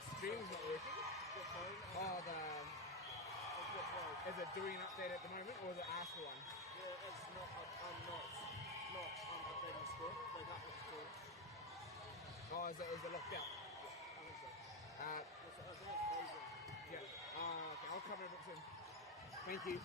Your stream's not working? The phone. Oh, is it doing an update at the moment, or is it asked for one? Yeah, it's not. I'm not updating the score. They got the score. Oh, is it locked out? I think so. Uh, I think it's frozen. yeah. Okay, I'll cover it soon. Thank you.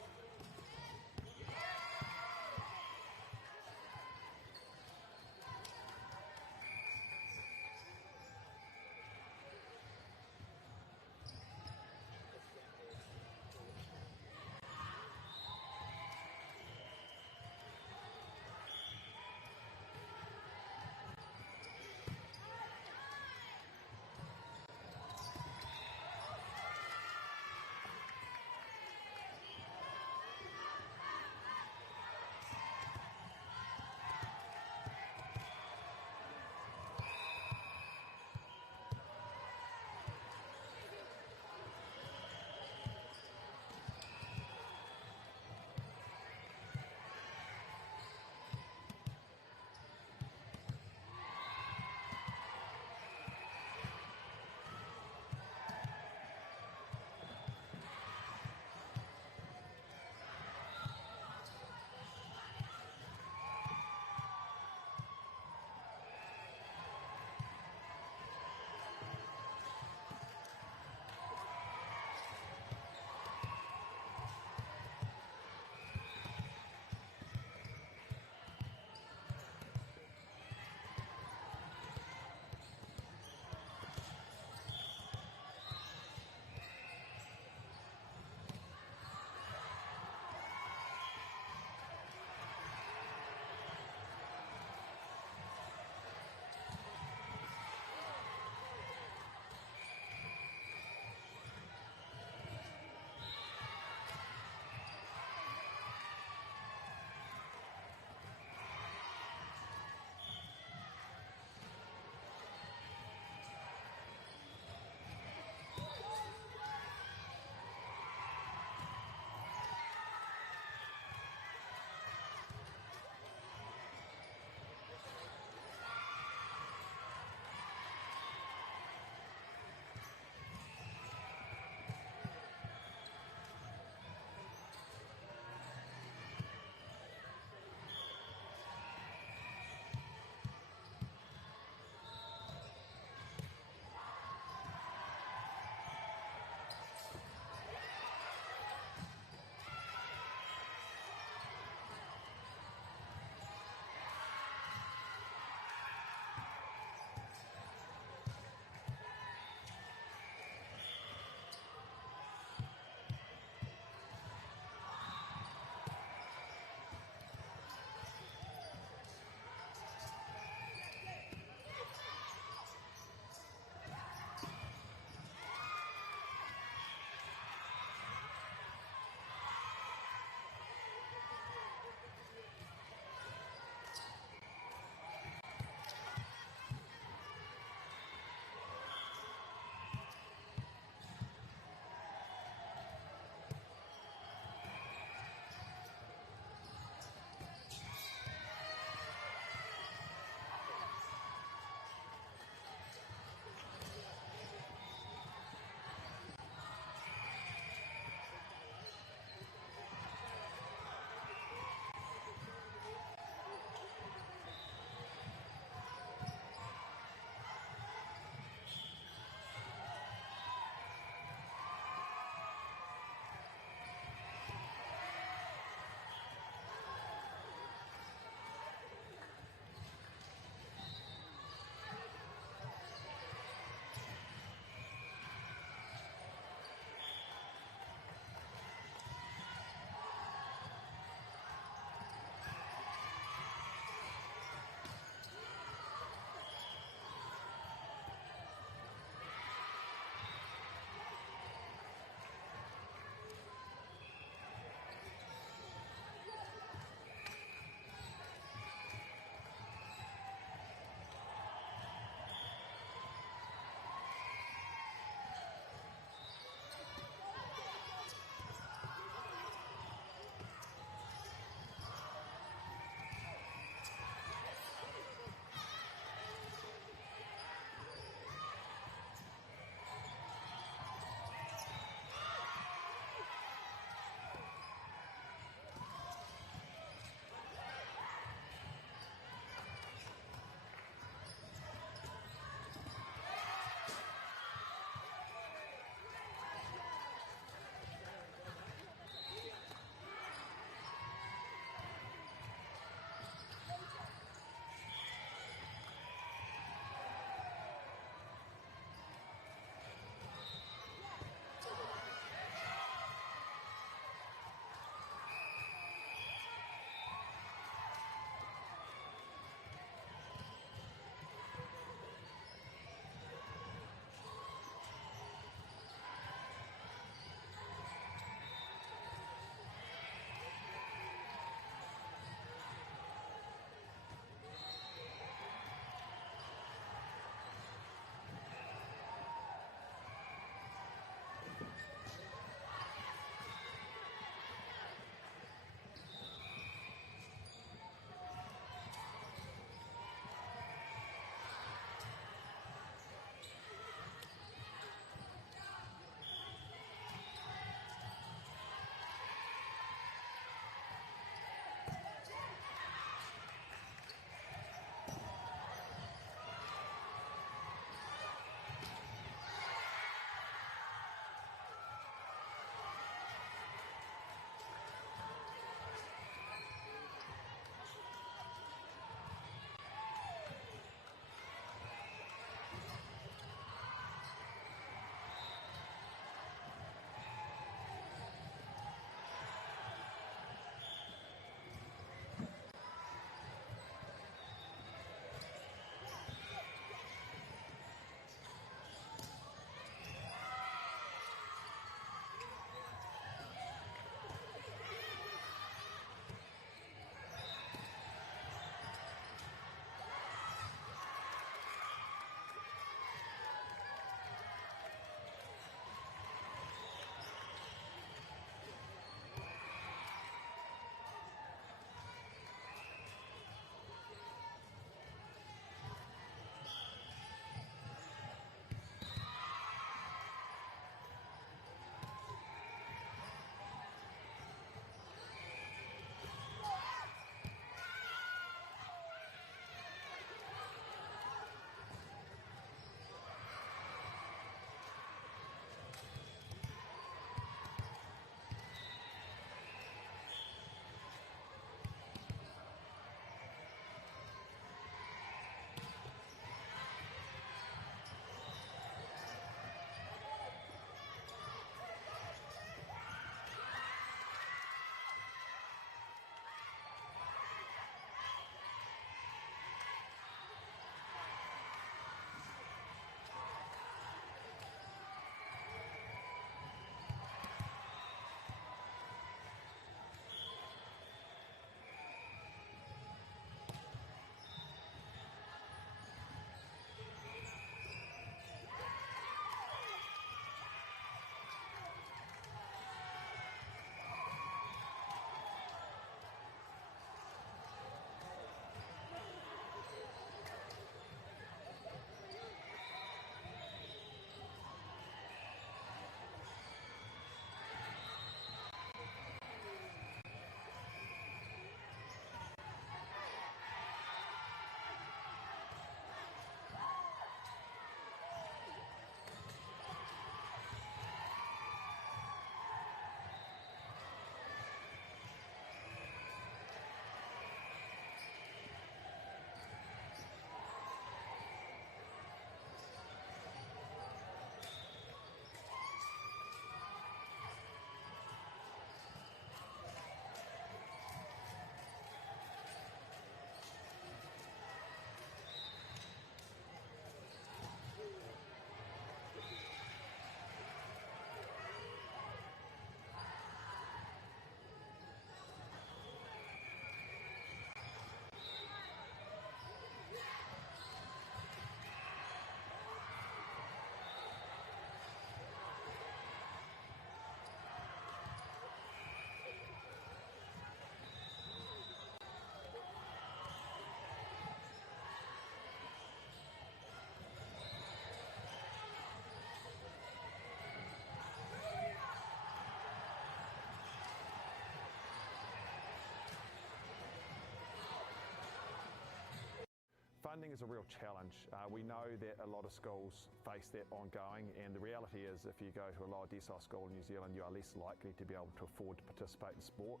Funding is a real challenge. We know that a lot of schools face that ongoing, and the reality is if you go to a lower decile school in New Zealand, you are less likely to be able to afford to participate in sport.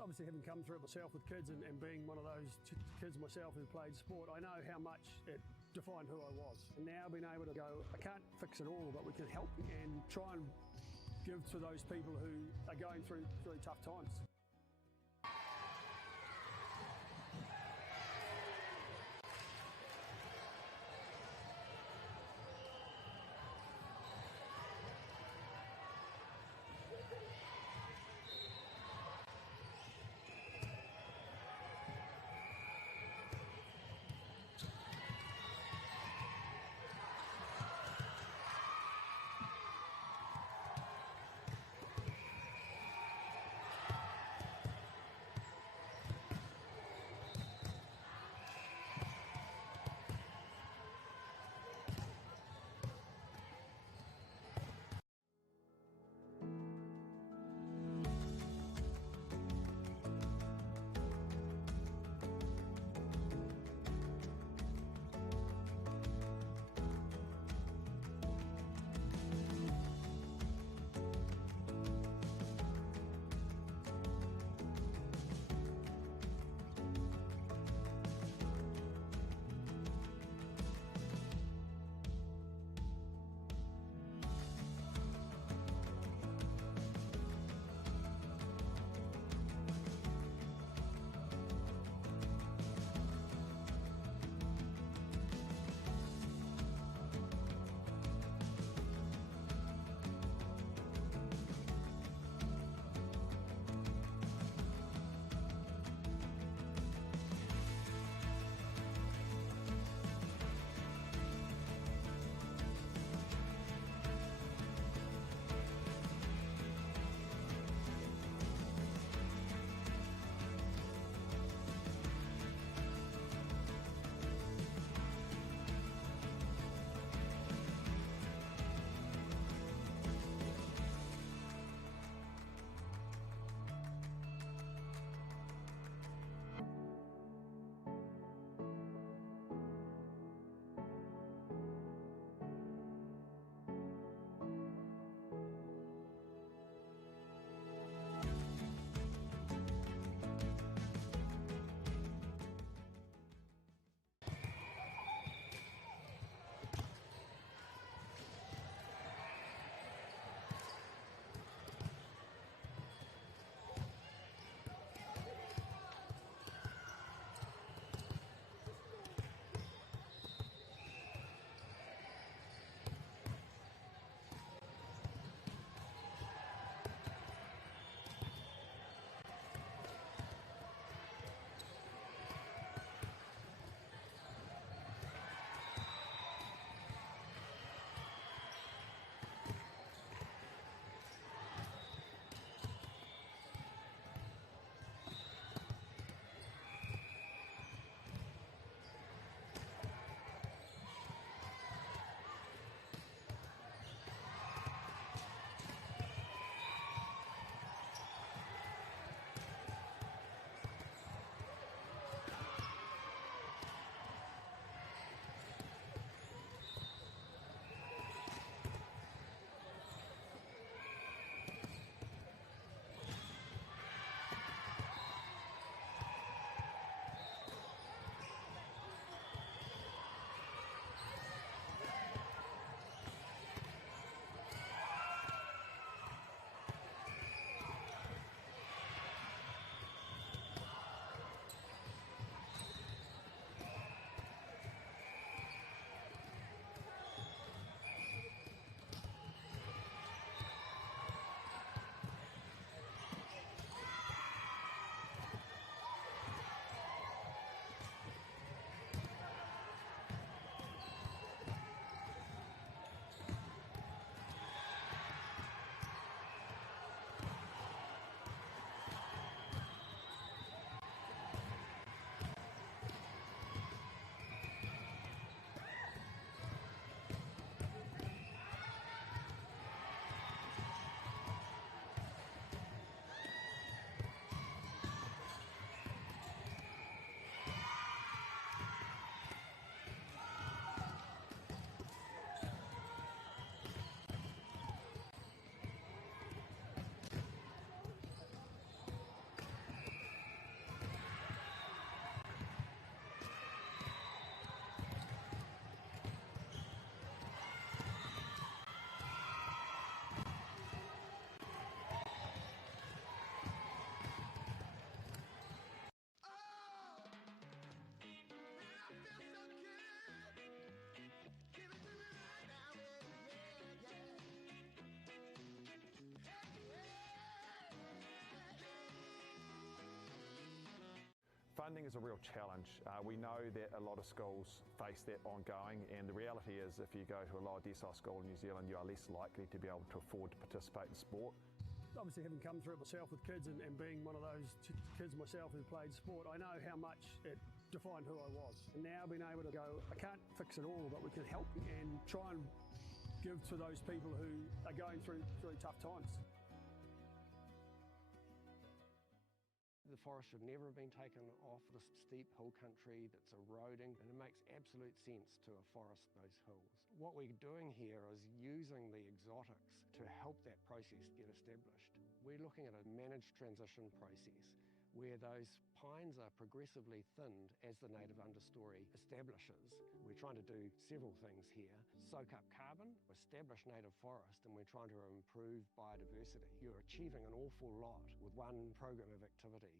Obviously, having come through it myself with kids and being one of those kids myself who played sport, I know how much it defined who I was. And now being able to go, I can't fix it all, but we can help and try and give to those people who are going through really tough times. Funding is a real challenge. We know that a lot of schools face that ongoing, and the reality is if you go to a lower decile school in New Zealand, you are less likely to be able to afford to participate in sport. Obviously, having come through it myself with kids and being one of those kids myself who played sport, I know how much it defined who I was. And now being able to go, I can't fix it all, but we can help and try and give to those people who are going through really tough times. The forest should never have been taken off this steep hill country that's eroding, and it makes absolute sense to afforest those hills. What we're doing here is using the exotics to help that process get established. We're looking at a managed transition process where those pines are progressively thinned as the native understory establishes. We're trying to do several things here. Soak up carbon, establish native forest, and we're trying to improve biodiversity. You're achieving an awful lot with one program of activity.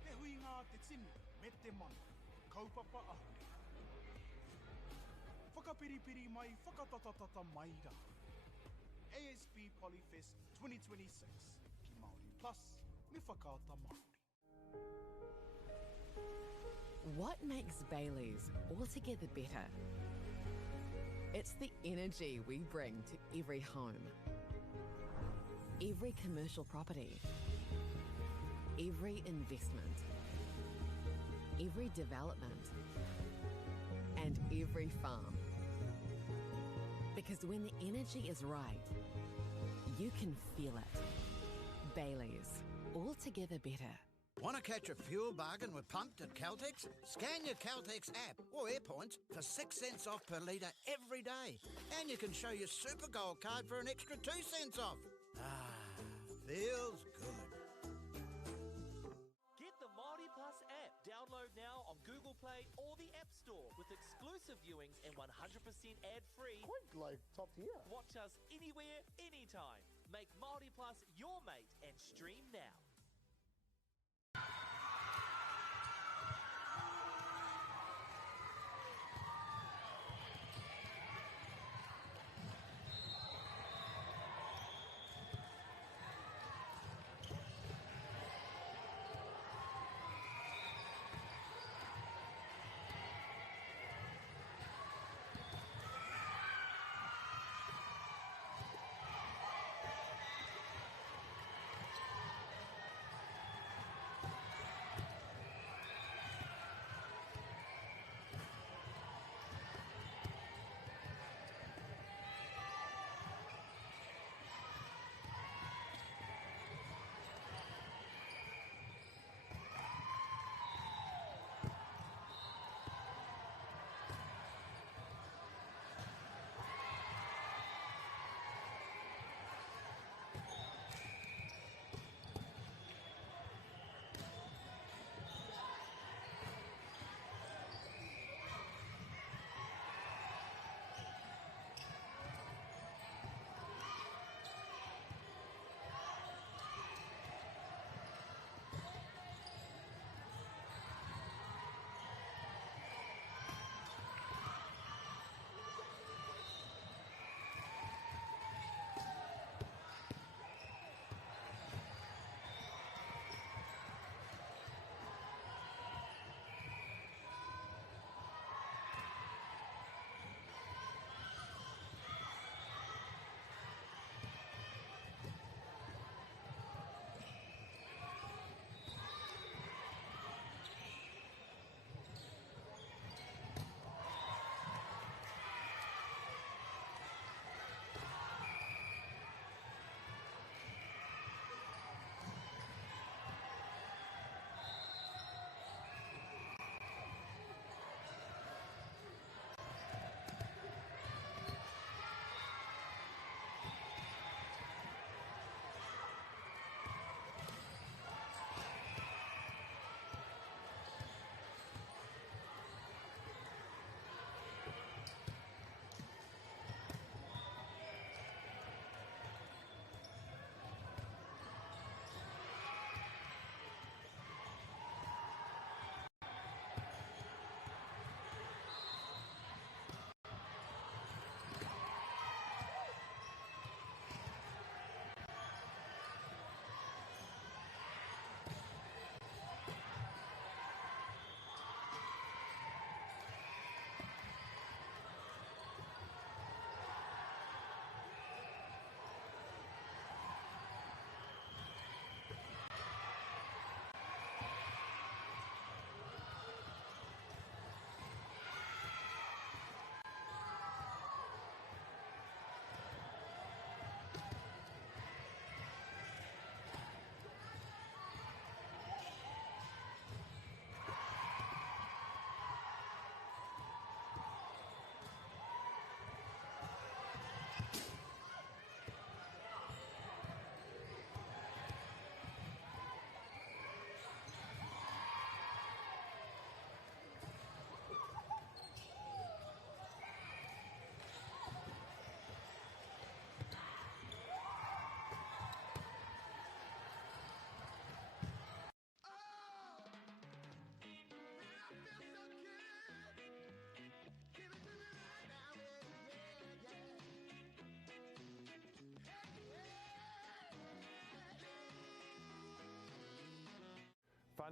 Te hui ngā te tini, me te mana, kaupapa ahu. Whakapiripiri mai, whakatatatata mai rā. ASB Polyfest 2026, ki Māori Plus, me whakaata Māori. What makes Bailey's altogether better? It's the energy we bring to every home, every commercial property, every investment, every development, and every farm. Because when the energy is right, you can feel it. Bailey's, altogether better. Want to catch a fuel bargain with Pumped at Caltex? Scan your Caltex app or AirPoints for 6 cents off per litre every day. And you can show your Super Gold card for an extra 2 cents off. Ah, feels good. Get the MāORI Plus app. Download now on Google Play or the App Store with exclusive viewings and 100% ad-free. Quite like top tier. Watch us anywhere, anytime. Make MāORI Plus your mate and stream now.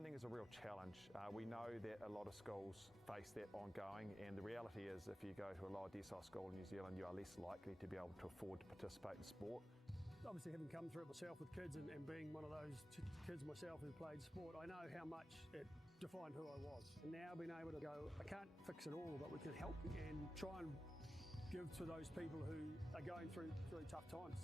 Funding is a real challenge. We know that a lot of schools face that ongoing, and the reality is if you go to a lower decile school in New Zealand, you are less likely to be able to afford to participate in sport. Obviously, having come through it myself with kids and being one of those kids myself who played sport, I know how much it defined who I was. And now being able to go, I can't fix it all, but we can help and try and give to those people who are going through really tough times.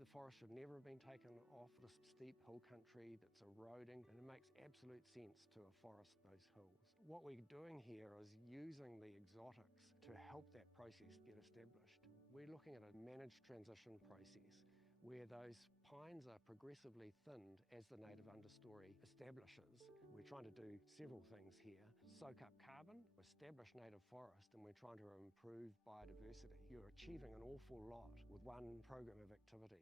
The forest should never have been taken off this steep hill country that's eroding, and it makes absolute sense to afforest those hills. What we're doing here is using the exotics to help that process get established. We're looking at a managed transition process where those pines are progressively thinned as the native understory establishes. We're trying to do several things here. Soak up carbon, establish native forest, and we're trying to improve biodiversity. You're achieving an awful lot with one program of activity.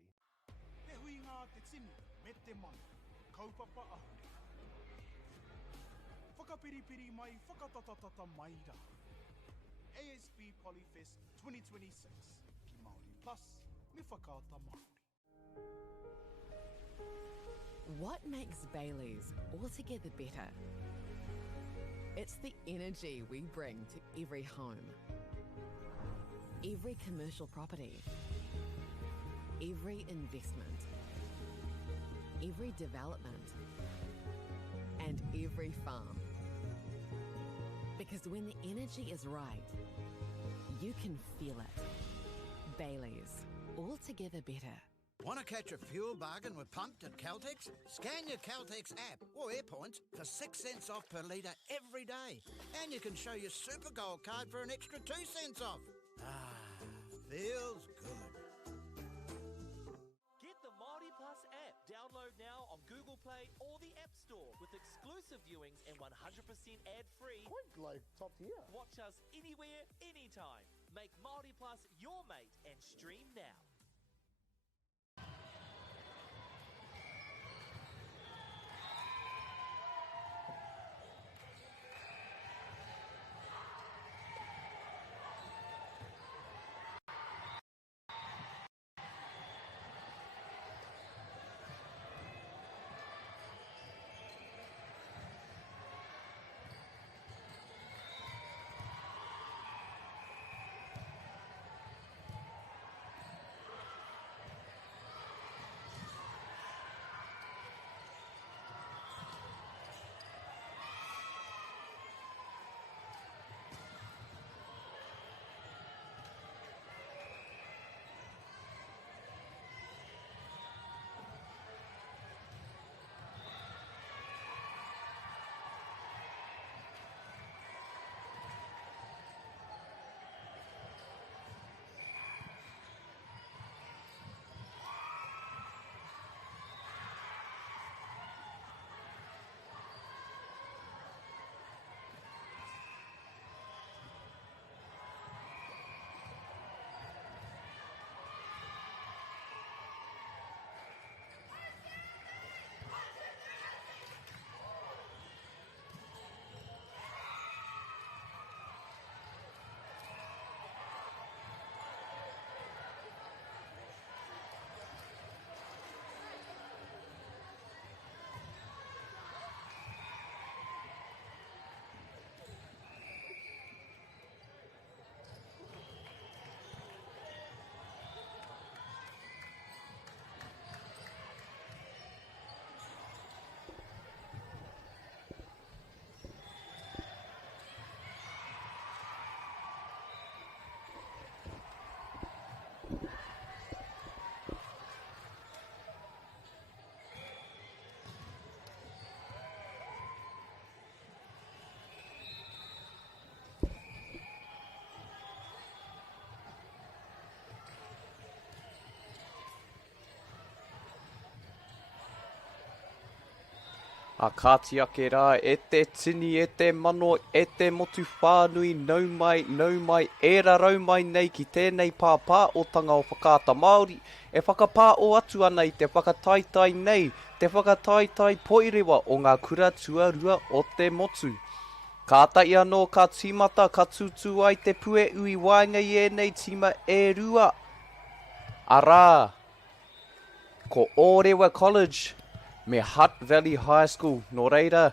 Te hui ngā te tini, me te mana, kaupapa ahuri. Whakapiripiri mai, whakatatatata mai rā. ASB Polyfest 2026, ki Māori Plus, me whakaata Māori. What makes Bailey's altogether better? It's the energy we bring to every home, every commercial property, every investment, every development, and every farm. Because when the energy is right, you can feel it. Bailey's, altogether better. Want to catch a fuel bargain with Pumped at Caltex? Scan your Caltex app or AirPoints for 6 cents off per litre every day. And you can show your Super Gold card for an extra 2 cents off. Ah, feels good. Get the MāORI Plus app. Download now on Google Play or the App Store with exclusive viewings and 100% ad-free. Quite like top tier. Watch us anywhere, anytime. Make MāORI Plus your mate and stream now. A kāti ake rā, e te tini, e te mano, e te motu whānui, nau mai, e rarau mai nei ki tēnei pāpā o tanga o whakaata Māori, e whakapā o atu ana i te whakataitai nei, te whakataitai Poirewa o ngā kura tuarua o te motu. Ka tai anō ka tīmata, ka tūtū ai te pue ui wainga i e nei tima e rua. Arā, ko Oia College me Hutt Valley High School. Nō reira,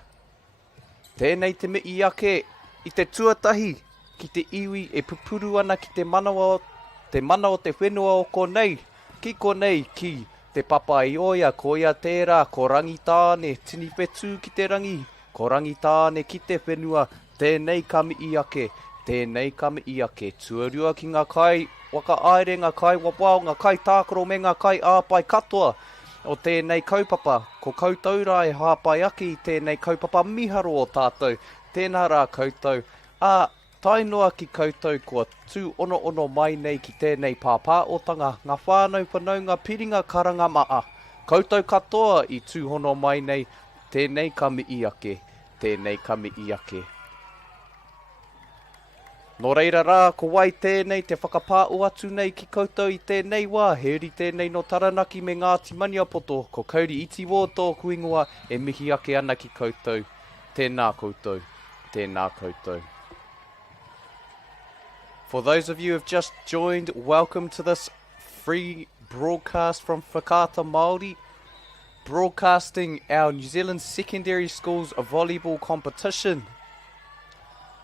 tēnei te mihi ake i te tuatahi ki te iwi e pupuru ana ki te mana o te whenua o konei. Ki konei ki te papa i oia, ko ia tērā, ko rangitāne, tini whetū ki te rangi, ko rangitāne ki te whenua, tēnei ka mihi ake, tēnei ka mihi ake. Tuarua ki ngā kai waka aere, ngā kai wapao, ngā kai tākaro me ngā kai āpai katoa. O tēnei kaupapa, ko koutou rā e hāpai aki i tēnei kaupapa miharo o tātou. Tēnā rā koutou, tainoa ki koutou kua tū ono mai nei ki tēnei pāpā o tanga, ngā whānau whanau, ngā piringa karanga maa. Koutou katoa i tūhono mai nei, tēnei ka mihi ake, tēnei ka mihi ake. Nō reira rā, ko wai tēnei te whakapāu atu nei ki koutou i tēnei wā. Heuri tēnei no taranaki me Ngāti Maniapoto, ko kauri iti wō tōku ingoa e mihi ake ana ki koutou. Tēnā koutou, tēnā koutou. For those of you who have just joined, welcome to this free broadcast from Whakaata Māori, broadcasting our New Zealand Secondary Schools Volleyball competition.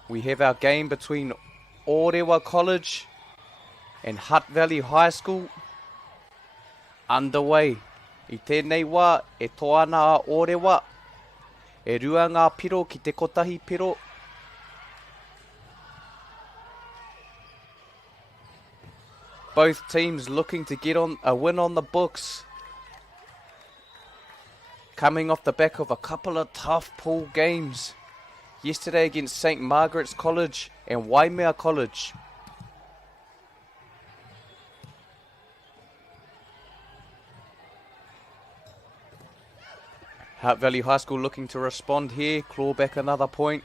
We have our game between Oia College and Hutt Valley High School underway. I tēnei wā, e toana a Orewa, e rua ngā piro ki te kotahi piro. Both teams looking to get on a win on the books. Coming off the back of a couple of tough pool games. Yesterday against St. Margaret's College and Waimea College. Hutt Valley High School looking to respond here, claw back another point.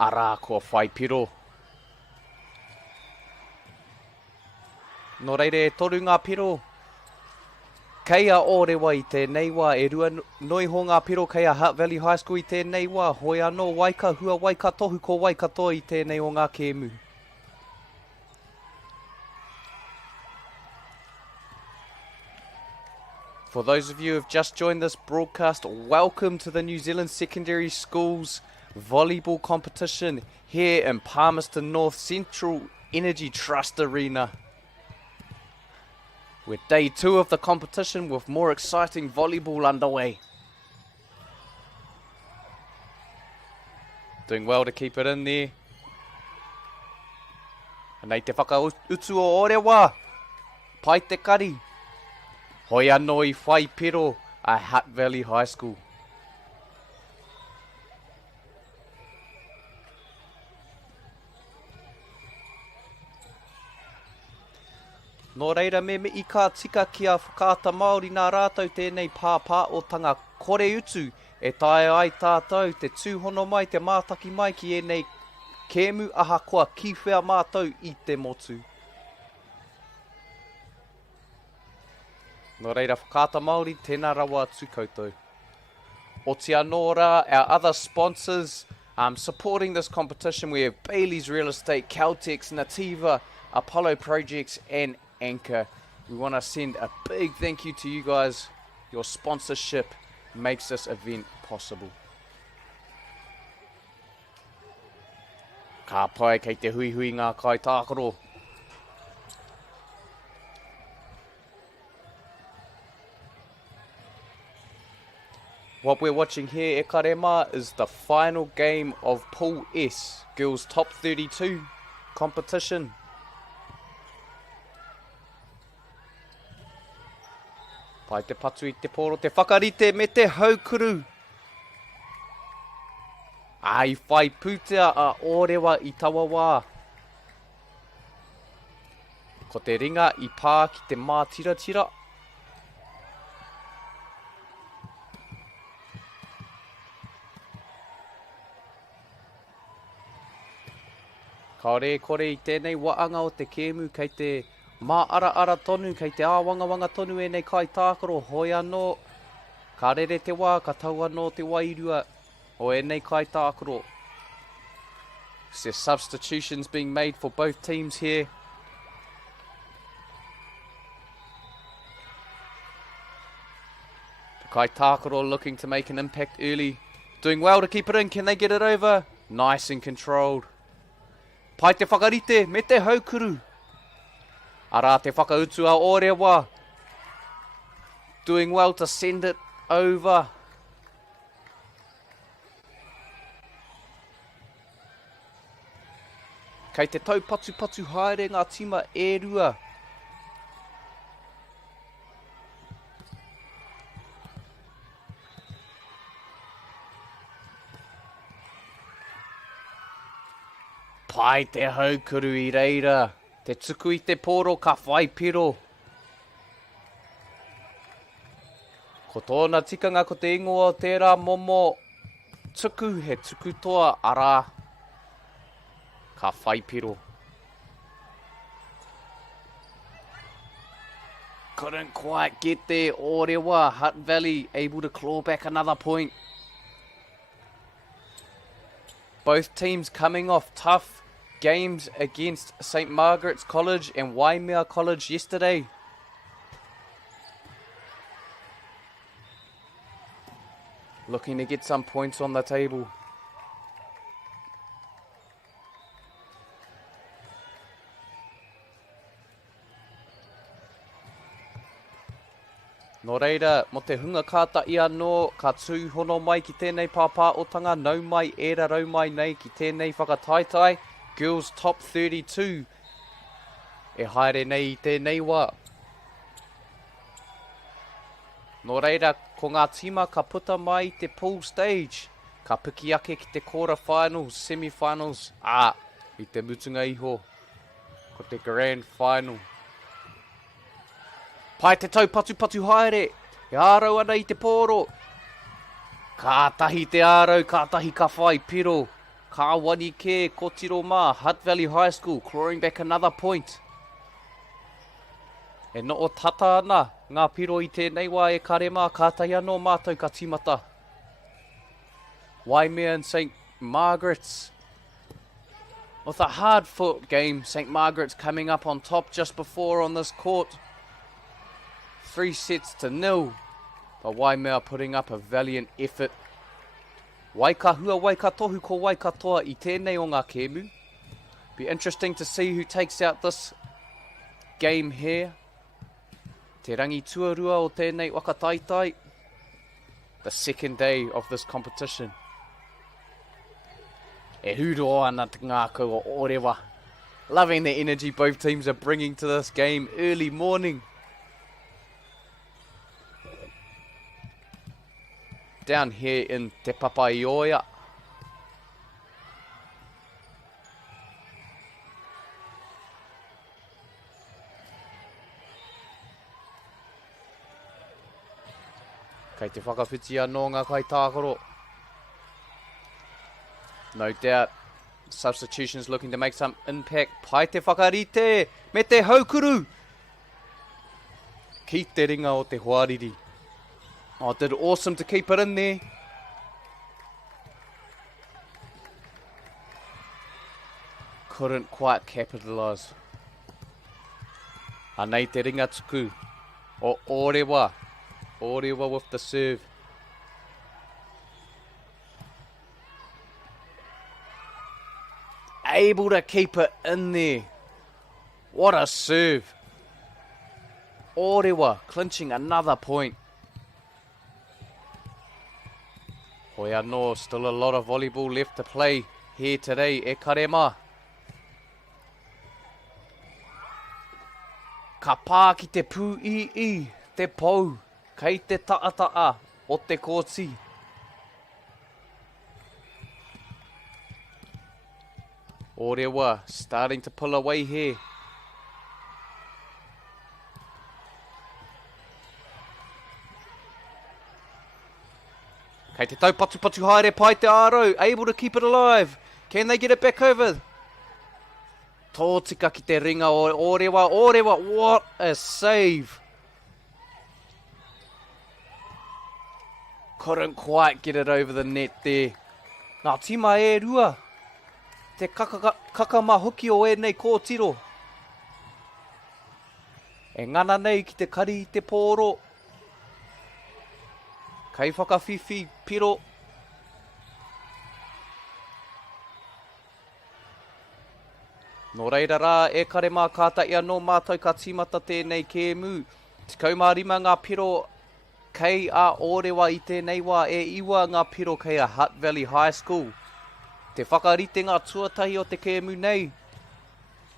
Ara kua whai piro. Nō reire e toru ngā piro. Kei a Orewa i tēnei wā, e rua noi ho ngā piro kei a Hutt Valley High School i tēnei wā. Hoi anō waika, hua waika tohu ko waika toa i tēnei o ngā kēmu. For those of you who have just joined this broadcast, welcome to the New Zealand Secondary Schools Volleyball competition here in Palmerston North Central Energy Trust Arena. With day 2 of the competition with more exciting volleyball underway. Doing well to keep it in there. And nei te whakautu o Orewa. Pai te kari. Hoi anō i whai pero a Hutt Valley High School. Nō reira me i ka tika ki a Whakaata Māori nā rātou tēnei pāpā o tanga kore utu e tae ai tātou te tūhono mai te mātaki mai ki e nei kēmu aha koa ki whea mātou i te motu. Nō reira Whakaata Māori, tēnā rawa atu koutou. Aotearoa, our other sponsors supporting this competition, we have Bailey's Real Estate, Caltex, Nativa, Apollo Projects and Anchor. We want to send a big thank you to you guys. Your sponsorship makes this event possible. Ka pai kei te hui ngā kai tākaro. What we're watching here, e karema, is the final game of Pool S, Girls Top 32 competition. Pai te patu i te poro, te whakarite me te haukuru. Ai whai pūtea a Orewa i tawa wā. Ko te ringa i pā ki te mātiratira. Kaore kore i tēnei waanga o te kēmu kei te mā-ara-ara tonu, kei te āwanga-wanga tonu e nei kai tākaro. Hoi anō, ka rere te wā, ka tau anō te wairua o e nei kai tākaro. There's substitutions being made for both teams here. Kai Tākaro looking to make an impact early. Doing well to keep it in. Can they get it over? Nice and controlled. Pai te whakarite me te haukuru. Ara te whakautu a Oirewa. Doing well to send it over. Kei te tau patu haere ngā tima e rua. Pai te haukuru I reira. Te tuku I te poro ka whai piro. Ko tōna tikanga ko te ingoa o tērā momo. Tuku he tuku toa ara. Ka whai piro. Couldn't quite get there. Orewa, Hutt Valley able to claw back another point. Both teams coming off tough games against St. Margaret's College and Waimea College yesterday. Looking to get some points on the table. Nō reira, mo te hunga kāta I anō, ka tūhono mai ki tēnei pāpā otanga, nau mai e rarau mai nei ki tēnei whakataitai. Girls top 32. E haere nei I tēnei wā. Nō reira, ko ngā tima ka puta mai te pool stage. Ka piki ake ki te quarter finals, semi-finals. I te mutunga iho. Ko te grand final. Pai te tau patu haere. E ārau ana I te pōro. Kātahi te ārau, kātahi ka whai piro. Ka wani ke kotiro mā, Hutt Valley High School, clawing back another point. E no o tata ana, ngā piro I tēnei wā e karema, kātahi anō mātou ka timata. Waimea and St. Margaret's. With a hard-fought game, St. Margaret's coming up on top just before on this court. 3-0, but Waimea putting up a valiant effort. Waikahua waikatohu ko waikatoa I tēnei o ngā kēmu. Be interesting to see who takes out this game here. Te rangi tuarua o tēnei wakataitai. The second day of this competition. E huro ana te ngākau o Orewa. Loving the energy both teams are bringing to this game early morning. Down here in Te Papaioia. Kei te whakawhiti anō ngā kai tākoro. No doubt, substitutions looking to make some impact. Pai te whakarite, me te haukuru. Ki te ringa o te huariri. Oh, did awesome to keep it in there. Couldn't quite capitalise. Anei te ringa tuku o Orewa. Orewa with the serve. Able to keep it in there. What a serve. Orewa clinching another point. Oia no, still a lot of volleyball left to play here today, e karema. Ka pā ki te pū I, te pou, kei te taa o te kōti. Orewa starting to pull away here. Kei te tau patu haere pai te ārau, able to keep it alive. Can they get it back over? Tōtika ki te ringa o Orewa. Orewa, what a save. Couldn't quite get it over the net there. Nā tima e rua. Te kakamahuki o e nei kōtiro. E ngana nei ki te kari I te pōro. Kei whakawhiwhi piro. Nō reira rā, e kare mā kātai anō mātou ka tīmata tēnei kēmu. 15 ngā piro kei Aotearoa i tēnei wā, e iwa ngā piro kei a Hutt Valley High School. Te whakarite ngā tuatahi o te kēmu nei.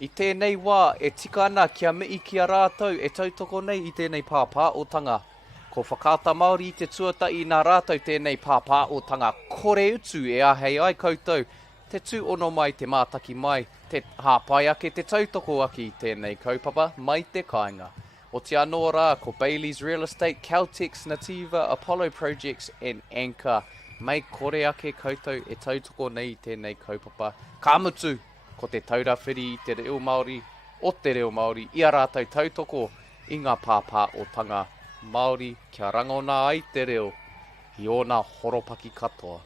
I tēnei wā, e tika ana kia mii kia rātou, e tautoko nei i tēnei pāpā o tanga. Ko whakata Māori i te tuatahi nā rātou tēnei pāpā o tanga. Kore utu e ahei ai koutou. Te tū ono mai te mātaki mai, te hāpai ake te tautoko aki i tēnei kaupapa mai te kāinga. O te anō rā, ko Bailey's Real Estate, Caltex, Nativa, Apollo Projects and Anchor. Mai kore ake koutou e tautoko nei i tēnei kaupapa. Ka mutu, ko te taurawhiri i te reo Māori, o te reo Māori, i a rātou tautoko i ngā pāpā o tanga Māori kia rangona ai te reo i ōna horopaki katoa.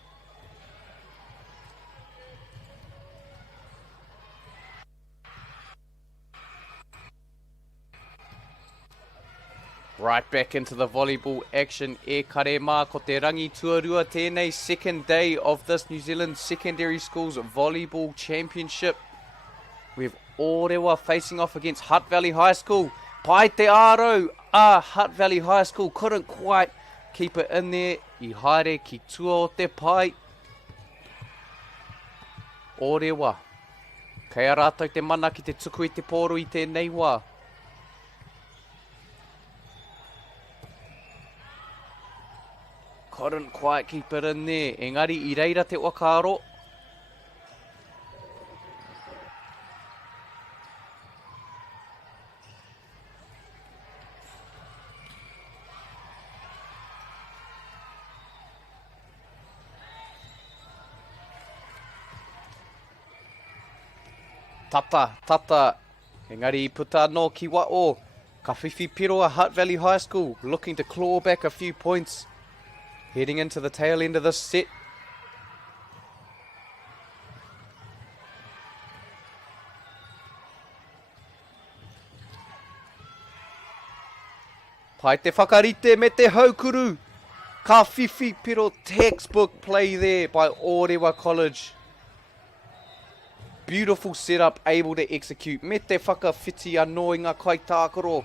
Right back into the volleyball action. E kare mā ko te rangi tuarua tēnei second day of this New Zealand Secondary Schools Volleyball Championship. We have Oirewa facing off against Hutt Valley High School. Pai te aro, Hutt Valley High School couldn't quite keep it in there. I haere ki tua o te pai. Oirewa. Kei a rātou te mana ki te tuku i te pōro i tēnei wā. Couldn't quite keep it in there. Engari, I reira te wakaaro. Tata. Engari, I puta no ki wa'o. Ka whiwhi piro a Hutt Valley High School, looking to claw back a few points. Heading into the tail end of this set. Pai te whakarite me te haukuru. Ka whiwhi piro, textbook play there by Oia College. Beautiful setup, able to execute. Me te whakawhiti anō i ngā kaitākaro.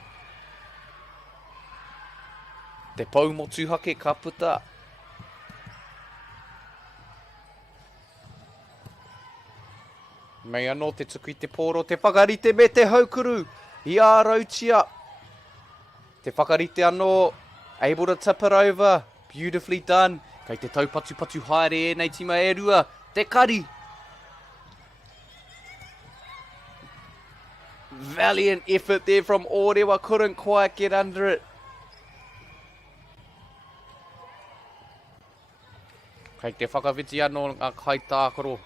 Te pau mo tūhake ka puta. Mei anō te tuku i te pōro, te whakarite me te haukuru. I a rautia. Te whakarite anō, able to tip it over. Beautifully done. Kei te taupatu haere e nei tima e rua. Te kari. Valiant effort there from Oirewa, couldn't quite get under it. Kei te whakawhiti anō ngā kaitākaro.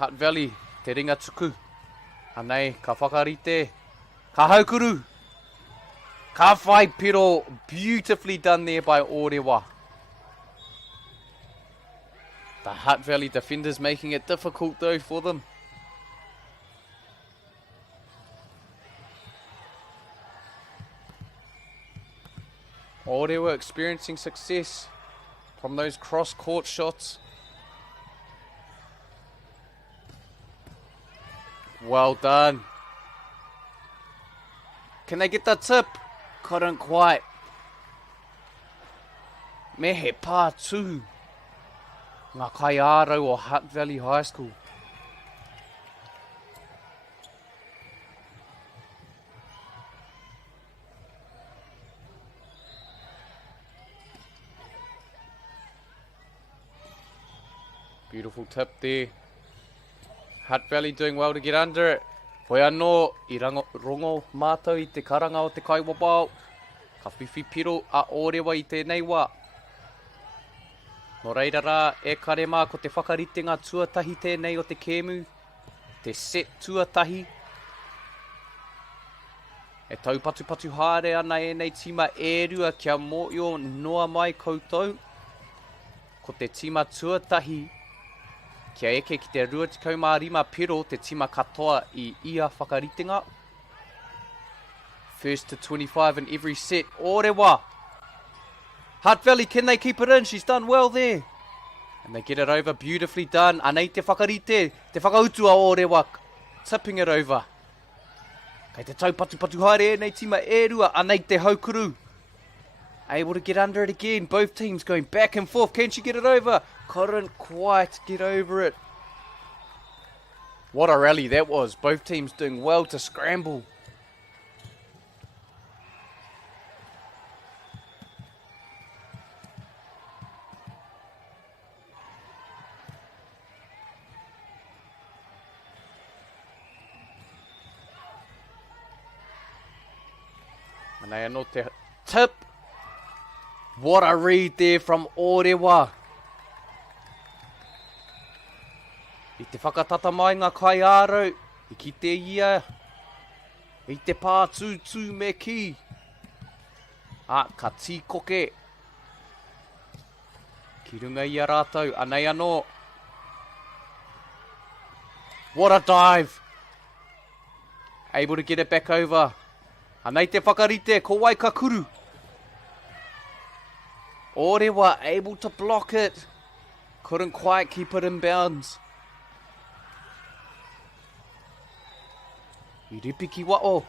Hutt Valley, te ringa tuku. Anei, ka whakarite, ka haukuru, ka whai piro. Beautifully done there by Oirewa. The Hutt Valley defenders making it difficult though for them. Oirewa experiencing success from those cross-court shots. Well done. Can they get the tip? Couldn't quite. Me he pā tū. Ngā kai ārau o Hutt Valley High School. Beautiful tip there. Hutt Valley doing well to get under it. Hoi anō, I rongo mātou I te karanga o te kaiwapao. Ka whiwhi piro a Oirewa I tēnei wā. Nō reira rā, e kare mā ko te whakarite ngā tuatahi tēnei o te kēmu. Te set tuatahi. E taupatu haere ana e nei tima e rua kia mōio noa mai koutou. Ko te tima tuatahi. Kia eke ki te 25 piro te tima katoa I ia whakaritenga. First to 25 in every set. Oirewa. Hutt Valley, can they keep it in? She's done well there. And they get it over, beautifully done. Anei te whakarite, te whakautu a Orewa, tipping it over. Kei te tau patu haere nei tima e rua, anei te haukuru. Able to get under it again, both teams going back and forth. Can she get it over? Couldn't quite get over it. What a rally that was, both teams doing well to scramble. And they are not the tip. What a read there from Poirewa. I te whakatata mai ngā kai aro. I ki te ia. I te pā tū me ki. Ka tīkoke. Ki runga ia rātou. Anei anō. What a dive. Able to get it back over. Anei te whakarite, ko wai ka kuru. Poirewa able to block it. Couldn't quite keep it in bounds. I ripiki wa'o.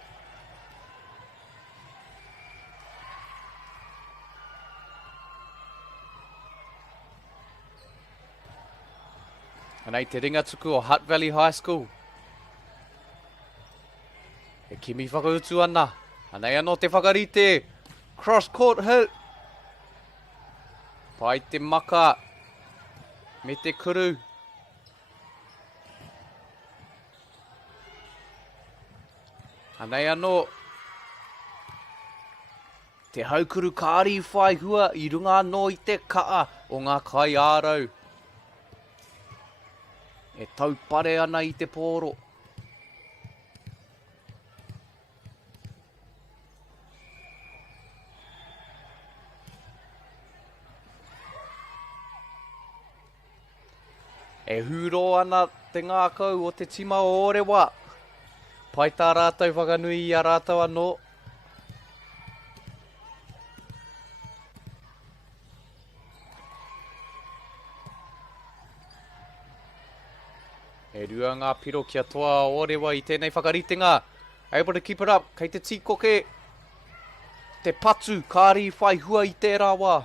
Anei te ringa tuku o Hutt Valley High School. E kimi whakautu ana. Anei anō te whakarite. Cross court hit. Pai te maka. Me te kuru. Anei anō. Te haukuru kāri whai hua I runga anō I te kaa o ngā kai ārau. E taupare ana I te pōro. E huro ana te ngākau o te tima o Orewa. Pai tā rātou whakanui I a rātou anō. E rua ngā piro kia toa o Orewa I tēnei whakaritenga. Able to keep it up. Kei te tīkoke. Te patu kāri whai hua I te rawa.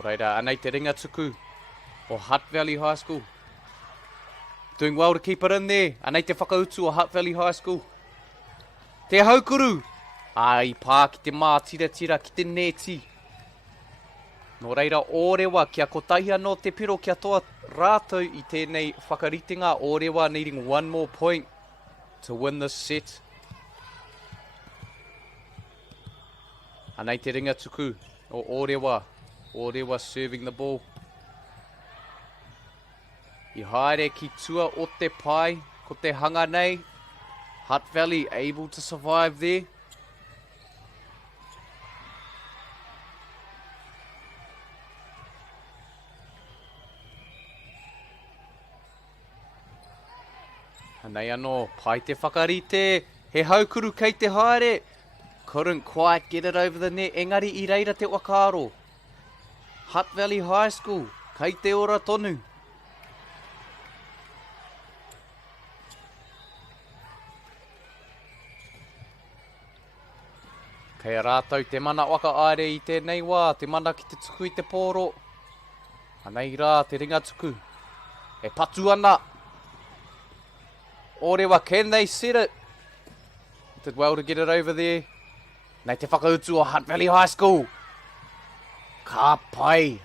Reira, anei te ringa tuku o Hutt Valley High School. Doing well to keep it in there. Anei te whakautu o Hutt Valley High School. Te haukuru. Ai pā ki te mā tira ki te neti. Nō reira Poirewa kia kotahi anō te piro kia toa rātou I tēnei whakaritenga. Poirewa needing one more point to win this set. Anei te ringa tuku o Poirewa. Poirewa serving the ball. I haere ki tua o te pai, ko te hanga nei. Hutt Valley able to survive there. Anei anō, pai te whakarite, he haukuru kei te haere. Couldn't quite get it over the net, engari I reira te wakaro. Hutt Valley High School, kei te ora tonu. Kei rātou te mana waka aere I tēnei wā, te mana ki te tuku I te pōro. Anei rā, te ringa tuku. E patu ana. Poirewa, can they set it? Did well to get it over there. Nei te whakautu o Hutt Valley High School. Ka pai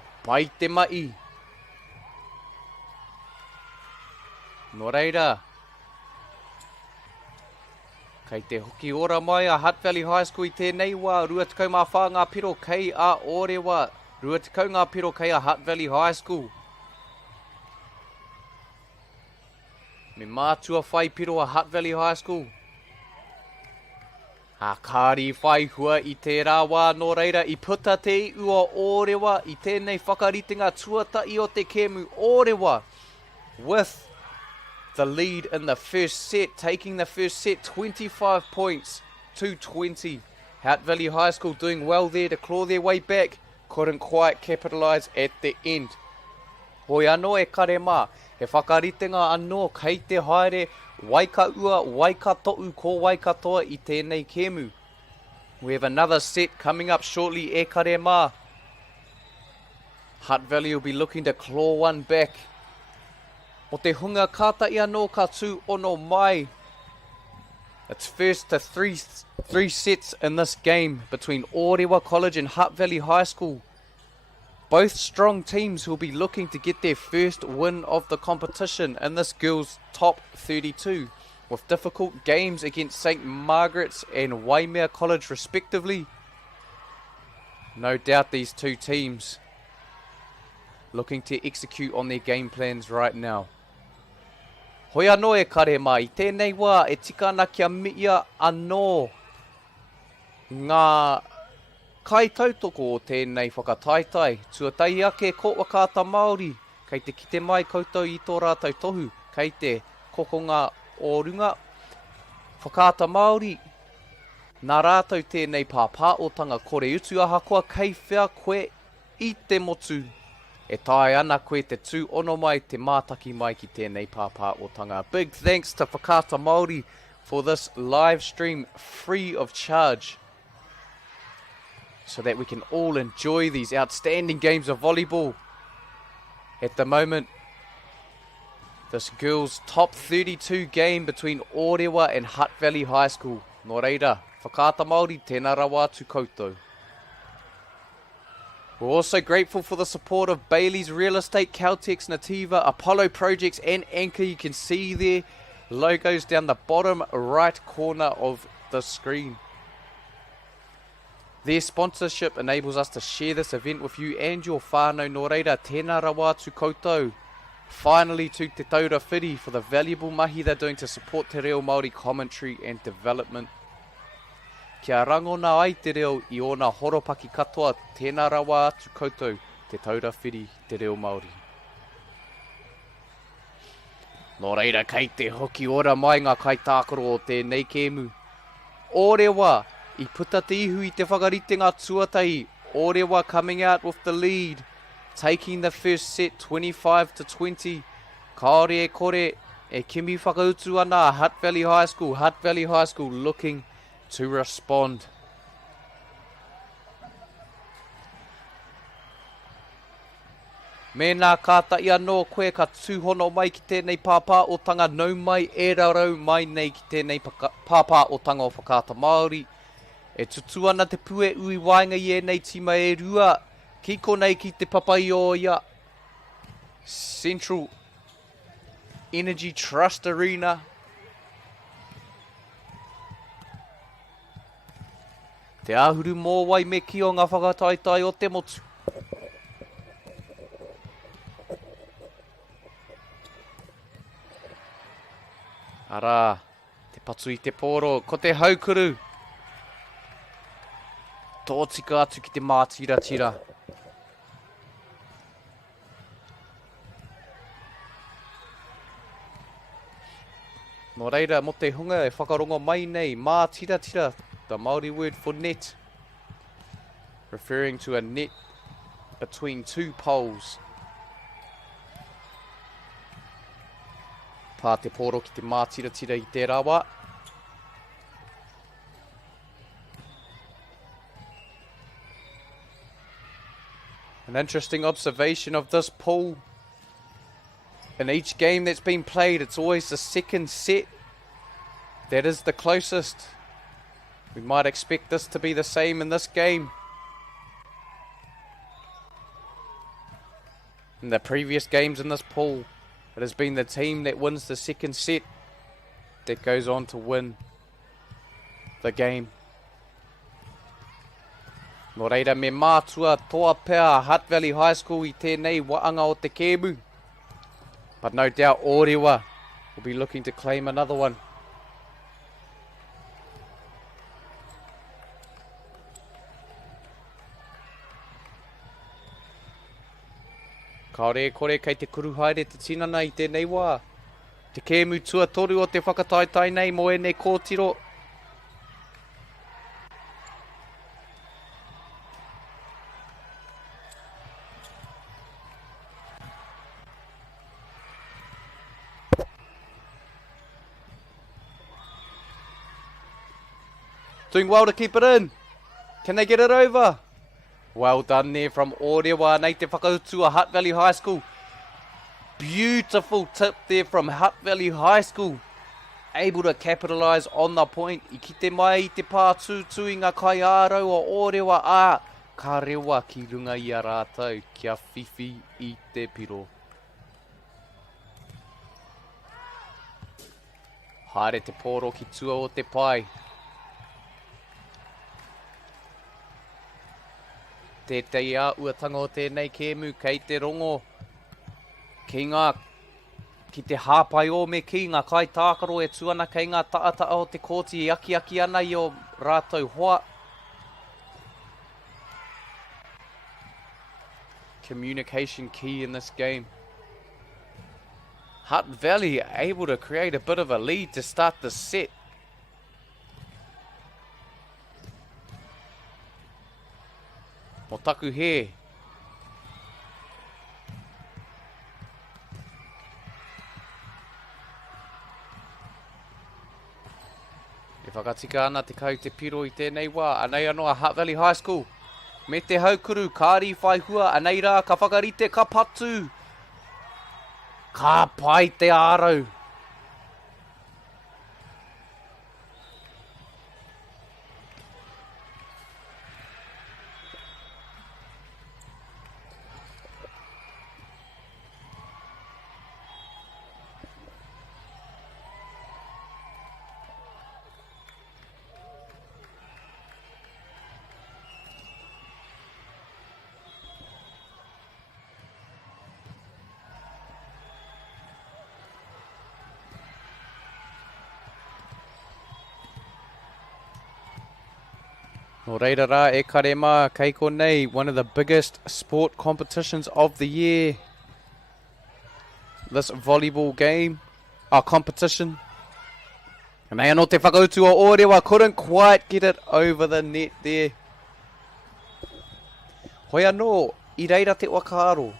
te mai. Nō reira. Kei te hoki ora mai a Hutt Valley High School I tēnei wā. Rua tekau mā whā ngā piro kei a Poirewa. Rua tekau ngā piro kei a Hutt Valley High School. Me mātua whai piro a Hutt Valley High School. A kāri whai hua I te rāwā nō reira I puta te ua Orewa I tēnei whakaritenga tuatai o te kēmu Orewa with the lead in the first set, taking the first set 25 points to 20. Hutt Valley High School doing well there to claw their way back. Couldn't quite capitalise at the end. Hoi anō e kare mā, he whakaritenga anō kei te haere, waika ua, waika to'u ko waika toa I tēnei kēmu. We have another set coming up shortly e kare mā. Hutt Valley will be looking to claw one back. O te hunga kātai anō ka tū ono mai. It's first to three sets in this game between Oia College and Hutt Valley High School. Both strong teams who will be looking to get their first win of the competition in this girls' top 32, with difficult games against St Margaret's and Waimea College respectively. No doubt these two teams looking to execute on their game plans right now. Hoi anō e kare mai, I tēnei wā e tika ana kia miia anō ngā kai tautoko o tēnei whakataitai. Tuatai ake ko wakata Māori, kei te kite mai koutou I tō rātou tohu, kei te kokonga o runga. Whakata Māori, nā rātou tēnei pāpāotanga kore utu ahakoa kei whea koe I te motu. E tae ana koe te tū ono mai te mātaki mai ki tēnei pāpāotanga. Big thanks to Whakata Māori for this live stream free of charge, so that we can all enjoy these outstanding games of volleyball. At the moment, this girls' top 32 game between Orewa and Hutt Valley High School. Nō reira, Whakata Māori, tēnā rawa tu koutou. We're also grateful for the support of Bailey's Real Estate, Caltex, Nativa, Apollo Projects and Anchor. You can see their logos down the bottom right corner of the screen. Their sponsorship enables us to share this event with you and your whānau. Nō reira, tēnā rawa tu koutou. Finally to Te Taura Whiri for the valuable mahi they're doing to support te reo Māori commentary and development. Kia rangona ai te reo I ona horopaki katoa, tēnā rawa atu koutou, Te Taura Whiri, te reo Māori. Nō reira, kei te hoki ora mai ngā kai tākaro o tēnei kēmu. Orewa, I puta te ihu I te whakaritenga tuatai. Orewa coming out with the lead, taking the first set 25 to 20. Kaore e kore, e kimi whakautu ana Hutt Valley High School. Hutt Valley High School looking to respond. Mēnā kātai anō koe ka tūhono mai ki tēnei pāpāotanga, nau mai e rarau mai nei ki tēnei pāpāotanga o Whakata Māori. E tutu ana te pue ui wainga I nei tima e rua, kiko nei ki te papai o Oia Central Energy Trust Arena. Te ahuru mō wai me ki o ngā whakataitai o te motu. Ara, te patu I te pōro, ko te haukuru. Tō tika atu ki te mātira-tira. Nō reira, mo te hunga e whakarongo mai nei, mātira-tira. The Māori word for net, referring to a net between two poles. Pā te pōro ki te mātira-tira I te rawa. An interesting observation of this pool. In each game that's been played, it's always the second set that is the closest. We might expect this to be the same in this game. In the previous games in this pool, it has been the team that wins the second set that goes on to win the game. Nō reira, me mātua toa pēr Hutt Valley High School I tēnei waanga o te kēmu. But no doubt Orewa will be looking to claim another one. Kaore kore kei te kuru haere te tinana I tēnei wā. Te kēmu tuatoru o te whakataitai nei mo e nei kōtiro. Doing well to keep it in. Can they get it over? Well done there from Oirewa. Nei te whakautua Hutt Valley High School. Beautiful tip there from Hutt Valley High School. Able to capitalise on the point. I kite mai I te pātū tui ngā kai ārau o Oirewa a. Ka rewa ki runga I a rātou. Kia whiwhi I te piro. Haere te pōro ki tua o te pai. Tētei a uatanga o tēnei kēmu kei te rongo. Ki te hāpai o me ki ngā kai tākaro e tuana kei ngā taata o te kōti e aki ana I o rātou hoa. Communication key in this game. Hutt Valley able to create a bit of a lead to start the set. Mo taku he. E whakatika ana te kau te piro I tēnei wā. Anei anoa Hutt Valley High School. Me te haukuru, kāri whai hua. Anei rā, ka whakarite, ka patu. Ka pai te ārau. No reira rā, e kare mā, kei konei, one of the biggest sport competitions of the year. This volleyball game, our competition. And they anō te whakautu o Oirewa, couldn't quite get it over the net there. Hoi anō, I reira te wakaaro.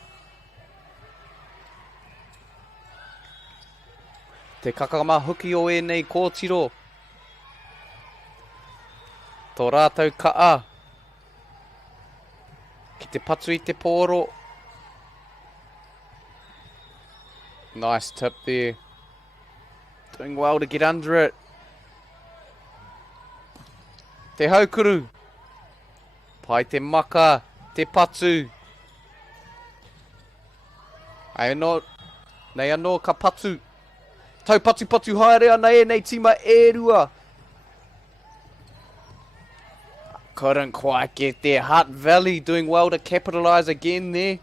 Te kakama huki o e nei kōtiro. Tō rātou kaa. Ki te patu I te pōro. Nice tip there. Doing well to get under it. Te haukuru. Pai te maka. Te patu. Nei anō ka patu. Tau patu haere ana e nei tima e rua. Couldn't quite get there. Hutt Valley doing well to capitalise again there.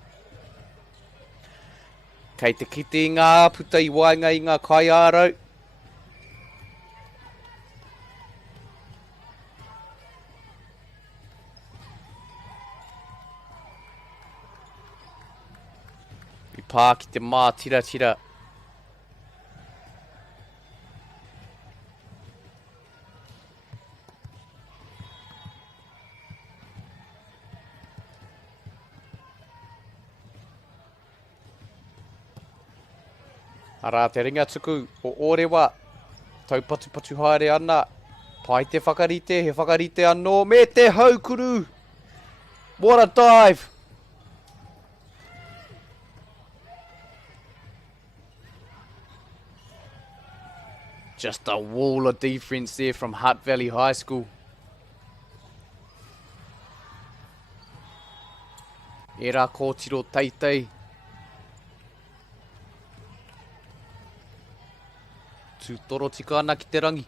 Kei te kite ngā puta I wainga I ngā kai ārau. I pā ki te mā tira. Arā te ringa tuku o Oirewa. Tau patu haere ana. Pai te whakarite, he whakarite anō. Me te haukuru. What a dive. Just a wall of defence there from Hutt Valley High School. E rā kōtiro teitei. Tūtoro tika ana ki te rangi.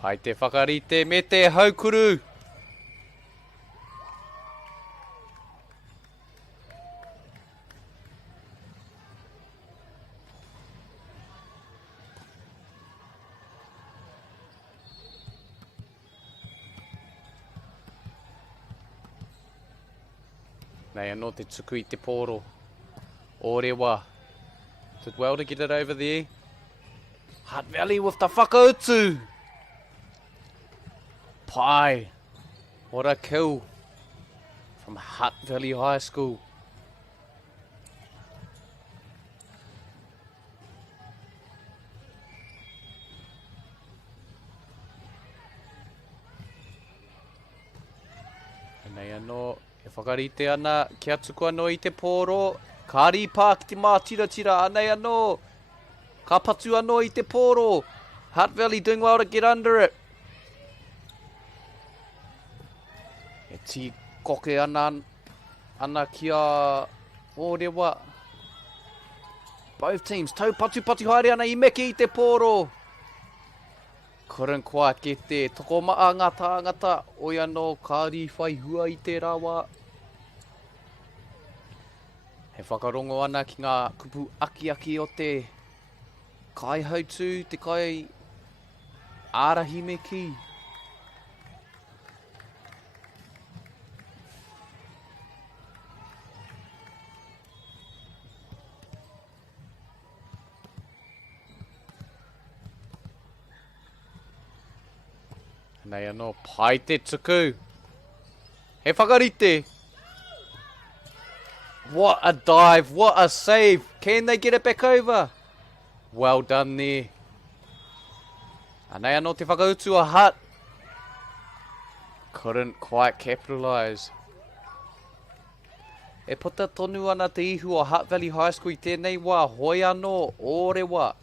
Pai te whakarite me te haukuru. Nei anō te tuku I te pōro. Poirewa. Did well to get it over there. Hutt Valley with the whakautu. Pai. What a kill from Hutt Valley High School. Nei anō, e whakarite ana, kia tuku anō I te pōro. Ka ripā ki te mā tira, anei anō. Ka patu anō I te pōro. Hutt Valley doing well to get under it. E ti koke ana kia Poirewa. Both teams, tau patu haere ana I meke I te pōro. Couldn't quite get there. Toko maa ngata. Oia no kāri whai hua I te rawa. He whakarongo ana ki ngā kupu aki o te kaihautu, te kai ārahimeki. Nei anō, pai te tuku. He whakarite. What a dive, what a save. Can they get it back over? Well done there. Anei anō te whakautu a Hutt. Couldn't quite capitalise. E puta tonu ana te ihu o Hutt Valley High School I tēnei wā hoi anō Orewa.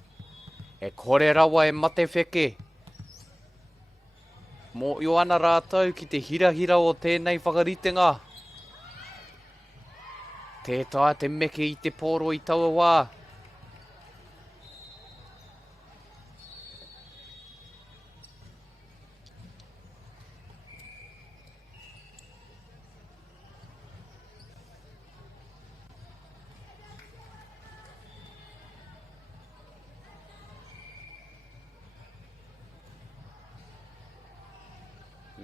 E kore rawa e mate wheke. Mō io ana rātou ki te hira o tēnei whakaritenga. Tētai te meke I te pōro I taua wā.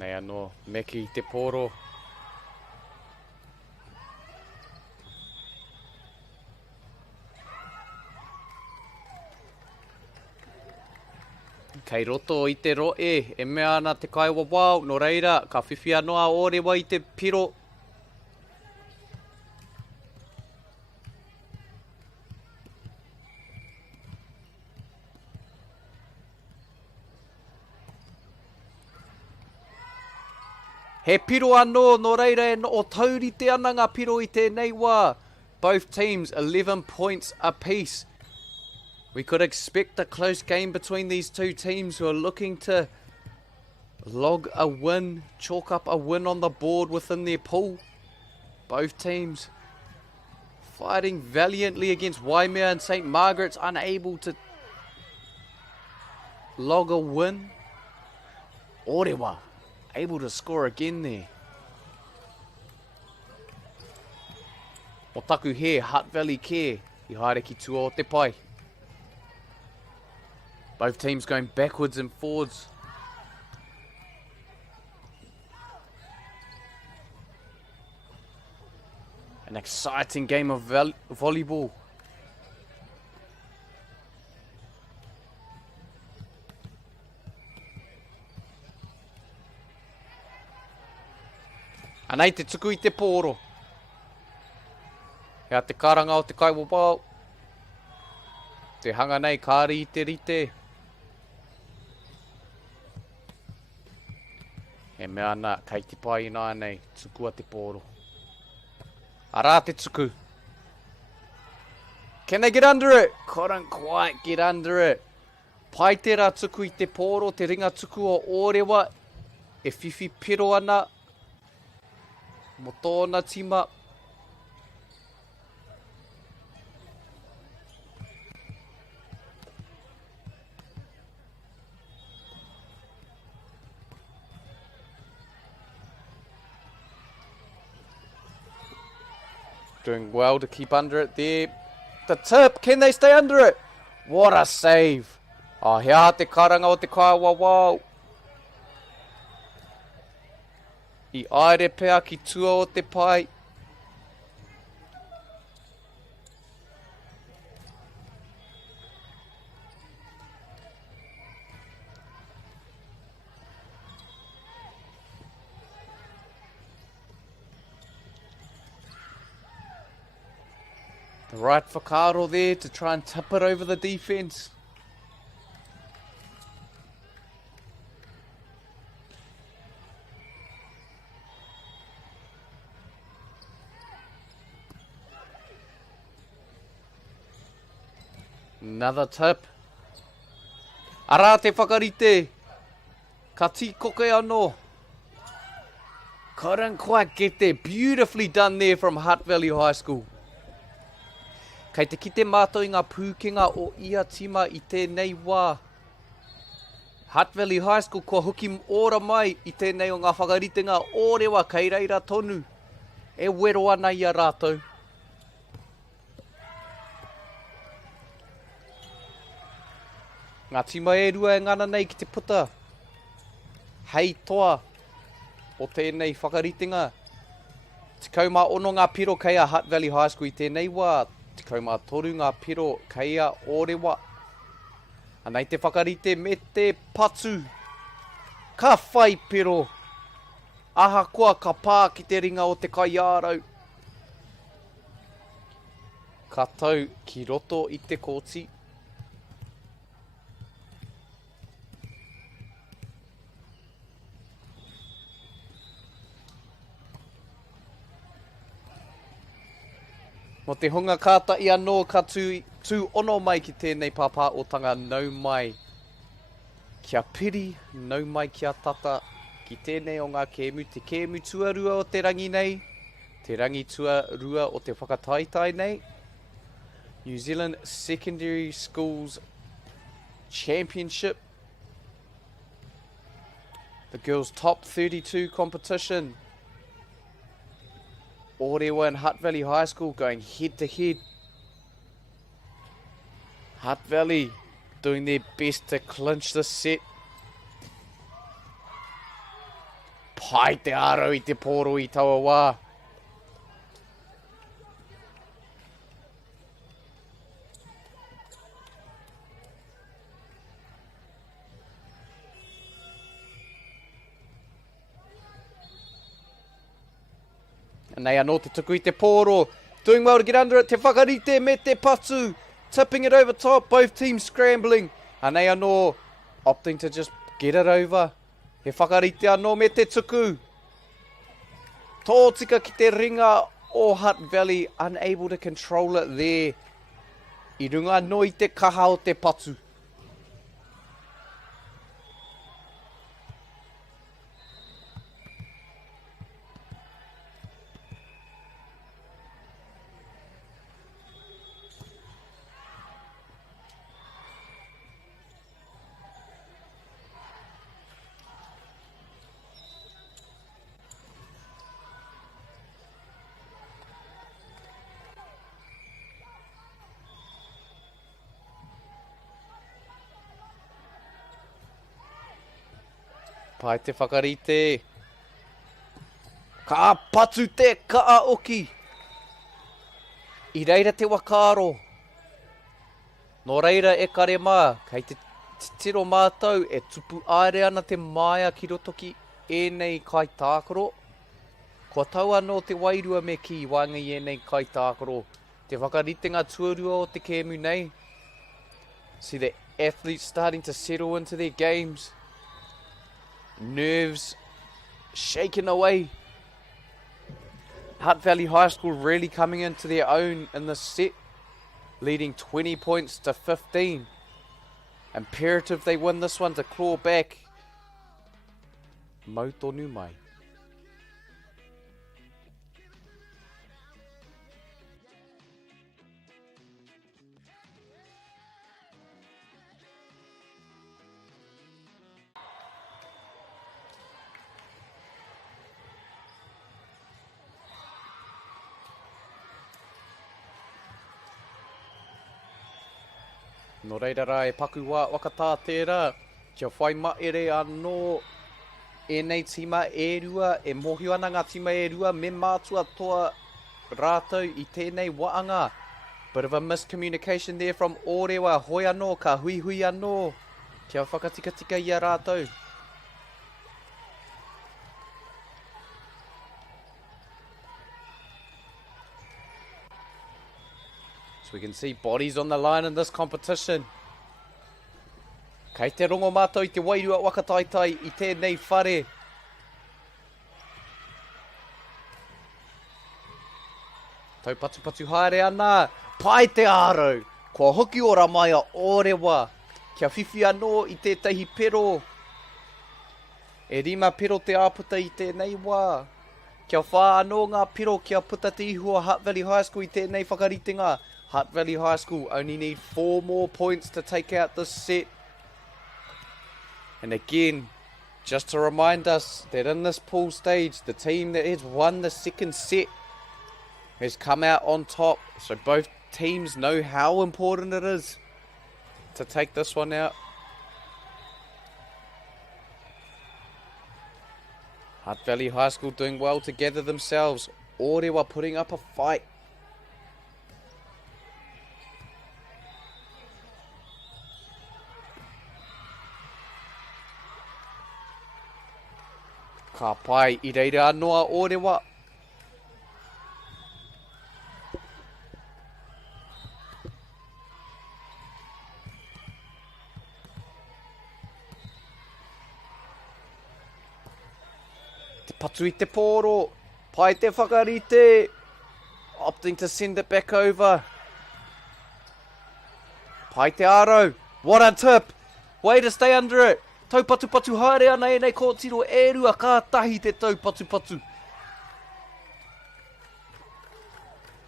Nei anō, meke I te pōro. Kei roto I te roe, e mea ana te kaiwa wau, no reira, ka whiwhi anoa Orewa I te piro. He piro anō, no reira e no o taurite ana ngā piro I tēnei wā. Both teams 11 points apiece. We could expect a close game between these two teams who are looking to log a win, chalk up a win on the board within their pool. Both teams fighting valiantly against Waimea and St. Margaret's, unable to log a win. Orewa able to score again there. O taku he, Hutt Valley care, I haere ki tua o te pai. Both teams going backwards and forwards. An exciting game of volleyball. Anei te tuku I te pōro. Hea te karanga o te kaiwapau. Te hanga nei kāri I te rite. He mea ana, kei te pai ina nei, tukua te pōro. Arā te tuku. Can they get under it? Couldn't quite get under it. Pai te rā tuku I te pōro, te ringa tuku o Orewa. E whiwhi pero ana. Mo tōna tima. Doing well to keep under it there. The tip, can they stay under it? What a save. Oh, hea te karanga o te kaiwa wau. I aere pea ki tua o te pai. The right whakaaro there to try and tip it over the defence. Another tip. Ara te whakarite. Ka tikoke anō. Couldn't quite get there. Beautifully done there from Hutt Valley High School. Kei te kite mātou i ngā pūkenga o ia tima i tēnei wā. Hutt Valley High School kua huki ora mai i tēnei o ngā whakaritenga ōrewa kei reira tonu. E wero ana ia rātou. Ngā tima e rua e ngana nei ki te puta. Hei toa o tēnei whakaritenga. Tikau mā ono ngā piro kei a Hutt Valley High School i tēnei wā. Tikau mā toru ngā piro kei a Poirewa. Anei te whakarite me te patu. Ka whai piro. Aha koa ka pā ki te ringa o te kaiārau. Ka tau ki roto i te kōti. Mo te hunga kāta i anō ka tū ono mai ki tēnei pāpā o tanga nau mai. Kia piri, nau mai kia tata, ki tēnei o ngā kēmu, te kēmu tuarua o te rangi nei, te rangi tuarua o te whakataitai nei. New Zealand Secondary Schools Championship. The girls' top 32 competition. Poirewa and Hutt Valley High School going head to head. Hutt Valley doing their best to clinch this set. Pai te aro I te poro I taua wā. Nei anō te tuku I te pōro. Doing well to get under it. Te whakarite me te patu. Tipping it over top. Both teams scrambling. Nei anō opting to just get it over. He whakarite anō me te tuku. Tōtika ki te ringa o Hutt Valley. Unable to control it there. I runga no I te kaha o te patu. Pai te whakarite. Ka patu te kaaoki. I reira te wakaaro. Nō reira e kare mā, kei te tiro mātou e tupu aere ana te maia ki roto ki ēnei kai tākoro. Kua tau anō te wairua me ki wānga I ēnei kai tākoro. Te whakarite ngā tuarua o te kēmu nei. See the athletes starting to settle into their games. Nerves shaken away. Hutt Valley High School really coming into their own in this set, leading 20 points to 15. Imperative they win this one to claw back. Mautonu mai. No reira rā e paku wā wakatā tērā, kia whai maere anō ēnei tima e rua, e mohi ana ngā tima e rua, me mātua toa rātou I tēnei waanga. Bit of a miscommunication there from Poirewa, hoi anō, ka hui hui anō, kia whakatika ia rātou. So we can see bodies on the line in this competition. Kei te rongo mātou I te wairua wakataitai I tēnei whare. Tau patu haere ana. Pai te aro. Kua hoki o Ramaia Poirewa. Kia whiwhi anō I tētahi pero. E rima pero te āputa I tēnei wā. Kia whā anō ngā pero kia puta te ihua Hutt Valley High School I tēnei whakaritenga. Hutt Valley High School only need 4 more points to take out this set. And again, just to remind us that in this pool stage, the team that has won the second set has come out on top. So both teams know how important it is to take this one out. Hutt Valley High School doing well to gather themselves. Orewa putting up a fight. Ka pai I reira anoa Orewa. Te patu I te pōro. Pai te whakarite. Opting to send it back over. Pai te aro. What a tip. Way to stay under it. Tau patu haere ana e nei kōtiro e rua kātahi te tau patu.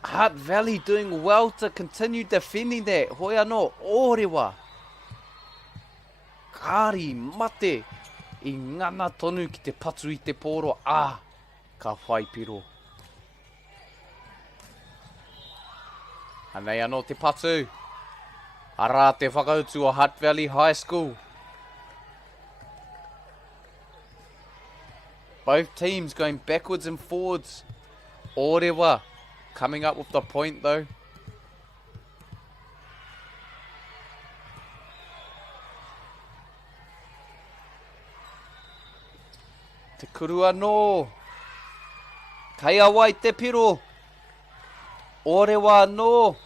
Hutt Valley doing well to continue defending that. Hoi anō, Orewa. Kāri mate I ngana tonu ki te patu I te pōro. Ka whai piro. Hanei anō te patu. Ara te whakautu o Hutt Valley High School. Both teams going backwards and forwards. Orewa coming up with the point though. Te kuru anō. Kai awa I te piro. Orewa anō.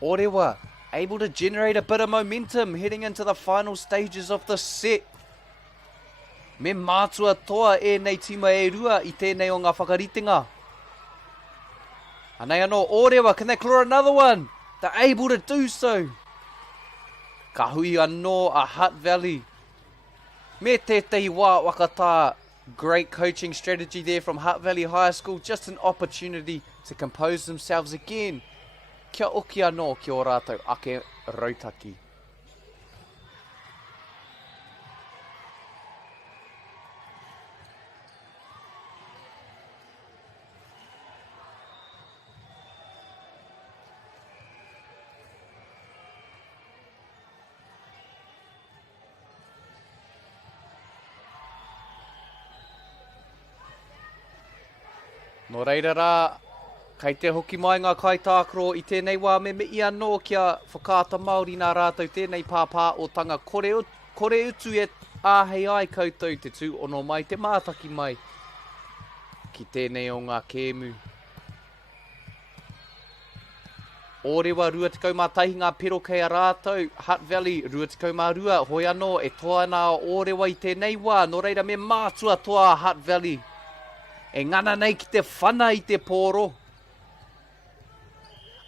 Orewa able to generate a bit of momentum heading into the final stages of the set. Me mātua toa e nei tima e rua I tēnei o ngā whakaritenga. Anei anō, Orewa, can they claw another one? They're able to do so. Ka hui anō a Hutt Valley. Me tētahi wā wakatā. Great coaching strategy there from Hutt Valley High School. Just an opportunity to compose themselves again. Kia oki anō ki o rātou ake rautaki. No reira rā, kei te hoki mai ngā kaitākaro I tēnei wā me mei anō kia whakaata Māori nā rātou tēnei pāpā o tanga kore utu e āhei ai koutou te tū ono mai te mātaki mai ki tēnei o ngā kēmu. Orewa rua tekau mā tahi ngā pero kei a rātou. Hutt Valley rua tekau mā rua. Hoi anō e toa nā Orewa I tēnei wā. Nō reira me mātua toa Hutt Valley. E ngana nei ki te whana I te pōro.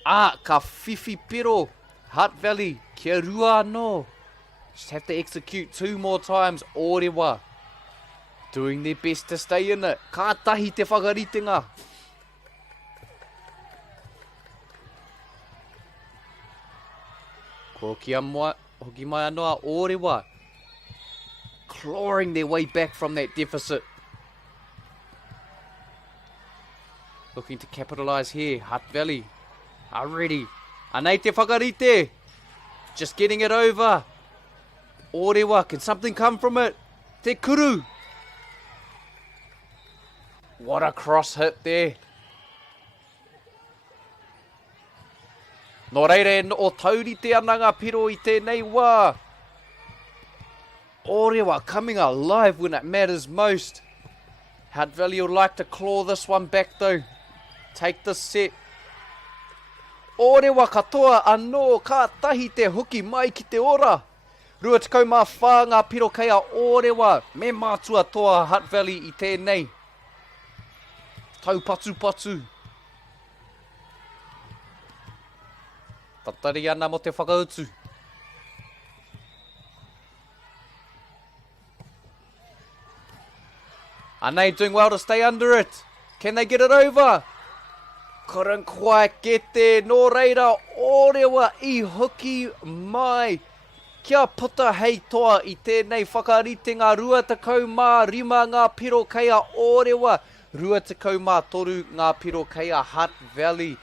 Ka whiwhi pero. Hutt Valley, kia rua anō. Just have to execute 2 more times. Orewa doing their best to stay in it. Kātahi te whakaritenga. Ko kia hoki mai anō Orewa clawing their way back from that deficit. Looking to capitalise here. Hutt Valley are ready. Anei te whakarite. Just getting it over. Orewa, can something come from it? Te kuru. What a cross hit there. Nō reire o taurite ana ngā pero I tēnei wā. Orewa coming alive when it matters most. Hutt Valley would like to claw this one back though. Take this set. Orewa katoa anō ka tahi te hoki mai ki te ora. Rua tekau mā whā ngā piro kei a Orewa. Me mātua toa Hutt Valley i tēnei. Tau patu patu. Tatari ana mo te whakautu. Anei doing well to stay under it. Can they get it over? Couldn't quite get there. Nō reira, Orewa I hoki mai. Kia puta hei toa I tēnei whakarite ngā rua tekau mā rima ngā piro kei a Orewa. Rua tekau mā toru ngā piro kei a Hutt Valley.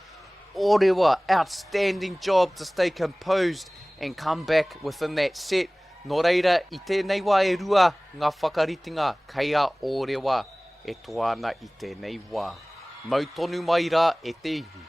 Orewa, outstanding job to stay composed and come back within that set. Nō reira, I tēnei wā e rua ngā whakaritinga kei a Orewa. E toa ana I tēnei wā. Mau tonu mai rā e te iwi.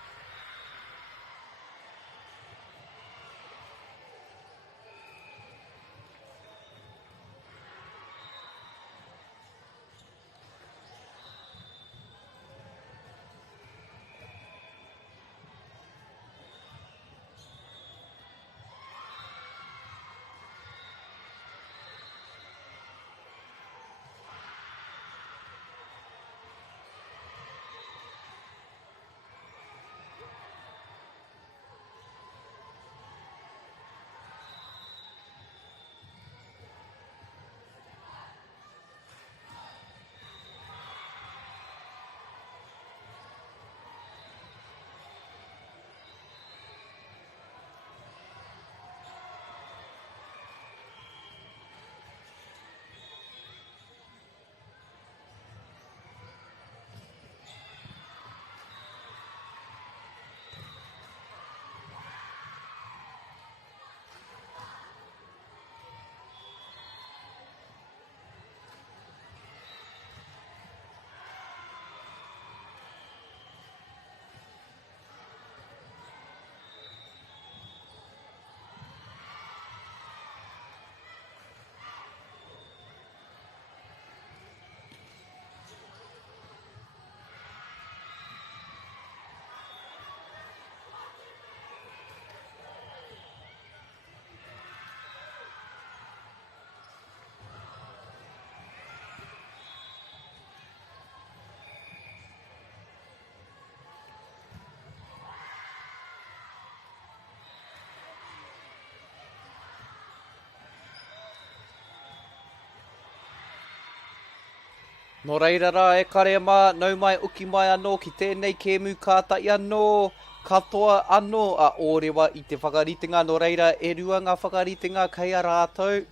Nō reira rā e kare mā, nau mai uki mai anō ki tēnei kēmu kātai anō, katoa anō a Orewa I te whakaritenga. Nō reira e rua ngā whakaritenga kei a rātou.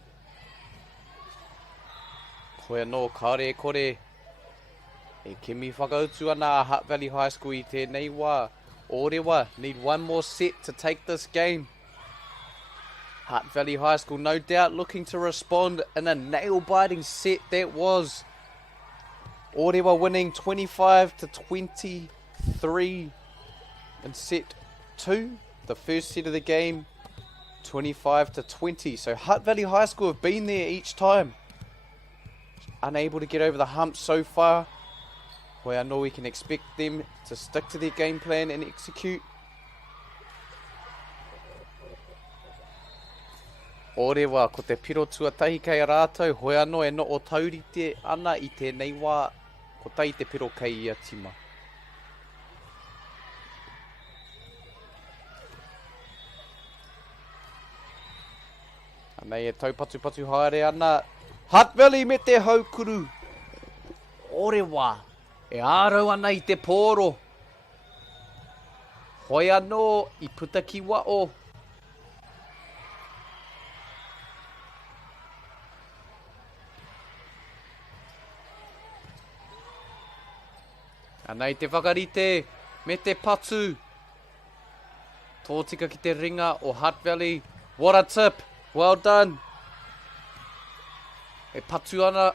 Koe anō kare kore. E kemi whakautu ana a Hutt Valley High School I tēnei wā. Orewa need one more set to take this game. Hutt Valley High School no doubt looking to respond in a nail-biting set that was. Orewa winning 25-23 in set 2, the first set of the game, 25-20. So Hutt Valley High School have been there each time. Unable to get over the hump so far. Well, I know we can expect them to stick to their game plan and execute. Orewa, ko te piro tuatahi kei a rātou, hoi anō e no o taurite ana I tēnei wā. Ko tai te piro kei ia tima. Anei e taupatu patu haere ana. Hutt Valley me te haukuru. Orewa. E ārau ana I te pōro. Hoi anō I puta ki wao. Anei te whakarite me te patu. Tōtika ki te ringa o Hutt Valley. What a tip. Well done. E patu ana.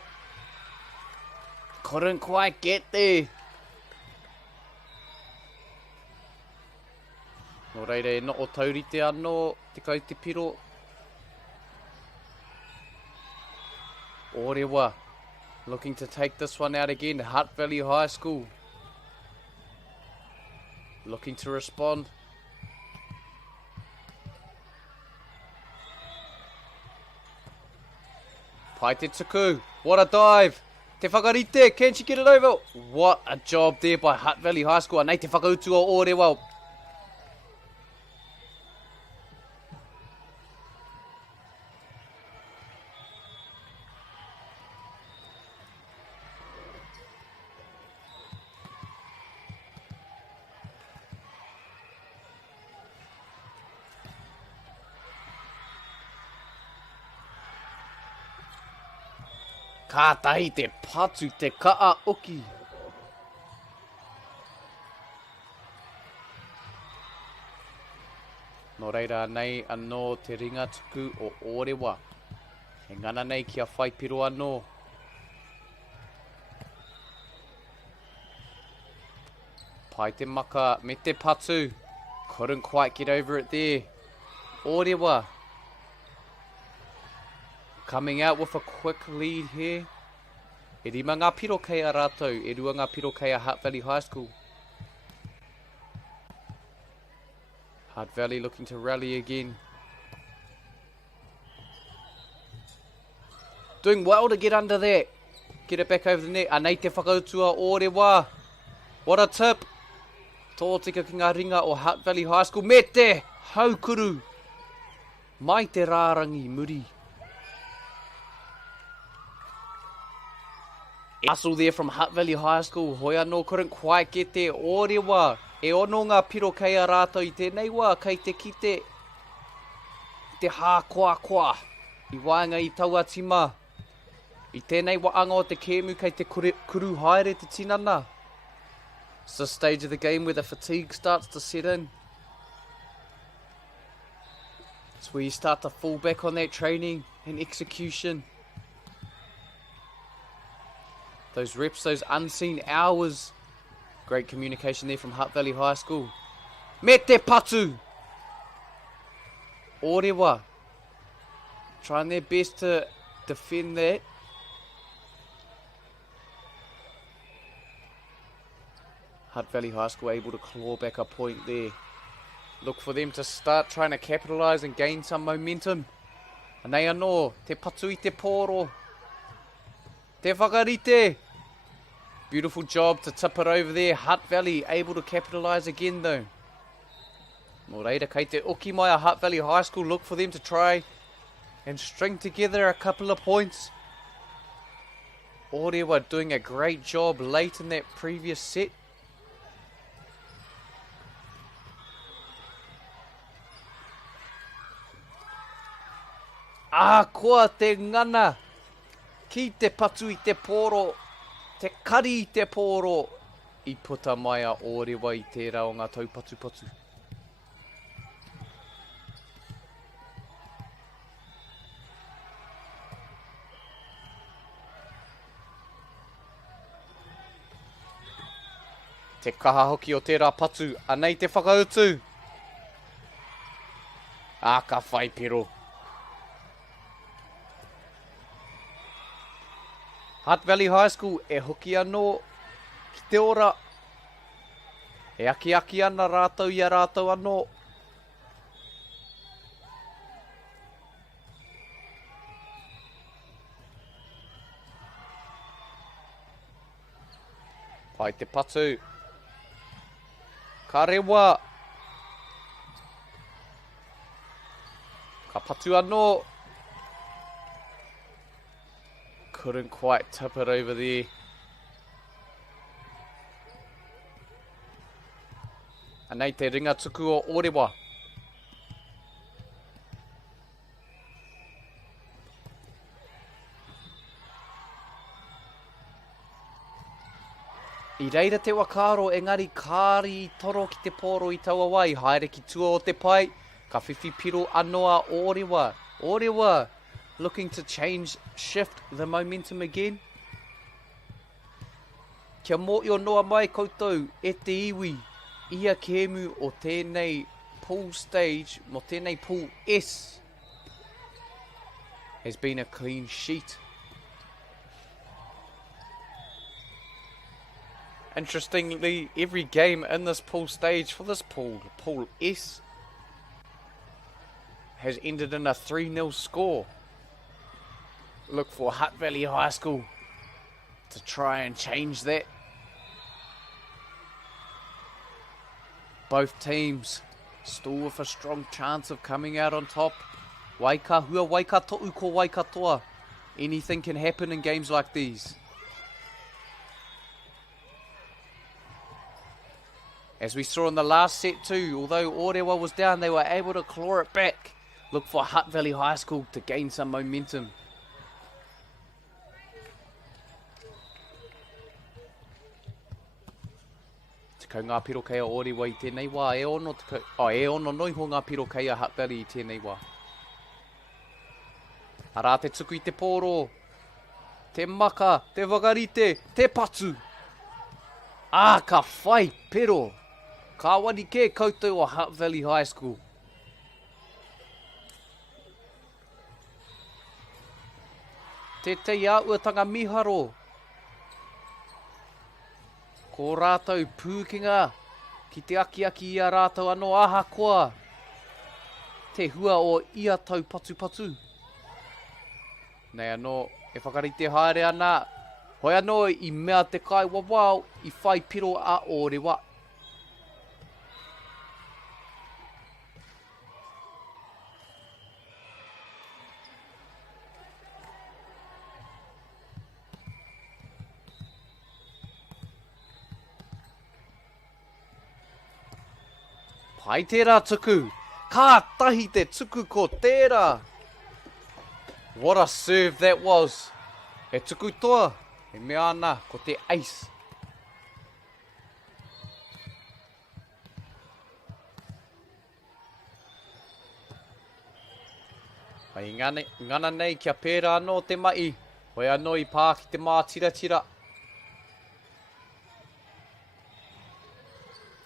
Couldn't quite get there. Nō reire e no o taurite anō te kau te piro. Orewa. Looking to take this one out again. Hutt Valley High School. Looking to respond. Pai te tuku. What a dive. Te whakarite. Can she get it over? What a job there by Hutt Valley High School. Nei te whakautu o Oirewa. Kātahi te patu te kaa oki. Nō reira nei anō te ringa tuku o Oirewa. He ngana nei kia whaipiro anō. Pai te maka me te patu. Couldn't quite get over it there. Oirewa. Coming out with a quick lead here. E rima ngā piro kei a rātou, e rua ngā piro kei a Hutt Valley High School. Hutt Valley looking to rally again. Doing well to get under there. Get it back over the net. Anei te whakautua Oirewa. What a tip. Tō tika ki ngā ringa o Hutt Valley High School. Me te haukuru. Mai te rārangi muri. Hustle there from Hutt Valley High School. Hoi anō couldn't quite get there. Oirewa. E ono ngā piro kei a rātou i tēnei wā. Kei te kite. Te hā koa koa. I waenga i taua tima. I tēnei waanga o te kēmu kei te kuru haere te tinana. It's the stage of the game where the fatigue starts to set in. It's where you start to fall back on that training and execution. Those reps, those unseen hours. Great communication there from Hutt Valley High School. Me te patu. Oirewa. Trying their best to defend that. Hutt Valley High School able to claw back a point there. Look for them to start trying to capitalise and gain some momentum. Anei anō, te patu i te pōro. Te whakarite. Beautiful job to tip it over there. Hutt Valley able to capitalise again though. Nō reira, kei te oki mai a Hutt Valley High School. Look for them to try and string together a couple of points. Oirewa doing a great job late in that previous set. Koa te ngana. Ki te patu i te pōro. Te kari i te pōro. I puta mai a Oirewa i tērā o ngā taupatu patu. Te kaha hoki o tērā patu. Anei te whakautu. Ka whai pero. Hutt Valley High School e hoki anō ki te ora. E aki ana rātou i a rātou anō. Pai te patu. Ka rewa. Ka patu anō. Couldn't quite tip it over there. Anei te ringa tuku o Oirewa. I reira te wakaro, engari kāri i toro ki te pōro i taua wai. Haere ki tua o te pai. Ka whiwhi piro anoa Oirewa. Oirewa looking to shift the momentum again. Kia mōio noa mai koutou e te iwi. Ia kēmu o tēnei pool stage, mo tēnei pool S. Has been a clean sheet. Interestingly, every game in this pool stage for this pool, Pool S, has ended in a 3-0 score. Look for Hutt Valley High School to try and change that. Both teams still with a strong chance of coming out on top. Waika hua, waika to'u ko waika toa. Anything can happen in games like these. As we saw in the last set too, although Poirewa was down, they were able to claw it back. Look for Hutt Valley High School to gain some momentum. Ko ngā piro kei a Poirewa I tēnei wā, e ono noi ho ngā piro kei a Hutt Valley I tēnei wā. Arā te tuku I te pōro, te maka, te wakarite, te patu. Ka whai, pero. Ka wani ke koutou o Hutt Valley High School. Te auatanga miharo. Ko rātou pūkinga, ki te aki I a rātou anō ahakoa. Te hua o ia tau patu patu. Nei anō, e whakarite haere ana, hoi anō I mea te kai wawao I whai piro a Poirewa. Pai tērā tuku. Ka tahi te tuku ko tērā. What a serve that was. E tuku toa. E mea ana ko te ace. Ai ngana nei kia pērā anō te mai. Hoi anō I pā ki te mā tira tira.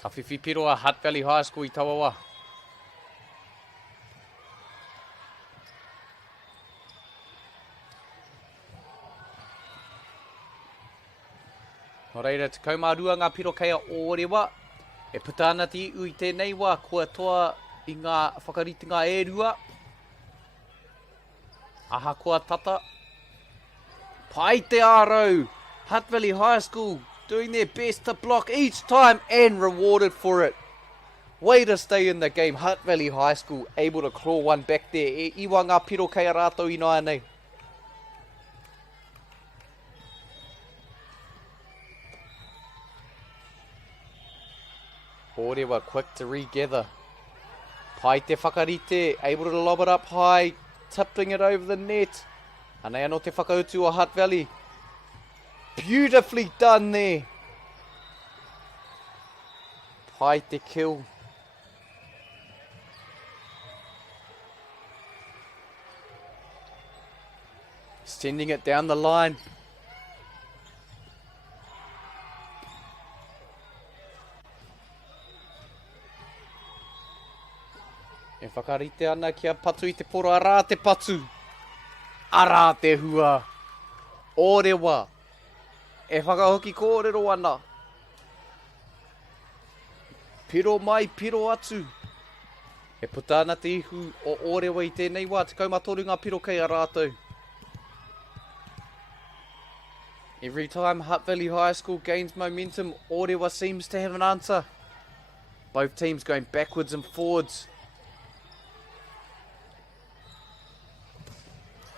Ka whiwhi piro a Hutt Valley High School I Tawawa. Nō reira, te kaumārua ngā piro kei a Poirewa. E puta ana te iu I tēnei wā, kua toa I ngā whakariti ngā ērua. Aha kua tata. Pai te ārau. Hutt Valley High School doing their best to block each time and rewarded for it. Way to stay in the game. Hutt Valley High School able to claw one back there. E iwa ngā piro kei a rātou I noa nei. Poirewa quick to regather. Pai te whakarite, able to lob it up high, tipping it over the net. Anei anō te whakautu o Hutt Valley. Beautifully done there. Pai te kill. Sending it down the line. E whakarite ana kia patu I te poro, arā te patu. Arā te hua. Poirewa. E whakahoki kōrero ana. Piro mai, piro atu. E puta ana te ihu o Poirewa I tēnei wā, te kaumatoru ngā piro kei a rātou. Every time Hutt Valley High School gains momentum, Poirewa seems to have an answer. Both teams going backwards and forwards.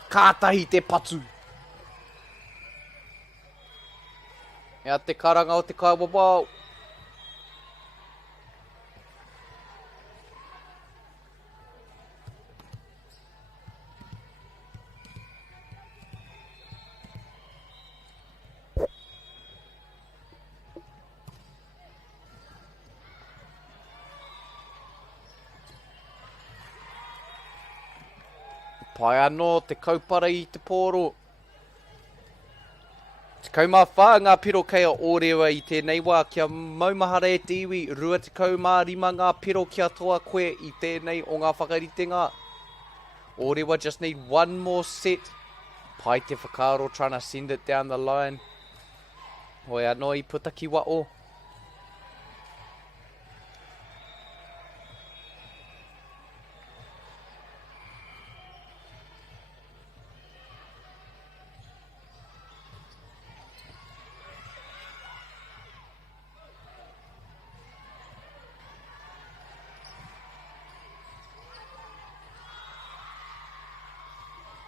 Kātahi te patu. Ea te karanga o te kaiwawao. Pai anō te kaupara I te pōro. Te kaumawha ngā piro kei a Poirewa I tēnei wā, kia maumahara e te iwi, rua te kaumārima ngā piro kia toa koe I tēnei o ngā whakaritenga. Poirewa just need one more set. Pai te whakaaro trying to send it down the line. Hoi anō I puta ki wa'o.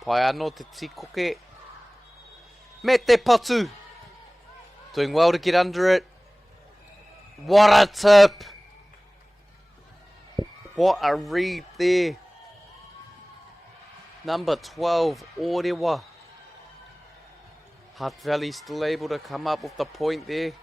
Pai anō te tikoke. Me te patu. Doing well to get under it. What a tip. What a read there. Number 12, Poirewa. Hutt Valley still able to come up with the point there.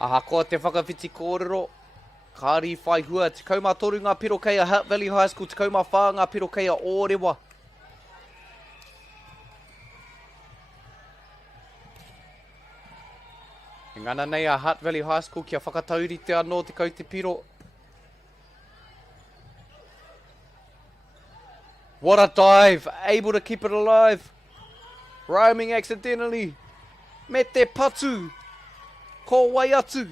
Aha koa te whakawhiti kōrero. Kāri whai hua. Te kaumā toru ngā piro kei a Hutt Valley High School. Te kaumā whā ngā piro kei a Poirewa. E ngana nei a Hutt Valley High School kia whakataurite anō te kau te piro. What a dive. Able to keep it alive. Roaming accidentally. Me te patu. Ko wai atu.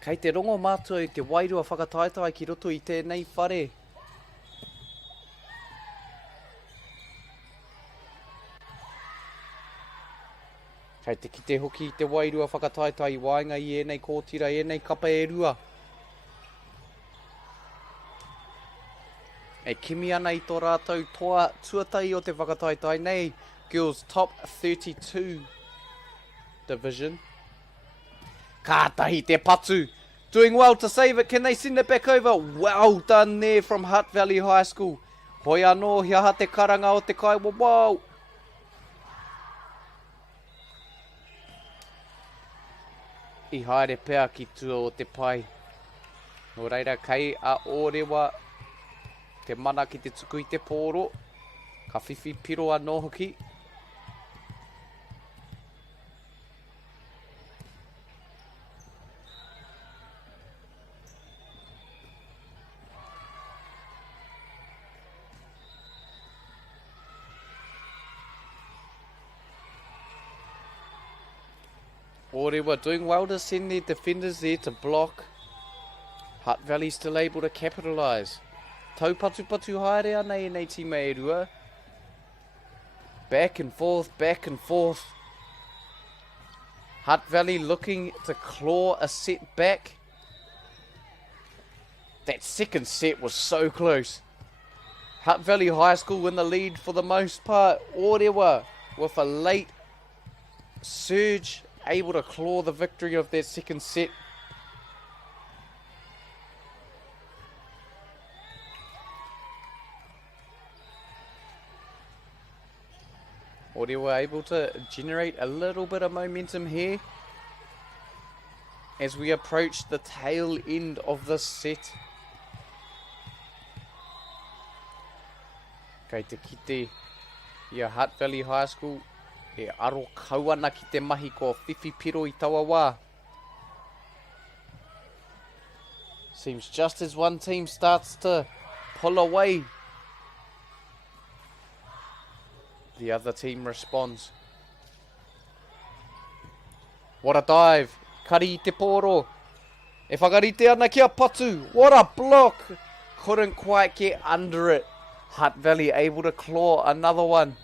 Kei te rongo mātua I te wairua whakataetai ki roto I tēnei whare. Kei te kite hoki I te wairua whakataetai I wainga I enei kōtira, enei kapa e rua. E kimi ana I tō rātou toa tuatai o te whakataetai nei. Girls top 32 division. Kātahi te patu. Doing well to save it. Can they send it back over? Well done there from Hutt Valley High School. Hoi anō, hia ha te karanga o te kaiwa. Wow. I haere pēr ki tua o te pai. Nō reira kei a Poirewa. Te mana ki te tuku I te pōro. Ka whiwhi piro anō hoki. Poirewa doing well to send their defenders there to block. Hutt Valley still able to capitalise. Tau patu patu haere ana I nei tima e rua. Back and forth, back and forth. Hutt Valley looking to claw a set back. That second set was so close. Hutt Valley High School in the lead for the most part. Poirewa with a late surge, able to claw the victory of their second set. Poirewa able to generate a little bit of momentum here as we approach the tail end of this set. Kei te kite I Hutt Valley High School. E aro kauana ki te mahi ko whiwhi piro I taua wā. Seems just as one team starts to pull away, the other team responds. What a dive. Kari I te pōro. E whakarite ana kia patu. What a block. Couldn't quite get under it. Hutt Valley able to claw another one.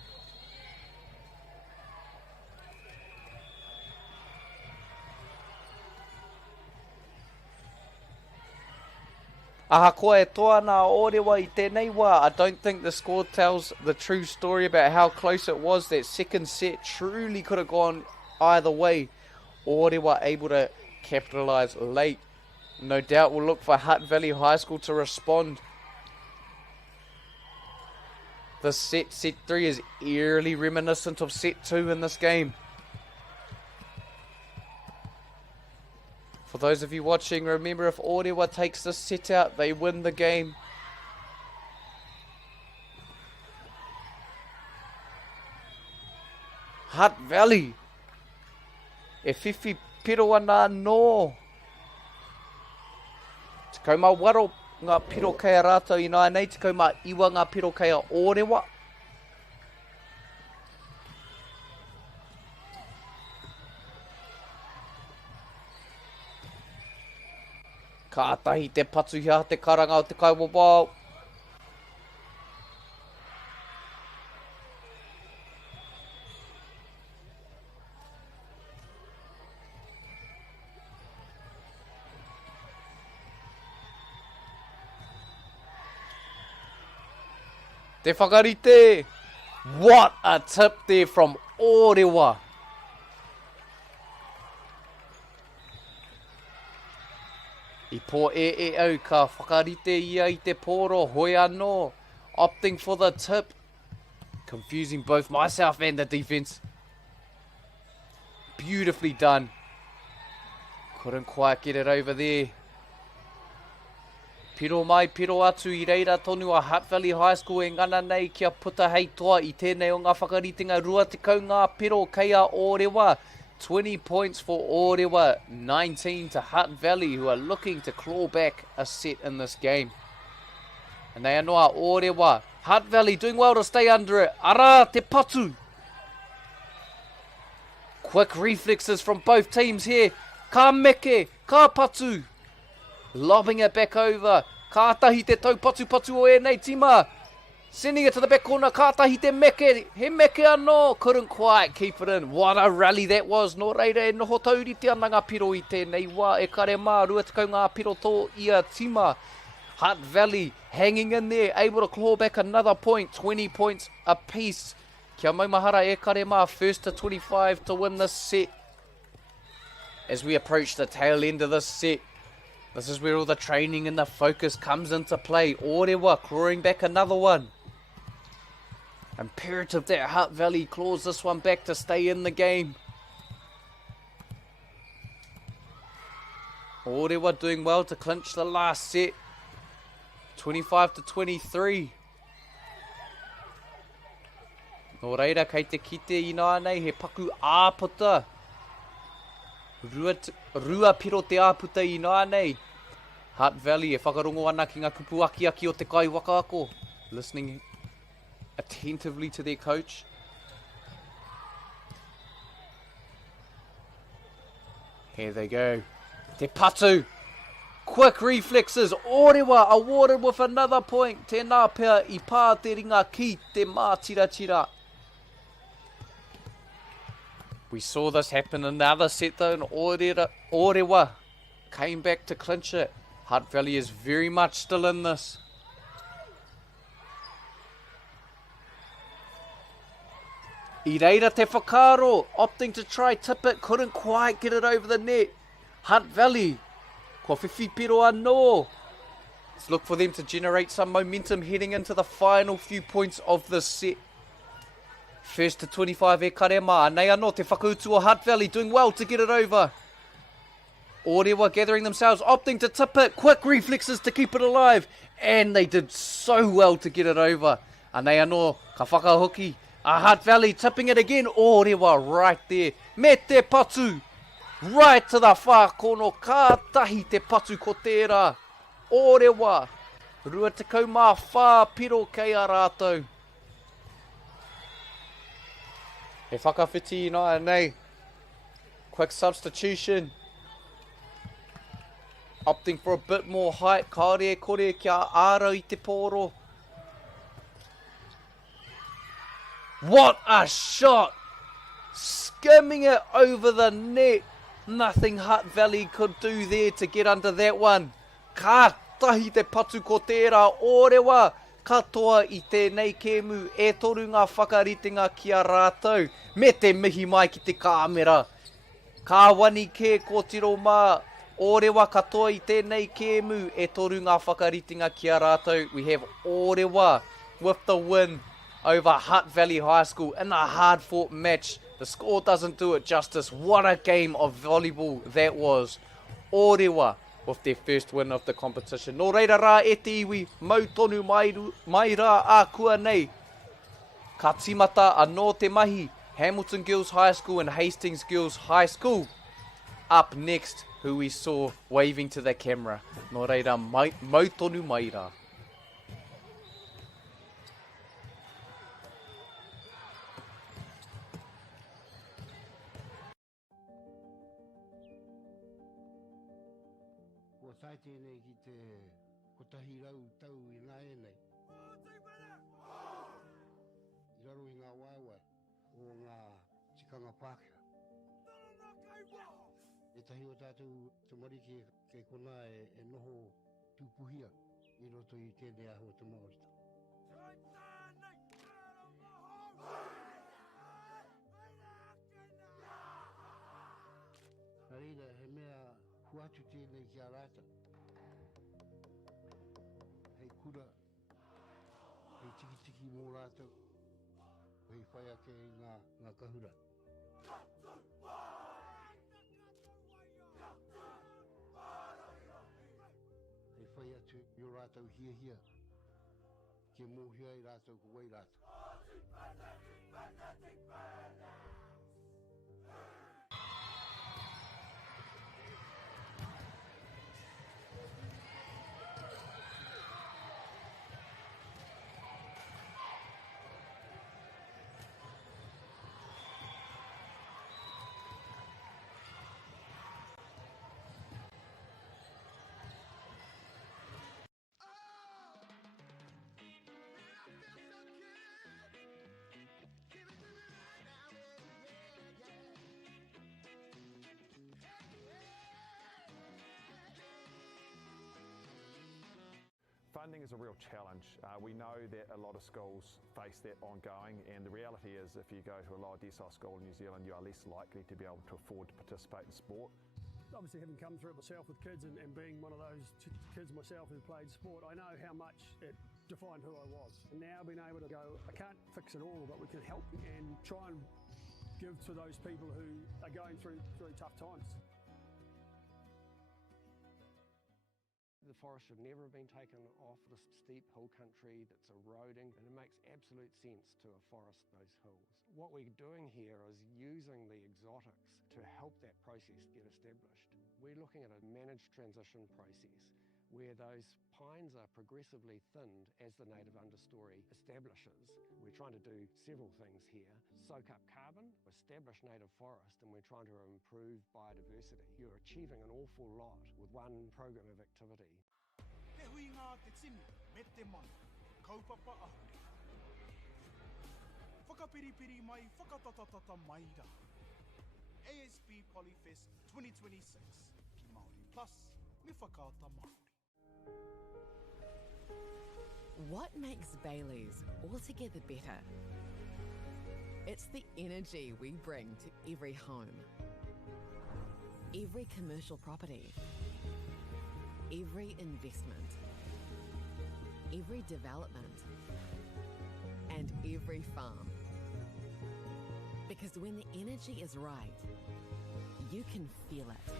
Aha koa e toa nā Poirewa I tēnei wā. I don't think the score tells the true story about how close it was. That second set truly could have gone either way. Poirewa able to capitalise late. No doubt we'll look for Hutt Valley High School to respond. The set 3 is eerily reminiscent of set 2 in this game. For those of you watching, remember if Poirewa takes this set out, they win the game. Hutt Valley. E whiwhi piro ana no. Te kauma waro ngā piro kei a rātou I nāi nei, te kauma iwa ngā piro kei a Oirewa. Kātahi te patu hia te karanga o te kaiwawao. Te whakarite. What a tip there from Oirewa. I pō au ka whakarite ia I te pōro hoi anō. Opting for the tip. Confusing both myself and the defense. Beautifully done. Couldn't quite get it over there. Piro mai, piro atu I reira tonu a Hutt Valley High School e ngana nei kia puta hei toa I tēnei o ngā whakaritenga rua te kau ngā piro kei a Oirewa. 20 points for Oirewa, 19 to Hutt Valley, who are looking to claw back a set in this game. And they are noa Oirewa. Hutt Valley doing well to stay under it. Ara te patu. Quick reflexes from both teams here. Ka meke, ka patu. Lobbing it back over. Kātahi te tau patu o e nei tima. Sending it to the back corner. Kātahi te meke. He meke anō. Couldn't quite keep it in. What a rally that was. Nō reira e noho tauri te ana ngā piro I tēnei wā. E kare mā rua te kau ngā piro tō ia tima. Hutt Valley hanging in there. Able to claw back another point. 20 points apiece. Kia maumahara e kare mā. First to 25 to win this set. As we approach the tail end of this set. This is where all the training and the focus comes into play. Oirewa clawing back another one. Imperative that Hutt Valley claws this one back to stay in the game. Oirewa doing well to clinch the last set. 25 to 23. Nō reira, kei te kite I nānei, he paku āputa. Rua piro te āputa I nānei. Hutt Valley e whakarongo ana ki ngā kupu aki o te kai waka ako. Listening attentively to their coach. Here they go. Te patu. Quick reflexes. Oirewa awarded with another point. Tēnā pea I pā te ringa ki te mā tira. We saw this happen in the other set though, and Oirewa came back to clinch it. Hutt Valley is very much still in this. I reira te whakaro, opting to try tip it, couldn't quite get it over the net. Hutt Valley, kua whiwhi piro anō. Let's look for them to generate some momentum heading into the final few points of this set. First to 25 e kare mā, nei anō te whakautu o Hutt Valley, doing well to get it over. Oirewa gathering themselves, opting to tip it, quick reflexes to keep it alive, and they did so well to get it over. Nei anō, ka whakahoki, a Hutt Valley tipping it again, Oirewa right there, me te patu, right to the whakono, kātahi te patu ko tērā, Oirewa, rua te kau mā whā piro kei a rātou. He whakawhiti I nei, quick substitution. Opting for a bit more height. Kaore e kore kia āra I te pōro. What a shot! Skimming it over the net. Nothing Hutt Valley could do there to get under that one. Kātahi te patu ko tērā Oirewa. Katoa I tēnei kēmu e toru ngā whakaritenga ki a rātou. Me te mihi mai ki te kāmera. Ka wani kē ko tiro mā. Oirewa katoa I tēnei kēmu e toru ngā whakaritenga ki a rātou. We have Oirewa with the win over Hutt Valley High School in a hard-fought match. The score doesn't do it justice. What a game of volleyball that was. Oirewa with their first win of the competition. Nō reira rā e te iwi, mau tonu mai rā a kua nei. Ka timata anō te mahi, Hamilton Girls High School and Hastings Girls High School. Up next, who we saw waving to the camera. Nō reira, mautonu maira. Ko tai tēnei ki te kotahi rau tau I ngā enei. I raro I ngā waiwai o ngā tikanga Pākehā. E tahi o tātou te marike kei kona e noho tūpuhia I roto I tēnei aho te Māori. Nā reira, he mea huatu tēnei ki a rāta. Hei kura, hei tiki mō rātou, hei whai ake I ngā kahura. Hei whai atu I rātou hia, ke mōhia I rātou ko wai rātou. Funding is a real challenge. We know that a lot of schools face that ongoing, and the reality is if you go to a lower decile school in New Zealand, you are less likely to be able to afford to participate in sport. Obviously, having come through it myself with kids and being one of those kids myself who played sport, I know how much it defined who I was. And now being able to go, I can't fix it all, but we can help and try and give to those people who are going through tough times. The forest should never have been taken off this steep hill country that's eroding, and it makes absolute sense to afforest those hills. What we're doing here is using the exotics to help that process get established. We're looking at a managed transition process where those pines are progressively thinned as the native understory establishes. We're trying to do several things here. Soak up carbon, establish native forest, and we're trying to improve biodiversity. You're achieving an awful lot with one program of activity. Te hui ngā te tini, me te mana, kaupapa ahuri. Whakapiripiri mai, whakatatatata mai rā. ASB Polyfest 2026, ki Māori Plus, me whakaata Māori. What makes Bailey's altogether better? It's the energy we bring to every home, every commercial property, every investment, every development, and every farm. Because when the energy is right, you can feel it.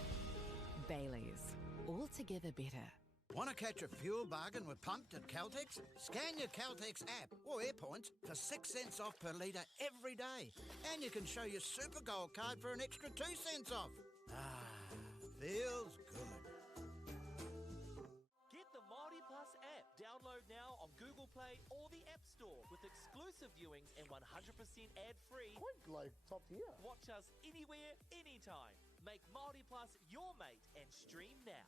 Bailey's, altogether better. Want to catch a fuel bargain with Pumped at Caltex? Scan your Caltex app or AirPoints for 6 cents off per litre every day. And you can show your Super Gold card for an extra 2 cents off. Ah, feels good. Get the MāORI Plus app. Download now on Google Play or the App Store with exclusive viewings and 100% ad-free. Quite like top tier. Watch us anywhere, anytime. Make MāORI Plus your mate and stream now.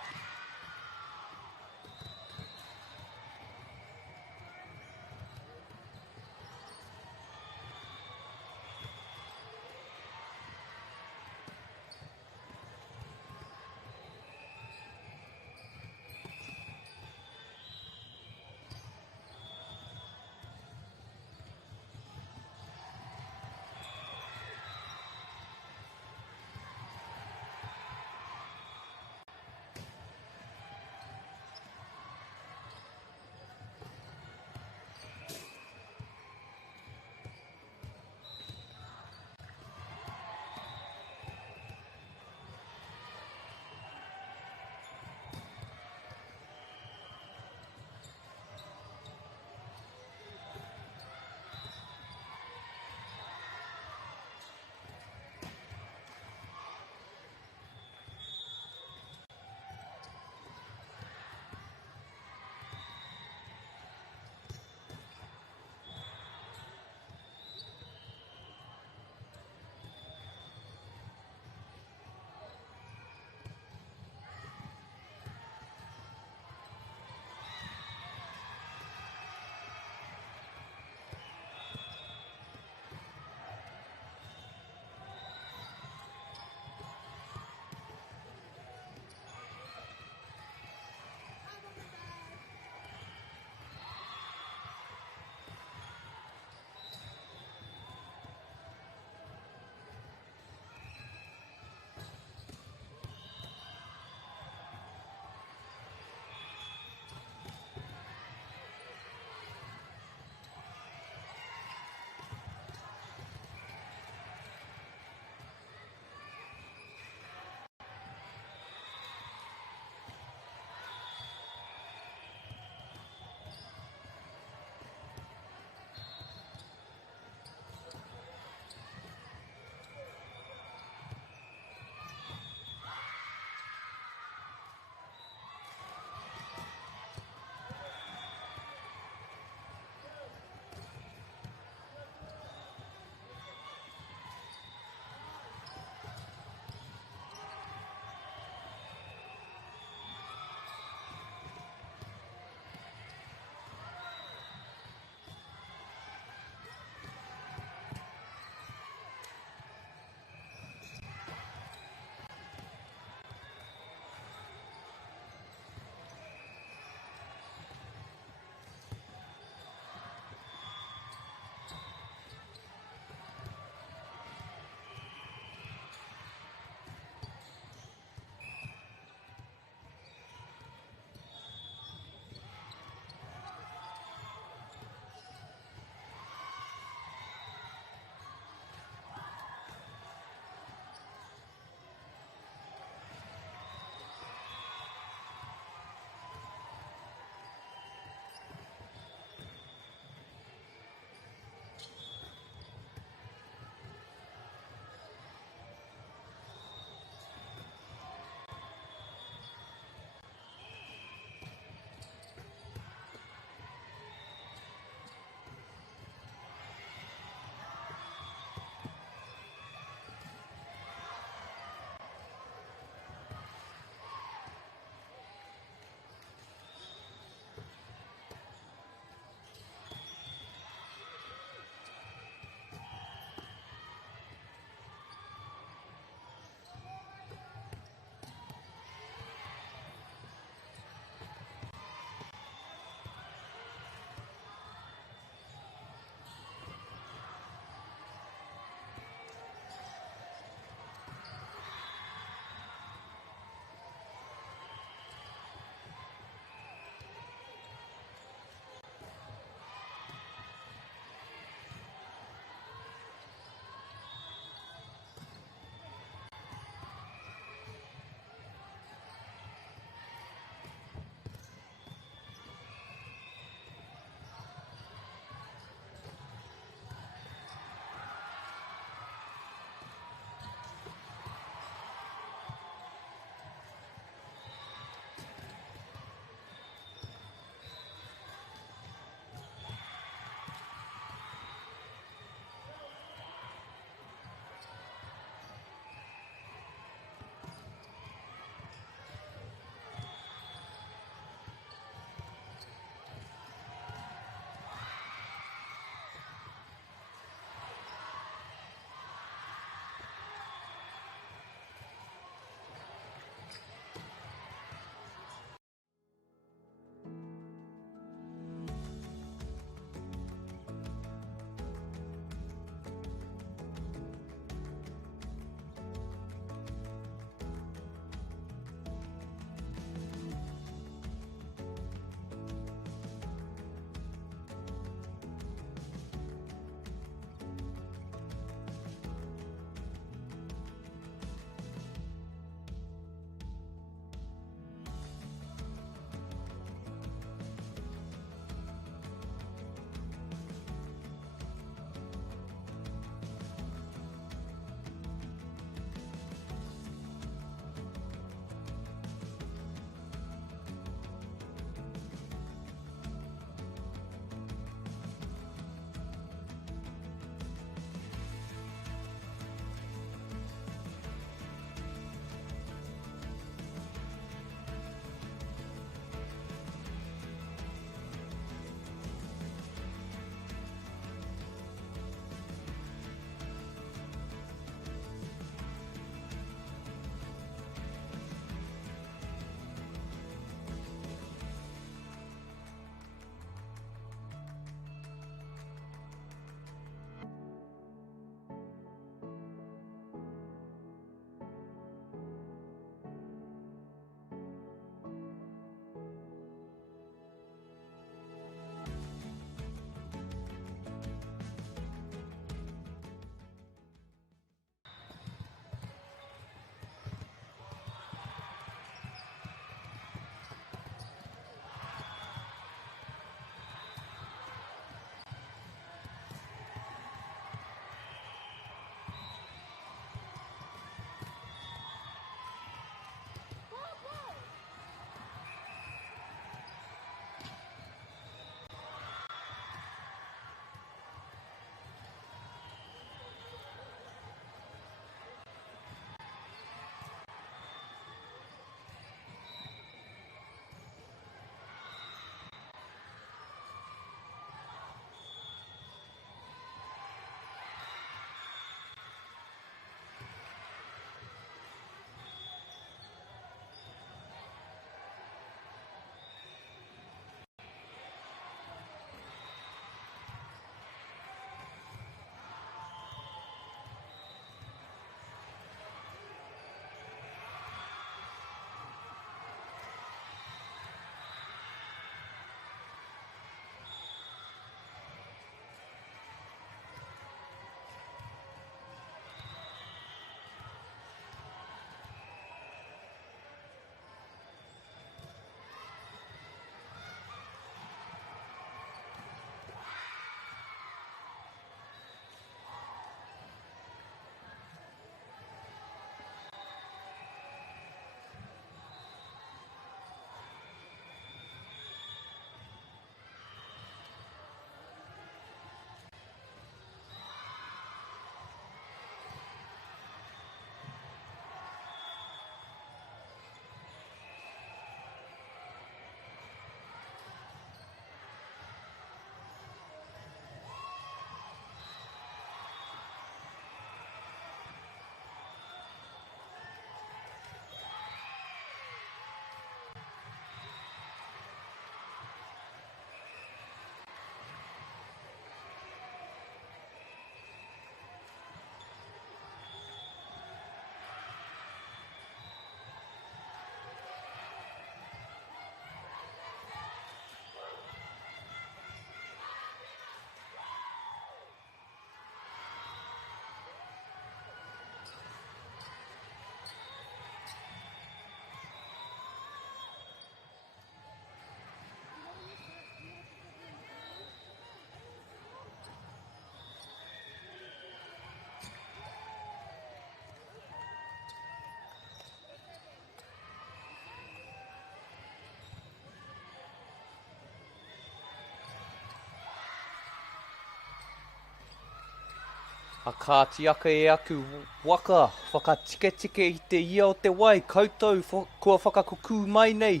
A kāti aka e aku waka, whakatike i te ia o te wai, koutou kua whakakuku mai nei,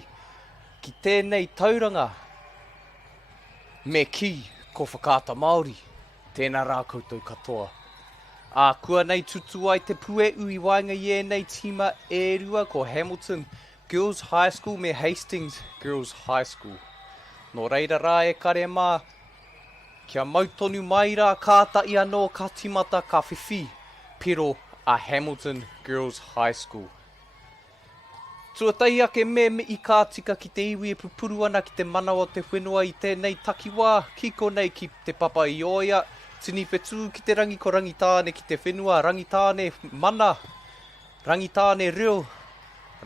ki tēnei tauranga. Me ki, ko whakaata Māori, tēnā rā koutou katoa. A kua nei tutu ai te pue ui wainga i nei tima e rua ko Hamilton Girls High School me Hastings Girls High School. Nō reira rā e kare mā, kia mautonu mai rā kātai anō ka timata ka whiwhi, pero a Hamilton Girls High School. Tuatai ake me i kā tika ki te iwi e pupuru ana ki te manawa te whenua i tēnei takiwā, kiko nei ki te papa i oia, tini whetū ki te rangi ko rangitāne ki te whenua, rangitāne mana, rangitāne reo,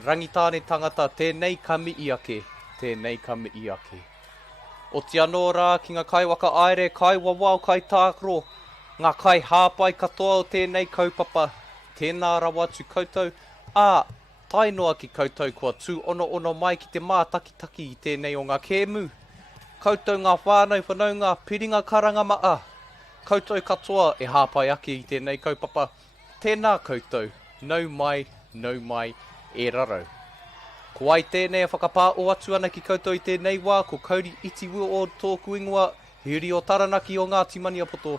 rangitāne tangata, tēnei ka mi'i ake, tēnei ka mi'i ake. O te anō rā ki ngā kai waka aere, kai wawao, kai tākro, ngā kai hāpai katoa o tēnei kaupapa, tēnā rawa atu koutou, tai noa ki koutou kua tū ono mai ki te mātakitaki i tēnei o ngā kēmu. Koutou ngā whānau whanaunga, piringa karanga maa, koutou katoa e hāpai ake i tēnei kaupapa, tēnā koutou, nau mai, e raro. Ko ai tēnei a whakapā o atu ana ki koutou i tēnei wā, ko kauri iti ua o tōku ingoa, hiri o taranaki o ngā timania poto.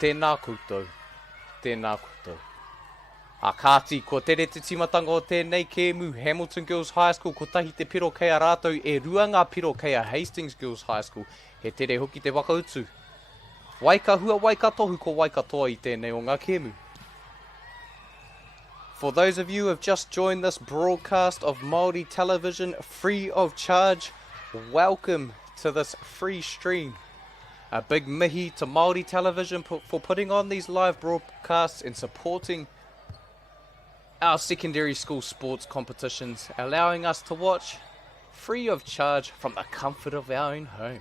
Tēnā koutou, tēnā koutou. A kāti, ko tere te timatanga o tēnei kēmu, Hamilton Girls High School, ko tahi te piro kei a rātou, e rua ngā piro kei a Hastings Girls High School, he tere hoki te wakautu. Waika hua, waika tohu, ko waika toa i tēnei o ngā kēmu. For those of you who have just joined this broadcast of Māori television free of charge, welcome to this free stream. A big mihi to Māori television for putting on these live broadcasts and supporting our secondary school sports competitions, allowing us to watch free of charge from the comfort of our own home.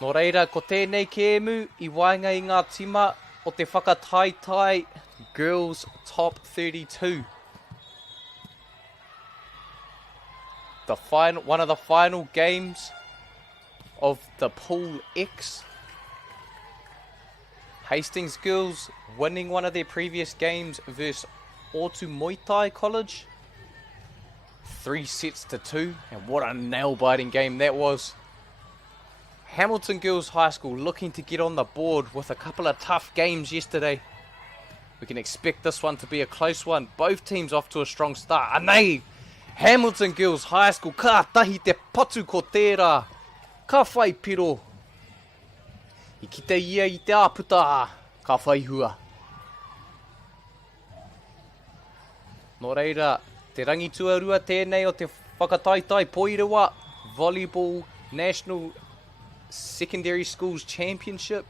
Nō reira, ko tēnei kēmu I wainga I ngā tima o te whakataitai Girls Top 32. One of the final games of the Pool X. Hastings Girls winning one of their previous games versus Oia College. 3-2, and what a nail-biting game that was. Hamilton Girls High School looking to get on the board with a couple of tough games yesterday. We can expect this one to be a close one. Both teams off to a strong start. Anei, Hamilton Girls High School, ka tahi te patu ko tērā. Ka whai piro. I ki te ia I te āputa, ka whai hua. Nō reira, te rangi tuarua tēnei o te whakataitai Poirewa Volleyball National Secondary Schools Championship.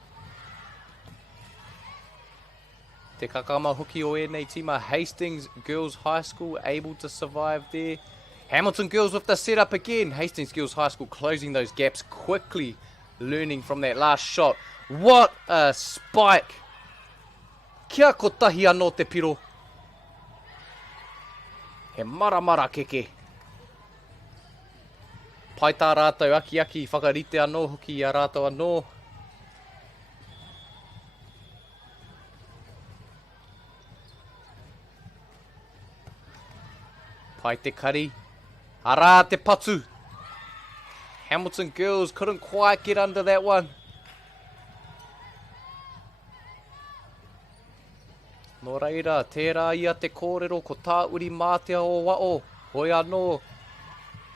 Te kakama hoki o nei tima, Hastings Girls High School able to survive there. Hamilton Girls with the setup again. Hastings Girls High School closing those gaps quickly, learning from that last shot. What a spike! Kia kotahi anō te piro. He maramara keke. Pai tā rātou aki whakarite anō hoki I a rātou anō. Pai te kari. Arā te patu. Hamilton Girls couldn't quite get under that one. Nō reira, tērā ia te kōrero ko tā uri mātea o wao. Hoi anō.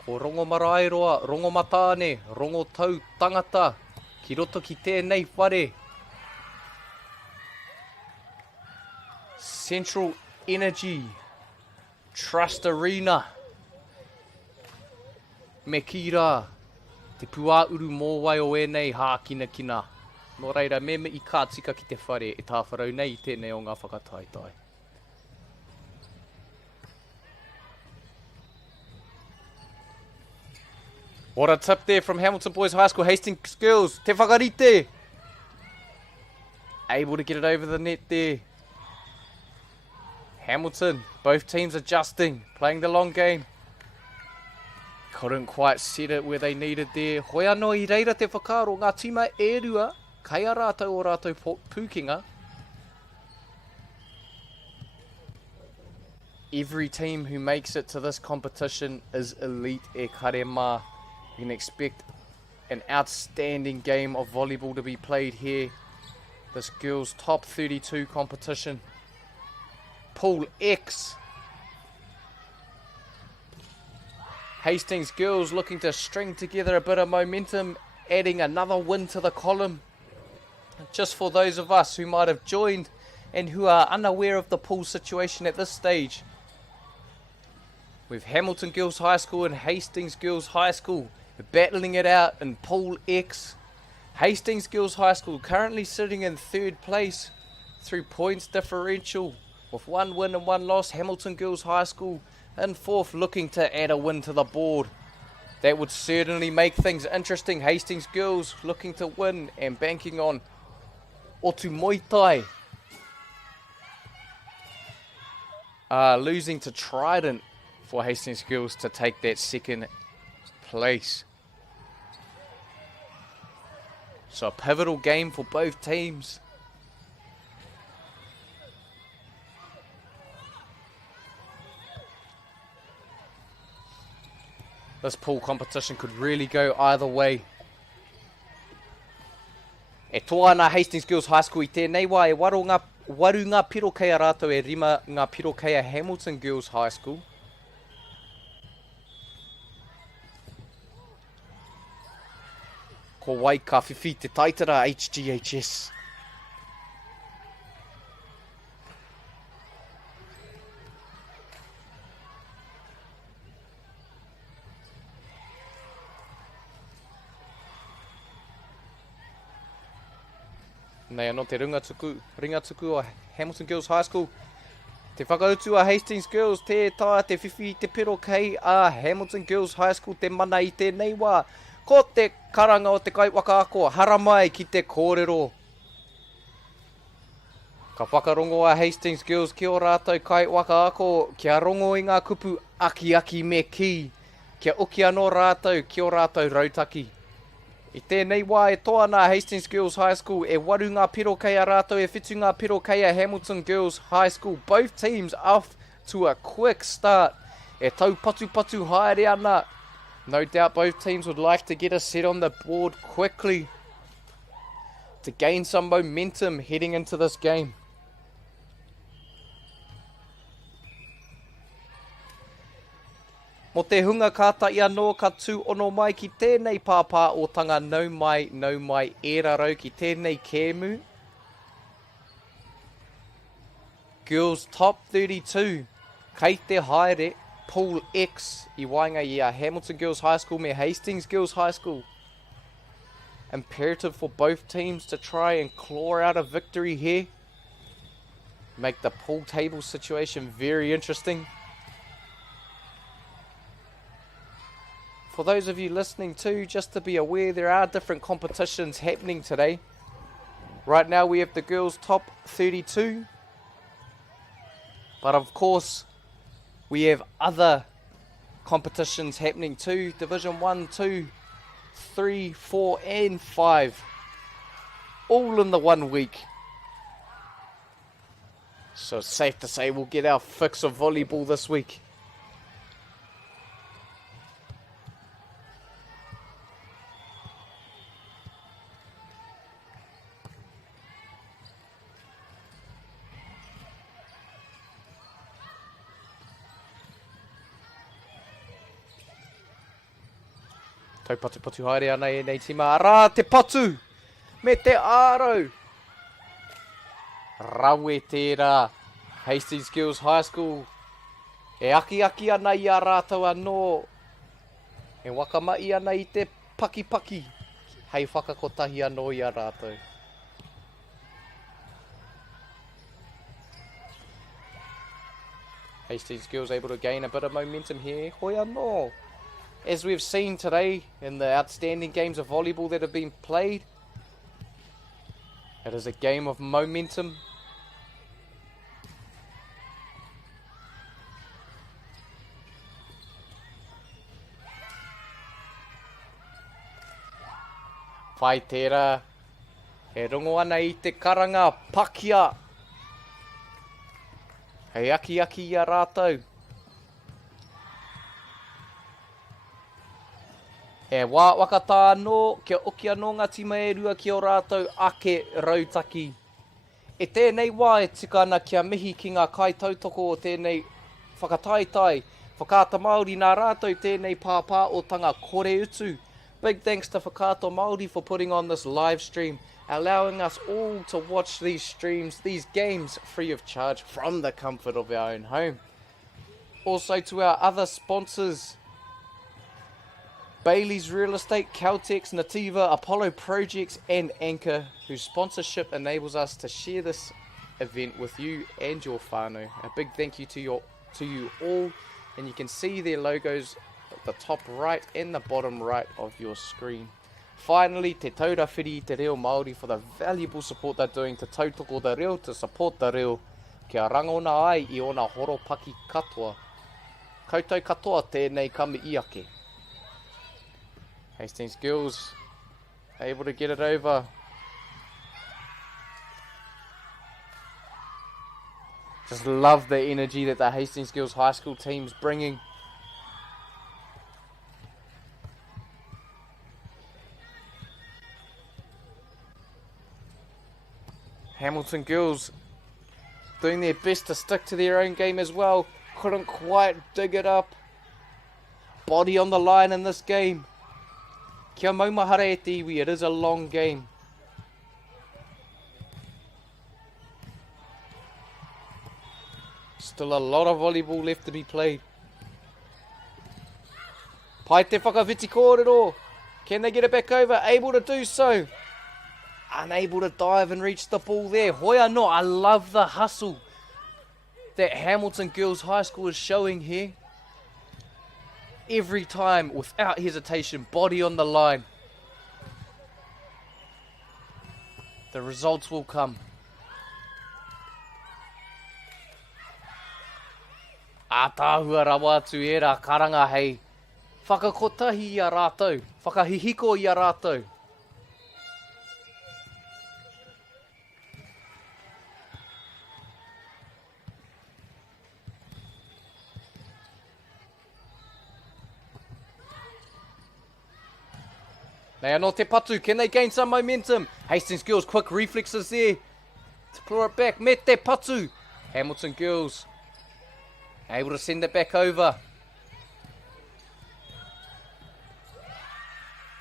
Ko rongo marairoa, rongo matāne, rongo tau tangata, ki roto ki tēnei whare. Central Energy, Trust Arena. Me ki rā, te puāuru mōwai o nei hākina. Nō reira, me I kā tika ki te whare e tāwharau nei I tēnei o ngā whakataitai. What a tip there from Hamilton Boys High School. Hastings Girls, te whakarite. Able to get it over the net there. Hamilton, both teams adjusting, playing the long game. Couldn't quite set it where they needed there. Hoi anō I reira te whakaaro, ngā tima e rua, kai a rātou o rātou pūkinga. Every team who makes it to this competition is elite e kare mā. You can expect an outstanding game of volleyball to be played here. This girls' top 32 competition. Pool X. Hastings girls looking to string together a bit of momentum, adding another win to the column. Just for those of us who might have joined and who are unaware of the pool situation at this stage, with Hamilton Girls High School and Hastings Girls High School battling it out in Pool X. Hastings Girls High School currently sitting in third place through points differential with 1 win and 1 loss. Hamilton Girls High School in fourth, looking to add a win to the board. That would certainly make things interesting. Hastings Girls looking to win and banking on Otu losing to Trident for Hastings Girls to take that second place. So a pivotal game for both teams. This pool competition could really go either way. E toa ana Hastings Girls High School I tēnei wā e waru ngā piro kei a rātou e rima ngā piro kei a Hamilton Girls High School. Ko wai ka whiwhi te taitara HGHS. Nei anō te ringa tuku o Hamilton Girls High School. Te whakautu a Hastings Girls, te tae te whiwhi te piro kei a Hamilton Girls High School, te mana I tēnei wā. Ko te karanga o te kaiwaka ako, hara mai ki te kōrero. Ka whakarongo a Hastings Girls ki o rātou kaiwaka ako, kia rongo I ngā kupu aki me ki. Kia uki anō rātou ki o rātou rautaki. I tēnei wā e toa nā Hastings Girls High School, e waru ngā piro kei a rātou, e whitu ngā piro kei a Hamilton Girls High School. Both teams off to a quick start. E tau patu haere ana. No doubt both teams would like to get a set on the board quickly to gain some momentum heading into this game. Mo te hunga kātai anō ka tū ono mai ki tēnei pāpā o tanga nau mai e rarau ki tēnei kēmu. Girls top 32, kei te haere, Pool X I wainga I a Hamilton Girls High School me Hastings Girls High School. Imperative for both teams to try and claw out a victory here. Make the pool table situation very interesting. For those of you listening too, just to be aware, there are different competitions happening today. Right now we have the girls top 32. But of course, we have other competitions happening too. Division 1, 2, 3, 4 and 5. All in the 1 week. So it's safe to say we'll get our fix of volleyball this week. Tau patu haere ana e nei tima. Rā te patu me te aro. Rawe tērā. Hastings Girls High School. E aki ana I a rātou anō. E wakamai ana I te paki. Hei whakakotahi anō I a rātou. Hastings Girls able to gain a bit of momentum here. Hoi anō. As we've seen today in the outstanding games of volleyball that have been played, it is a game of momentum. Whai tērā. He rongo ana i te karanga pakia. Hei aki i a rātou. He wā wakata anō, kia oki anō ngati mai rua ki o rātou ake rautaki. E tēnei wā e tika ana kia mihi ki ngā kaitautoko o tēnei whakataitai. Whakata Māori nā rātou tēnei pāpā o tanga kore utu. Big thanks to Whakata Māori for putting on this live stream, allowing us all to watch these streams, these games, free of charge from the comfort of our own home. Also to our other sponsors, Bailey's Real Estate, Caltex, Nativa, Apollo Projects and Anchor, whose sponsorship enables us to share this event with you and your whānau. A big thank you to you all, and you can see their logos at the top right and the bottom right of your screen. Finally, te taura whiri te reo Māori for the valuable support they're doing to tautoko the reo, to support the reo. Kia rangona ai I ona horopaki katoa. Koutou katoa tēnei kami I ake. Hastings girls able to get it over. Just love the energy that the Hastings Girls High School team's bringing. Hamilton girls doing their best to stick to their own game as well. Couldn't quite dig it up. Body on the line in this game. Kia maumahara e te iwi, it is a long game. Still a lot of volleyball left to be played. Pai te whakawhiti kōrero. Can they get it back over? Able to do so. Unable to dive and reach the ball there. Hoia no, I love the hustle that Hamilton Girls High School is showing here. Every time, without hesitation, body on the line. The results will come. Ātāhua rawa atu e rā karanga hei. Whakakotahi I a rātou. Whakahihiko I a rātou. Nei anō te patu, can they gain some momentum? Hastings Girls, quick reflexes there to claw it back. Me te patu. Hamilton Girls able to send it back over.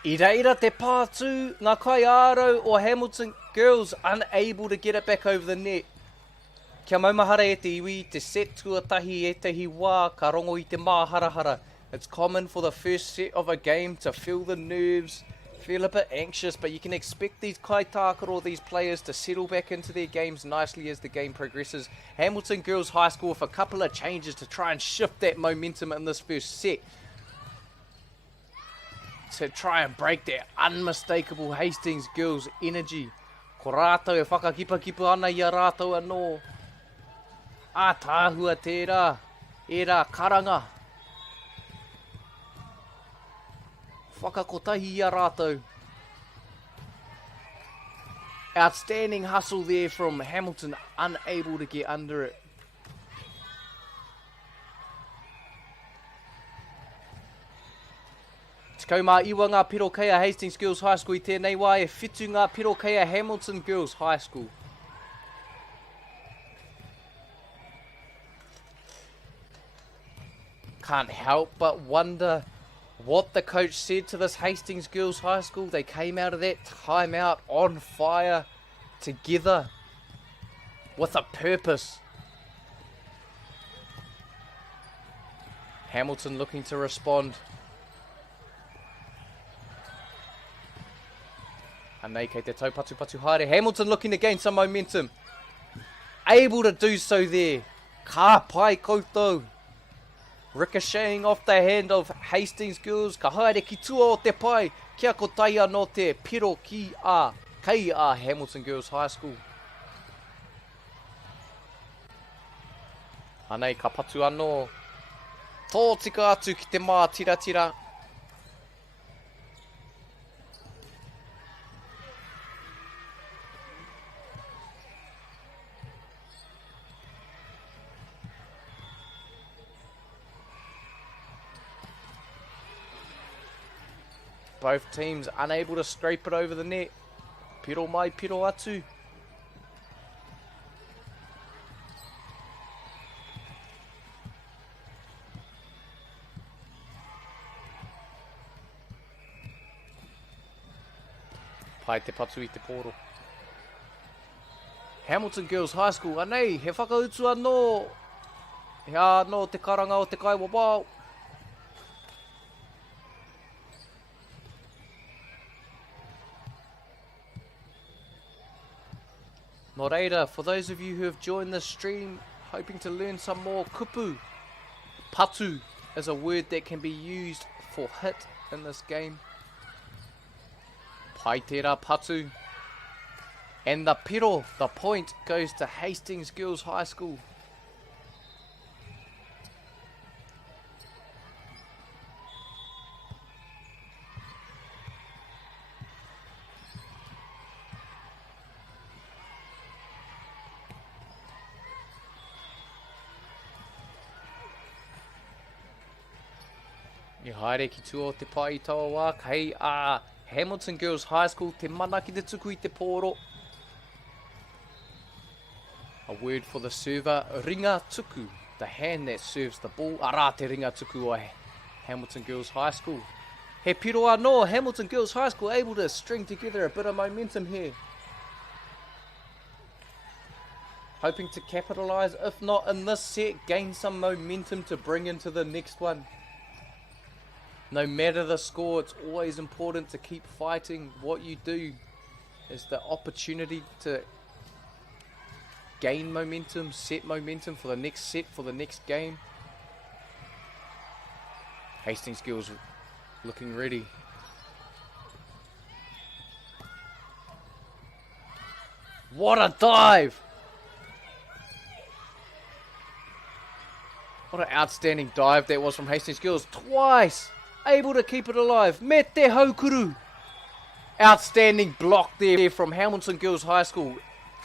Ira te pātu, ngā kaiaro o Hamilton Girls unable to get it back over the net. Kia maumahara e te iwi, te set tuatahi e tehi wā, ka rongo I te māharahara. It's common for the first set of a game to feel the nerves, feel a bit anxious, but you can expect these kaitākaro, these players, to settle back into their games nicely as the game progresses. Hamilton Girls High School with a couple of changes to try and shift that momentum in this first set, to try and break that unmistakable Hastings Girls energy. Ko rātou e whakakipakipa ana I a rātou anō. Ātāhua tērā, e rā karanga. Whakakotahi I a rātou. Outstanding hustle there from Hamilton, unable to get under it. Tikau mā iwa ngā piro kei a Hastings Girls High School I tēnei wā e whitu ngā piro kei a Hamilton Girls High School. Can't help but wonder what the coach said to this Hastings Girls High School. They came out of that timeout on fire, together, with a purpose. Hamilton looking to respond. Anei kei te taupatu haere. Hamilton looking to gain some momentum. Able to do so there. Ka pai koutou. Ricocheting off the hand of Hastings Girls. Ka haere ki tua o te pai. Kia ko taia no te piro ki a kei a Hamilton Girls High School. Anei ka patu anō. Tō tika atu ki te mā tira. Both teams unable to scrape it over the net. Piro mai, piro atu. Pai te patu I te poro. Hamilton Girls High School, anei, he whakautu anō. He anō te karanga o te kaiwa wau. Nō reira, for those of you who have joined this stream, hoping to learn some more kupu, patu is a word that can be used for hit in this game. Pai tērā patu. And the piro, the point, goes to Hastings Girls High School. I haere ki tua o te pai I taua wā, kei a Hamilton Girls High School, te mana ki te tuku I te pōro. A word for the server, ringa tuku, the hand that serves the ball. Ara te ringa tuku o Hamilton Girls High School. He piro anō, Hamilton Girls High School able to string together a bit of momentum here. Hoping to capitalise, if not in this set, gain some momentum to bring into the next one. No matter the score, it's always important to keep fighting. What you do is the opportunity to gain momentum, set momentum for the next set, for the next game. Hastings Girls looking ready. What a dive! What an outstanding dive that was from Hastings Girls. Twice able to keep it alive. Me te haukuru. Outstanding block there from Hamilton Girls High School.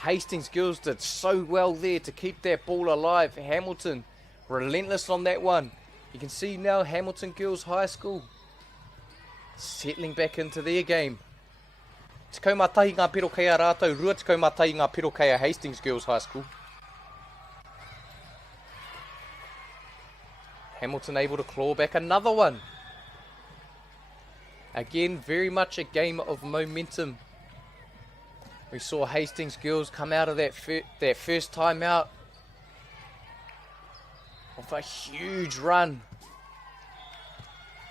Hastings Girls did so well there to keep that ball alive. Hamilton relentless on that one. You can see now Hamilton Girls High School settling back into their game. Te kaumatahi ngā piro kei a rātou, rua te kaumatahi ngā piro kei a Hastings Girls High School. Hamilton able to claw back another one. Again, very much a game of momentum. We saw Hastings Girls come out of that first time out of a huge run.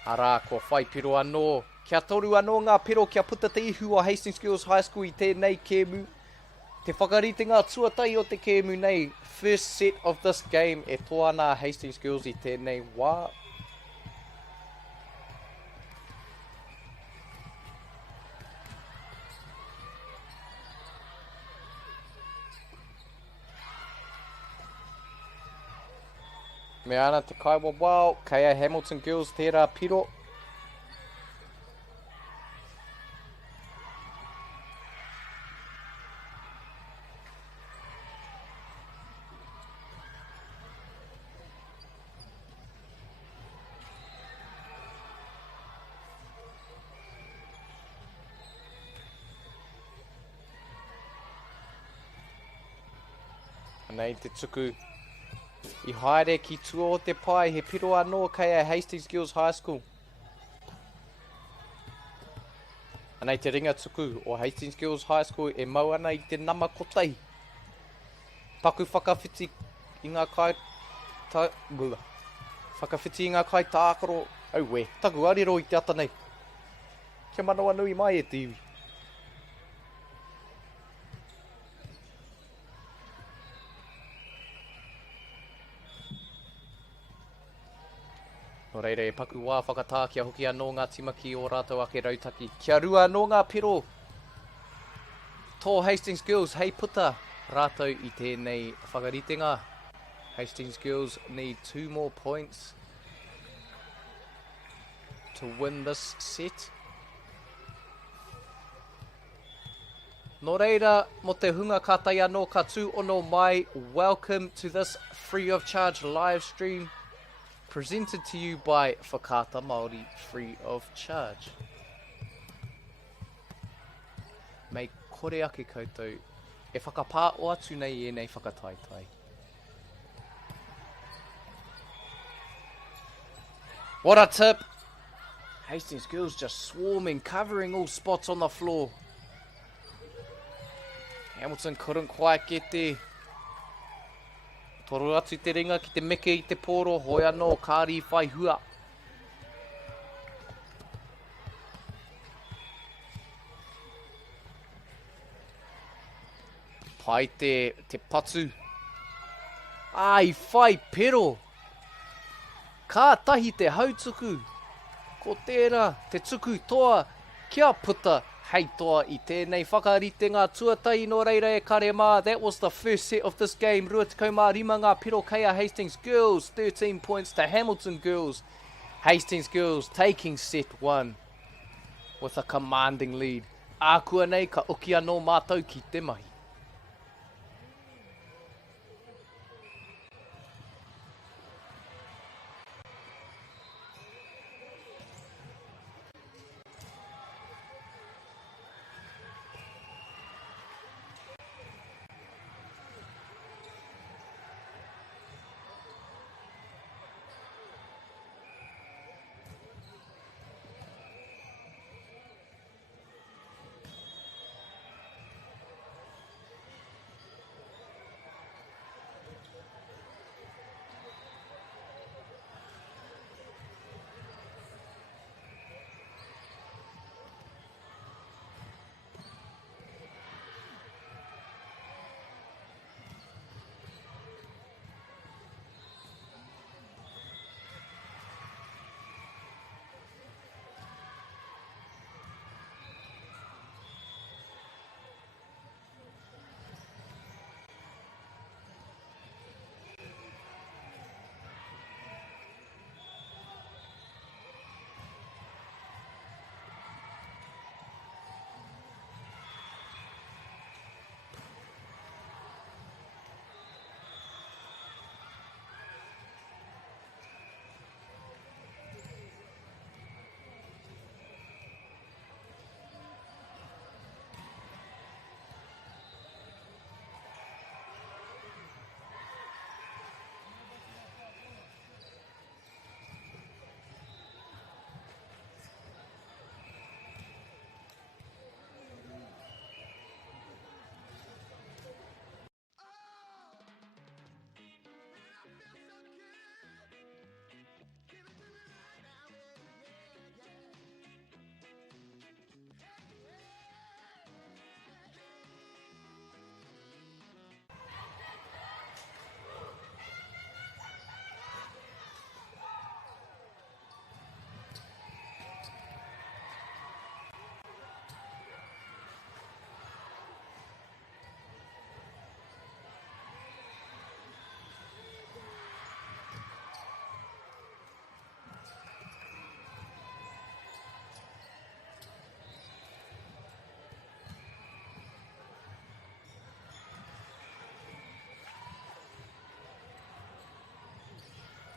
Ara, ko whai piro anō. Kia toru anō ngā piro kia puta te ihu o Hastings Girls High School I tēnei kēmu. Te whakarite ngā tuatai o te kēmu nei. First set of this game e toa nā Hastings Girls I tēnei wā. Me ana te kaiwa wau, kei a Hamilton Girls tērā piro. Nei te tuku. I haere ki tua o te pai, he piro anō kei a Hastings Girls High School. Anei te ringa tuku o Hastings Girls High School e mau ana I te nama kotai. Paku whakawhiti I ngā kai... Whakawhiti I ngā kai tākaro. Au we, taku ariro I te ata nei. Kia manawa nui mai e te iwi. Nō reire, e paku wā whakatākia hoki anō ngā timaki o rātou ake rautaki. Kia rua anō ngā piro. Tō Hastings Girls, hei puta. Rātou I tēnei whakaritenga. Hastings Girls need 2 more points to win this set. Nō reira, mo te hunga kātai anō ka tū ono mai. Welcome to this free of charge live stream. Presented to you by Whakata Māori Free of Charge. mei kore ake koutou, e whakapā o atu nei e nei whakataitai. What a tip! Hastings girls just swarming, covering all spots on the floor. Hamilton couldn't quite get there. Toru atu te ringa ki te meke I te poro, hoi anō, kāri whai hua. Pai te patu. Ai, whai pero. Ka tahi te hautuku. Ko tērā, te tuku toa, kia puta hei toa I tēnei whakarite ngā tuatai no reira e kare mā. That was the first set of this game. Rua te kaumā rima ngā pero kea Hastings girls. 13 points to Hamilton girls. Hastings girls taking set 1 with a commanding lead. Ākua nei ka uki anō mātou ki te mahi.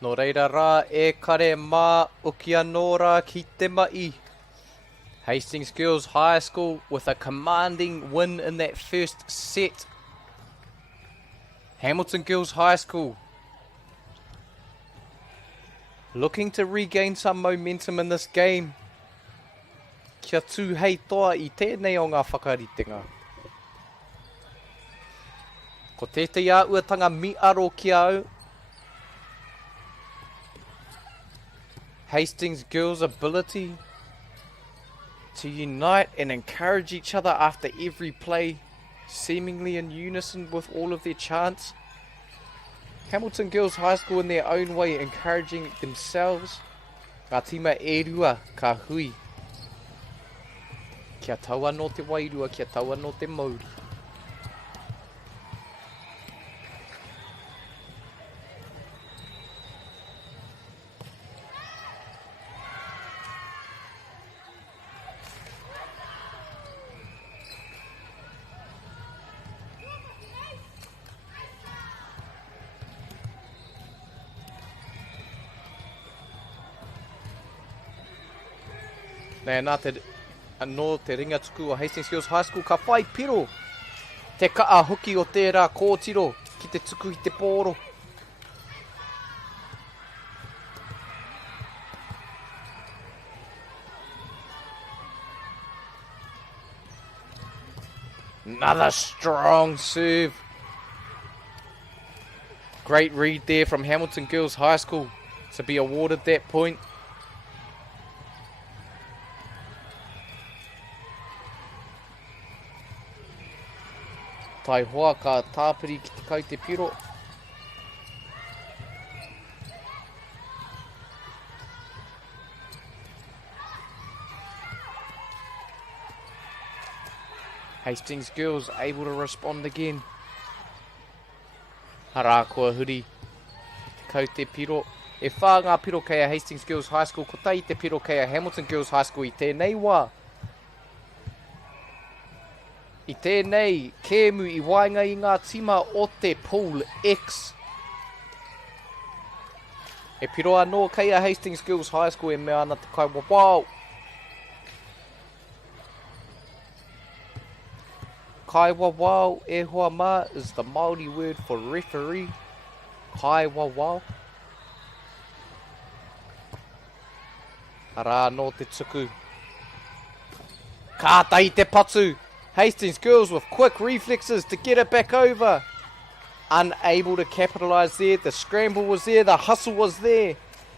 No reira rā e kare mā uki anō rā ki te mai. Hastings Girls High School with a commanding win in that first set. Hamilton Girls High School looking to regain some momentum in this game. Kia tū hei toa I tēnei o ngā whakaritenga. Ko tētai a uatanga miaro ki au. Hastings girls' ability to unite and encourage each other after every play, seemingly in unison with all of their chants. Hamilton Girls High School in their own way encouraging themselves. Ka tima e rua ka hui. Kia taua no te wairua, kia taua no te MΑORI. Nē, nā te anō te ringa tuku o Hastings Girls High School, ka whai piro te kaa hoki o tērā kōtiro ki te tuku i te pōro. Another strong serve. Great read there from Hamilton Girls High School to be awarded that point. Tai hoa ka tāpiri ki te kau te piro. Hastings Girls able to respond again. Hara kua huri. Te kau te piro. E whā ngā piro kei a Hastings Girls High School, ko tai te piro kei a Hamilton Girls High School i tēnei wā. I tēnei, kēmu i wainga i ngā tima o te Pool X. E piro anō kei a Hastings Girls High School e mea ana te kaiwa wau. Kaiwa wau e hoa mā is the Māori word for referee. Kaiwa wau. Arā no te tuku. Kātai te patu. Hastings Girls with quick reflexes to get it back over. Unable to capitalise there. The scramble was there. The hustle was there.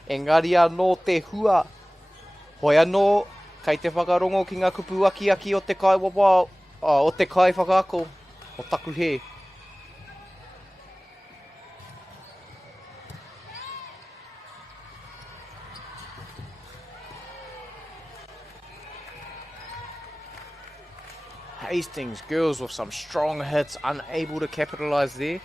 Engari anō te hua. Hoi anō, kei te whakarongo ki ngā kupu aki o te kaiwa wau. O te kai whakaako. O taku he. Hastings Girls with some strong hits, unable to capitalise there.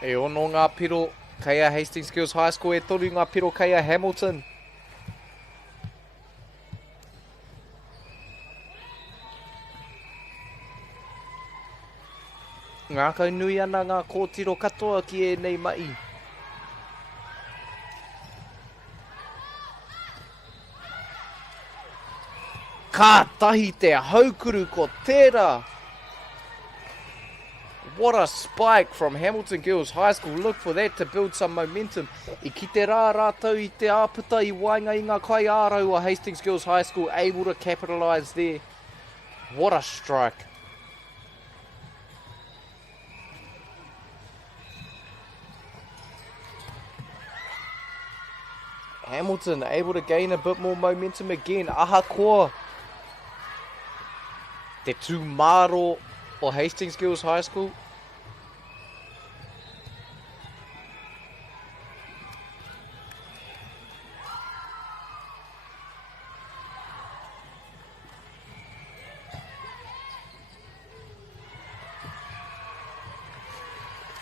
E ono ngā piro kei a Hastings Girls High School, e toru ngā piro kei a Hamilton. Ngā kau nui ana ngā kōtiro katoa ki e nei mai. Ka tahi te haukuru ko tērā. What a spike from Hamilton Girls High School. Look for that to build some momentum. I ki te rā rātau i te āputa i wainga i ngā kai ārau a Hastings Girls High School, able to capitalise there. What a strike. Hamilton able to gain a bit more momentum again. Ahakoa. Te tū māro o Hastings Girls High School.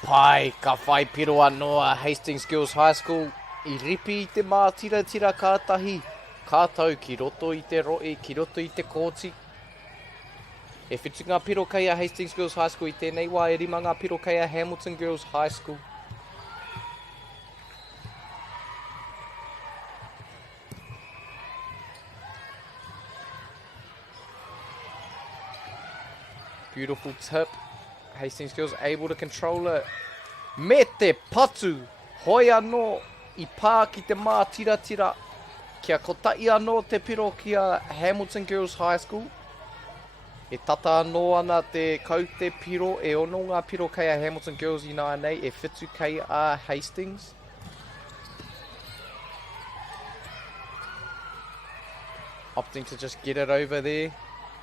Pai, ka whai piro anō a Hastings Girls High School. I ripi i te mā tira kātahi. Kātau ki roto i te roe, ki roto i te kōti. E whitu ngā piro kei a Hastings Girls High School i tēnei wā, e rima ngā piro kei a Hamilton Girls High School. Beautiful tip. Hastings Girls able to control it. Me te patu. Hoi anō i pā ki te mā tira. Kia kotai anō te piro ki a Hamilton Girls High School. E tata anō ana te kau te piro. E ono ngā piro kei a Hamilton Girls i nā nei. E whitu kei a Hastings. Opting to just get it over there.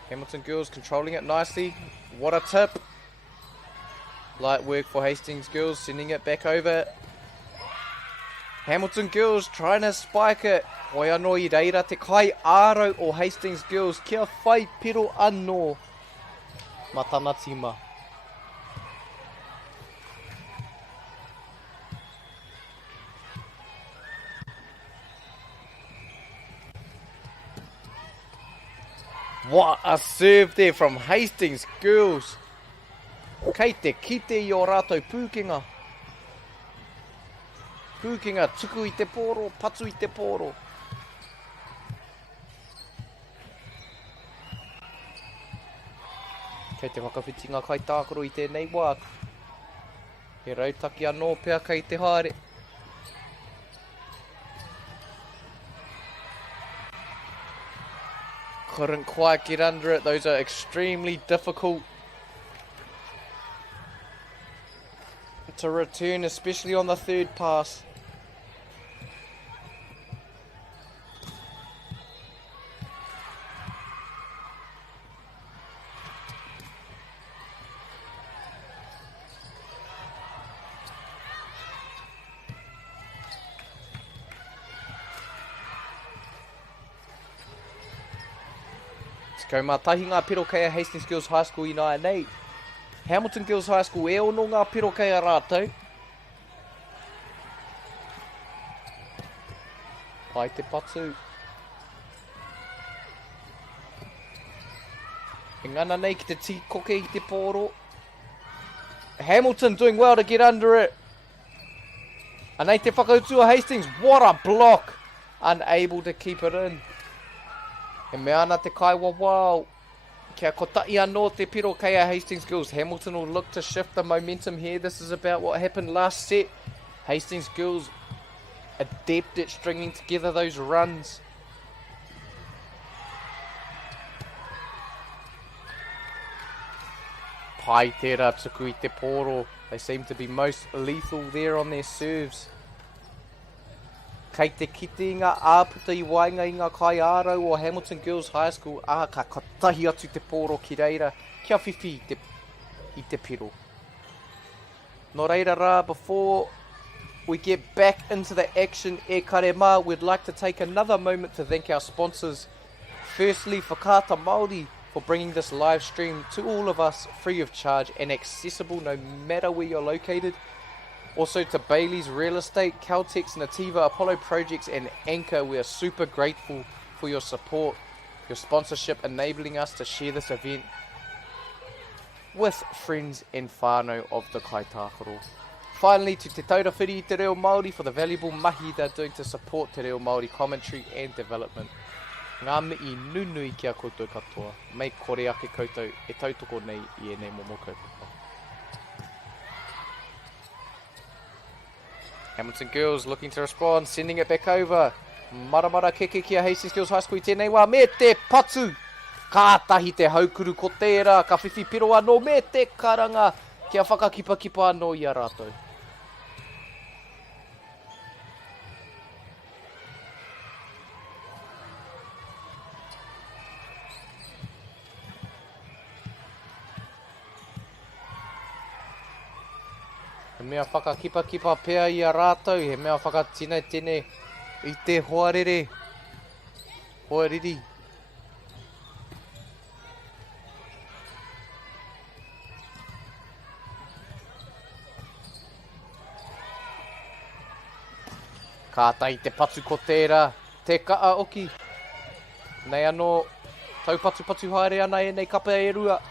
Hamilton Girls controlling it nicely. What a tip. Light work for Hastings Girls, sending it back over. Hamilton Girls trying to spike it. Hoi anō i reira te kai ārau o Hastings Girls. Kia whai piro anō. Matana tima. What a serve there from Hastings girls. Kei te kite I o rātou pūkenga. Pūkenga tuku I te pōro, patu I te pōro. Kei te whakawhitinga kai tākoro I tēnei wā. He rautaki anō pēr kei te haere. Couldn't quite get under it. Those are extremely difficult to return, especially on the third pass. Ko mā tahi ngā pero kei a Hastings Girls High School I nāia nei. Hamilton Girls High School e ono ngā pero kei a rātou. Pai te patu. E ngana nei ki te tīkoke I te pōro. Hamilton doing well to get under it. Anei te whakautua Hastings, what a block. Unable to keep it in. E mea ana te kaiwa wau. Kia kotai anō te piro kei a Hastings Girls. Hamilton will look to shift the momentum here. This is about what happened last set. Hastings Girls adept at stringing together those runs. Pai tērā tuku I te pōro. They seem to be most lethal there on their serves. Kei te kite ngā āputa I wainga I ngā kai ārau o Hamilton Girls High School. Ka katahi atu te pōro ki reira. Kia whiwhi I te piro. Nō reira rā, before we get back into the action e karema, we'd like to take another moment to thank our sponsors. Firstly, Whakaata Māori for bringing this live stream to all of us free of charge and accessible no matter where you're located. Also to Bailey's Real Estate, Caltex, Nativa, Apollo Projects and Anchor, we are super grateful for your support, your sponsorship, enabling us to share this event with friends and whānau of the Kaitākaro. Finally, to Te Taurawhiri I Te Reo Māori for the valuable mahi they're doing to support Te Reo Māori commentary and development. Ngā mihi nunui kia koutou katoa. Mei kore ake koutou e tautoko nei I enei momo kaupapa. Hamilton Girls looking to respond, sending it back over. Matamata keke kia Hastings Girls High School I tēnei wā. Me te patu! Kātahi te haukuru ko tērā. Ka whiwhi piro anō me te karanga. Kia whakakipakipa anō I a rātou. He mea whakakipakipa pēr I a rātou, he mea whakatina tēne I te hoarere, hoariri. Kātai te patu ko tērā, te kaa oki. Nei anō, tau patu haere ana e nei kapa e rua.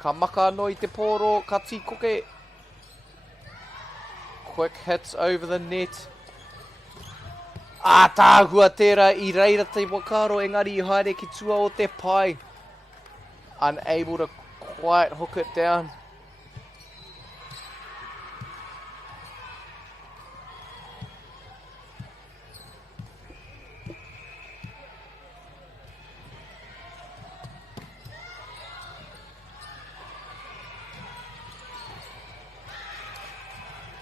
Ka maka anō I te pōro, ka tīkoke. Quick hits over the net. Tāhua tērā I reira te wakaro, engari I haere ki tua o te pai. Unable to quite hook it down.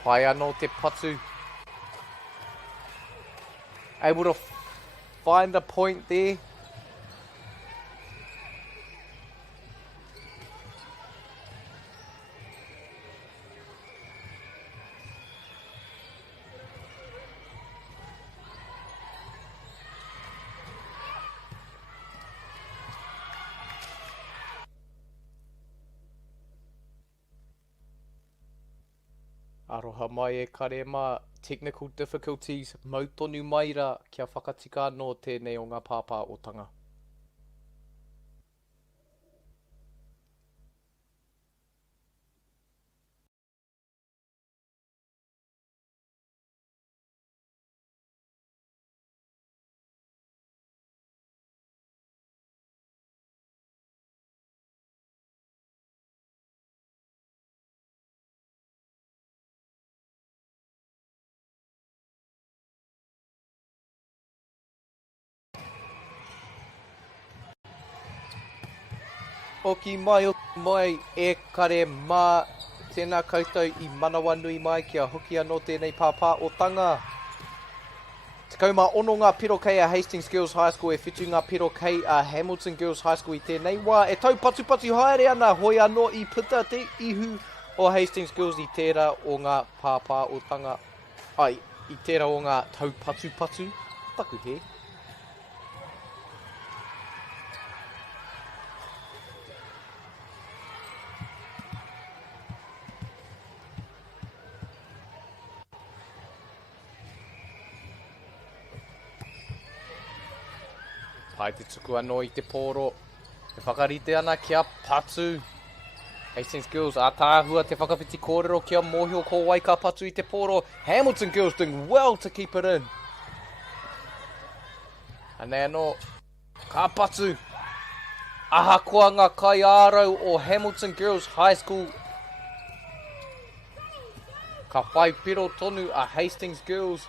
Pai anō te patu. Able to find a point there. Aroha mai e karema, technical difficulties, mautonu mai rā kia whakatika no tēnei o ngā pāpā o tanga. Oki mai e kare mā tēnā koutou I manawa nui mai kia hoki anō tēnei pāpā o tanga. Tekau mā ono ngā piro kei a Hastings Girls High School e whitu ngā piro kei a Hamilton Girls High School I tēnei wā e tau patu haere ana hoi anō I puta te ihu o Hastings Girls I tērā o ngā pāpā o tanga. Ai, I tērā o ngā tau patu, taku he. Pai te tuku anō I te pōro. E whakarite ana kia patu. Hastings Girls ātāhua te whakawhiti kōrero kia mōhio ko waika patu I te pōro. Hamilton Girls doing well to keep it in. Anei anō, ka patu. Aha koa ngā kai ārau o Hamilton Girls High School. Ka whai piro tonu a Hastings Girls.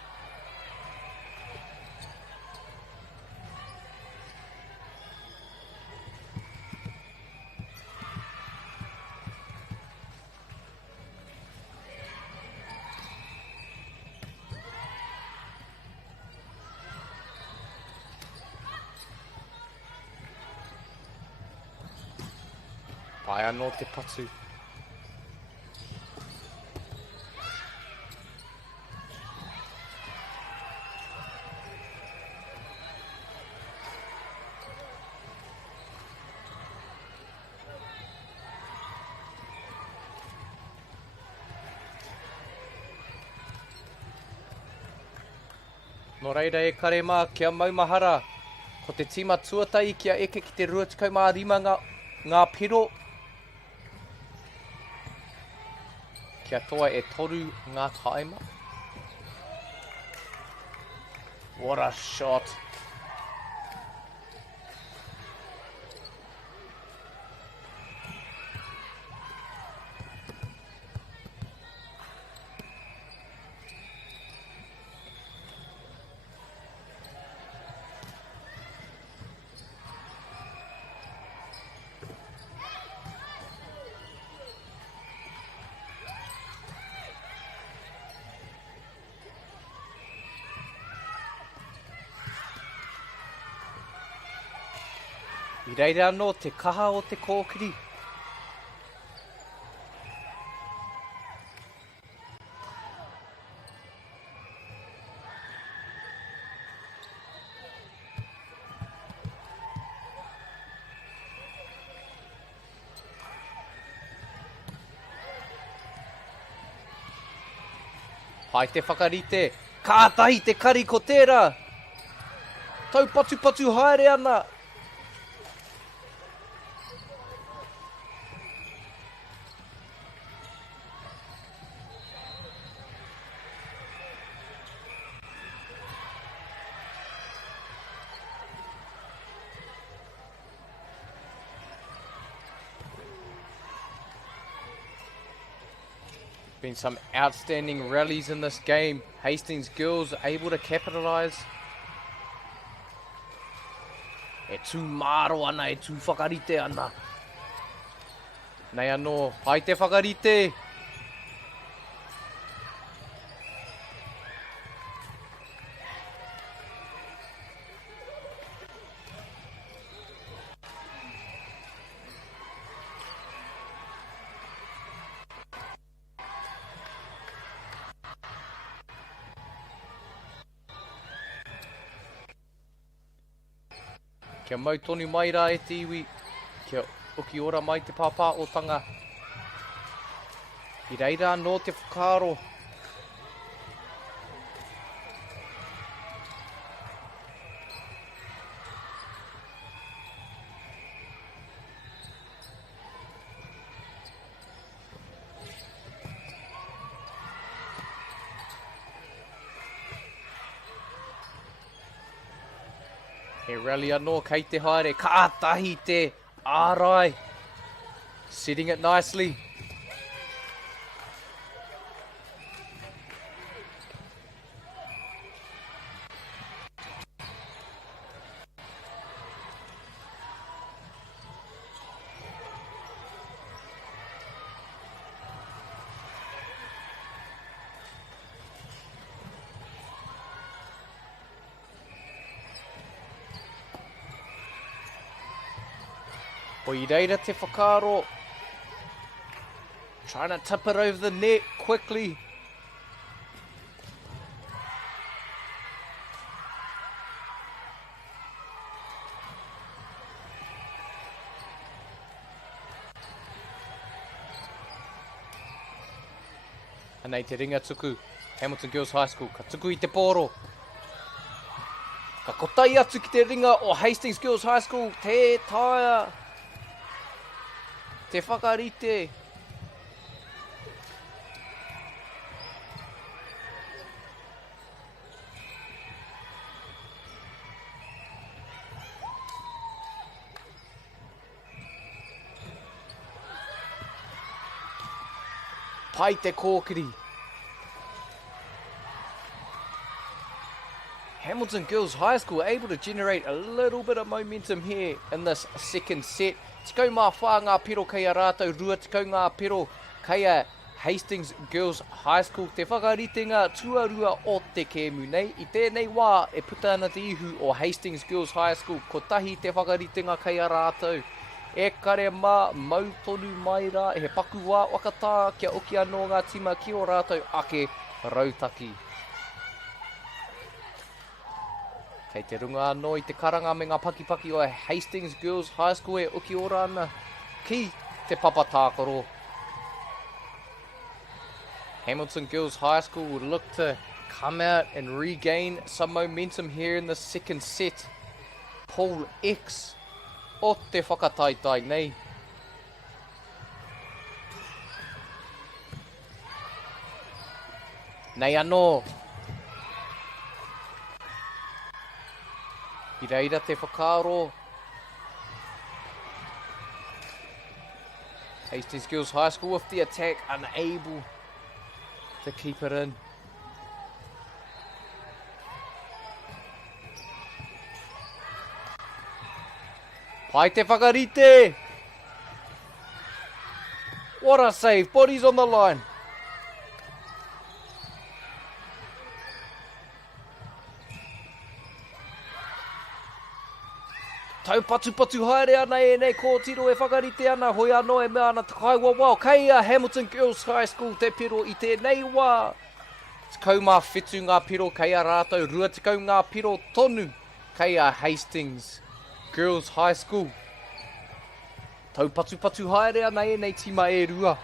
Pai anō te patu. Nō reira e kare mā kia maumahara. Ko te tima tuatai kia eke ki te 25 ngā piro. Kia toa e toru ngā taima. What a shot. I reira anō te kaha o te kōkiri. Pai te whakarite, kātahi te kari ko tērā. Tau patu haere ana. Been some outstanding rallies in this game. Hastings Girls able to capitalise. E tū māro ana, e tū whakarite ana. Nei anō, pai te whakarite. Kia mautonu mai rā e te iwi, kia uki ora mai te pāpā o tanga. I reira anō te whakaaro. He rally anō kei te haere, ka atahi te ārai. Setting it nicely. Poirewa te whakaro. Trying to tip it over the net quickly. Anei te ringa tuku. Hamilton Girls High School. Ka tuku I te pōro. Ka kotai atu ki te ringa o Hastings Girls High School. Te taia. Te whakarite. Pai te kōkiri. Hamilton Girls High School able to generate a little bit of momentum here in this second set. Tikau mā whā ngā pero kei a rātou rua, tikau ngā pero kei a Hastings Girls High School. Te whakaritenga tuarua o te kēmu nei. I tēnei wā e puta ana te ihu o Hastings Girls High School. Ko tahi te whakaritenga kei a rātou. E kare mā mautonu mai rā, e he paku wā wakatā kia uki anō ngā tima ki o rātou ake rautaki. Kei te runga anō I te karanga me ngā pakipaki o Hastings Girls High School e uki ora ana ki te papatākoro. Hamilton Girls High School will look to come out and regain some momentum here in the second set. Paul X o te whakataitai nei. Nei anō. I reira te whakaro. Hastings Girls High School with the attack, unable to keep it in. Pai te whakarite. What a save, bodies on the line. Tau patu haere ana e nei kōtiro e whakarite ana, hoi anō e mea ana takai wawao. Kei a Hamilton Girls High School te piro I tēnei wā. Tikau mā whetu ngā piro kei a rātou, rua tikau ngā piro tonu kei a Hastings Girls High School. Tau patu haere ana e nei tima e rua.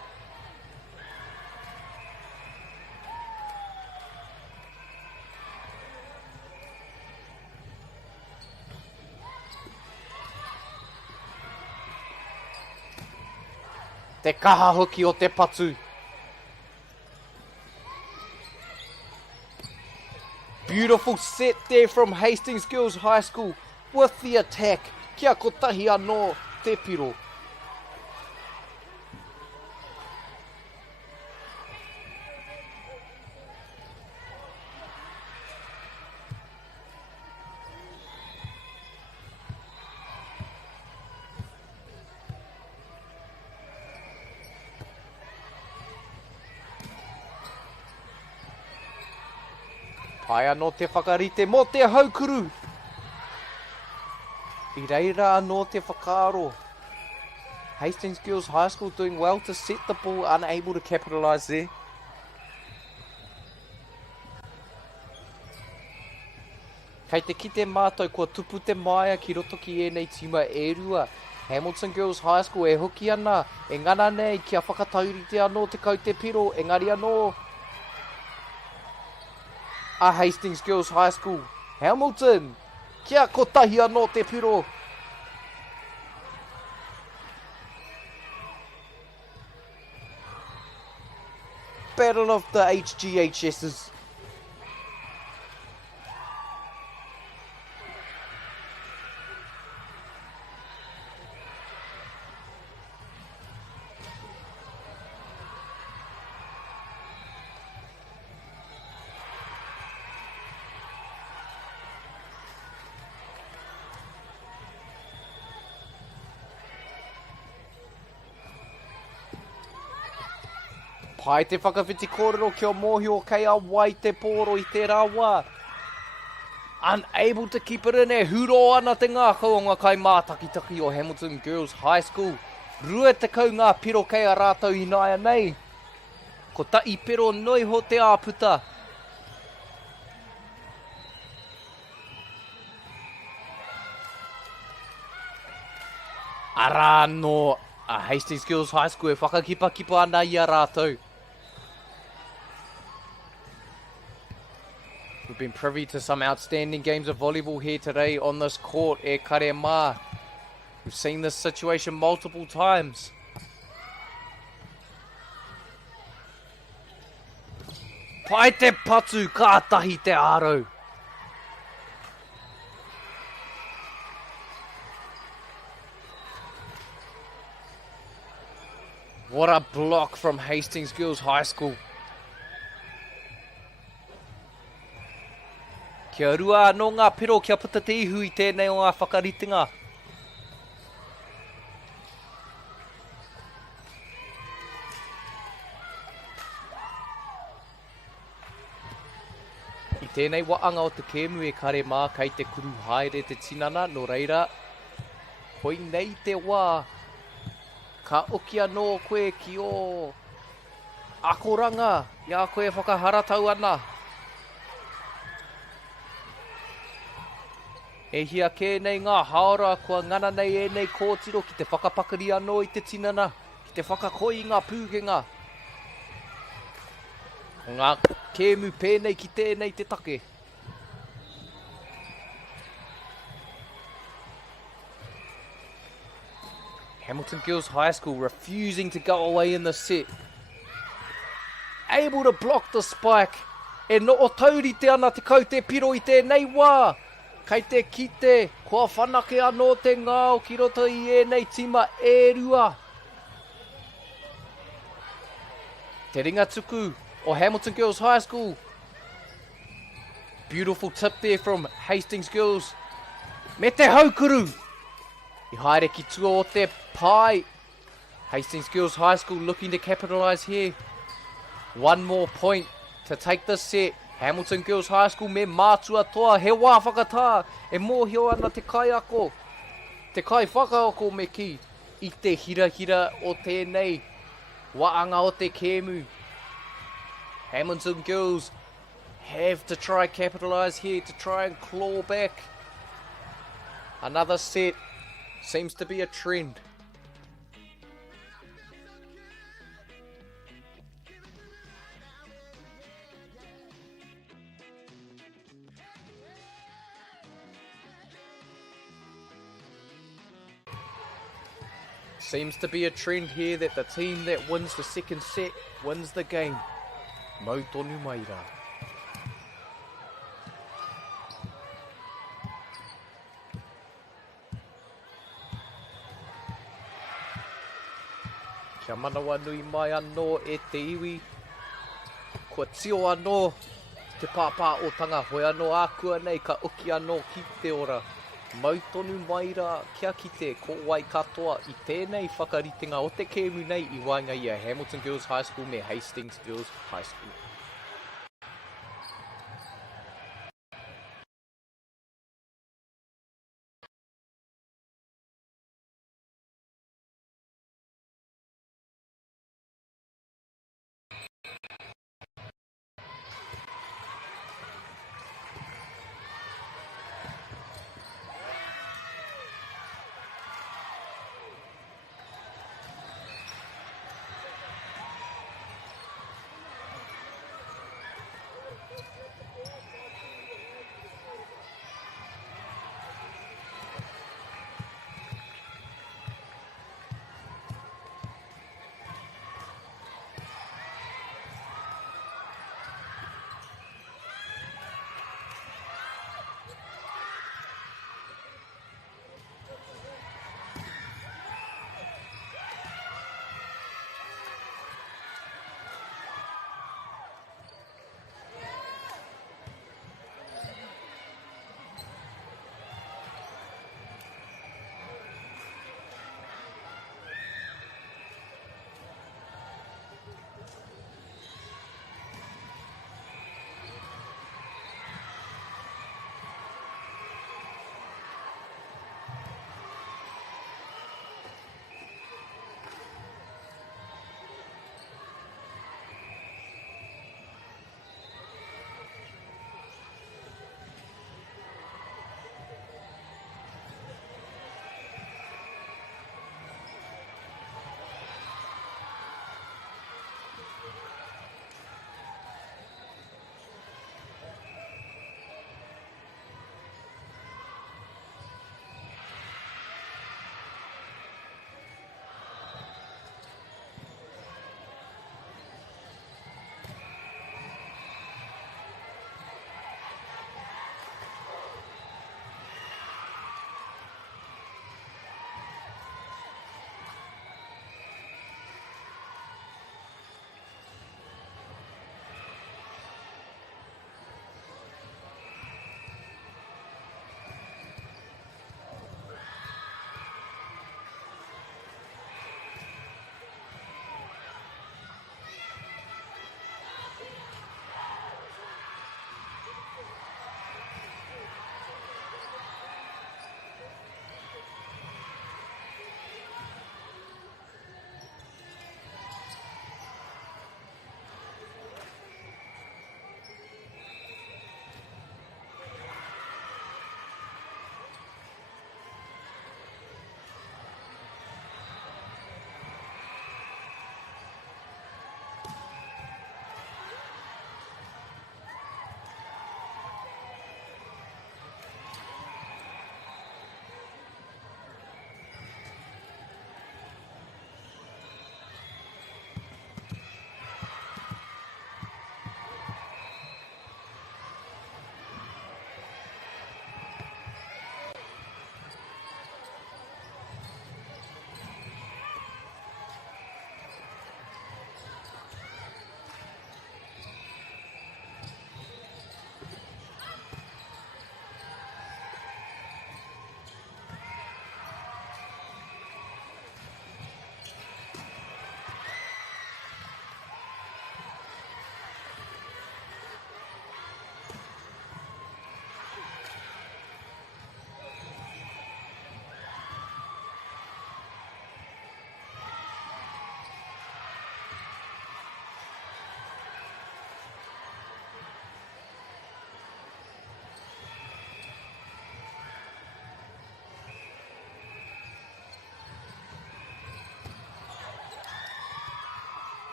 Te kaha hoki o te patu. Beautiful set there from Hastings Girls High School with the attack. Kia kotahi anō te piro. Pai anō te whakarite mo te haukuru. I reira anō te whakaro. Hastings Girls High School doing well to set the ball, unable to capitalise there. Kei te kite mātou kua tupu te maia ki roto ki nei tima e rua. Hamilton Girls High School e hoki ana, e ngana nei kia whakataurite anō te kau te piro, engari anō. A Hastings Girls High School. Hamilton, kia kotahi anō te piro. Battle of the HGHSs. Pai te whakawhiti kōrero kia mōhio kei a wai te pōro I te rawa. Unable to keep it in e huro ana te ngā kaunga kai mātakitaki o Hamilton Girls High School. Rua te kau ngā piro kei a rātou inaia nei. Ko tai pero noi ho te āputa. Ara no Hastings Girls High School e whakakipa ana I a rātou. We've been privy to some outstanding games of volleyball here today on this court e kare mā. We've seen this situation multiple times. Pai te patu kātahi te aro. What a block from Hastings Girls High School. Kia rua no ngā pero kia puta te ihu I tēnei o ngā whakaritinga. I tēnei waanga o te kēmu e kare mā kei te kuru haere te tinana no reira. Hoi nei te wā. Ka uki anō koe ki o akoranga. Ia koe whakaharatau ana. E hia kēnei ngā haora kua ngana nei e nei kōtiro ki te whakapakari anō I te tinana. Ki te whakakoi ngā pūkenga. Ngā kēmu pēnei ki tēnei te take. Hamilton Girls High School refusing to go away in the set. Able to block the spike. E no o tauri te ana te kau te piro I tēnei wā. Kei te kite, kua whanake anō te ngāo ki roto I ēnei tima e rua. Te ringa tuku o Hamilton Girls High School. Beautiful tip there from Hastings Girls. Me te haukuru. I haere ki tua o te pai. Hastings Girls High School looking to capitalise here. One more point to take this set. Hamilton Girls High School me mātua toa. He wā whakatā. E mōhio ana te kai ako. Te kai whakaako me ki. I te hira o tēnei. Waanga o te kēmu. Hamilton Girls have to try capitalise here to try and claw back. Another set. Seems to be a trend. Seems to be a trend here that the team that wins the second set wins the game. Mau tonu mai rā. Kia manawa nui mai anō e te iwi. Kua tio anō te pāpā o tanga hoi anō ākua nei ka uki anō ki te ora. Mau tonu mai rā kia kite ko wai katoa I tēnei whakaritenga o te kēmu nei I wainga I a Hamilton Girls High School me Hastings Girls High School.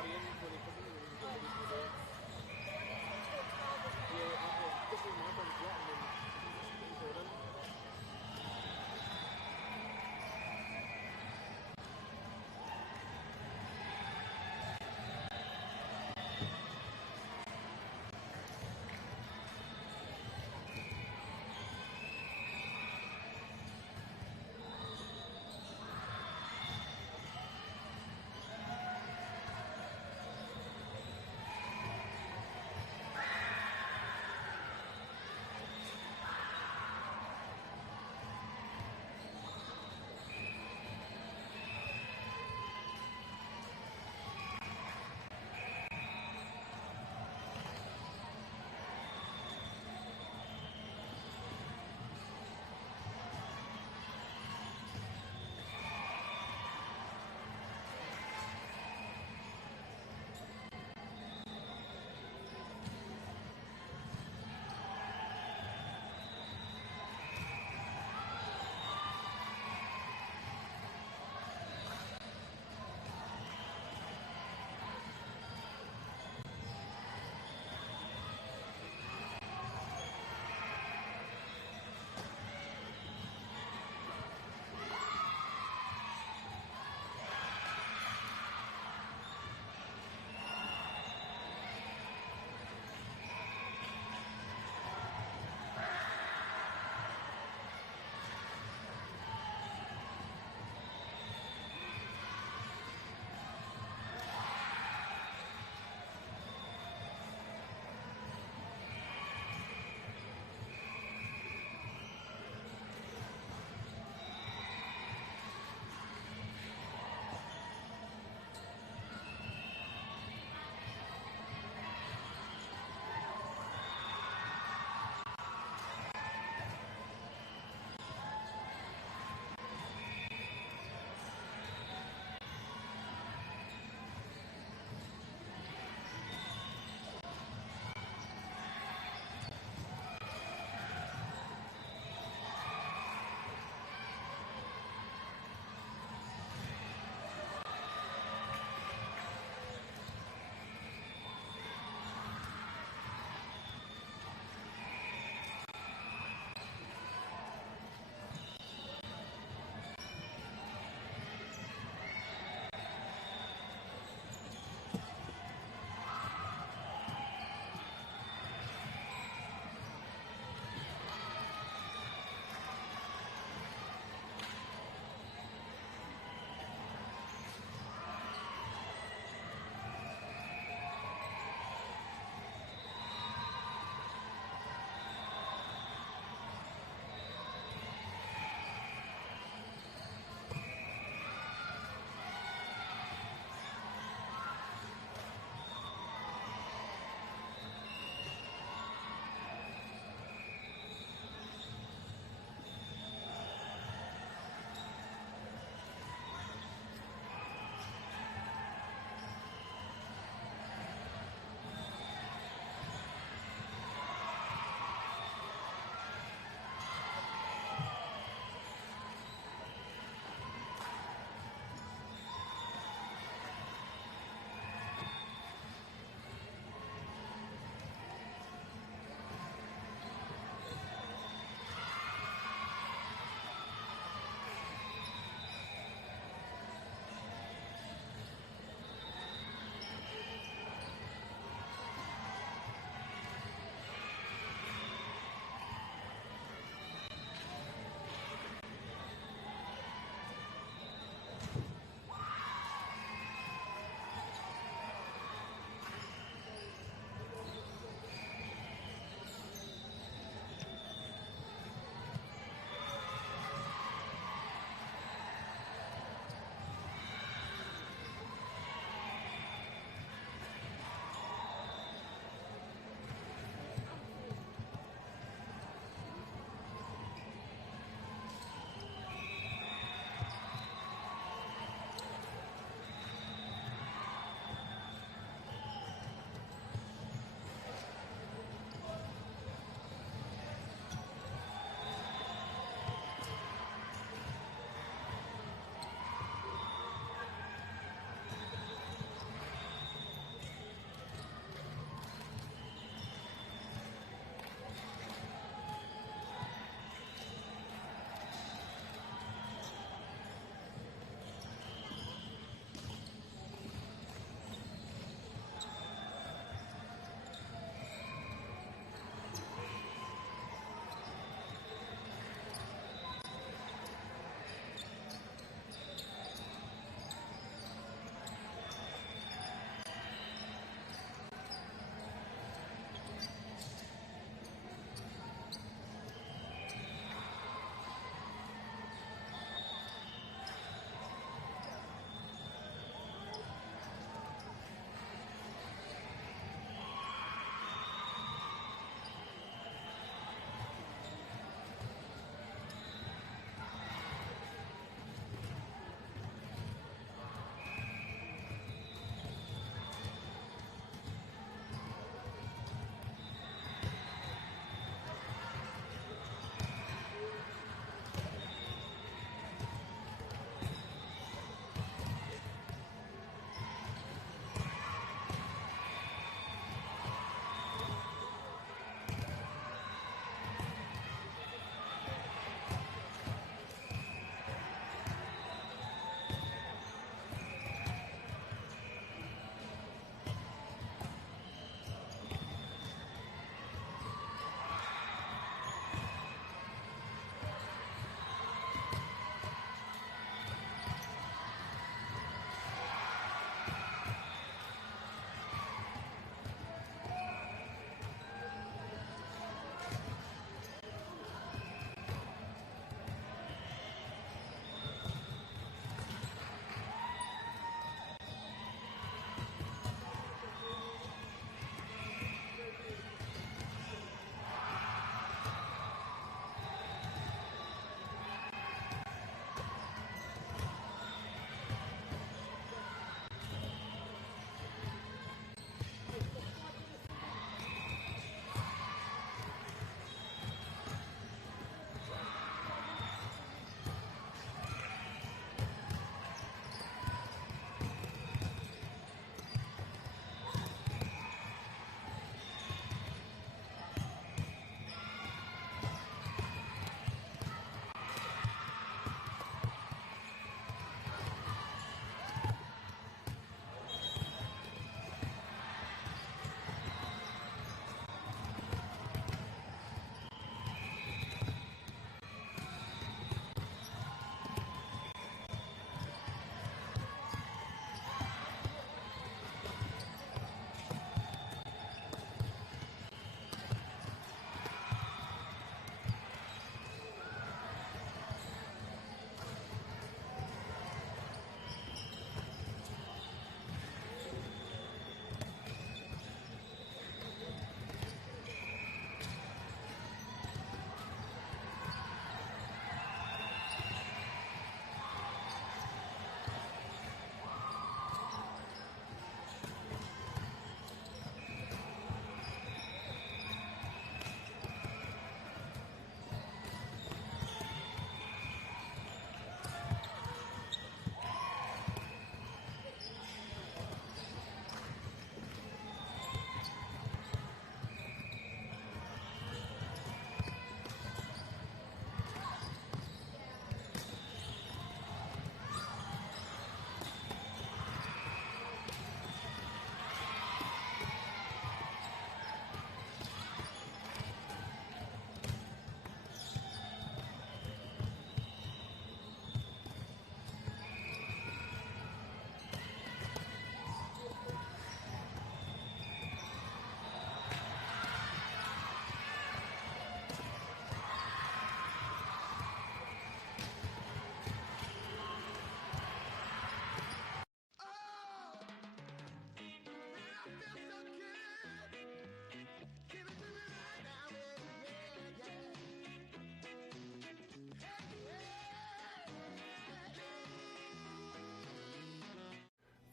everybody in when they come in and get ready for the... Yeah, I just leave my brother's lot and then just enter it in.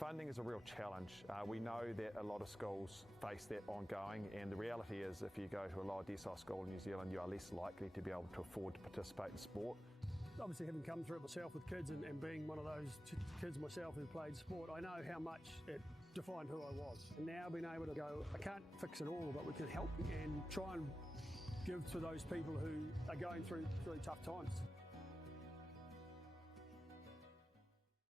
Funding is a real challenge. We know that a lot of schools face that ongoing, and the reality is if you go to a lower decile school in New Zealand, you are less likely to be able to afford to participate in sport. Obviously, having come through it myself with kids and being one of those kids myself who played sport, I know how much it defined who I was. And now being able to go, I can't fix it all, but we can help and try and give to those people who are going through really tough times.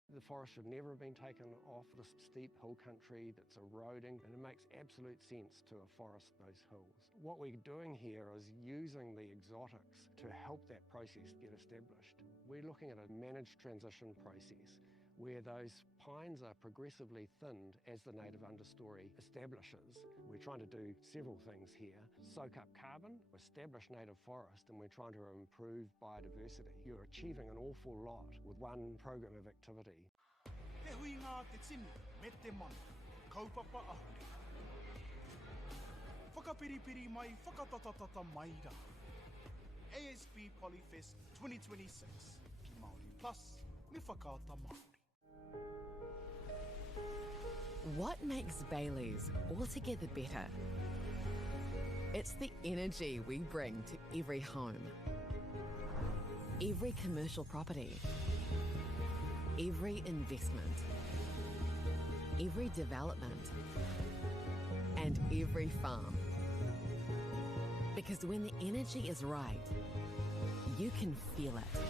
The forest should never have been taken off this steep hill country that's eroding, and it makes absolute sense to afforest those hills. What we're doing here is using the exotics to help that process get established. We're looking at a managed transition process where those pines are progressively thinned as the native understory establishes. We're trying to do several things here. Soak up carbon, establish native forest, and we're trying to improve biodiversity. You're achieving an awful lot with one program of activity. Te hui ngā te tini, me te mana, kaupapa ahuri. Whakapiripiri mai, whakatatatata mai rā. ASB Polyfest 2026, ki Māori Plus, me whakaata Māori. What makes Bailey's altogether better? It's the energy we bring to every home, every commercial property, every investment, every development, and every farm. Because when the energy is right, you can feel it.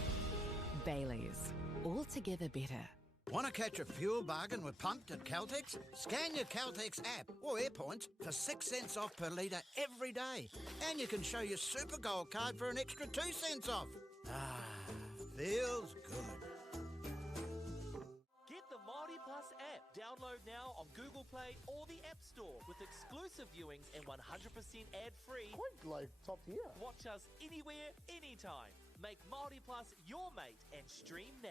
Bailey's, altogether better. Want to catch a fuel bargain with Pumped at Caltex? Scan your Caltex app or AirPoints for 6 cents off per litre every day. And you can show your Super Gold card for an extra 2 cents off. Ah, feels good. Get the MāORI Plus app. Download now on Google Play or the App Store with exclusive viewings and 100% ad-free. Quite like top tier. Watch us anywhere, anytime. Make MāORI Plus your mate and stream now.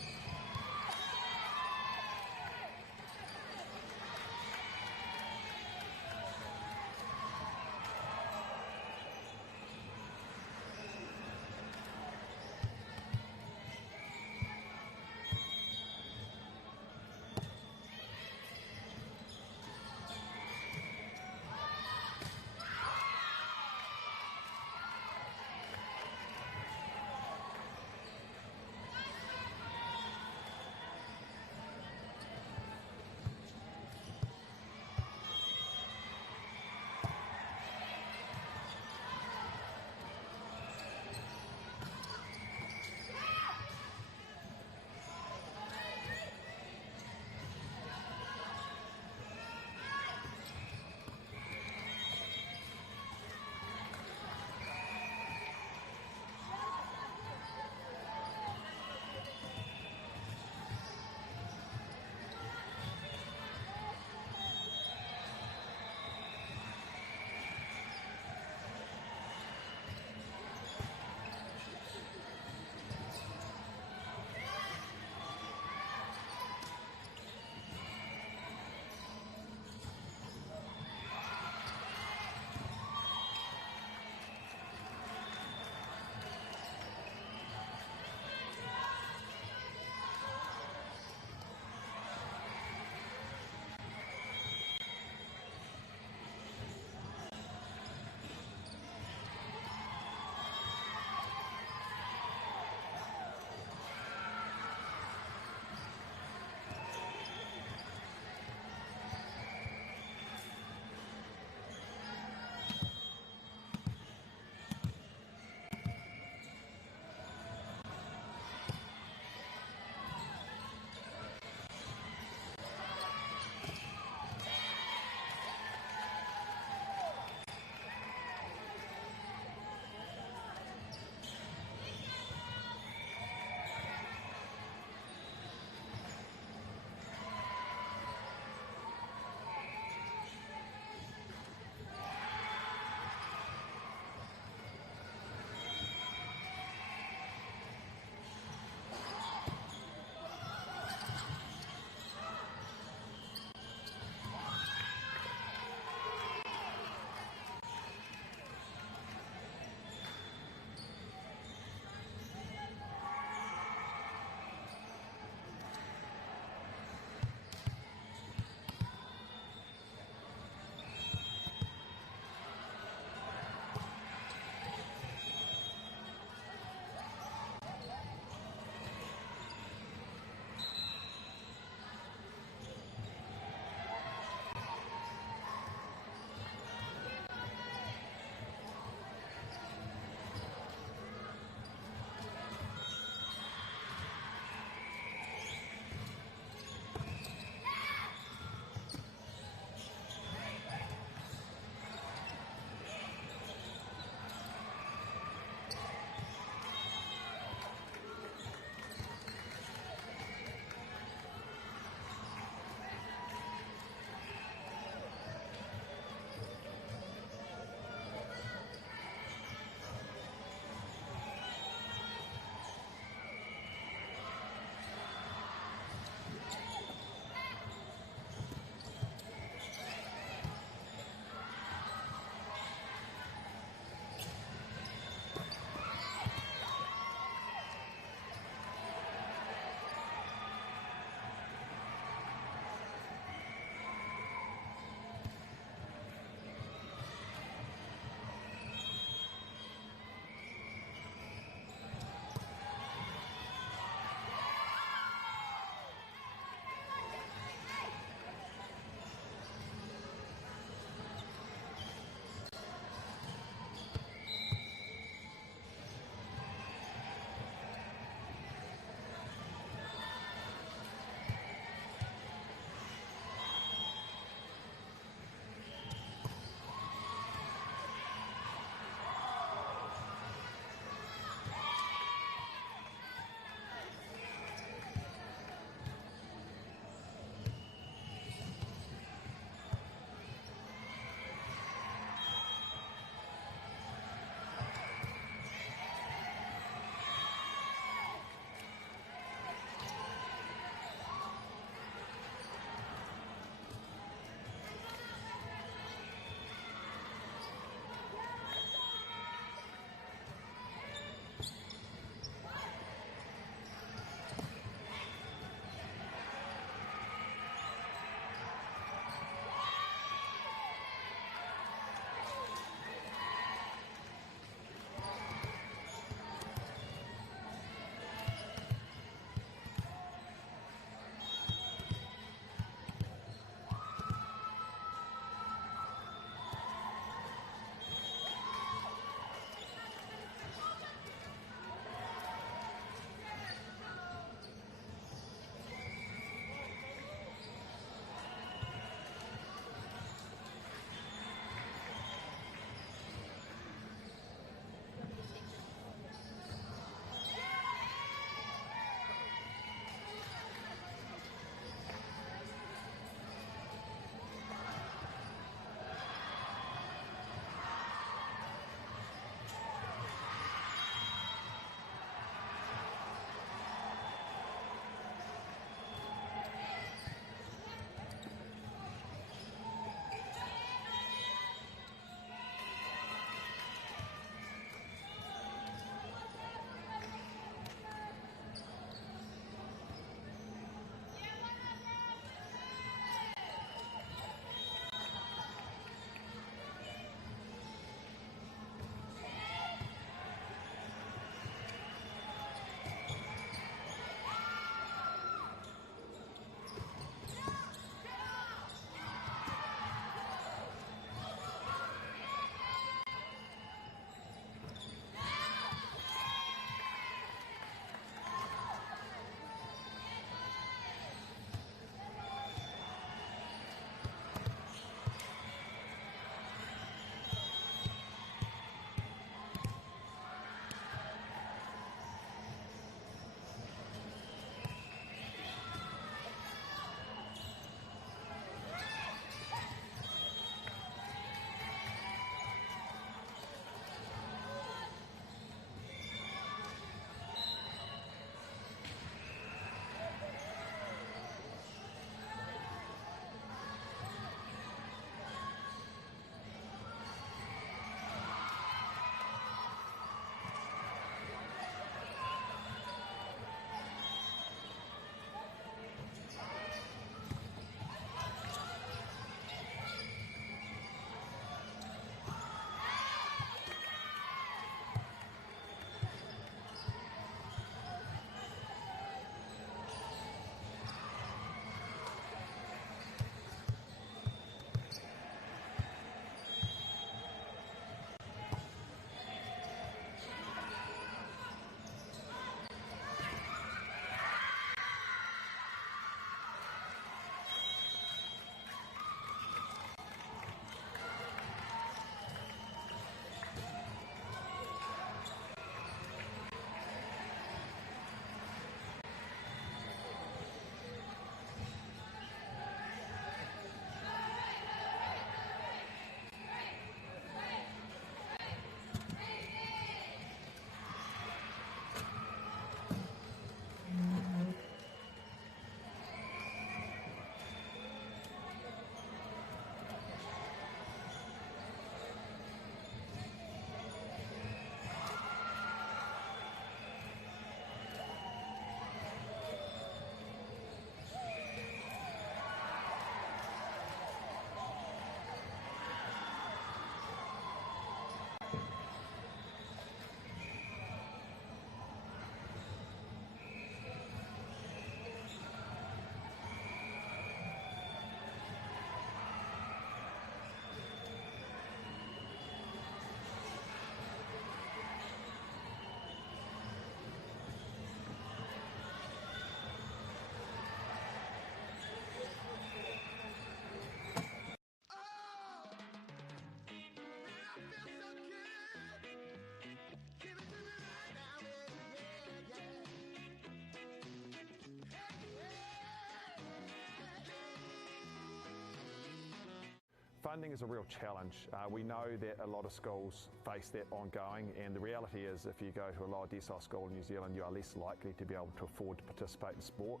Funding is a real challenge. We know that a lot of schools face that ongoing, and the reality is if you go to a lower decile school in New Zealand, you are less likely to be able to afford to participate in sport.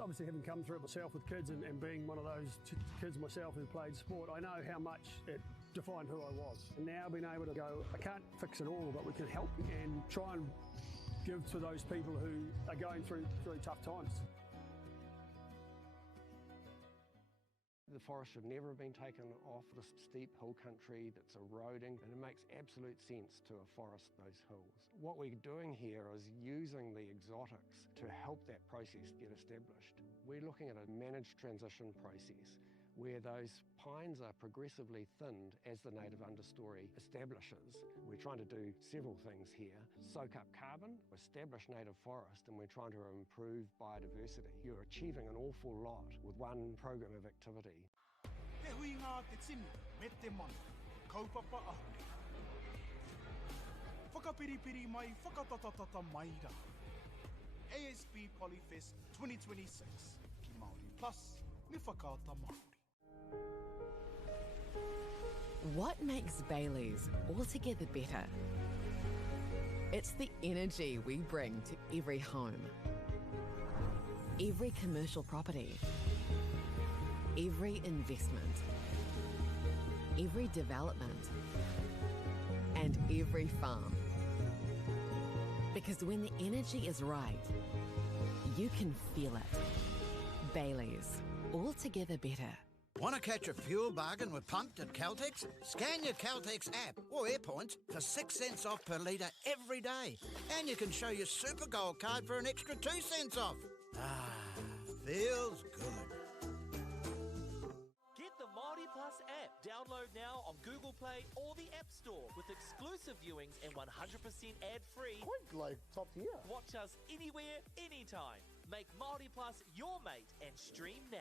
Obviously, having come through it myself with kids and being one of those kids myself who played sport, I know how much it defined who I was. And now being able to go, I can't fix it all, but we can help and try and give to those people who are going through tough times. The forest should never have been taken off this steep hill country that's eroding, and it makes absolute sense to afforest those hills. What we're doing here is using the exotics to help that process get established. We're looking at a managed transition process where those pines are progressively thinned as the native understory establishes. We're trying to do several things here. Soak up carbon, establish native forest, and we're trying to improve biodiversity. You're achieving an awful lot with one program of activity. Te hui ngā te tini, me te mana, kaupapa ahuri. Whakapiripiri mai, whakatatatata mai rā. ASB Polyfest 2026, ki Māori Plus, me whakaata Māori. What makes Bailey's altogether better? It's the energy we bring to every home, every commercial property, every investment, every development, and every farm. Because when the energy is right, you can feel it. Bailey's, altogether better. Want to catch a fuel bargain with Pumped at Caltex? Scan your Caltex app or AirPoints for 6 cents off per litre every day. And you can show your Super Gold card for an extra 2 cents off. Ah, feels good. Get the MāORI Plus app. Download now on Google Play or the App Store with exclusive viewings and 100% ad-free. Quite like top tier. Watch us anywhere, anytime. Make MāORI Plus your mate and stream now.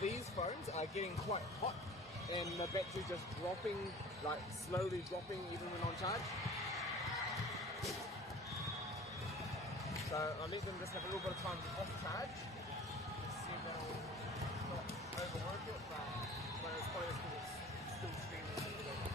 these phones are getting quite hot, and the battery just dropping, like slowly dropping even when on charge. So I'll let them just have a little bit of time to off charge. See if that'll not overwork it, but it's probably just because it's still streaming a little bit.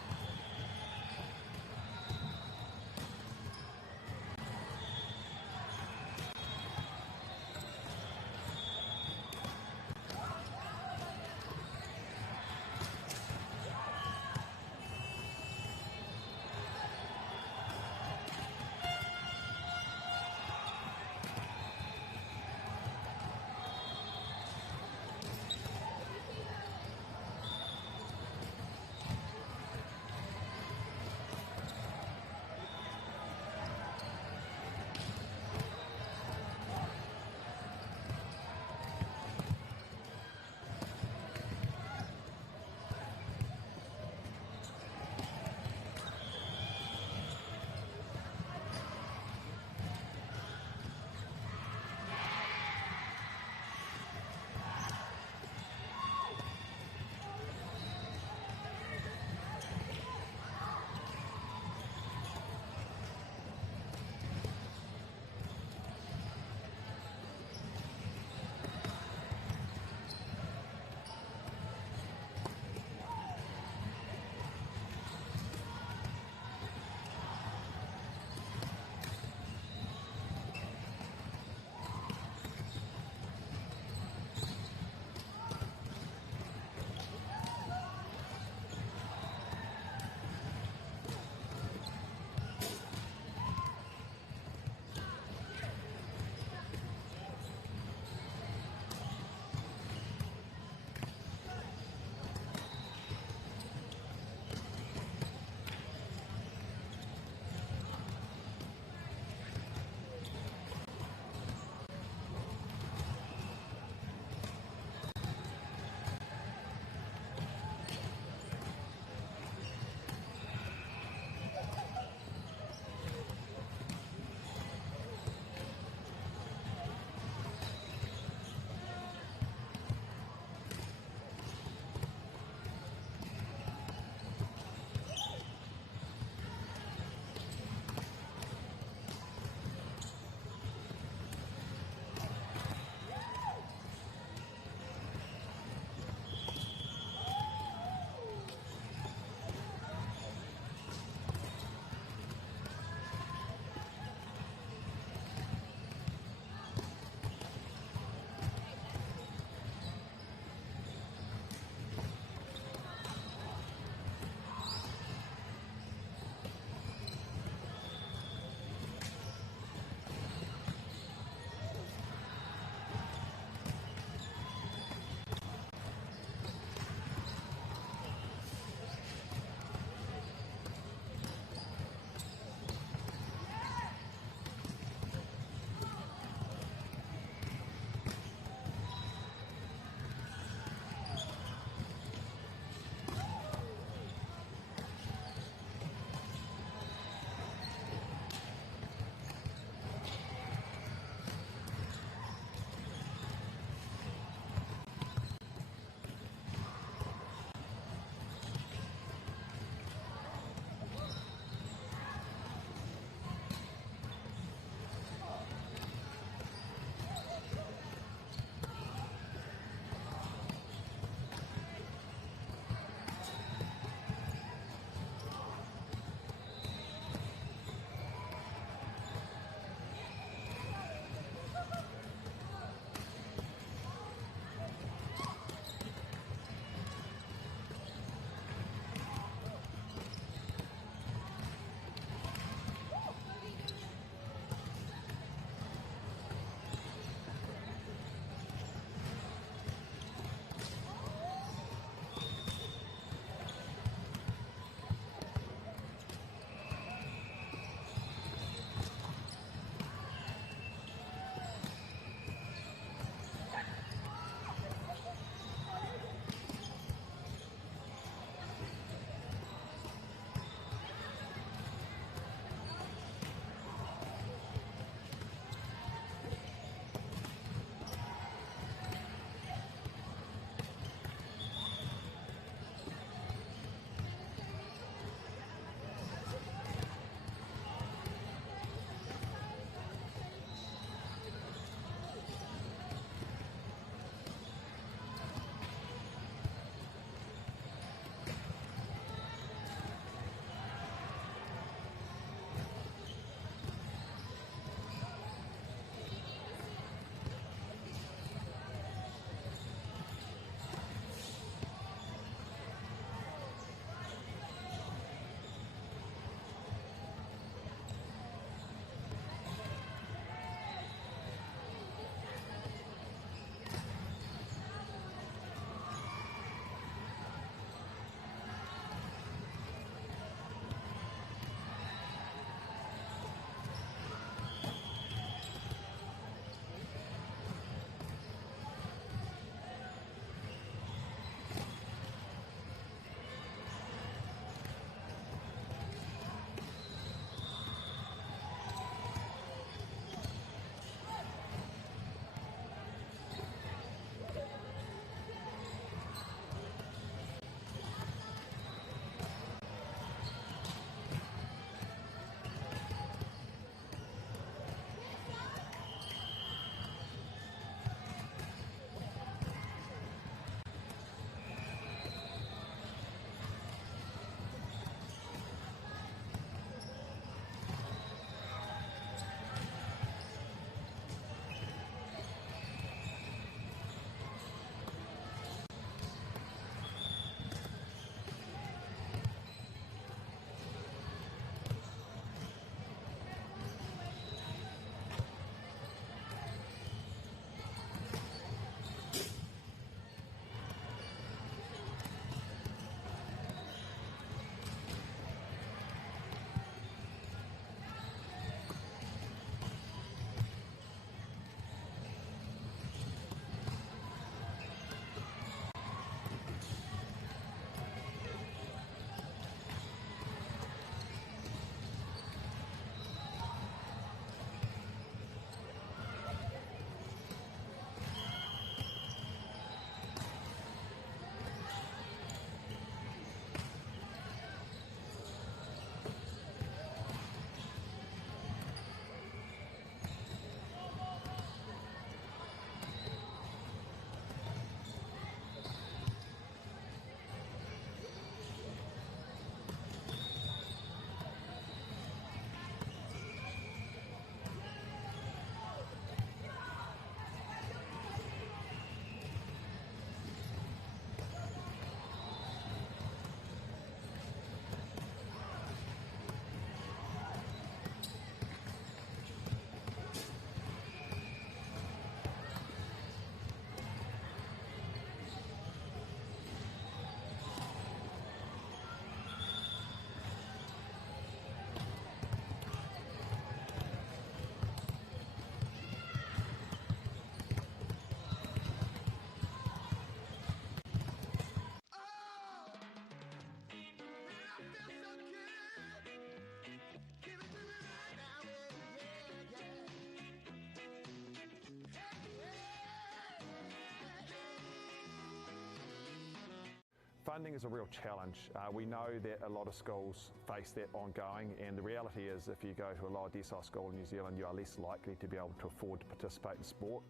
Funding is a real challenge. We know that a lot of schools face that ongoing, and the reality is if you go to a lower decile school in New Zealand, you are less likely to be able to afford to participate in sport.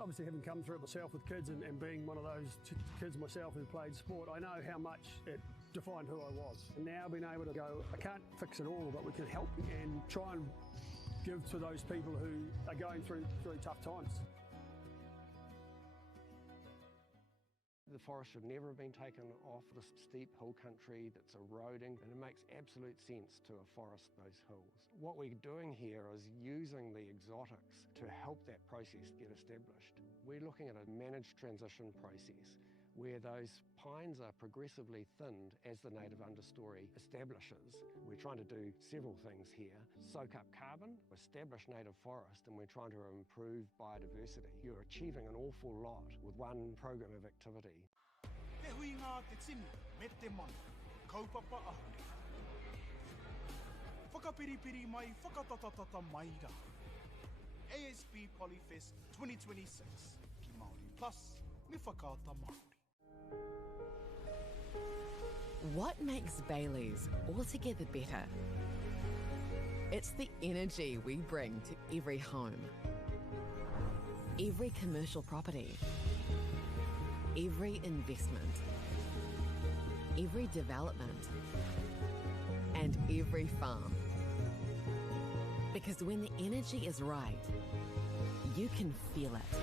Obviously, having come through it myself with kids and being one of those kids myself who played sport, I know how much it defined who I was. And now being able to go, I can't fix it all, but we can help and try and give to those people who are going through tough times. The forest should never have been taken off this steep hill country that's eroding, and it makes absolute sense to afforest those hills. What we're doing here is using the exotics to help that process get established. We're looking at a managed transition process where those pines are progressively thinned as the native understory establishes. We're trying to do several things here. Soak up carbon, establish native forest, and we're trying to improve biodiversity. You're achieving an awful lot with one program of activity. Te hui ngā te tini, me te mana, kaupapa ahune. Whakapiripiri mai, whakatatatata mai rā. ASB Polyfest 2026, ki Māori Plus, me whakaata Māori. What makes Bailey's altogether better? It's the energy we bring to every home, every commercial property, every investment, every development, and every farm. Because when the energy is right, you can feel it.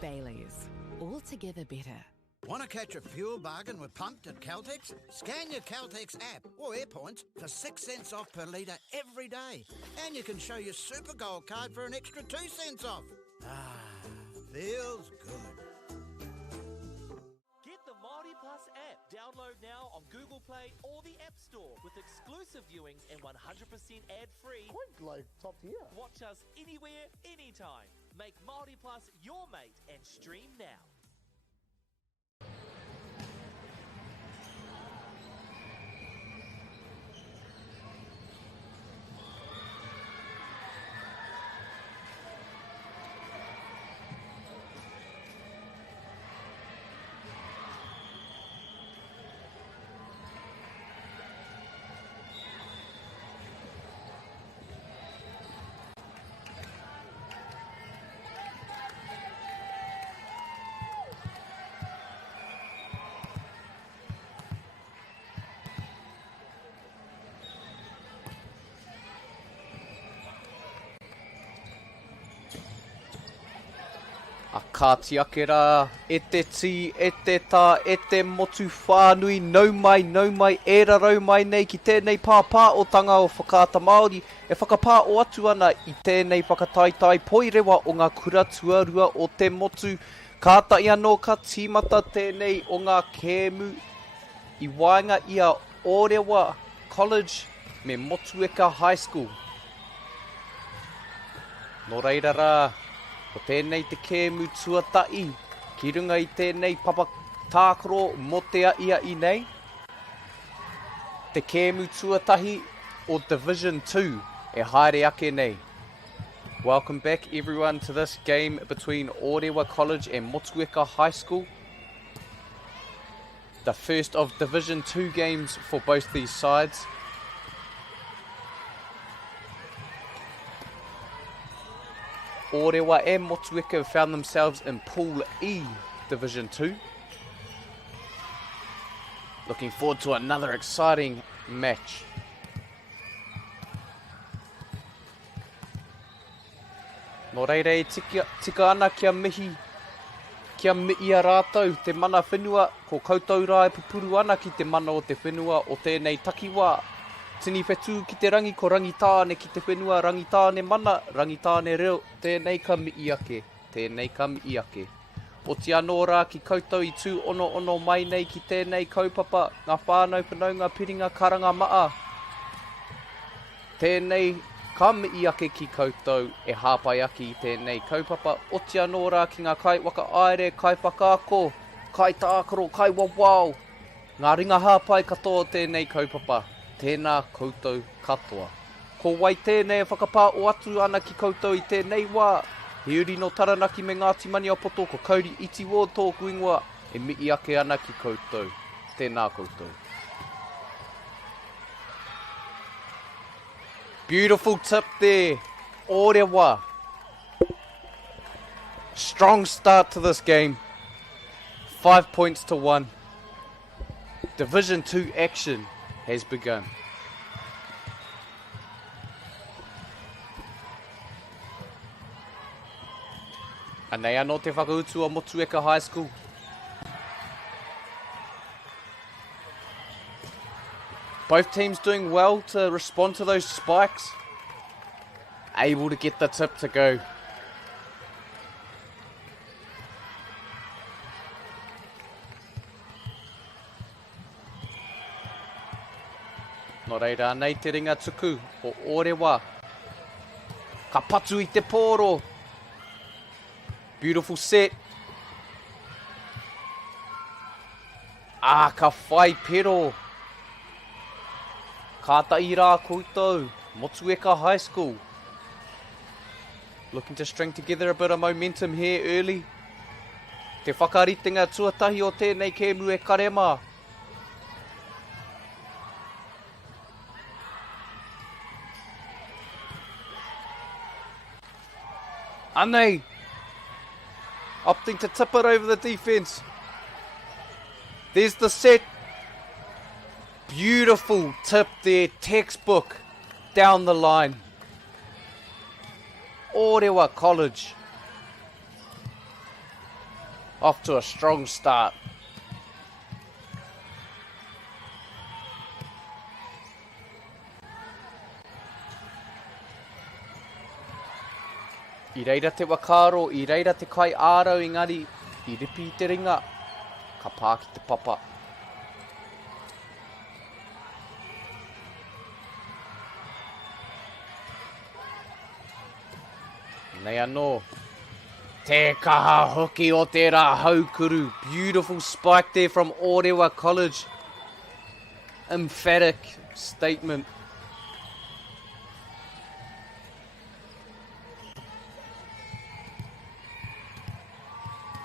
Bailey's, altogether better. Want to catch a fuel bargain with Pumped at Caltex? Scan your Caltex app or AirPoints for 6 cents off per litre every day. And you can show your Super Gold card for an extra 2 cents off. Ah, feels good. Get the MāORI Plus app. Download now on Google Play or the App Store with exclusive viewings and 100% ad-free. Quite like top tier. Watch us anywhere, anytime. Make MāORI Plus your mate and stream now. A kāti ake rā, e te tī, e te tā, e te motu whānui, nau mai, e rarau mai nei ki tēnei pāpā o tanga o whakaata Māori, e whakapā o atu ana i tēnei whakataitai Poirewa o ngā kura tuarua o te motu. Kātai anō ka tīmata tēnei o ngā kēmu i wainga i Aotearoa College me Motueka High School. Nō reira rā, ko tēnei te kēmu tuatai, ki runga i tēnei papa tākaro mo te ia I nei. Te kēmu tuatahi o Division 2 e haere ake nei. Welcome back everyone to this game between Oia College and Motueka High School. The first of Division 2 games for both these sides. Orewa and Motueka have found themselves in Pool E, Division 2. Looking forward to another exciting match. Nō reira e tika ana kia mihi, kia mii a rātou te mana whenua, ko koutou rā e pupuru ana ki te mana o te whenua o tēnei takiwā. Tini whetū ki te rangi ko rangitāne ki te whenua, rangitāne mana, rangitāne reo, tēnei ka mii ake, tēnei ka mii ake. O te anō rā ki koutou I tū ono mai nei ki tēnei kaupapa, ngā whānau whanau, ngā piringa karanga maa. Tēnei ka mii ake ki koutou e hāpai ake I tēnei kaupapa. O te anō rā ki ngā kai waka aere, kai whakaako, kai tākaro, kai wawao. Ngā ringa hāpai katoa tēnei kaupapa. Tēnā koutou katoa. Ko wai tēnei whakapā o atu ana ki koutou I tēnei wā. He uri no taranaki me Ngāti Mani o poto ko kauri iti wō tōku ingoa e mii ake ana ki koutou. tēnā koutou. Beautiful tip there. Poirewa. Strong start to this game. 5 points to 1. Division 2 action has begun. Anei anō te whakautu a Motueka High School. Both teams doing well to respond to those spikes. Able to get the tip to go. Nō reira, nei te ringa tuku o Poirewa. Ka patu I te pōro. Beautiful set. Ka whai pero. Ka tai rā koutou. Motueka High School. Looking to string together a bit of momentum here early. Te whakaritenga tuatahi o tēnei kēmu e karema. Anei. Opting to tip it over the defence. There's the set. Beautiful tip there. Textbook. Down the line. Oia College. Off to a strong start. I reira te wakaro, I reira te kai ārau engari, I ripi I te ringa, ka pāki te papa. Nei anō, te kaha hoki o te rā haukuru. Beautiful spike there from Oia College. Emphatic statement.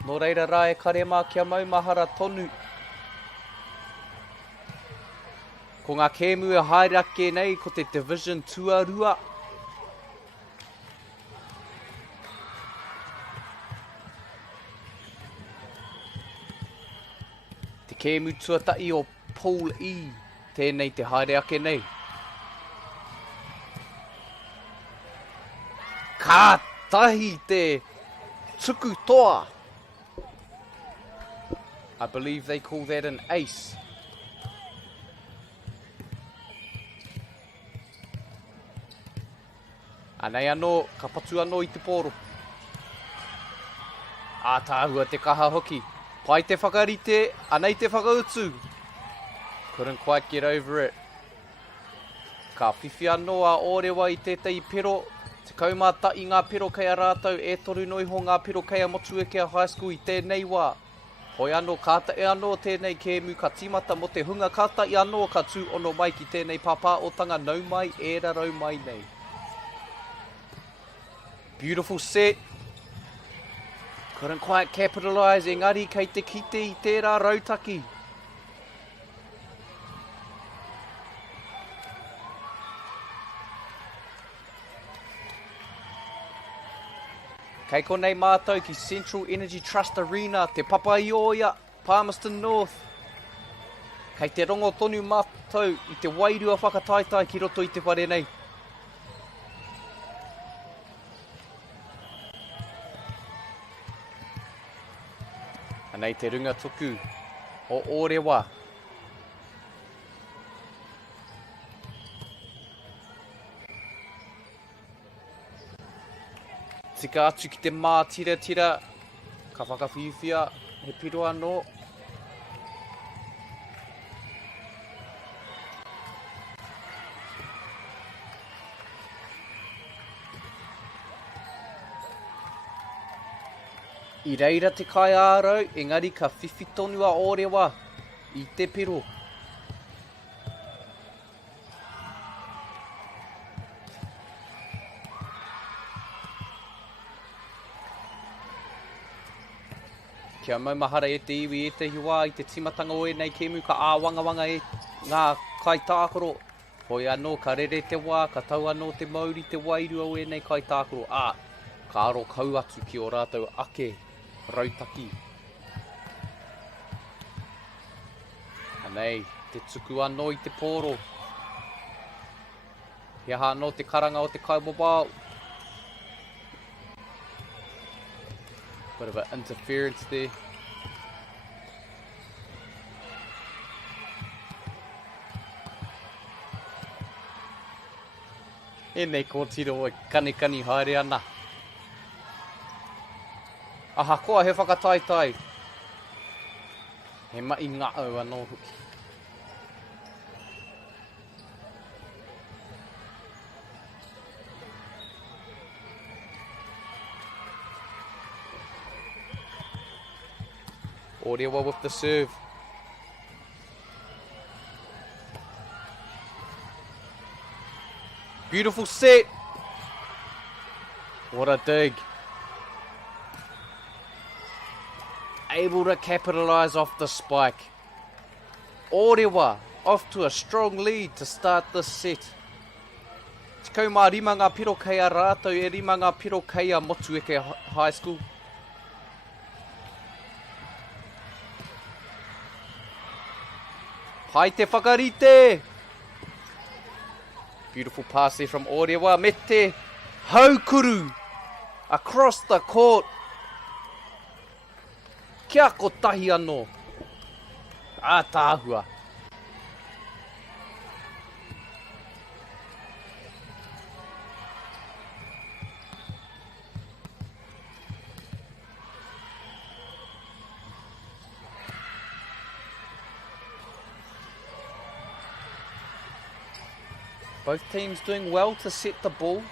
Nō reira rā e karema kia maumahara tonu. Ko ngā kēmu e haerake nei ko te Division 2 arua. Te kēmu tuatai o Pool E, tēnei te haereake nei. Ka tahi te tuku toa. I believe they call that an ace. Anei anō, ka patu anō I te pōro. Tāhua te kaha hoki. Pai te whakarite, anei te whakautu. Couldn't quite get over it. Ka whiwhi anō a Orewa I tētai pero. Te kaumata I ngā pero kei a rātou e toru noiho ngā pero kei a Motueka High School I tēnei wā. Hoi anō kātai anō tēnei kēmu ka timata mo te hunga kātai anō ka tū ono mai ki tēnei papa o tanga nau mai e rarau mai nei. Beautiful set. Couldn't quite capitalise engari kei te kite I tērā rautaki. Kei konei mātou ki Central Energy Trust Arena, te papa I Oia, Palmerston North. Kei te rongo tonu mātou I te wairua whakataitai ki roto I te whare nei. Anei te runga tuku o Orewa. Tika atu ki te mā tira, ka whakawhiwhia, he piro anō. I reira te kai ārau, engari ka whiwhi tonu a Orewa I te piro. Kia maumahara e te iwi e te hiwa i te timatanga o e nei kēmu ka āwangawanga e ngā kai tākoro. Hoi anō ka rere te wā, ka tau anō te mauri te wairua o e nei kai tākoro. Ka aro kau atu ki o rātou ake rautaki. Anei, te tuku anō i te pōro. Hia anō te karanga o te kaumobao. Bit of an interference there. E nei kōtiro e kani haere ana. Aha, koa he whakataitai. He mai ngā au anō hoki. Poirewa with the serve. Beautiful set. What a dig. Able to capitalise off the spike. Poirewa off to a strong lead to start this set. Tikau mā rima ngā piro kei a rātou e rima ngā piro kei a Motueke High School. Pai te whakarite. Beautiful pass there from Poirewa. Me te haukuru across the court. Kia kotahi anō. Tāhua. Both teams doing well to set the ball.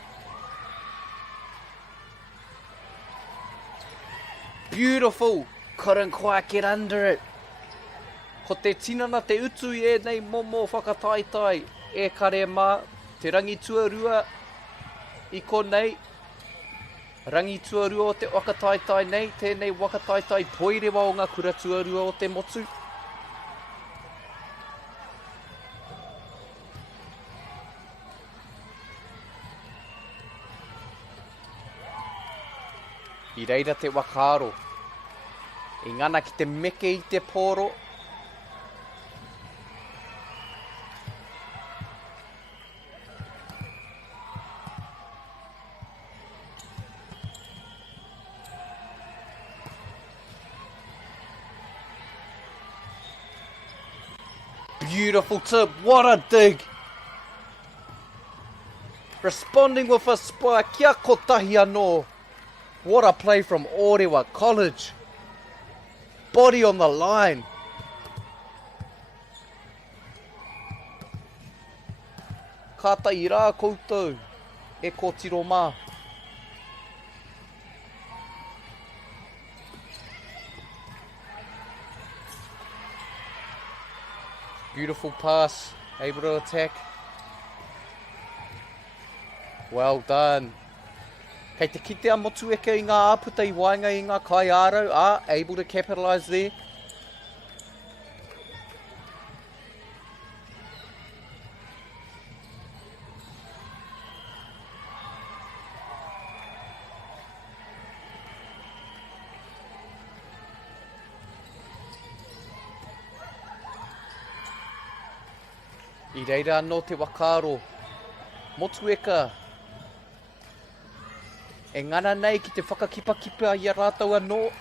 Beautiful. Couldn't quite get under it. Ko te tinana te utu e nei momo whakataitai. E kare mā. Te rangi tuarua i konei. Rangi tuarua o te wakataitai nei. Tēnei wakataitai Poirewa o ngā kura tuarua o te motu. I reira te wakaro. I ngana ki te meke i te pōro. Beautiful tip. What a dig. Responding with a spike. Kia kotahi anō. What a play from Oia College. Body on the line. Kata i rā koutou. E kōtiro mā. Beautiful pass. Able to attack. Well done. Kei te kitea Motueke i ngā aputa I wainga I ngā kai aro. Able to capitalise there. I reira anō te wakaro. Motueka. E ngana nei ki te whakakipa-kipa I a rātou anō.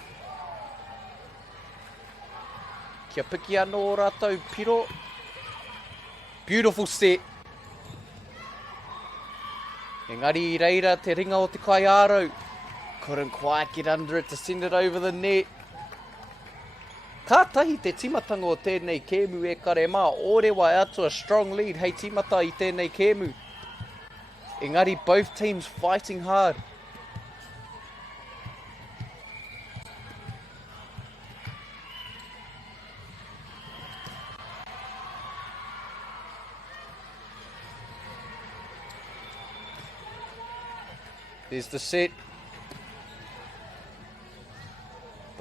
Kia piki anō o rātou piro. Beautiful set. Engari I reira te ringa o te kai aro. Couldn't quite get under it to send it over the net. Kātahi te timatanga o tēnei kēmu e kare mā. Poirewa out to a strong lead. Hei timata I tēnei kēmu. Engari both teams fighting hard. There's the set.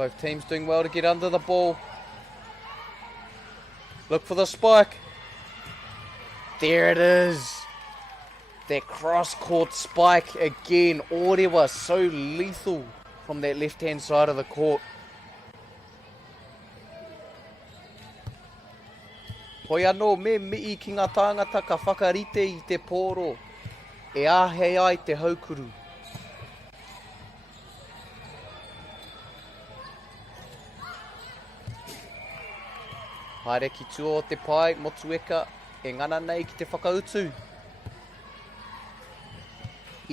Both teams doing well to get under the ball. Look for the spike. There it is. That cross-court spike again. Poirewa so lethal from that left-hand side of the court. Hoi anō me mii ki ngā tāngata ka whakarite I te pōro. E āhei ai te haukuru. Haere ki tua o te pai, motueka, e ngana nei ki te whakautu.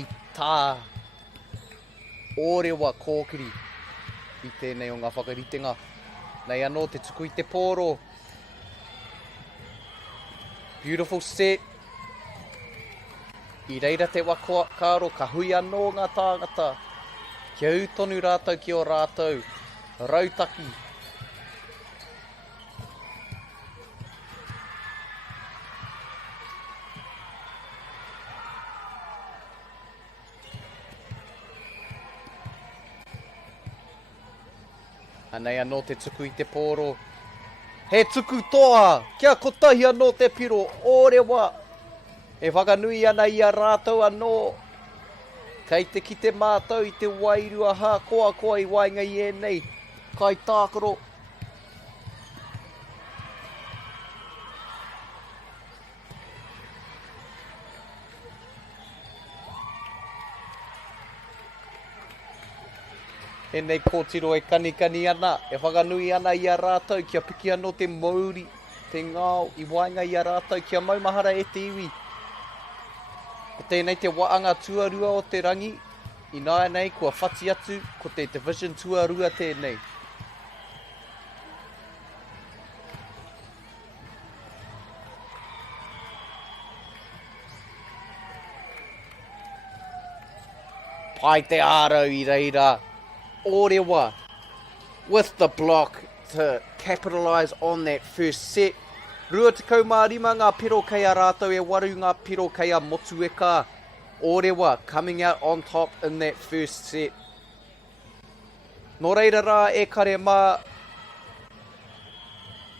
I tā Poirewa kōkiri I tēnei o ngā whakaritenga. Nei anō te tuku I te pōro. Beautiful set. I reira te wakaro, ka hui anō ngā tāngata. Kia utonu rātou ki o rātou. Rautaki. Anei anō te tuku I te pōro. He tuku toa, kia kotahi anō te piro, Poirewa. E whakanui ana I a rātou anō. Kei te ki te mātou I te wairua hā koa I wainga I e nei. Kai tākaro. E nei kōtiro e kanikani ana, e whakanui ana I a rātou, kia piki anō te MΑORI, te ngāo, I wainga I a rātou, kia maumahara e te iwi. Ko tēnei te waanga tuarua o te rangi, I nāia nei kua whati atu, ko te division tuarua tēnei. Pai te aro I reira. Poirewa with the block to capitalise on that first set. Rua te kaumārima ngā piro kei a rātou e waru ngā piro kei a motueka. Poirewa coming out on top in that first set. Nō reira rā e kare mā.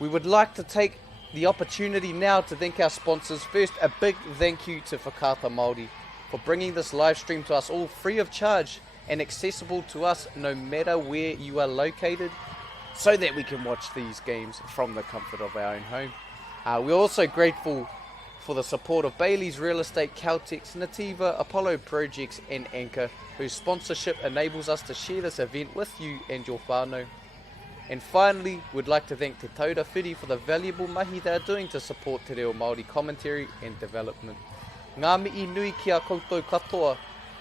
We would like to take the opportunity now to thank our sponsors. First, a big thank you to Whakaata Māori for bringing this live stream to us all free of charge and accessible to us no matter where you are located, so that we can watch these games from the comfort of our own home. We're also grateful for the support of Bailey's Real Estate, Caltex, Nativa, Apollo Projects and Anchor, whose sponsorship enables us to share this event with you and your whānau. And finally, we'd like to thank Te Taura Whiri for the valuable mahi they are doing to support Te Reo Māori commentary and development. Ngā mihi nui ki a koutou katoa,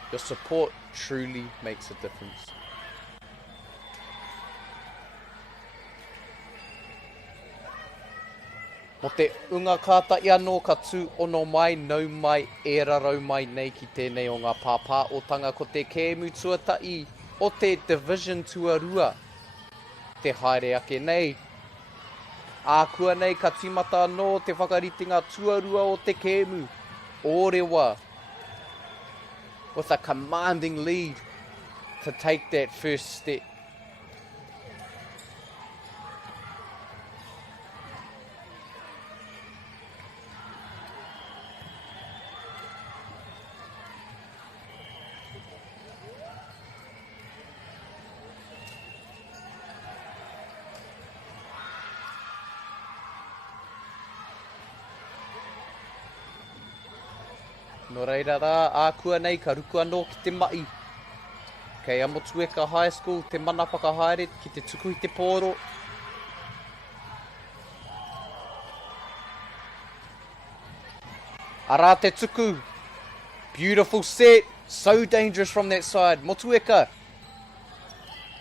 your support truly makes a difference. Mo te unga kātai anō ka tū ono mai, nau mai, e rarau mai nei ki tēnei o ngā pāpā o tanga ko te kēmu tuatai o te division tuarua. Te haere ake nei. Ākua nei ka timata anō te whakaritinga tuarua o te kēmu. Poirewa with a commanding lead to take that first step. Nō reira rā, ākua nei ka ruku anō ki te mai. Kei a Motueka High School, te manapaka haere ki te tuku I te pōro. Arā te tuku. Beautiful set. So dangerous from that side. Motueka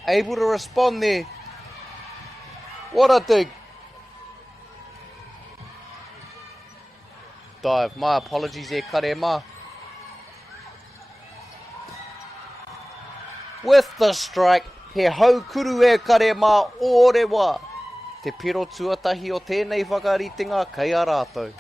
able to respond there. What a dig. Dive. My apologies there, Karema. With the strike, he haukuru e Karema Poirewa. Te piro tuatahi o tēnei whakaritenga kei a rātou.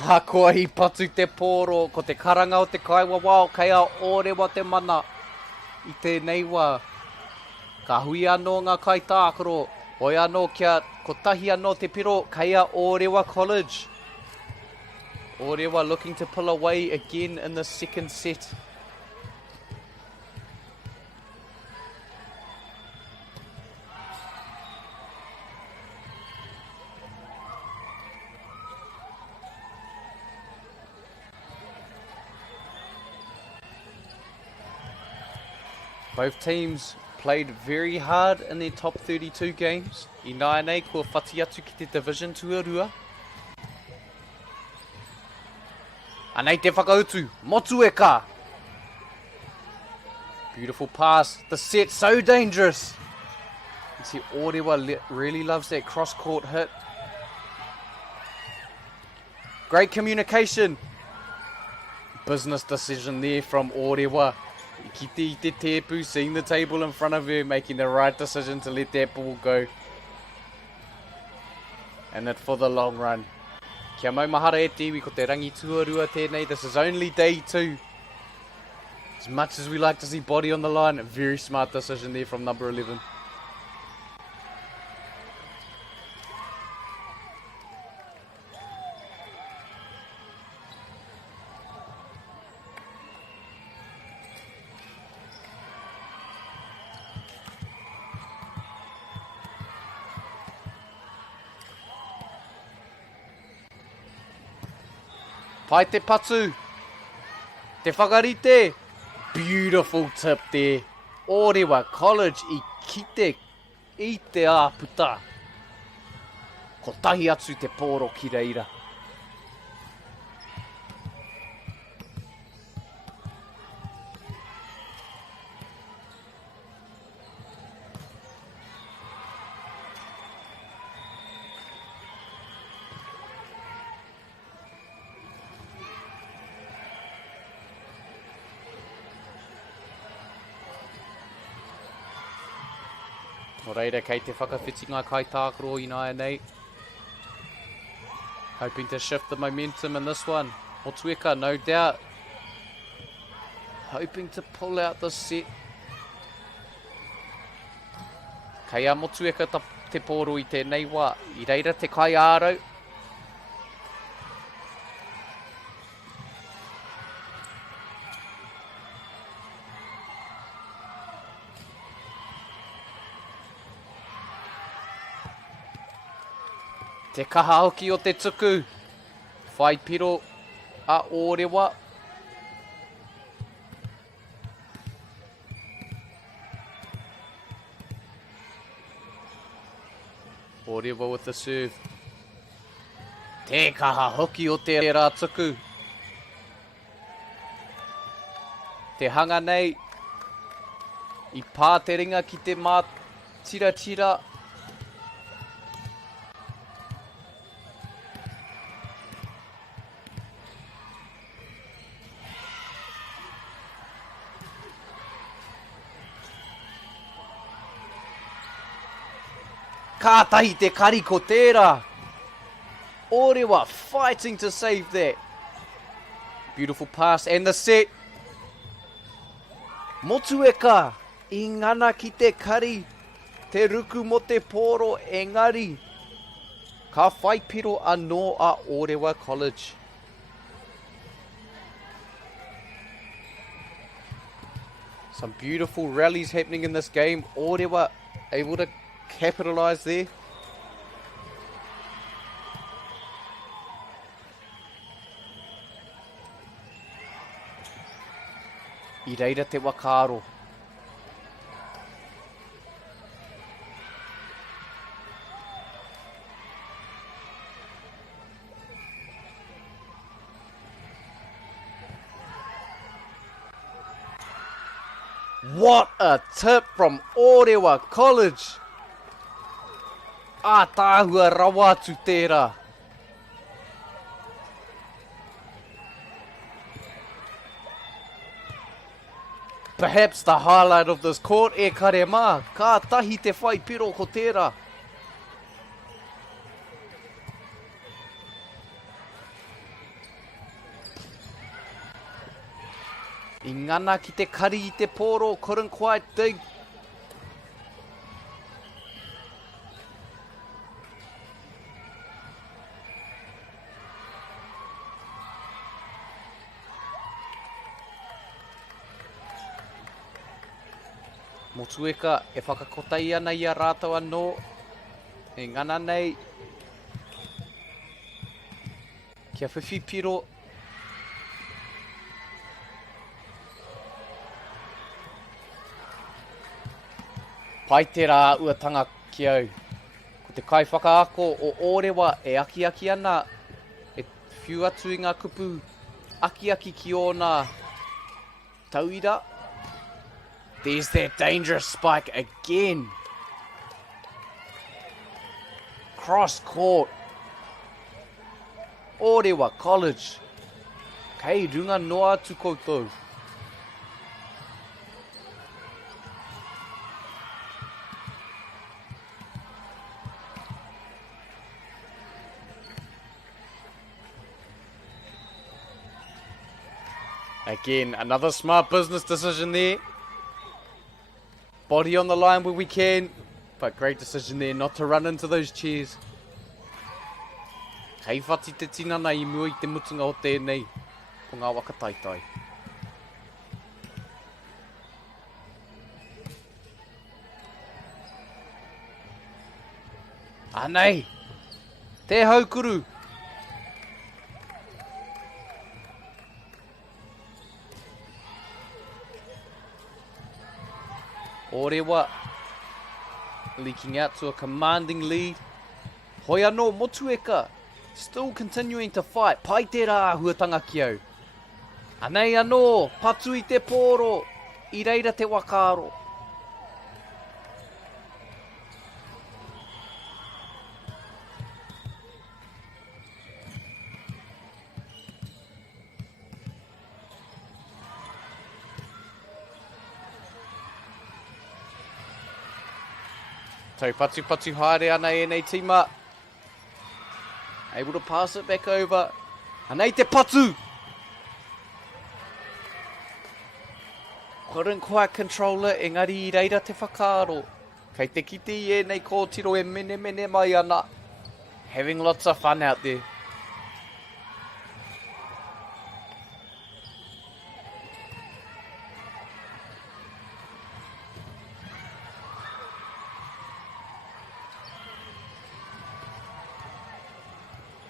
Ahakoa hi patu te pōro, ko te karanga o te kaiwa wao, kei a Orewa te mana. I tēnei wā, ka hui anō ngā kaitākaro, oi anō kia kotahi anō te piro, kei a Orewa College. Poirewa looking to pull away again in the second set. Both teams played very hard in their top 32 games. I nāi nei kua whati atu ki te division tuarua. Anei te whakautu, motu e ka. Beautiful pass, the set so dangerous. You see Orewa really loves that cross-court hit. Great communication. Business decision there from Orewa. Kite I te tepu, seeing the table in front of her, making the right decision to let that ball go. And it for the long run. Kia mau mahara e tiwi ko te rangi tuarua tēnei. This is only day 2. As much as we like to see body on the line, a very smart decision there from number 11. Pai te patu, te whakarite, beautiful tip there. Orewa College I kite I te āputa. Ko tahi atu te pōro ki reira. O reira kei te whakawhiti ngā kaitākaro I nāia nei. Hoping to shift the momentum in this one. Motueka, no doubt. Hoping to pull out this set. Kei a Motueka te pōro I tēnei wā. I reira te kai ārau. Te kaha hoki o te tuku. Whai piro a Orewa. Poirewa with the serve. Te kaha hoki o te rā tuku. Te hanga nei. I pā te ringa ki te mā tira tira. Kātahi te kari ko tērā. Orewa fighting to save that. Beautiful pass and the set. Motueka I ngana ki te kari. Te ruku mo te pōro engari. Ka whai piro anō a Orewa College. Some beautiful rallies happening in this game. Orewa able to capitalise there. I reira te wakaro. What a tip from Orewa College. Tāhua rawa atu tērā. Perhaps the highlight of this court e kare mā. Ka tahi te whai piro ko tērā. I ngana ki te kari I te pōro, couldn't quite dig. Motueka e whakakotai ana I a rātou anō. E ngana nei. Kia whiwhi piro. Pai te rā uatanga ki au. Ko te kai whakaako o Oirewa e aki ana. E whiu atu I ngā kupu aki ki ona tauira. There's that dangerous spike again. Cross court. Oia College. Kei runga noa atu koutou. Again, another smart business decision there. Body on the line where we can, but great decision there not to run into those chairs. Kei whati te tinana I mua I te mutunga o tēnei, ko ngā wakataitai. Anei, te haukuru. Oirewa leaking out to a commanding lead. Hoi anō motueka still continuing to fight. Pai te rā huatanga ki au. Anei anō patu I te pōro I reira te wakaaro. Tau patu haere ana e nei tima. Able to pass it back over. Anei te patu! Couldn't quite control it, engari I reira te whakaaro. Kei te kiti e nei kōtiro e mene mai ana. Having lots of fun out there.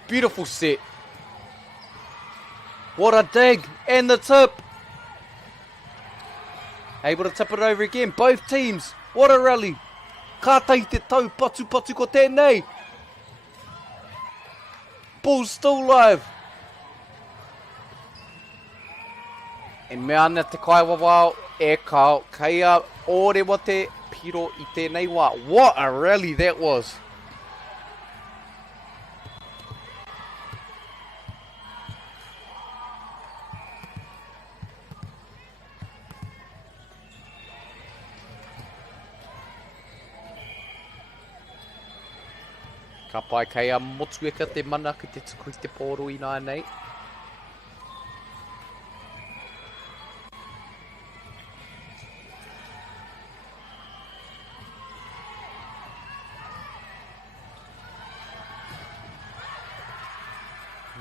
Beautiful set. What a dig. And the tip. Able to tip it over again. Both teams. What a rally. Kātai te tau patu ko tēnei. Ball's still live. E mea ana te kaiwawao e kao. Kaya Oirewa te piro I tēnei wā. What a rally that was. Ka pai kei a motueka te mana ki te tuku I te pōro I nā nei.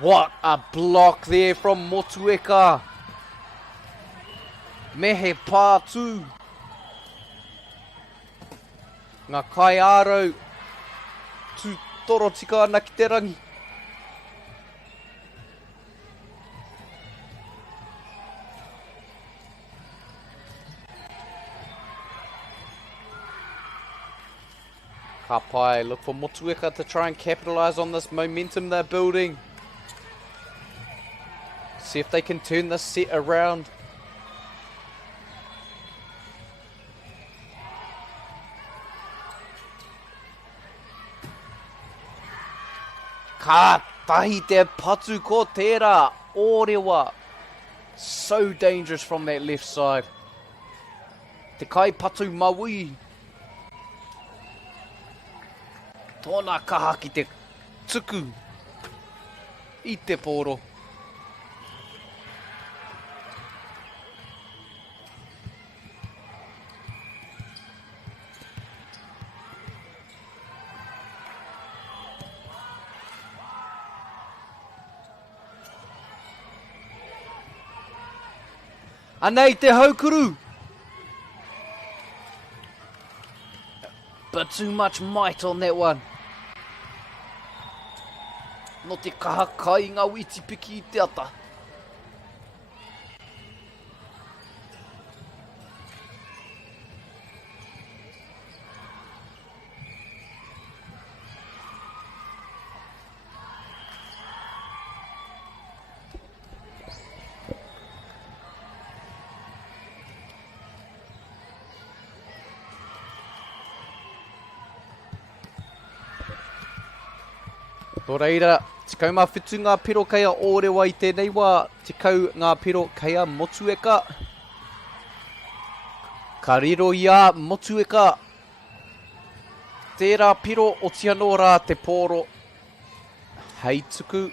What a block there from Motueka. Mehe pātū. Ngā kai ārau. Tu toro tika ana ki te rangi. Ka pai, look for Motueka to try and capitalise on this momentum they're building. See if they can turn this set around. Ka tahi te patu ko tērā, Oirewa. So dangerous from that left side. Te kai patu maui. Tōna kaha ki te tuku. I te pōro. Anei te haukuru. But too much might on that one. No te kahaka I ngā witi piki I te ata. Tō reira, tikau mā whitu ngā piro kei a Oirewa I tēnei wā, tikau ngā piro kei a motueka. Ka riro I a motueka. Tērā piro o tiano rā te pōro. Hei tuku.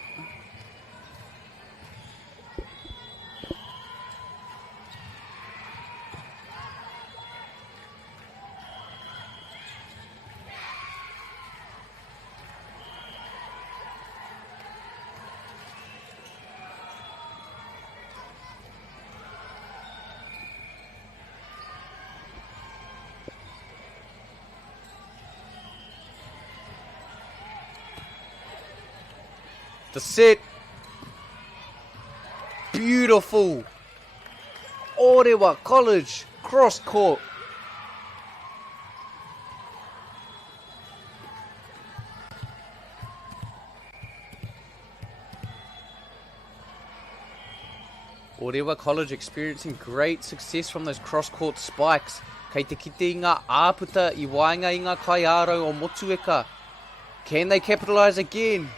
The set. Beautiful. Oia College. Cross court. Oia College experiencing great success from those cross court spikes. Kei te kite I ngā āputa I wainga I ngā kaiaro o motueka. Can they capitalise again?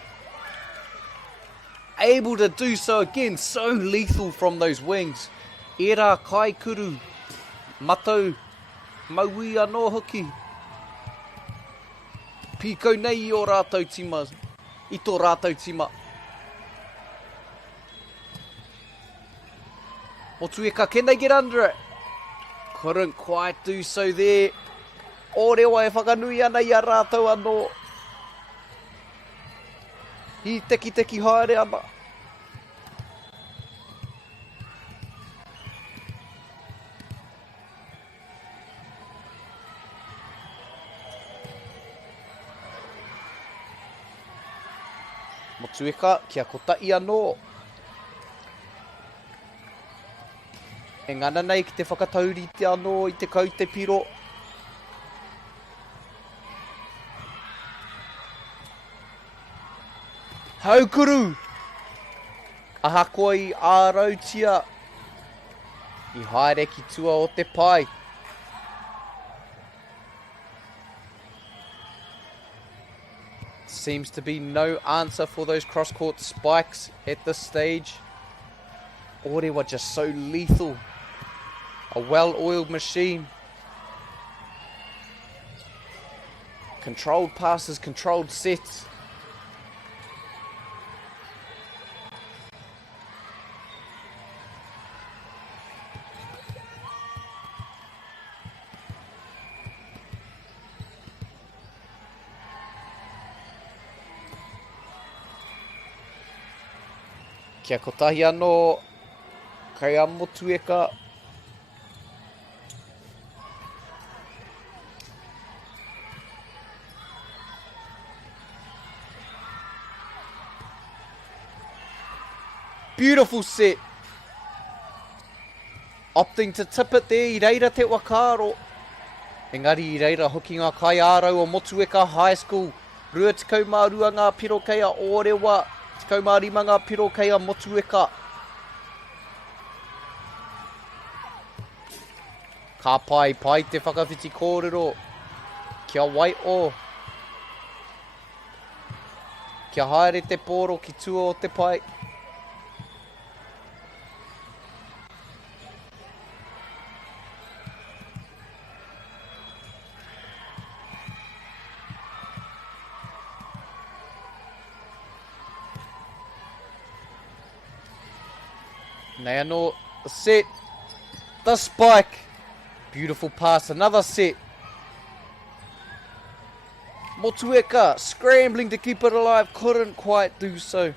Able to do so again, so lethal from those wings. Era kai kuru, matau, maui anō hoki. Piko nei I o rātou tima, I tō rātou tima. Motueka, can they get under it? Couldn't quite do so there. Orewa e whakanui ana I a rātou anō. I teki haere ana. Motueka, kia kotai anō. E ngana nei ki te whakatauri te anō I te kau te piro. Haukuru! Ahakoa I ārautia. I haere ki tua o te pai. Seems to be no answer for those cross-court spikes at this stage. Orewa just so lethal. A well-oiled machine. Controlled passes, controlled sets. Kia kotahi anō, kei a motueka. Beautiful set. Opting to tip it there, I reira te wakaro. Engari I reira hoki ngā kai ārau o Motueka High School. Rua tikau mā rua ngā piro kei a Orewa. Tikau mā rima ngā piro kei a Motueka. Ka pai te whakawhiti kōrero. Kia wai o. Kia haere te pōro ki tua o te pai. Nei anō, the set, the spike, beautiful pass, another set. Motueka scrambling to keep it alive, couldn't quite do so.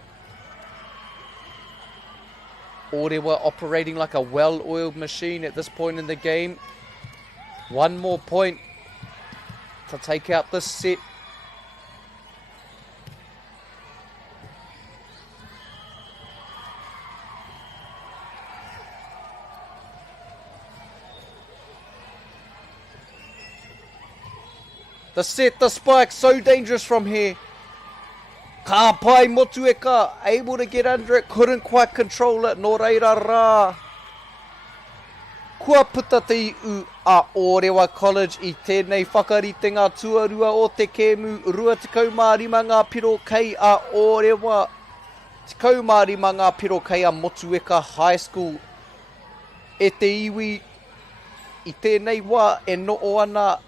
Poirewa operating like a well-oiled machine at this point in the game. One more point to take out this set. The set, the spike, so dangerous from here. Ka pai Motueka, able to get under it, couldn't quite control it, no reira rā. Kua puta te iu a Orewa College I tēnei whakaritenga tuarua o te kēmu, rua tekau mārima ngā piro kei a Orewa. Tekau mārima ngā piro kei a Motueka High School. E te iwi I tēnei wā e no o ana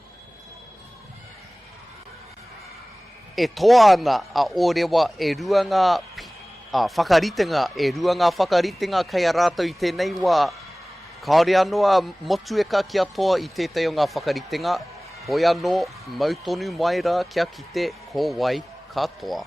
e toa ana a Orewa e ruanga whakaritenga, e ruanga whakaritenga kei a rātou I tēnei wā. Kaore anoa Motueka kia toa I tētai o ngā whakaritenga. Hoi anō mautonu mai rā kia kite ko wai katoa.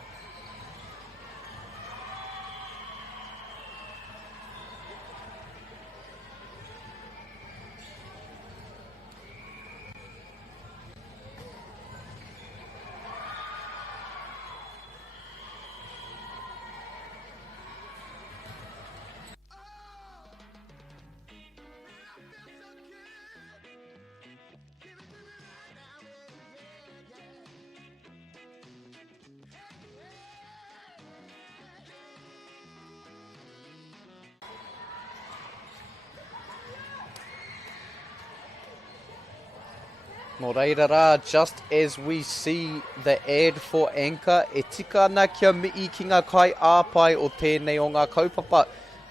Nō reira rā, just as we see the ad for Anchor, e tika ana kia mii ki ngā kai āpai o tēnei o ngā kaupapa.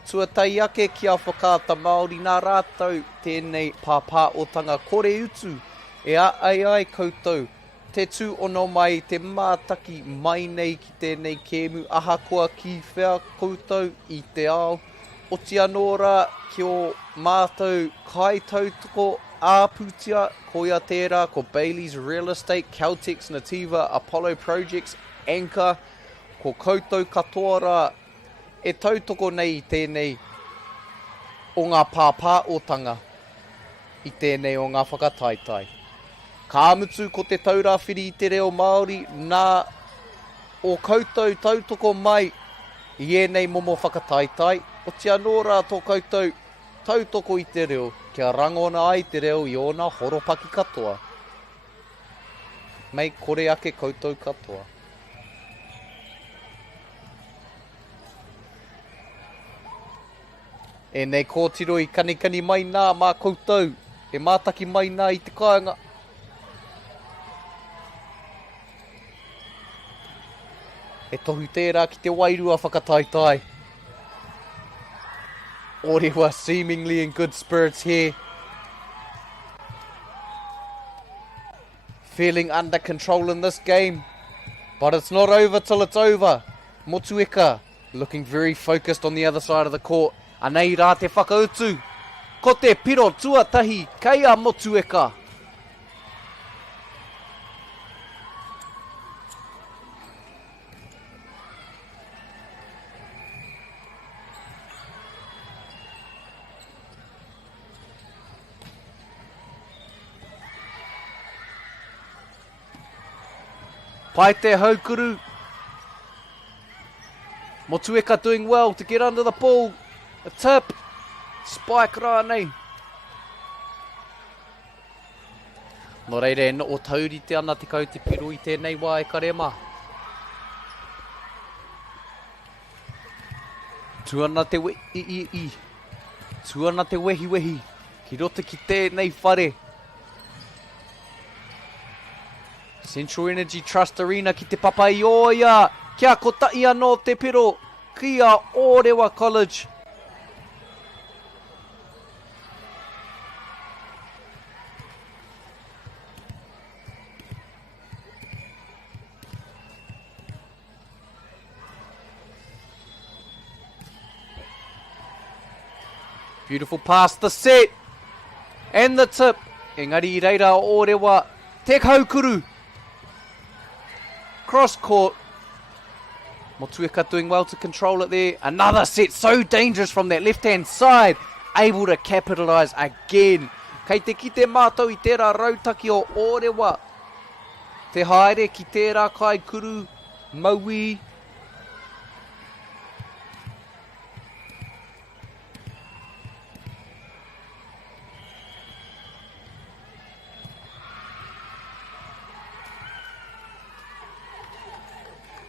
Tuatai ake kia whakaata Māori nā rātou tēnei pāpā o tanga kore utu. E a ai koutou, te tū ono mai te mātaki mai nei ki tēnei kēmu ahakoa ki whea koutou I te ao. Otiaroa ki o mātou kai tautoko āputia, ko ia tērā, ko Bailey's Real Estate, Caltex, Nativa, Apollo Projects, Anchor, ko koutou katoa rā, e tautoko nei I tēnei o ngā pāpā o tanga, I tēnei o ngā whakataitai. Ka amutu ko te taurāwhiri I te reo Māori, nā o koutou tautoko mai I ēnei momo whakataitai, o tia nō rā tō koutou tautoko I te reo, kia rangona ai te reo I ona horopaki katoa. Mei kore ake koutou katoa. E nei kōtiro I kanikani mai nā mā koutou, e mātaki mai nā I te kāinga. E tohu tērā ki te wairua whakataitai. Orewa seemingly in good spirits here. Feeling under control in this game. But it's not over till it's over. Motueka looking very focused on the other side of the court. Anei rā te whakautu. Ko te piro tuatahi kei a Motueka. Pai te haukuru. Motueka doing well to get under the ball. A tip. Spike rānei. Nō reire, no o taurite ana te kau te piro I tēnei wā e karema. Tuana te wehi. Tuana te wehi. Ki roto ki tēnei whare. Central Energy Trust Arena ki te papai Oia. Kia kotai anō te piro. Kia Orewa College. Beautiful pass, the set. And the tip. Engari I reira Orewa. Te kaukuru. Cross court. Motueka doing well to control it there. Another set, so dangerous from that left-hand side. Able to capitalise again. Kei te kite mātou I tērā rautaki o Orewa. Te haere ki tērā kai kuru maui.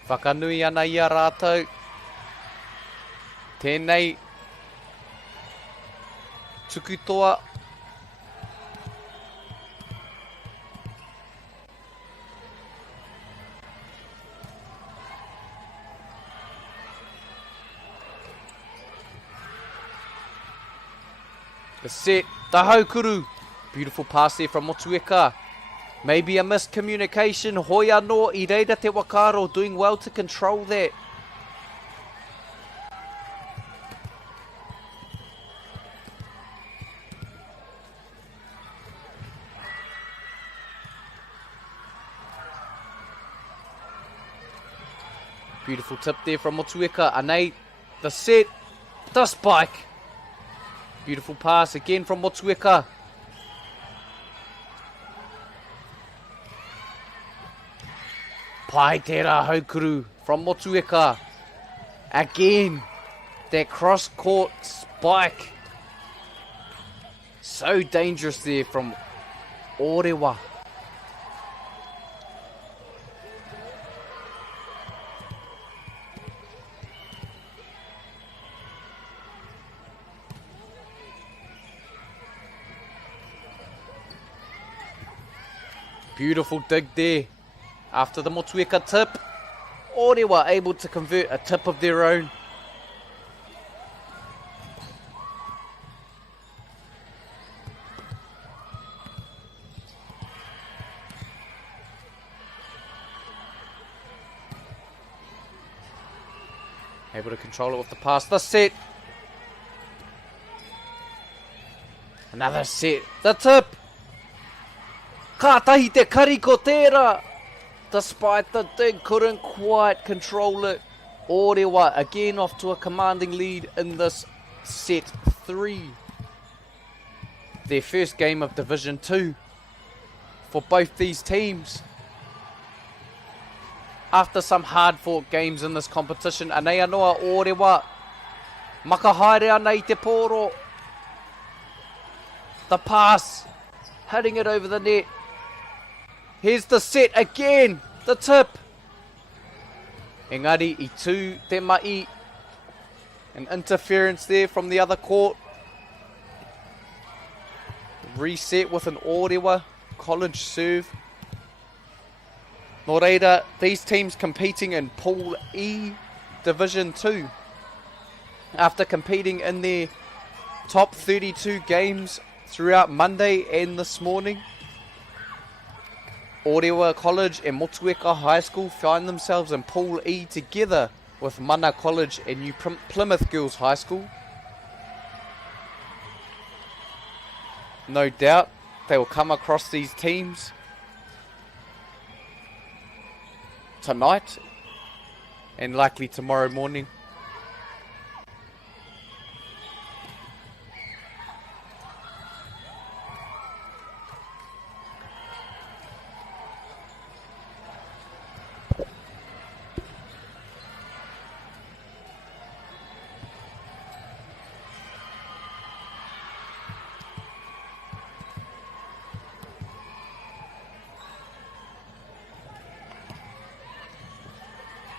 Whakanui ana I a rātou. Tēnei tukutoa. The set, the haukuru. Beautiful pass there from Motueka. Maybe a miscommunication. Hoia no I reira te wakaro, doing well to control that. Beautiful tip there from Motueka. Anei, the set, the spike. Beautiful pass again from Motueka. Pai tērā haukuru from Motueka. Again, that cross-court spike. So dangerous there from Orewa. Beautiful dig there. After the Motueka tip, Orewa able to convert a tip of their own. Able to control it with the pass. The set. Another set. The tip. Kātahi te kariko tērā. Despite the dig, couldn't quite control it. Orewa again off to a commanding lead in this set 3. Their first game of Division 2 for both these teams. After some hard-fought games in this competition, anei anoa Orewa. Makahaere ana I te poro. The pass, hitting it over the net. Here's the set again, the tip. Engari I tū te mai. An interference there from the other court. Reset with an Orewa College serve. Nō reira, these teams competing in Pool E Division 2. After competing in their top 32 games throughout Monday and this morning, Oia College and Motueka High School find themselves in Pool E together with Mana College and New Plymouth Girls High School. No doubt they will come across these teams tonight and likely tomorrow morning.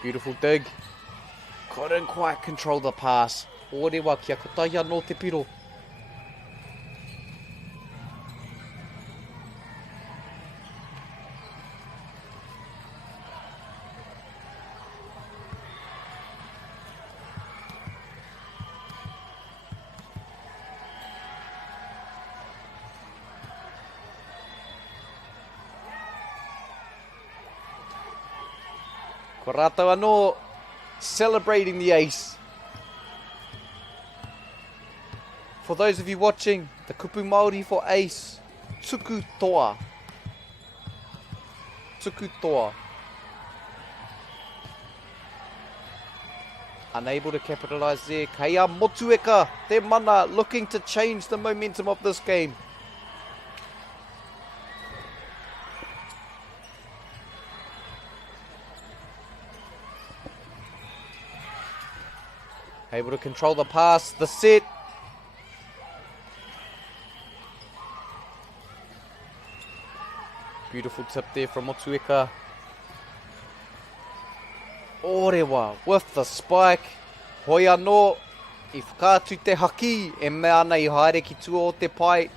Beautiful dig. Couldn't quite control the pass. Orewa kia kotahia no te piro. Ko rātou anō, celebrating the ace. For those of you watching, the kupu Māori for ace, tuku toa. Tuku toa. Unable to capitalise there. Kaya Motueka, te mana, looking to change the momentum of this game. Able to control the pass, the set. Beautiful tip there from Motueka. Poirewa with the spike. Hoia no, I whakātu te haki, e mea nei haere ki tua o te pai.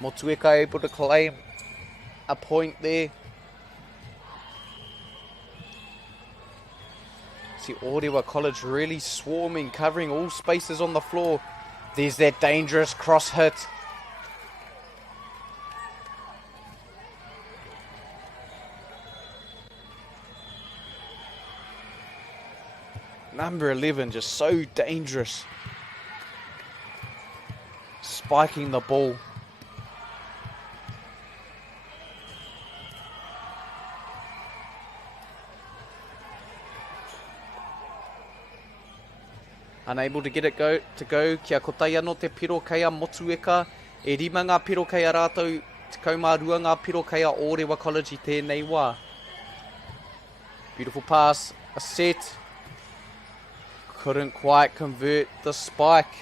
Motueka able to claim a point there. See Oia College really swarming, covering all spaces on the floor. There's that dangerous cross hit. Number 11, just so dangerous. Spiking the ball. Unable to get it go. Kia kotaia no te piro kaya Motueka. E rima ngā piro kaya rātou. Te kaumārua ngā piro kaya Oia College I tēnei wā. Beautiful pass. A set. Couldn't quite convert the spike.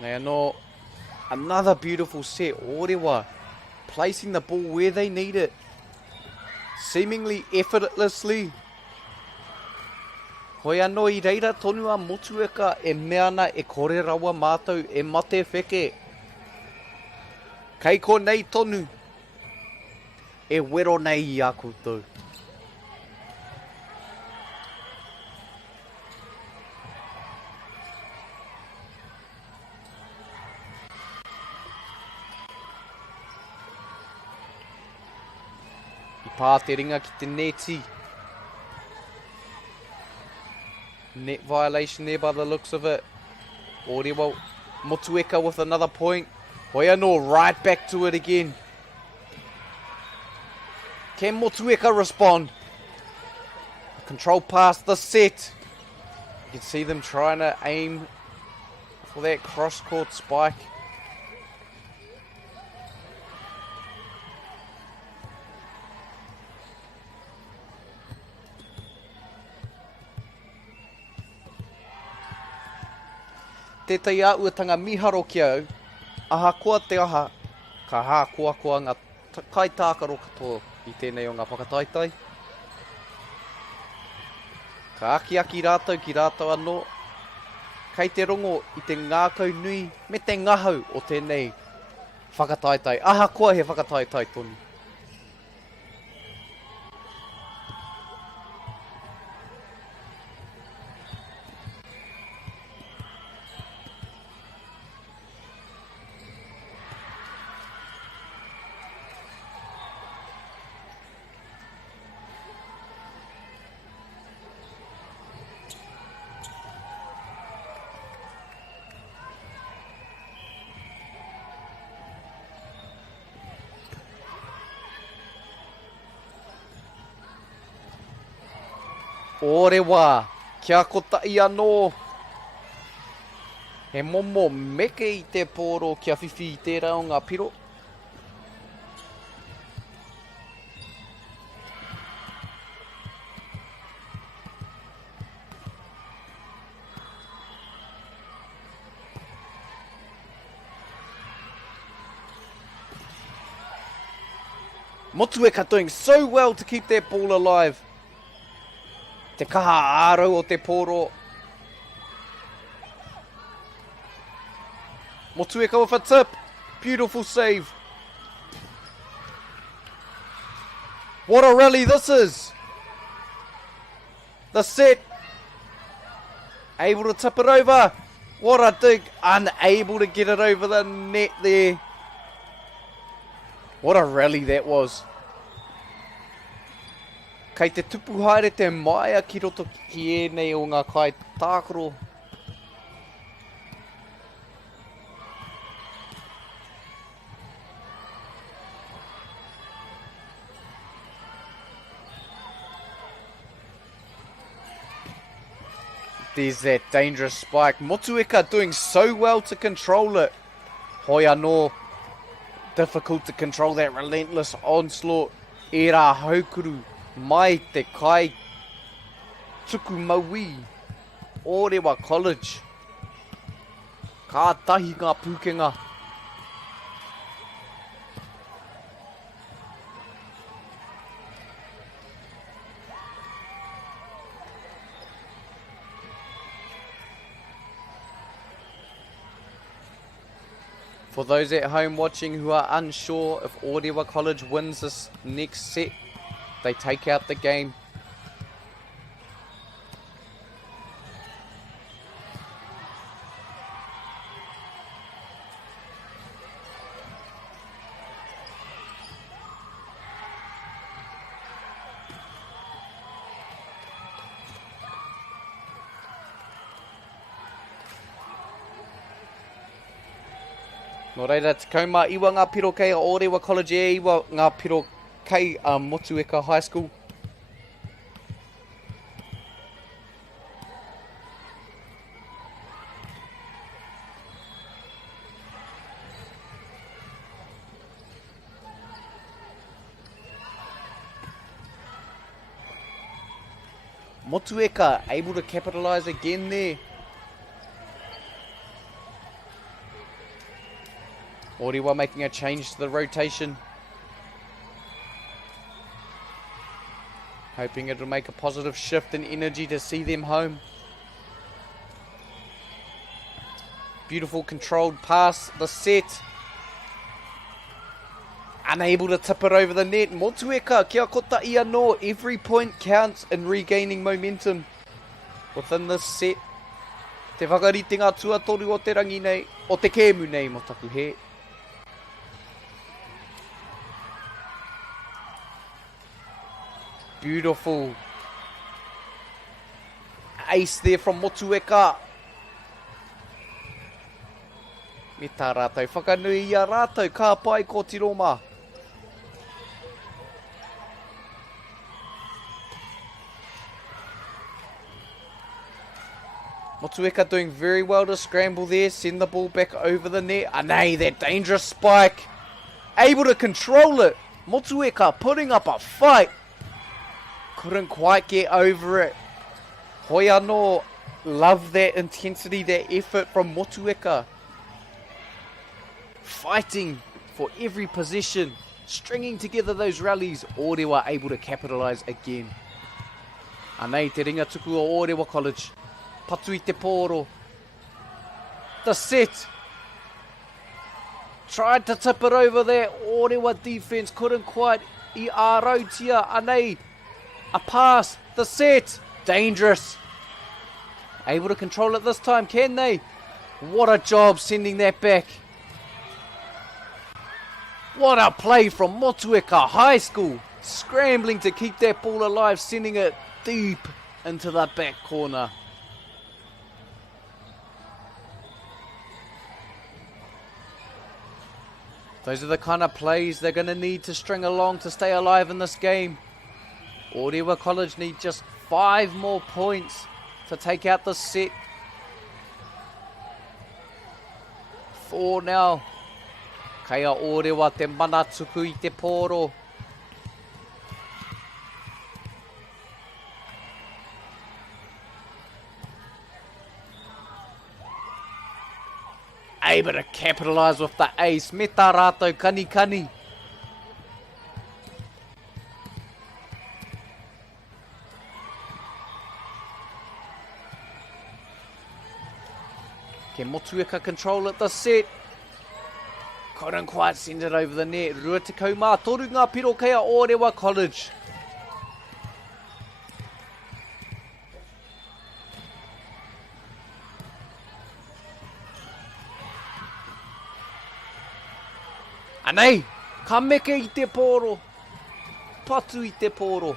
Now, another beautiful set. Orewa placing the ball where they need it. Seemingly effortlessly. Hoi anō I reira tonu a Motueka e meana e kore rawa mātou e mate wheke. Kei ko nei tonu. E wero nei I a koutou. I pā te ringa ki te neti. Net violation there by the looks of it. Orewa Motueka with another point. Hoi anō right back to it again. Can Motueka respond? Control pass the set. You can see them trying to aim for that cross-court spike. Tētai āuatanga miharo ki au, aha koa te aha, ka hā koa ngā kai tākaro katoa I tēnei o ngā whakataitai. Ka aki rātou ki rātou anō, kei te rongo I te ngākau nui me te ngahau o tēnei whakataitai. Aha koa he whakataitai tonu. Orewa, kia kotai anō. He momo meke I te pōro kia whiwhi I tērā o ngā piro. Motueka doing so well to keep that ball alive. Te kaha ārau o te pōro. Motueka with a tip. Beautiful save. What a rally this is. The set. Able to tip it over. What a dig. Unable to get it over the net there. What a rally that was. Kei te tupu haere te maia ki roto ki e nei o ngā kai tākaro. There's that dangerous spike. Motueka doing so well to control it. Hoi anō. Difficult to control that relentless onslaught. E rā haukuru. Mai te kai. Tuku maui. Orewa College. Ka tahi ngā pūkenga. For those at home watching who are unsure if Orewa College wins this next set, they take out the game. Nō reira, te kaumā iwa ngā piro kei a Orewa College e iwa ngā piro kei a Motueka High School. Motueka able to capitalise again there. Orewa making a change to the rotation. Hoping it'll make a positive shift in energy to see them home. Beautiful controlled pass, the set. Unable to tip it over the net. Motueka, kia kota ia no. Every point counts in regaining momentum within this set. Te whakarite ngā tuatoru o te rangi nei, o te kēmu nei mo taku he. Beautiful ace there from Motueka. Me tā rātou whakanui ia rātou, ka pai ko tiroma. Motueka doing very well to scramble there, send the ball back over the net. Anei, that dangerous spike. Able to control it. Motueka putting up a fight. Couldn't quite get over it. Hoi anō, love that intensity, that effort from Motueka. Fighting for every possession, stringing together those rallies. Orewa able to capitalise again. Anei, te ringa tuku o Orewa College. Patu I te pōro. The set. Tried to tip it over there. Orewa defence couldn't quite. I ārautia. Anei. A pass, the set, dangerous. Able to control it this time, can they? What a job sending that back. What a play from Motueka High School. Scrambling to keep that ball alive, sending it deep into the back corner. Those are the kind of plays they're going to need to string along to stay alive in this game. Orewa College need just 5 more points to take out the set. 4 now. Kaya Orewa te mana tuku I te pōro. Able to capitalise with the ace. Me tā rātou kani kani. Can Motueka control it the set? Couldn't quite send it over the net. Rua te kaumā, toru ngā piro kei a Orewa College. Anei, ka meke I te pōro. Patu I te pōro.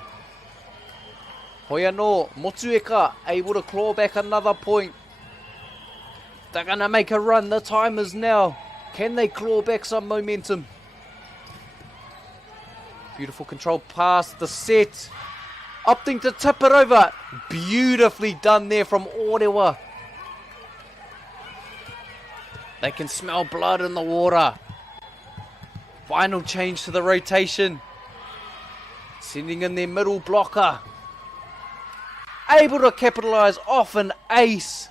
Hoi anō, Motueka able to claw back another point. They're going to make a run. The time is now. Can they claw back some momentum? Beautiful controlled pass. The set. Opting to tip it over. Beautifully done there from Poirewa. They can smell blood in the water. Final change to the rotation. Sending in their middle blocker. Able to capitalise off an ace.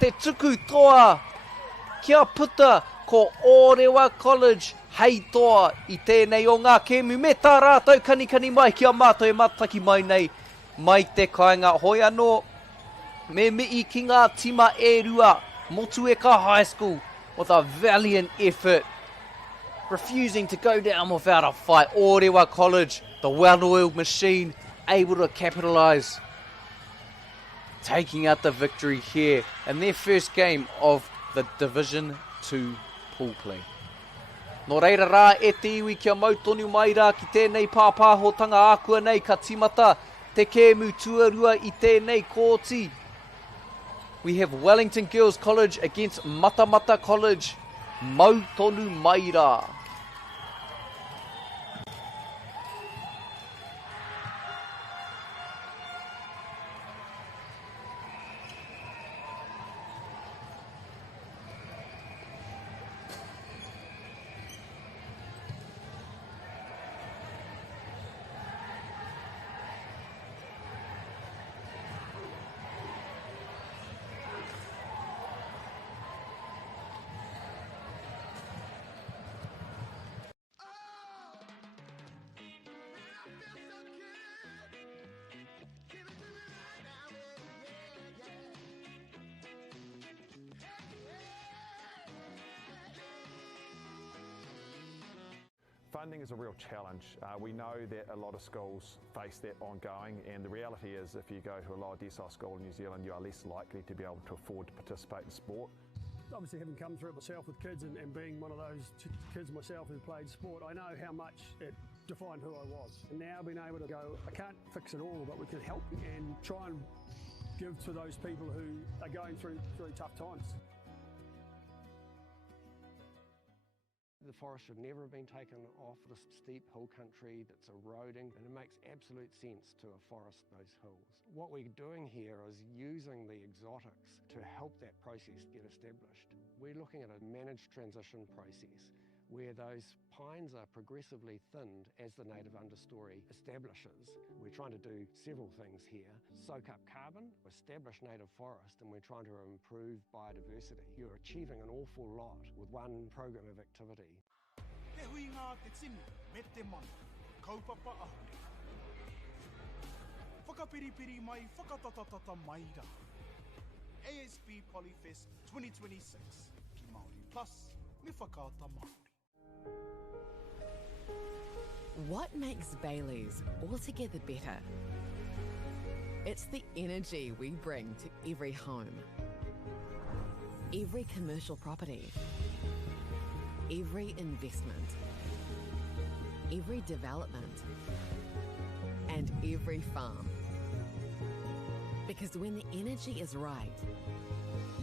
Te tuku toa. Kia puta ko Oia College. Hei toa i tēnei o ngā kēmu. Me tā rātou kanikani mai kia mātou e mataki mai nei. Mai te kāinga hoi anō. Me mii ki ngā tima e rua. Motueka High School with a valiant effort. Refusing to go down without a fight. Oia College, the well-oiled machine, able to capitalise. Taking out the victory here in their first game of the Division 2 pool play. Nō reira rā e te iwi kia mautonu mai rā ki tēnei pāpāhotanga ākua nei ka timata te kēmu tuarua i tēnei kōti. We have Wellington Girls College against Matamata College. Mautonu mai rā. Funding is a real challenge. We know that a lot of schools face that ongoing, and the reality is if you go to a lower decile school in New Zealand, you are less likely to be able to afford to participate in sport. Obviously, having come through it myself with kids and being one of those kids myself who played sport, I know how much it defined who I was. And now being able to go, I can't fix it all, but we can help and try and give to those people who are going through really tough times. The forest should never have been taken off this steep hill country that's eroding, and it makes absolute sense to afforest those hills. What we're doing here is using the exotics to help that process get established. We're looking at a managed transition process where those pines are progressively thinned as the native understory establishes. We're trying to do several things here. Soak up carbon, establish native forest, and we're trying to improve biodiversity. You're achieving an awful lot with one program of activity. Te hui ngā te tini, me te mana, kaupapa ahu. Whakapiripiri mai, whakatatatata mai rā. ASB Polyfest 2026, ki Māori Plus, me whakaata Māori. What makes Bailey's altogether better? It's the energy we bring to every home, every commercial property, every investment, every development, and every farm. Because when the energy is right,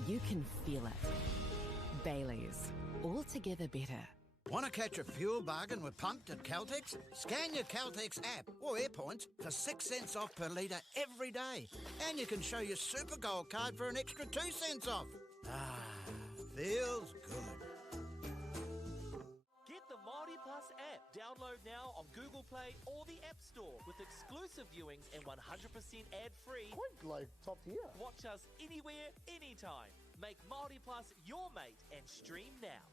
you can feel it. Bailey's, altogether better. Want to catch a fuel bargain with Pumped at Caltex? Scan your Caltex app or AirPoints for 6 cents off per litre every day. And you can show your Super Gold card for an extra 2 cents off. Ah, feels good. Get the MāORI Plus app. Download now on Google Play or the App Store with exclusive viewings and 100% ad-free. Quite like top tier. Watch us anywhere, anytime. Make MāORI Plus your mate and stream now.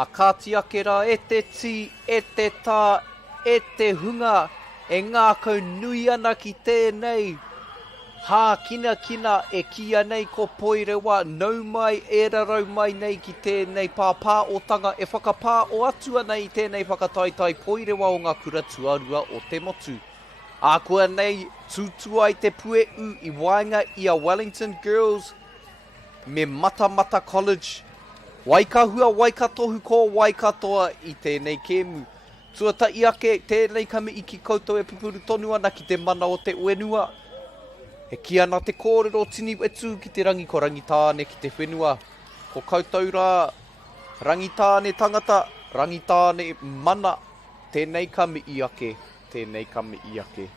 A kātiake rā e te ti, e te tā, e te hunga, e ngā kau nui ana ki tēnei. Hā kina kina e kia nei ko Poirewa, nau mai e rarau mai nei ki tēnei pāpā o tanga e whakapā o atua nei tēnei whakataitai Poirewa o ngā kura tuarua o te motu. A kua nei tūtua i te pue u i wainga i a Wellington Girls me Matamata College. Waikahua waikatohu ko waikatoa i tēnei kēmu. Tuatai ake tēnei kami i ki koutou e pupuru tonu ana ki te mana o te uenua. E ki ana te kōrero tini etu ki te rangi ko rangitāne ki te whenua. Ko koutou rā rangitāne tangata, rangitāne mana, tēnei kami i ake, tēnei kami i ake.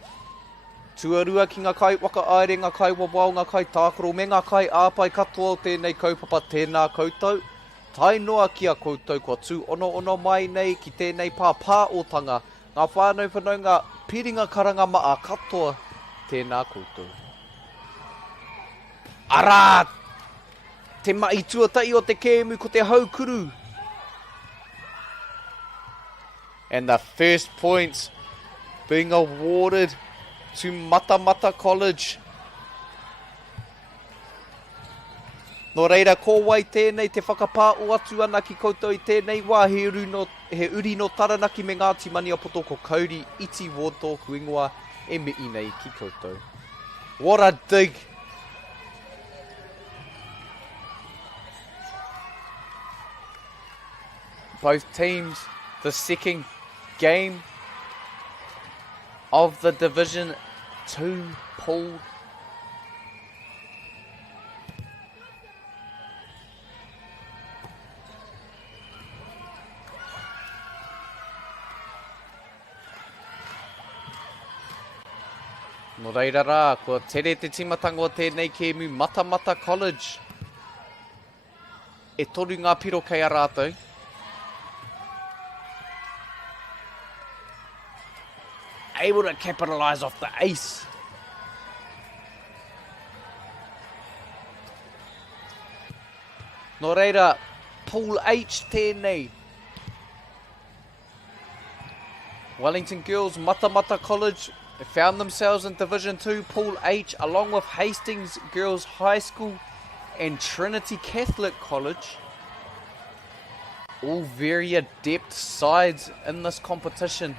Tuarua ki ngā kai waka aere, ngā kai wawao, ngā kai tākoro, me ngā kai āpai katoa o tēnei kaupapa tēnā koutou. Tai noa ki a koutou kua tū ono mai nei ki tēnei pāpā o tanga. Ngā whānau whanau ngā piringa karanga maa katoa tēnā koutou. Arā! Te mai tuatai o te kēmu ko te haukuru. And the first points being awarded to Matamata College. Nō reira, ko wai tēnei te whakapā o atu ana ki koutou i tēnei wā he uri no taranaki me Ngāti Maniapoto ko kauri iti woto kuingoa e me nei ki koutou. What a dig! Both teams, the second game of the Division 2 pool. Nō reira rā, kua tere te timatanga o tēnei kēmu Matamata College. E toru ngā piro kei a rātou. Able to capitalise off the ace. Nō reira, Pool H tēnei. Wellington Girls, Matamata College, they found themselves in Division 2 Pool H along with Hastings Girls High School and Trinity Catholic College. All very adept sides in this competition.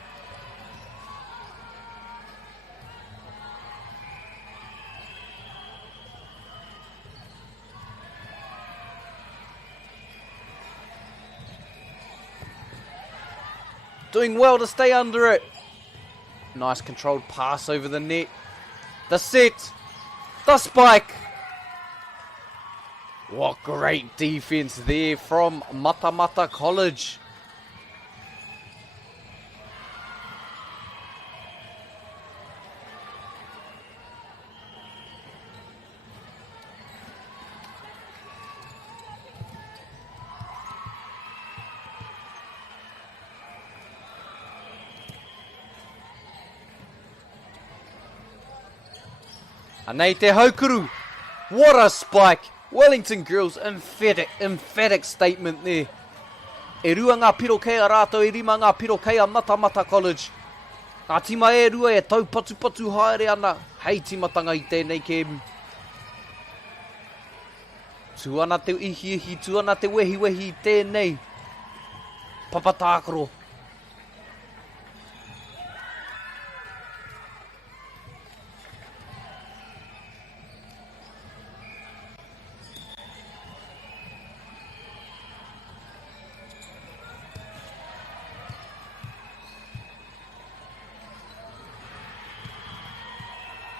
Doing well to stay under it. Nice controlled pass over the net. The set. The spike. What great defense there from Matamata College. Anei te haukuru. What a spike. Wellington Girls, emphatic statement there. E rua ngā piro kei a rātou, e rima ngā piro kei a Matamata College. Ngā tima e rua e tau patu haere ana. Hei timatanga i tēnei kēmu. Tuana te ihi, tuana te wehi i tēnei. Papatākoro.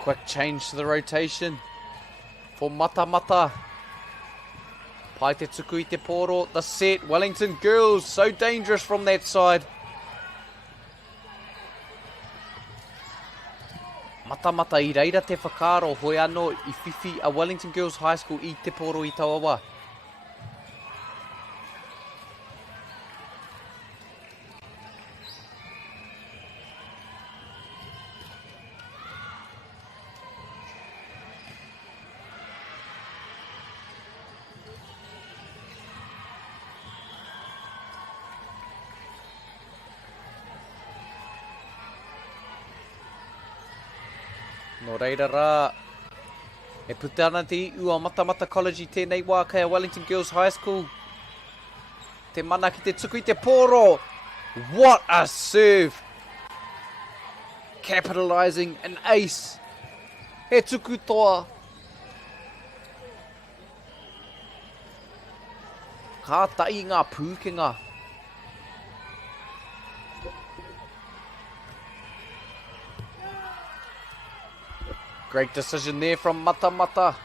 Quick change to the rotation for Matamata. Pai te tuku i te poro, the set. Wellington Girls, so dangerous from that side. Matamata i reira te whakaro hoi anō i whiwhi a Wellington Girls High School i te poro i Tawawa. No reira rā. E puta ana te iu a Matamata College I tēnei wā kei a Wellington Girls High School. Te mana ki te tuku I te pōro. What a serve! Capitalising an ace. He tuku toa. Ka tai ngā pūkenga. Great decision there from Matamata.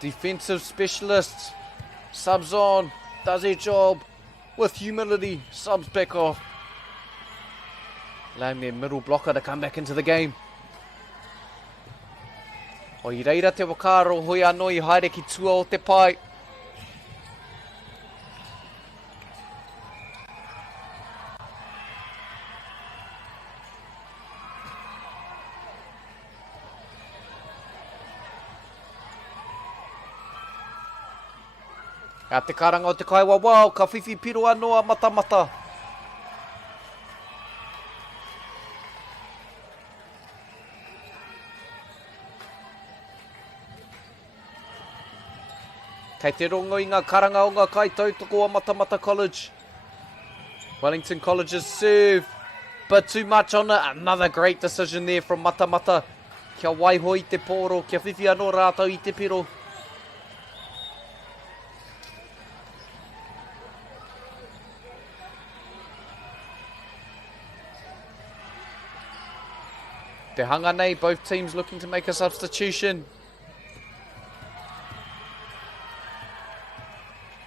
Defensive specialist. Subs on. Does their job. With humility. Subs back off. Allowing their middle blocker to come back into the game. O I reira te wakaro hoi anō I haere ki tua o te pai. A te karanga o te kaiwa, wow, ka whiwhi piro anō a Matamata. Kei te rongo I ngā karanga o ngā kai tautoko a Matamata College. Wellington College's serve, but too much on it. Another great decision there from Matamata. Kia waiho I te pōro, kia whiwhi anō rātou I te piro. Te hanga nei, both teams looking to make a substitution.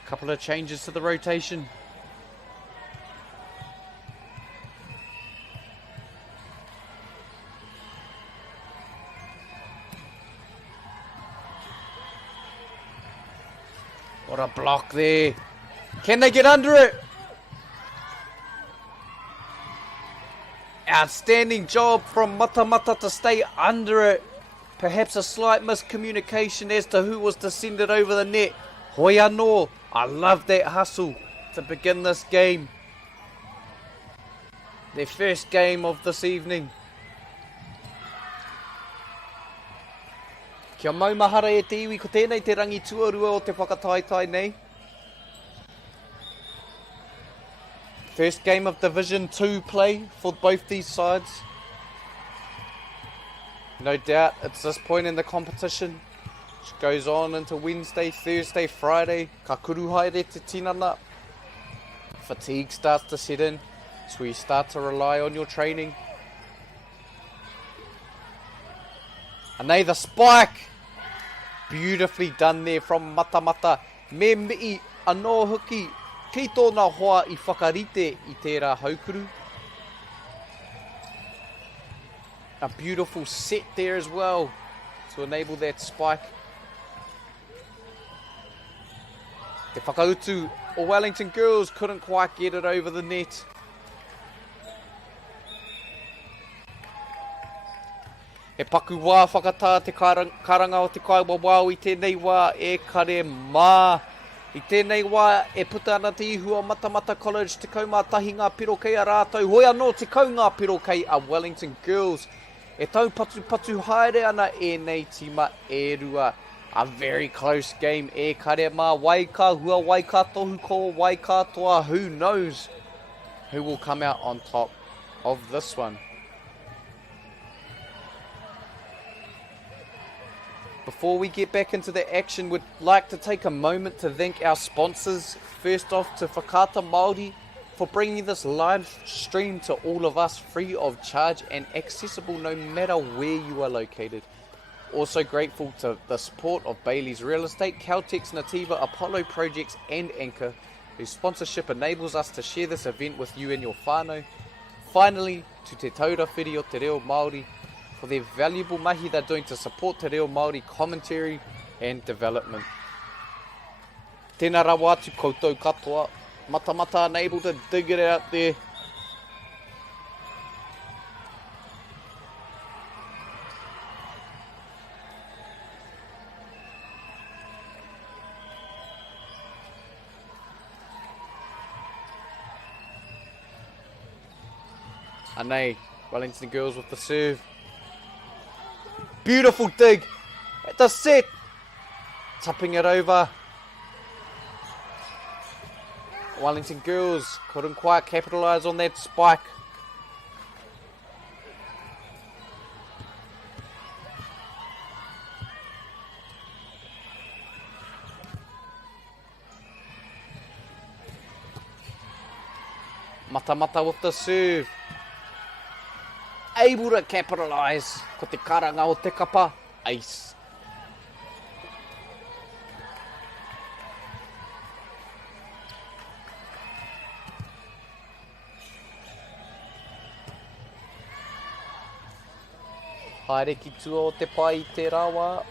Couple of changes to the rotation. What a block there. Can they get under it? Outstanding job from Matamata to stay under it. Perhaps a slight miscommunication as to who was to send it over the net. Hoi anō. I love that hustle to begin this game. Their first game of this evening. Kia maumahara e te iwi ko tēnei te rangi tuarua o te whakataitai nei. First game of Division 2 play for both these sides. No doubt it's this point in the competition, which goes on into Wednesday, Thursday, Friday. Ka kuru haere te tinana. Fatigue starts to set in. It's where you start to rely on your training. And they the spike. Beautifully done there from Matamata. Me mi'i anō huki. Ki tōna hoa I whakarite I tērā haukuru. A beautiful set there as well to enable that spike. Te whakautu o Wellington Girls couldn't quite get it over the net. E paku wā whakatā te karanga o te kaiwa wāu I tēnei wā e kare mā. I tēnei wā e puta ana te ihu o Matamata College te kaumā tahi ngā piro kei a rātou. Hoi anō te kau ngā piro kei a Wellington Girls. E tau patu haere ana e nei tima e rua. A very close game e kare mā waika hua waika tohu ko waika toa. Who knows who will come out on top of this one. Before we get back into the action, we'd like to take a moment to thank our sponsors. First off to Whakata MāORI for bringing this live stream to all of us free of charge and accessible no matter where you are located. Also grateful to the support of Bailey's Real Estate, Caltex, Nativa, Apollo Projects and Anchor, whose sponsorship enables us to share this event with you and your whānau. Finally, to Te Taura Whiri o Te Reo Māori, for their valuable mahi they're doing to support Te Reo Māori commentary and development. Tēnā rawa atu koutou katoa. Matamata unable to dig it out there. Anei, Wellington girls with the serve. Beautiful dig at the set. Tapping it over. Wellington girls couldn't quite capitalise on that spike. Matamata with the serve. Able to capitalise. Ko te karanga o te kapa. Ace. Haere ki tua o te pai I te rawa.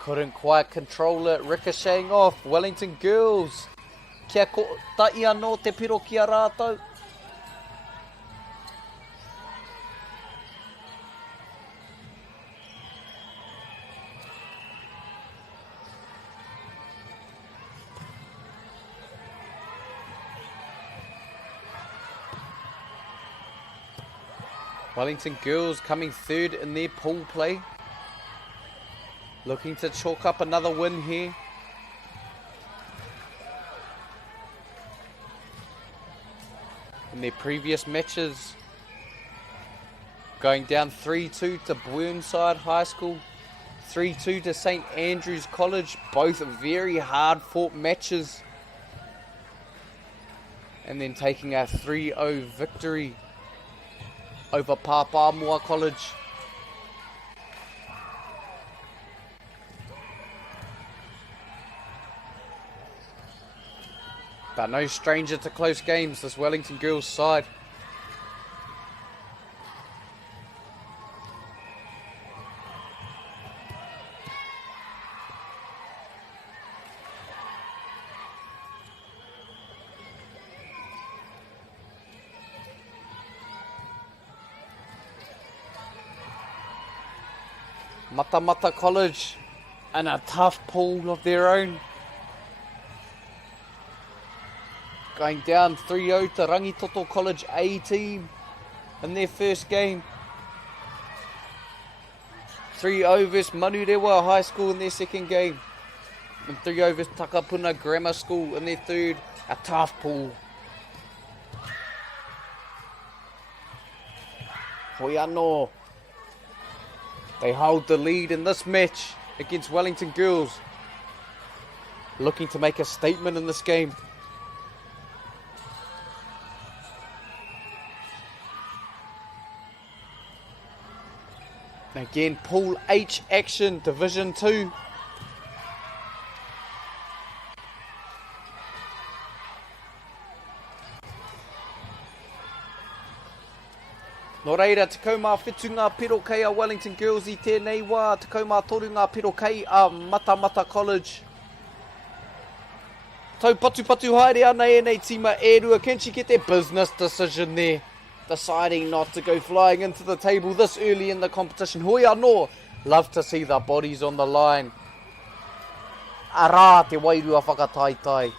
Couldn't quite control it, ricocheting off. Wellington girls. Kia ko tai anō te piro ki a rātou. Wellington girls coming third in their pool play. Looking to chalk up another win here. In their previous matches, going down 3-2 to Burnside High School, 3-2 to St Andrews College, both very hard fought matches. And then taking a 3-0 victory over Mua College. But no stranger to close games, this Wellington girls side. Matamata College and a tough pool of their own. Going down 3-0 to Rangitoto College A team in their first game. 3-0 vs Manurewa High School in their second game. And 3-0 vs Takapuna Grammar School in their third. A tough pool. Hoiano. They hold the lead in this match against Wellington girls. Looking to make a statement in this game. Again, Pool H action, Division 2. Nō reira, tekau mā whetū ngā piro kei a Wellington girls I tēnei wā, tekau mā toru ngā piro kei a Matamata College. Tau patu haere ana e nei tima ērua, can she get their business decision there? Deciding not to go flying into the table this early in the competition. Hoi anō, love to see the bodies on the line. Arā te wairua whakataitai.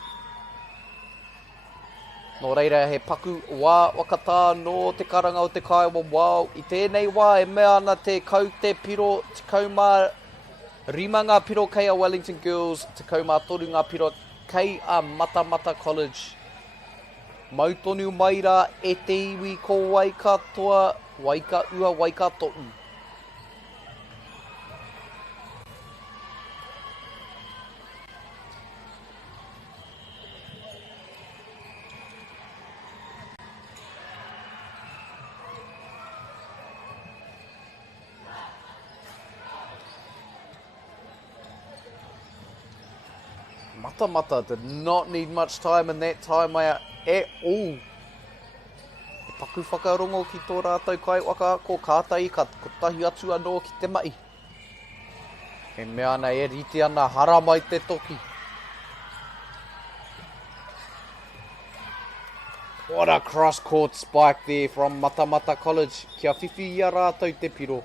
Nō reira, he paku wā wakatā no te karanga o te kaiwa wā. I tēnei wā, e mea ana te kau te piro, te kau mā rima ngā piro kei a Wellington girls, te kau mā toru ngā piro kei a Matamata College. Mautonu maira e te iwi ko Waikatoa, Waika ua Waikatou. Matamata did not need much time in that time at all. E paku whakarongo ki tō rātou kai waka ko kātai ka tahi atu anō ki te mai. E mea ana e rite ana hara mai te toki. What a cross-court spike there from Matamata College. Kia whiwhi ia rātou te piro.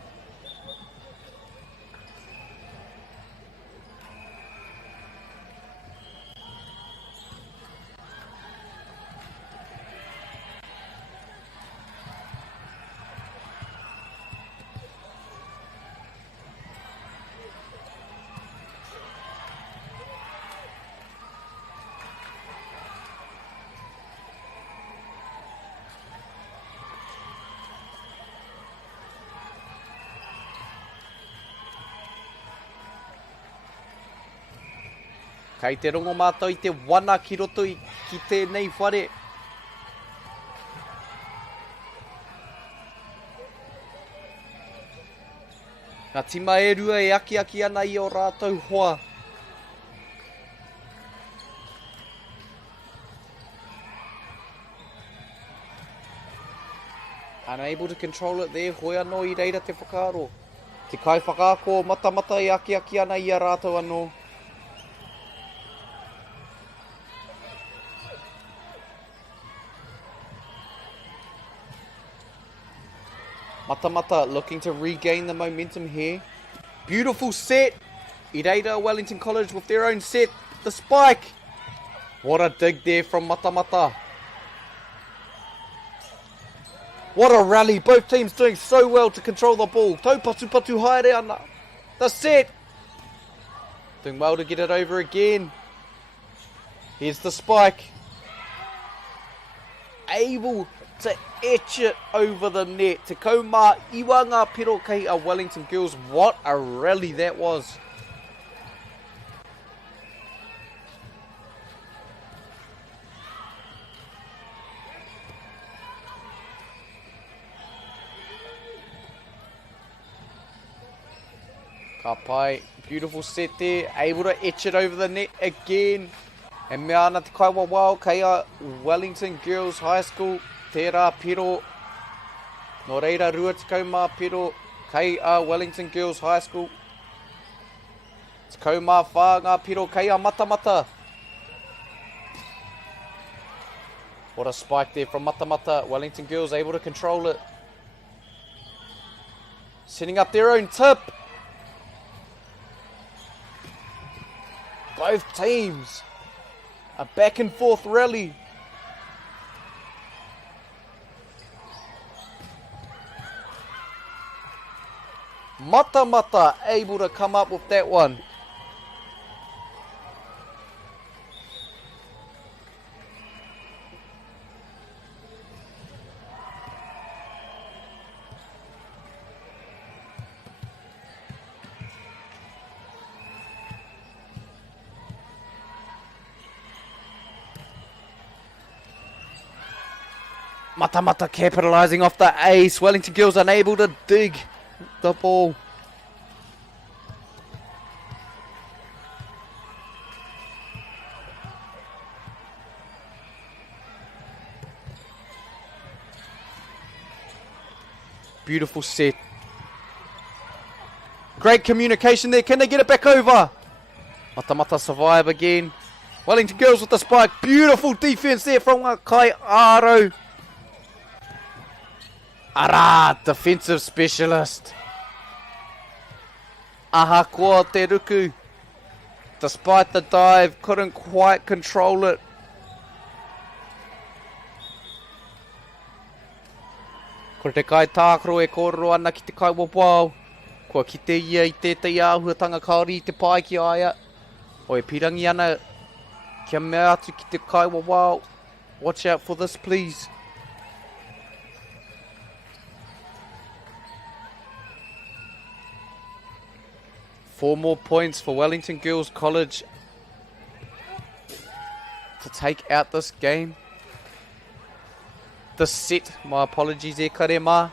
Kei te rongo mātou I te wana ki roto ki tēnei whare. Ngā tima e rua e aki ana I o rātou hoa. Unable to control it there, hoi anō I reira te whakaaro. Te kai whakaako Matamata e aki ana I a rātou anō. Matamata looking to regain the momentum here. Beautiful set. I reira Wellington College with their own set. The spike. What a dig there from Matamata. What a rally. Both teams doing so well to control the ball. Taupatu haere ana. The set. Doing well to get it over again. Here's the spike. Able to etch it over the net. Te kaumā iwa ngā piro kei a Wellington girls. What a rally that was. Ka pai, beautiful set there. Able to etch it over the net again. And mea ana te kaiwa wao kei a Wellington Girls High School. Tērā piro. Nō reira rua te kaumā piro kei a Wellington Girls High School. Te kaumā whā ngā piro kei a Matamata. What a spike there from Matamata. Wellington Girls able to control it. Setting up their own tip. Both teams. A back and forth rally. Matamata able to come up with that one. Matamata capitalising off the ace. Wellington Girls unable to dig the ball. Beautiful set. Great communication there. Can they get it back over? Matamata survive again. Wellington Girls with the spike. Beautiful defense there from Kai Aro. Ara, defensive specialist. Ahakoa te ruku. Despite the dive, couldn't quite control it. Ko te kai tākaro e kōrero ana ki te kai wapau. Kua ki te ia I tētai āhuatanga kaori I te pai ki aia. O e pirangi ana kia mea atu ki te kai wapau. Watch out for this, please. Four more points for Wellington Girls College to take out this game. The set, my apologies e kare mā.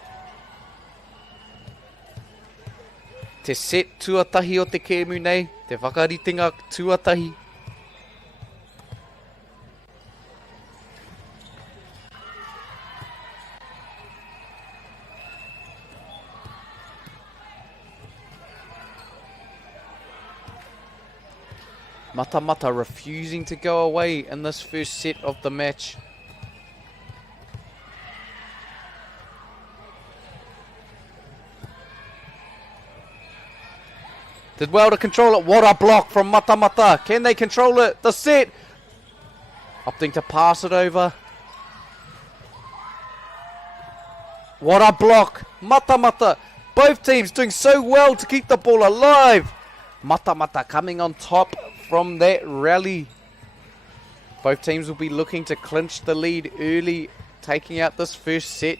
Te set tuatahi o te kēmu nei, te whakaritinga tuatahi. Matamata refusing to go away in this first set of the match. Did well to control it. What a block from Matamata. Can they control it? The set. Opting to pass it over. What a block. Matamata. Both teams doing so well to keep the ball alive. Matamata coming on top from that rally. Both teams will be looking to clinch the lead early, taking out this first set.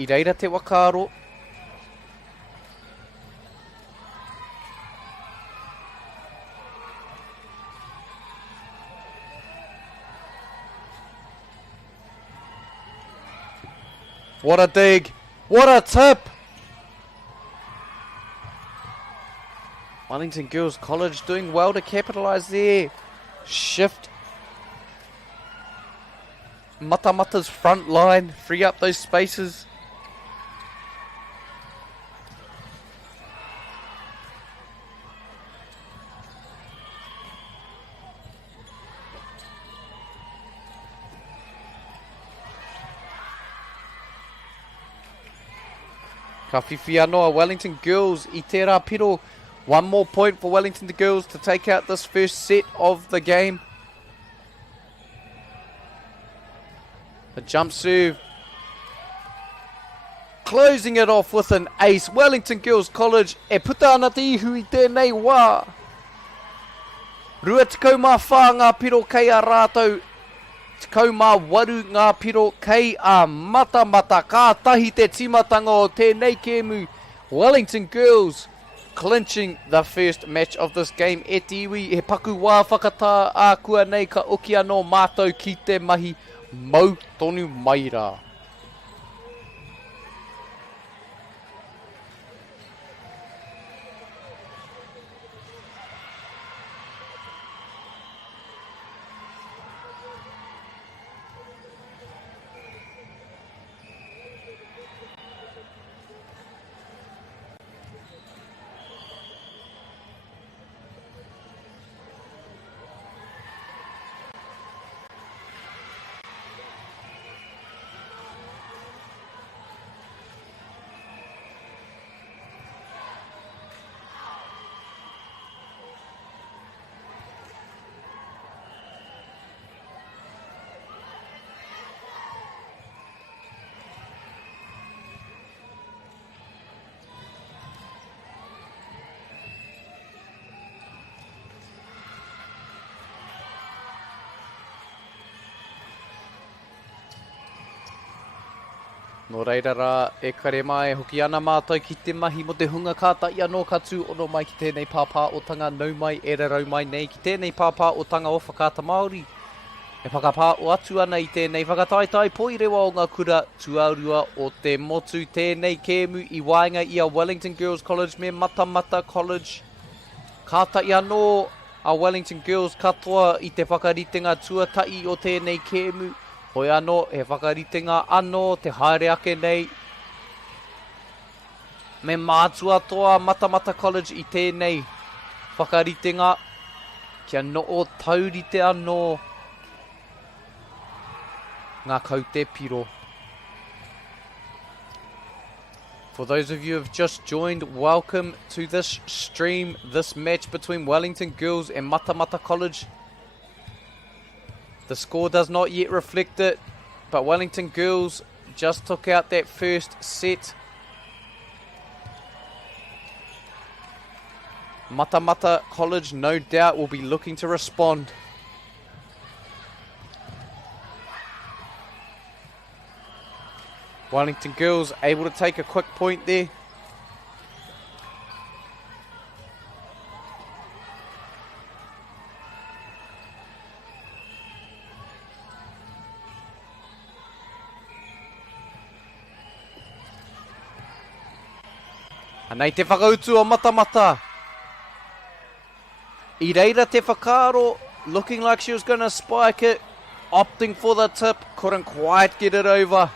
I reira te wakaro. What a dig. What a tip. Wellington Girls College doing well to capitalise there. Shift Matamata's front line. Free up those spaces. Ka whiwhi anoa Wellington Girls I te rā piro. One more point for Wellington Girls to take out this first set of the game. A jump serve. Closing it off with an ace. Wellington Girls College e puta ana te ihu I tēnei wā. Rua tikau mā whā ngā piro kei a rātou. Tikau mā waru ngā piro kei a Matamata. Ka tahi te timatanga o tēnei kēmu. Wellington Girls clinching the first match of this game. E te iwi he paku wā whakatā a kua nei ka uki anō mātou ki te mahi mau tonu mai rā. No reira rā, e kare mai hoki ana mātou ki te mahi mo te hunga kāta I anō katu ono mai ki tēnei pāpā o tanga nau mai e rarau mai nei ki tēnei pāpā o tanga o whakata Māori. E whakapā o atu ana I tēnei whakataitai Poirewa o ngā kura tuarua o te motu tēnei kēmu I wainga I a Wellington Girls College me Matamata College. Kāta I anō a Wellington Girls katoa I te whakaritenga tuatai o tēnei kēmu. Hoi anō, he whakaritenga anō, te haere ake nei. Me mātua toa Matamata College I tēnei whakaritenga. Kia no o taurite anō ngā kaute piro. For those of you who have just joined, welcome to this stream, this match between Wellington Girls and Matamata College. The score does not yet reflect it, but Wellington Girls just took out that first set. Matamata College no doubt will be looking to respond. Wellington Girls able to take a quick point there. Anei te whakautu o Matamata. I reira te whakaro, looking like she was going to spike it, opting for the tip, couldn't quite get it over.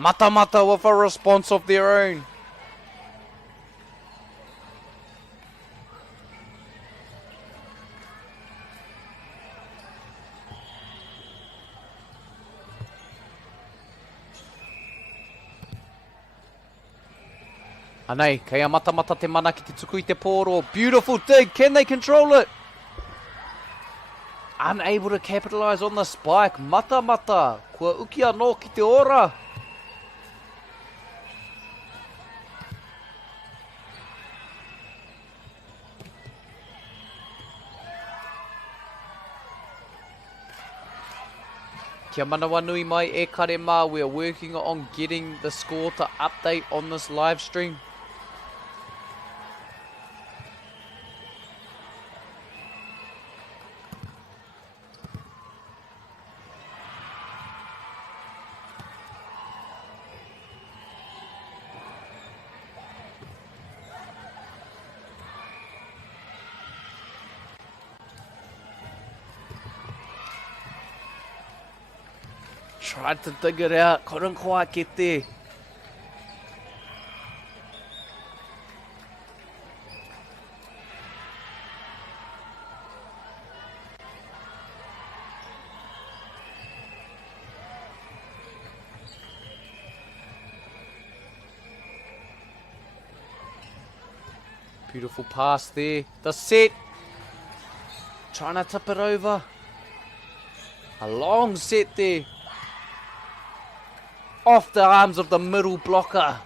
Matamata with a response of their own. Anei, kei a Matamata te mana ki te tuku I te pōro. Beautiful dig, can they control it? Unable to capitalise on the spike. Matamata, kua uki anō ki te ora. Kia manawa nui mai e kare mā, we are working on getting the score to update on this live stream. Tried to dig it out, couldn't quite get there. Beautiful pass there. The set. Trying to tip it over. A long set there. Off the arms of the middle blocker.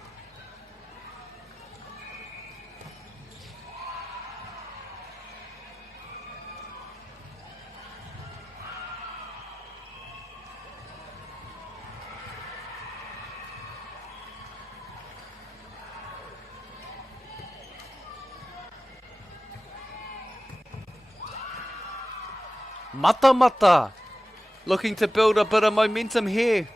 Matamata looking to build a bit of momentum here.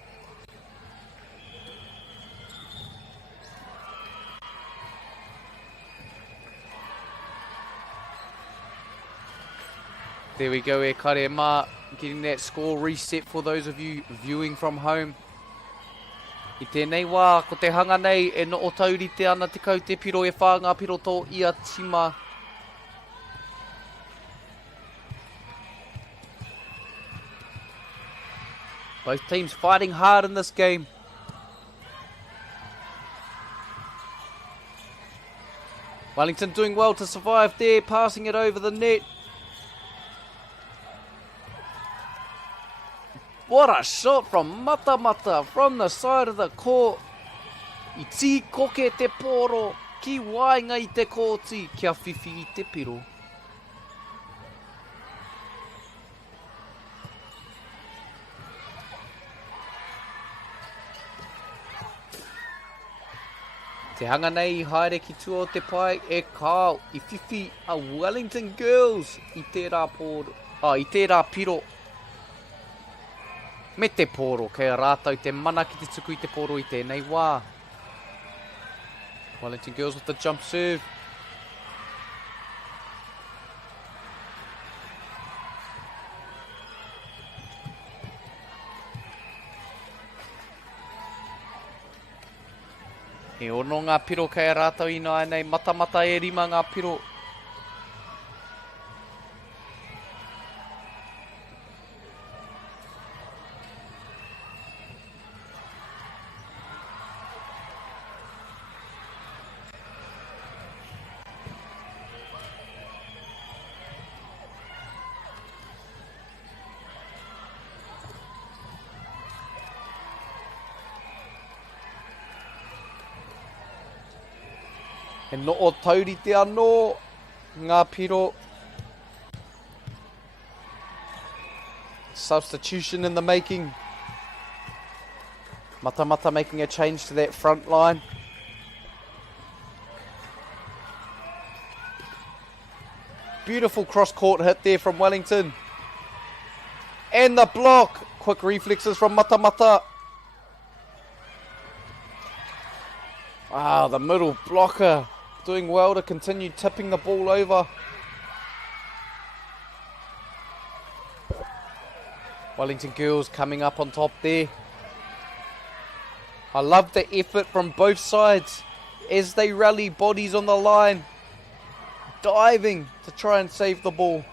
There we go, e kare mā, getting that score reset for those of you viewing from home. I tēnei wā, ko te hanga nei, e no o tauri te ana te kau te piro e whāngā piro tō ia tima. Both teams fighting hard in this game. Wellington doing well to survive there, passing it over the net. What a shot from Matamata from the side of the court. I tī koke te pōro, ki wainga I te kōti, kia whiwhi I te piro. Te hanga nei I haere ki tua o te pai e kāo I whiwhi a Wellington girls I tērā pōro, I tērā piro. Me te pōro, kei a rātau te mana ki te tuku I te pōro I tēnei wā. Wellington girls with the jump serve. He ono ngā piro kei a rātau ina ai nei, Matamata e rima ngā piro. E no o tauri te anō, ngā piro. Substitution in the making. Matamata making a change to that front line. Beautiful cross-court hit there from Wellington. And the block. Quick reflexes from Matamata. Ah, the middle blocker doing well to continue tipping the ball over. Wellington girls coming up on top there. I love the effort from both sides as they rally, bodies on the line, diving to try and save the ball.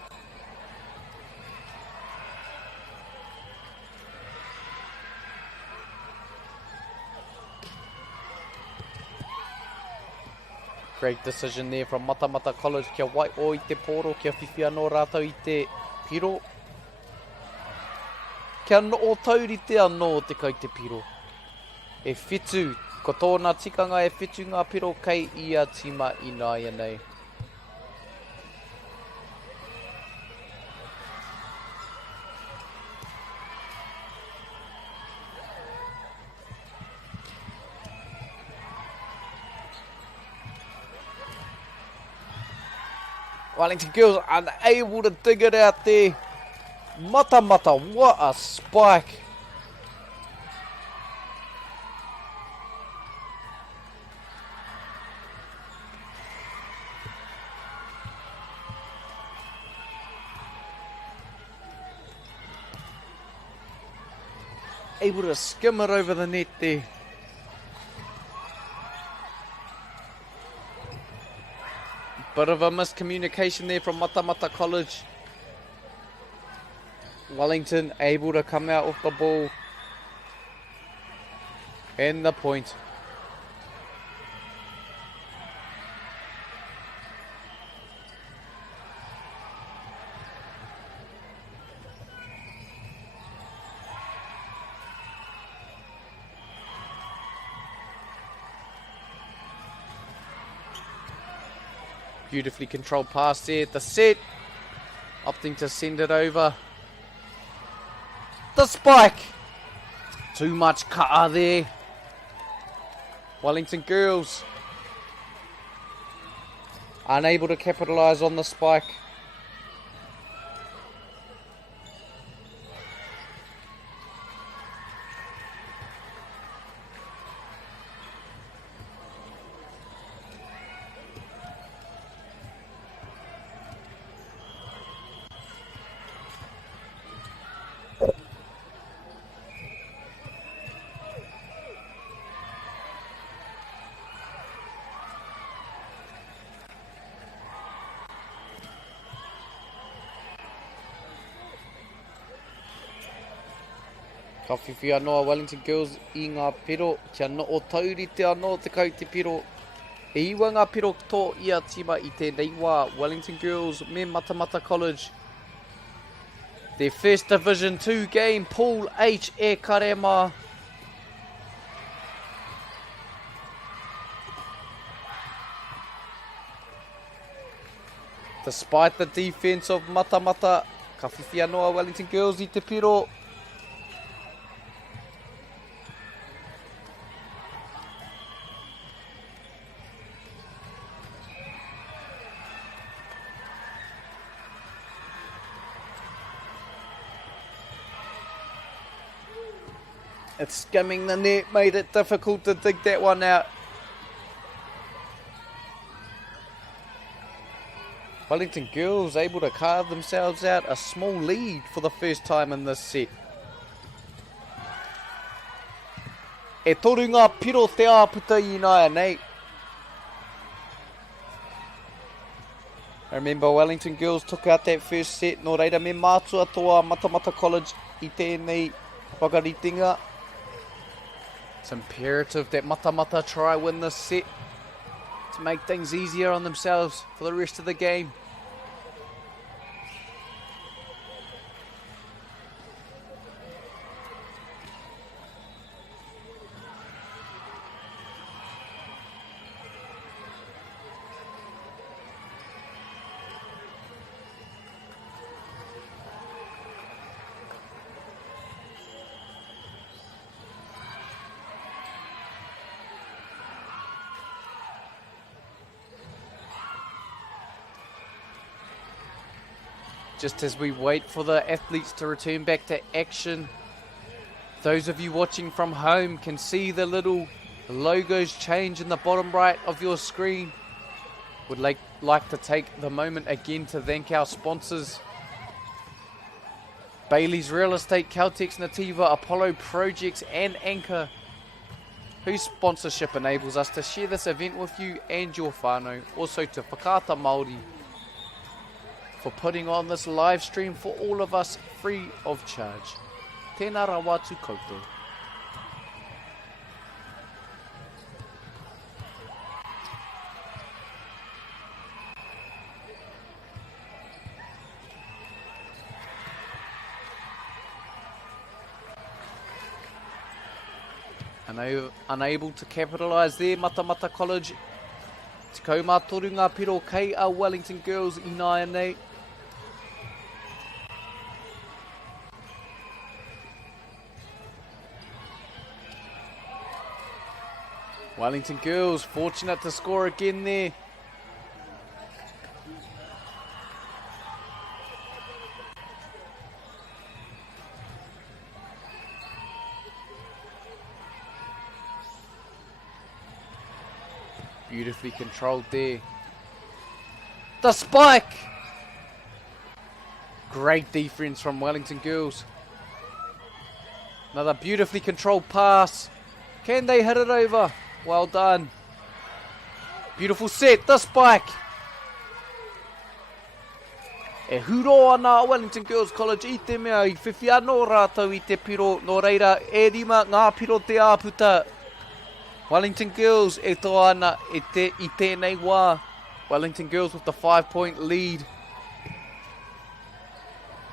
Great decision there from Matamata College. Kia wai o I te poro, kia whiwhi anō rātou I te piro. Kia no o taurite anō te kau te piro. E whitu, ko tōna tikanga e whitu ngā piro kei ia tima ināia nei. Wellington girls unable to dig it out there. Matamata, what a spike. Able to skim it over the net there. Bit of a miscommunication there from Matamata College. Wellington able to come out with the ball. And the point. Beautifully controlled pass there at the set. Opting to send it over. The spike. Too much cutter there. Wellington girls unable to capitalise on the spike. Ka whiwhi anō Wellington girls I ngā piro, kia no o taurite anō te kau te piro. E iwa ngā piro tō ia tima I tēnei wā, Wellington girls me Matamata College. Their first Division 2 game, Pool H e Karema. Despite the defense of Matamata, ka whiwhi anō Wellington girls I te piro. It's skimming the net, made it difficult to dig that one out. Wellington girls able to carve themselves out a small lead for the first time in this set. E toru ngā piro te āputa I nāia nei. Remember, Wellington girls took out that first set, no reira me mātua toa Matamata College I tēnei whakaritinga. It's imperative that Matamata try win this set to make things easier on themselves for the rest of the game. Just as we wait for the athletes to return back to action, those of you watching from home can see the little logos change in the bottom right of your screen. Would like to take the moment again to thank our sponsors. Bailey's Real Estate, Caltex Nativa, Apollo Projects and Anchor whose sponsorship enables us to share this event with you and your whānau. Also to Whakaata Māori for putting on this live stream for all of us free of charge. Tēnā rawatu koutou. Unable to capitalise there, Matamata College. Tikau mā toru ngā piro kei a Wellington girls I nai nei. Wellington girls fortunate to score again there. Beautifully controlled there. The spike! Great defense from Wellington girls. Another beautifully controlled pass. Can they hit it over? Well done. Beautiful set. The spike. E huro ana Wellington Girls College I te mea I whiwhi anō rātou I te piro. Nō reira e rima ngā piro te āputa. Wellington Girls e tō ana I tēnei wā. Wellington Girls with the 5-point lead.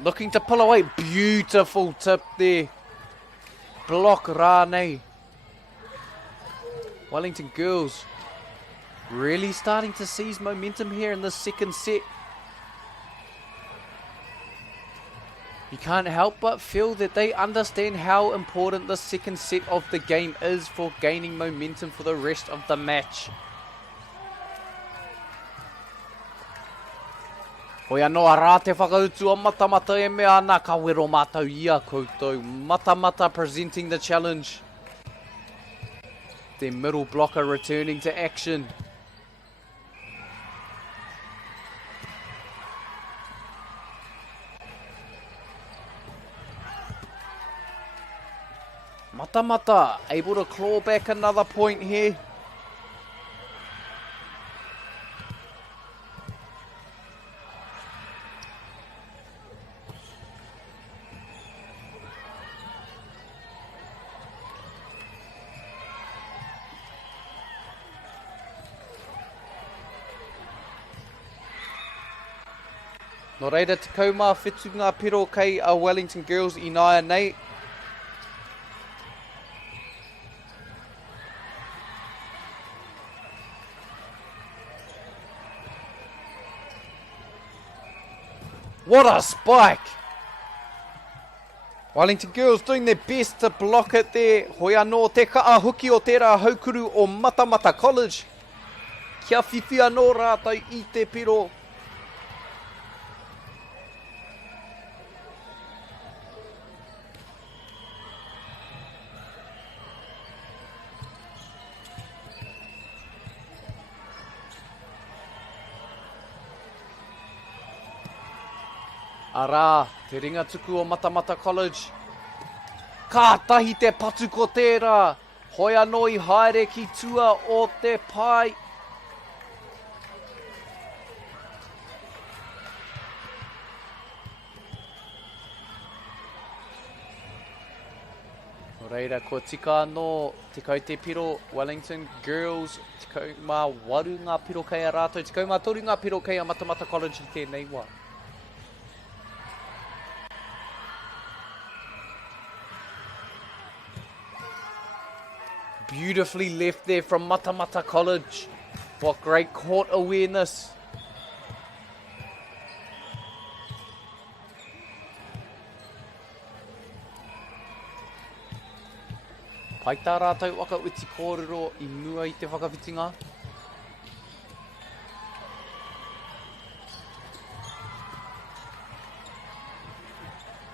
Looking to pull away. Beautiful tip there. Block rānei. Wellington Girls really starting to seize momentum here in the second set. You can't help but feel that they understand how important the second set of the game is for gaining momentum for the rest of the match. Oia noa rā te whakautu o Matamata e mea ana ka wero mātou ia koutou. Matamata presenting the challenge. Their middle blocker returning to action. Matamata able to claw back another point here. Nō reira te kaumā whetū ngā piro kei a Wellington Girls I nai nei. What a spike! Wellington Girls doing their best to block it there. Hoi anō te kaahuki o tērā haukuru o Matamata College. Kia whiwhi anō rātou I te piro. Arā, te ringa tuku o Matamata College. Ka tahi te patu ko tērā. Hoi anō I haere ki tua o te pai. Nō reira, ko tika anō tikau te piro Wellington Girls. Tikau mā waru ngā piro kei a rātou. Tikau mā toru ngā piro kei a Matamata College I tēnei wā. Beautifully left there from Matamata College. What great court awareness. Pai tā rātou waka uti kōrero I mua I te whakawhitinga.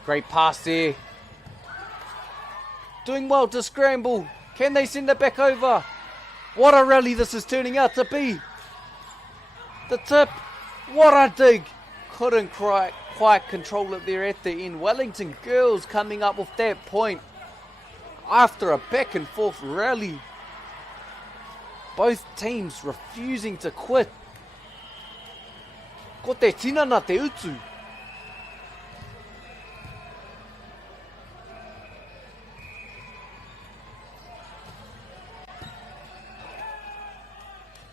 Great pass there. Doing well to scramble. Can they send it back over? What a rally this is turning out to be. The tip. What a dig. Couldn't quite control it there at the end. Wellington Girls coming up with that point after a back and forth rally. Both teams refusing to quit. Ko te tinana te utu.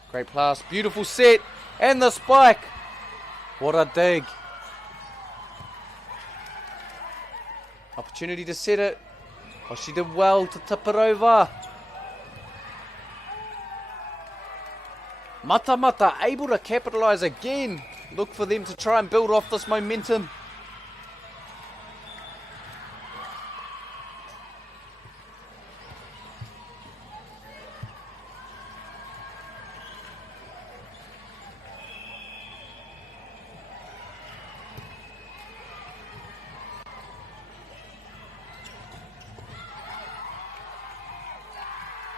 Great pass, beautiful set, and the spike. What a dig. Opportunity to set it. Oh, she did well to tip it over. Matamata able to capitalise again. Look for them to try and build off this momentum.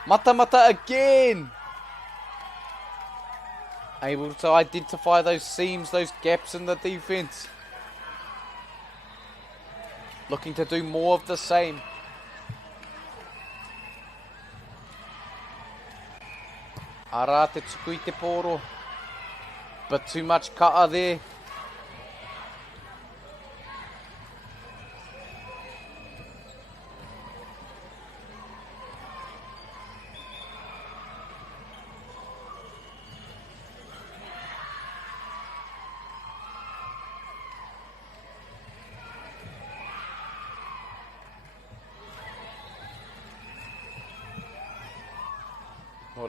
Matamata again. Able to identify those seams, those gaps in the defence. Looking to do more of the same. Ara te tuku I te poro. But too much ka'a there.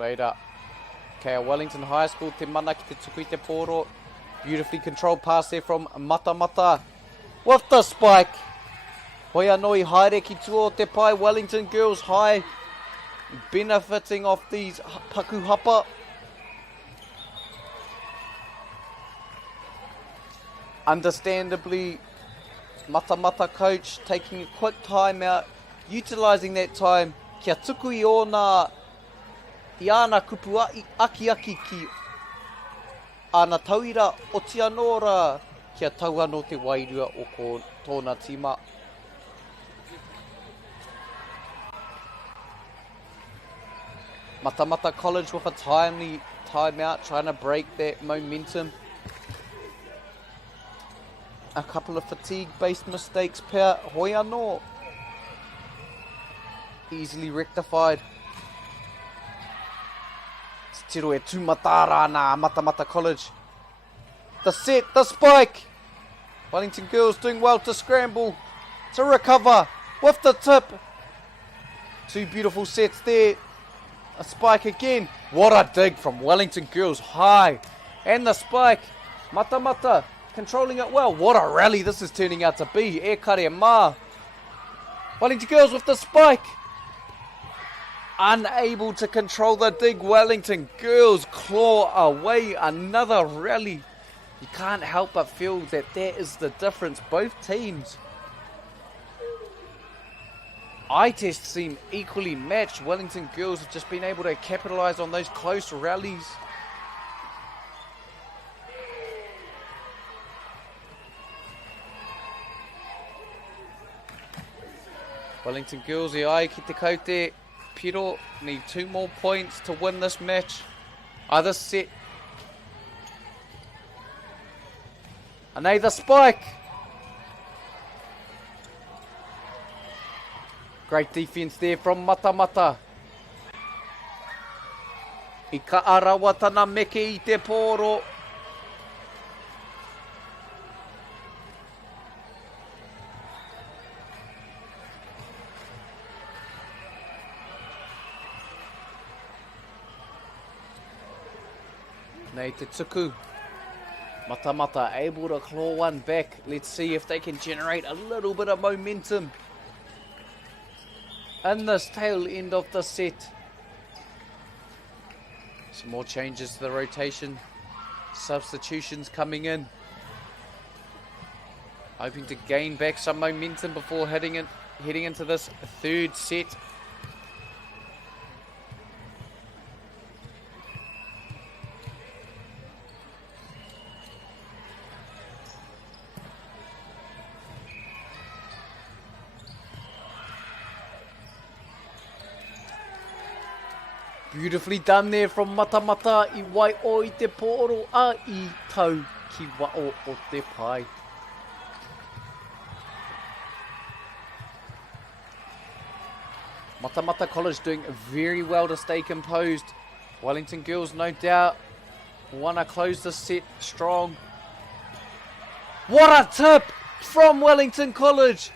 Reira. Okay, Wellington High School, te mana ki te tuku I te poro. Beautifully controlled pass there from Matamata. With the spike. Hoia noi haere ki tua te pai. Wellington Girls High benefiting off these paku hapa. Understandably, Matamata coach taking a quick time out, utilising that time. Kia tuku I ona I ana kupu aki ki ana tauira Aotearoa kia tau anō te wairua o ko tōna tima. Matamata College with a timely timeout, trying to break that momentum. A couple of fatigue-based mistakes per hoi anō. Easily rectified. Tiro e tūmatara nā Matamata College. The set, the spike. Wellington Girls doing well to scramble, to recover with the tip. Two beautiful sets there. A spike again. What a dig from Wellington Girls High. And the spike. Matamata controlling it well. What a rally this is turning out to be. E kare mā. Wellington Girls with the spike. Unable to control the dig. Wellington Girls claw away another rally. You can't help but feel that is the difference. Both teams, eye tests seem equally matched. Wellington Girls have just been able to capitalise on those close rallies. Wellington Girls, e ai ki te kaute. Piro need 2 more points to win this match. Either set. And they the spike. Great defense there from Matamata. I ka arawa tana meke I te poro. Nei te tuku. Matamata able to claw one back. Let's see if they can generate a little bit of momentum in this tail end of the set. Some more changes to the rotation. Substitutions coming in. Hoping to gain back some momentum before heading into this third set. Beautifully done there from Matamata I wai o I te pōro a I tau ki wao o te pai. Matamata College doing very well to stay composed. Wellington girls, no doubt, want to close the set strong. What a tip from Wellington College!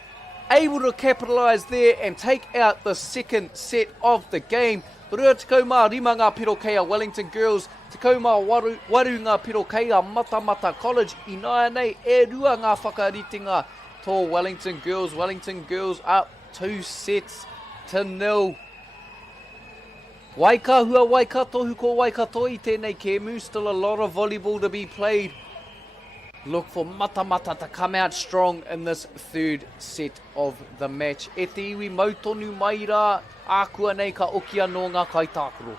Able to capitalise there and take out the second set of the game. Rua te kaumā rima ngā piro kei a Wellington girls, te kaumā waru ngā piro kei a Matamata College. I nāia nei e rua ngā whakaritinga tō Wellington girls. Wellington girls up 2-0. Waikahua Waikatohu ko Waikato I tēnei kēmu. Still a lot of volleyball to be played. Look for Matamata to come out strong in this third set of the match. E te iwi mautonu mai rā, ākua nei ka okia no ngā kaitākaro.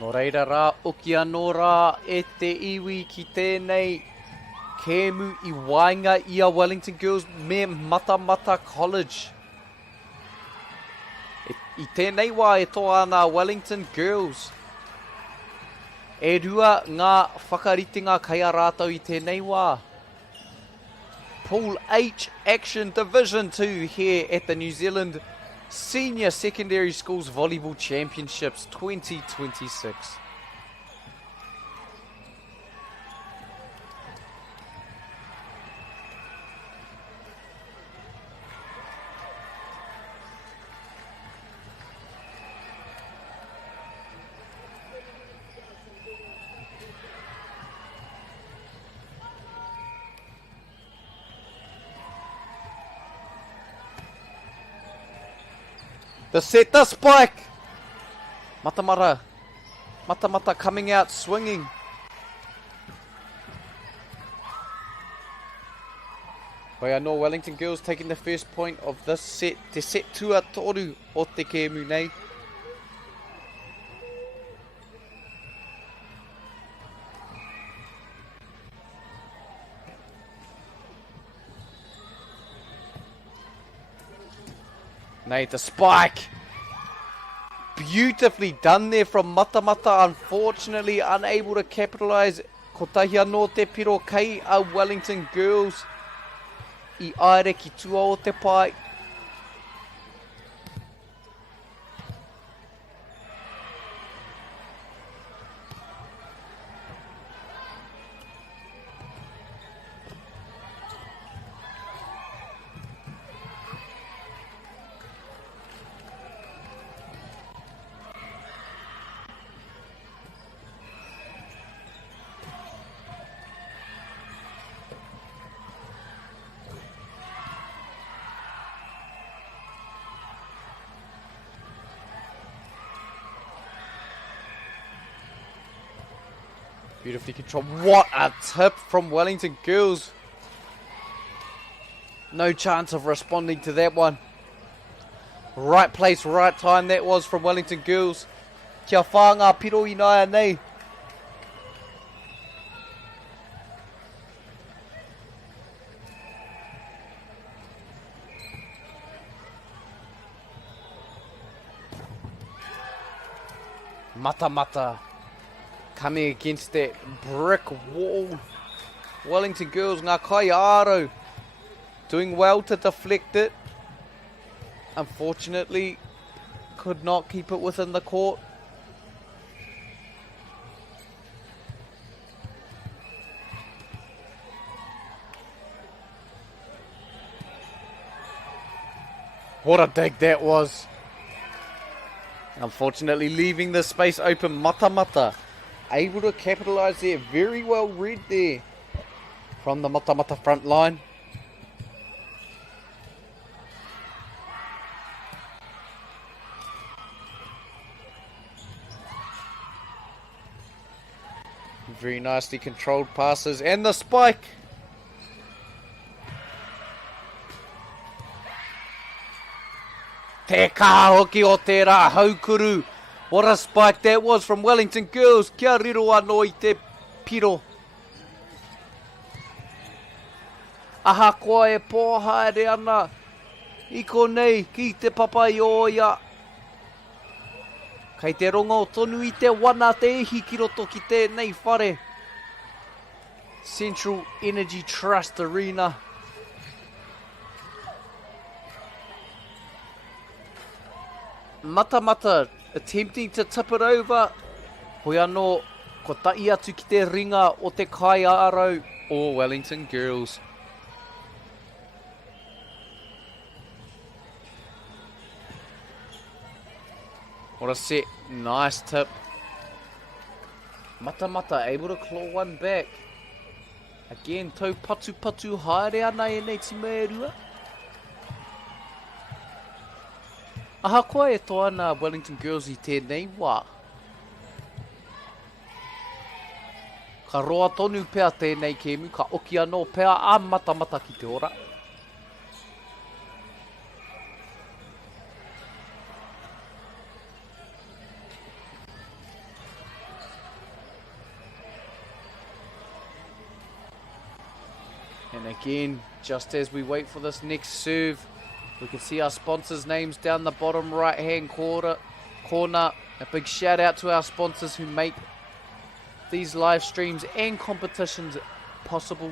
Nō reira rā, uki anō rā e te iwi ki tēnei kēmu I wainga I a Wellington girls me Matamata College. I tēnei wā e toa ana Wellington girls. E rua ngā whakaritinga kai a rātau I tēnei wā. Pool H Action Division 2 here at the New Zealand Senior Secondary Schools Volleyball Championships 2026. The set, the spike! Matamata coming out swinging. Oia no Wellington girls taking the first point of this set. Te set tua toru o te kēmu nei. The spike. Beautifully done there from Matamata. Unfortunately, unable to capitalise. Ko tahi anō te piro kei a Wellington girls. I aere ki tua o te pai. Beautifully controlled. What a tip from Wellington girls. No chance of responding to that one. Right place, right time that was from Wellington girls. Kia whānga piro I nāia nei. Matamata coming against that brick wall. Wellington girls, ngā kai aro, doing well to deflect it. Unfortunately, could not keep it within the court. What a dig that was. Unfortunately, leaving the space open. Matamata able to capitalise there. Very well read there from the Matamata front line. Very nicely controlled passes and the spike. Te kaha hoki o te rā haukuru. What a spike that was from Wellington girls. Kia riro anō i te piro. Aha koa e pōhaere ana. I konei ki te papa i Oia. Kei te rongo tonu i te wana te ihi ki roto ki tēnei whare. Central Energy Trust Arena. Matamata attempting to tip it over. Hoi anō, ko tai atu ki te ringa o te kai aro o Wellington girls. What a set, nice tip. Matamata able to claw one back. Again, tau patu haere ana e nei ti MΑORI. Aha koa e toa na Wellington girls i tēnei wā. Ka roa tonu pēr tēnei kēmu, ka oki anō pēr a Matamata ki te ora. And again, just as we wait for this next serve, we can see our sponsors' names down the bottom right-hand corner. A big shout out to our sponsors who make these live streams and competitions possible.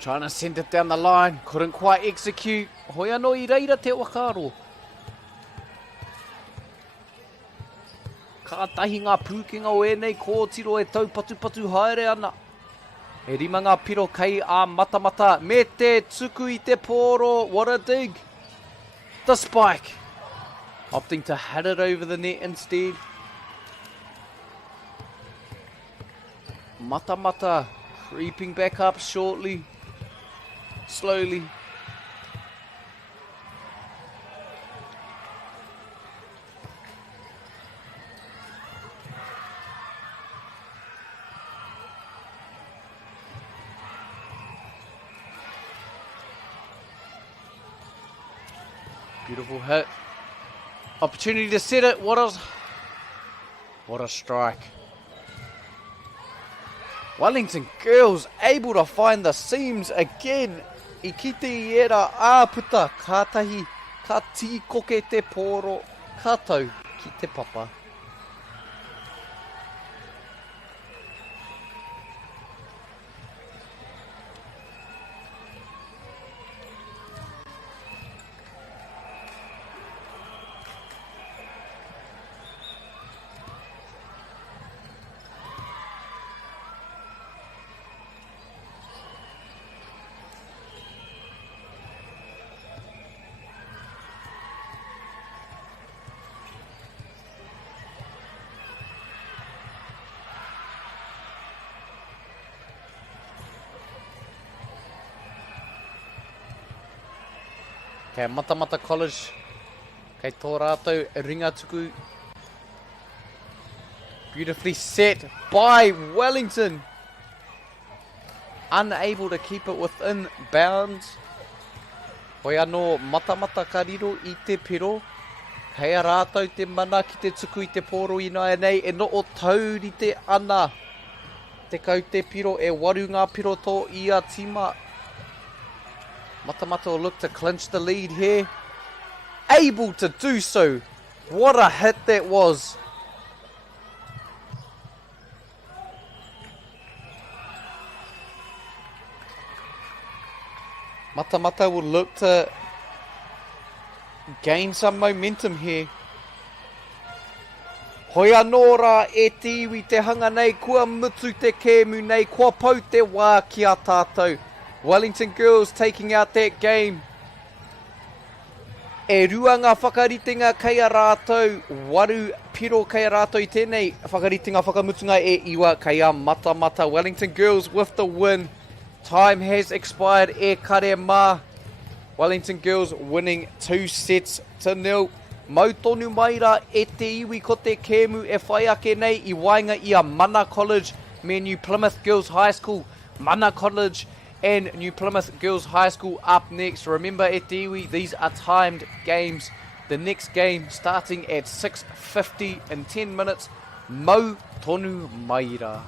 Trying to send it down the line, couldn't quite execute. Hoi anō I reira te wakaro. Ka tahi ngā pūkenga o enei kōtiro e tau patu haere ana. E rima ngā piro kei a Matamata me te tuku I te pōro. What a dig. The spike. Opting to hit it over the net instead. Matamata creeping back up shortly. Slowly. Beautiful hit. Opportunity to set it. What a strike. Wellington girls able to find the seams again. I kite I era āputa kātahi, ka tīkoke te pōro, kātau ki te papa. Kei Matamata College, kei tō rātou ringa tuku. Beautifully set by Wellington. Unable to keep it within bounds. Hoi anō Matamata ka riro I te piro. Kei a rātou te mana ki te tuku I te pōro ina nei e no o taurite ana. Te kau te piro e waru ngā piro tō ia tima. Matamata will look to clinch the lead here. Able to do so. What a hit that was. Matamata will look to gain some momentum here. Hoi anō rā e te iwi te hanga nei, kua mutu te kēmu nei, kua pau te wā ki a tātou. Wellington girls taking out that game. E rua ngā whakaritenga kei a rātou, waru piro kei a rātou I tēnei whakaritenga whakamutunga e iwa kei a Matamata. Wellington girls with the win. Time has expired e kare mā. Wellington girls winning 2-0. Mau tonu mai rā e te iwi ko te kēmu e whai ake nei I wainga I a Mana College me New Plymouth Girls High School. Mana College and New Plymouth Girls High School up next. Remember e te iwi, these are timed games. The next game starting at 6:50 in 10 minutes. Mau tonu mai rā.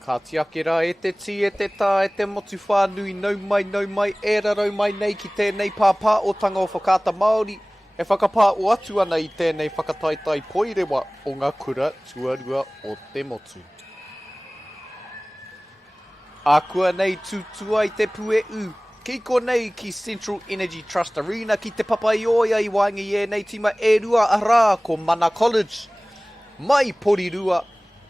Ka tiakera e te ti e te tā e te motu whānui nau mai e rarau mai nei ki tēnei pāpā o tanga o whakata Māori e whakapā o atu ana i tēnei whakataitai Poirewa o ngā kura tuarua o te motu. Ākua nei tūtua i te pue u, kiko nei ki Central Energy Trust Arena ki te papa i Oia i wāngi e nei tima e rua a rā ko Mana College. Mai porirua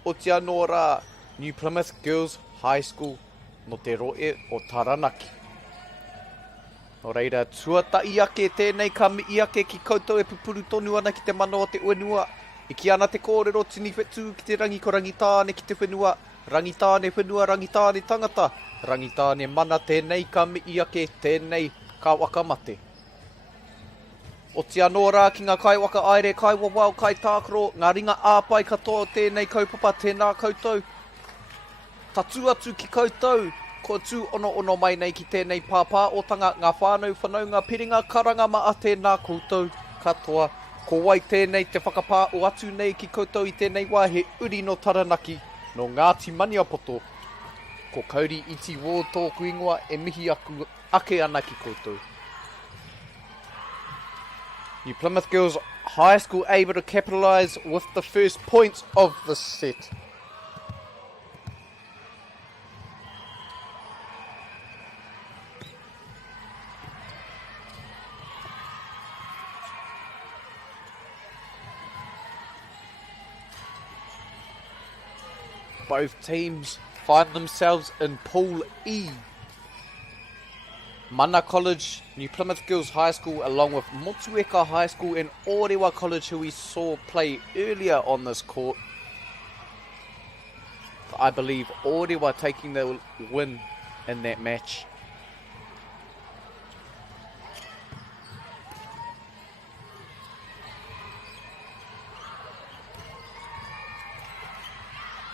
o te anō rā New Plymouth Girls High School no te roe o Taranaki. No reira, tuatai ake tēnei ka mi ake ki koutou e pupuru tonu ana ki te mana o te uenua. I ki ana te kōrero tini whetu ki te rangi ko rangitāne ki te whenua. Rangitāne whenua, rangitāne tangata. Rangitāne mana tēnei ka mi ake tēnei ka wakamate. O te anō rā ki ngā kai waka aere, kai wawao, kai tākaro, ngā ringa āpai katoa tēnei kaupapa tēnā koutou. Tatu atu ki koutou, ko tū ono mai nei ki tēnei pāpā o tanga ngā whānau whanau ngā piringa karanga maa tēnā koutou katoa. Ko wai tēnei te whakapā o atu nei ki koutou i tēnei wā he uri no Taranaki no Ngāti Maniapoto. Ko kauri iti wō tōku ingoa e mihi aku ake ana ki koutou. New Plymouth Girls High School able to capitalise with the first points of the set. Both teams find themselves in Pool E. Mana College, New Plymouth Girls High School, along with Motueka High School and Oia College, who we saw play earlier on this court. I believe Oia taking the win in that match.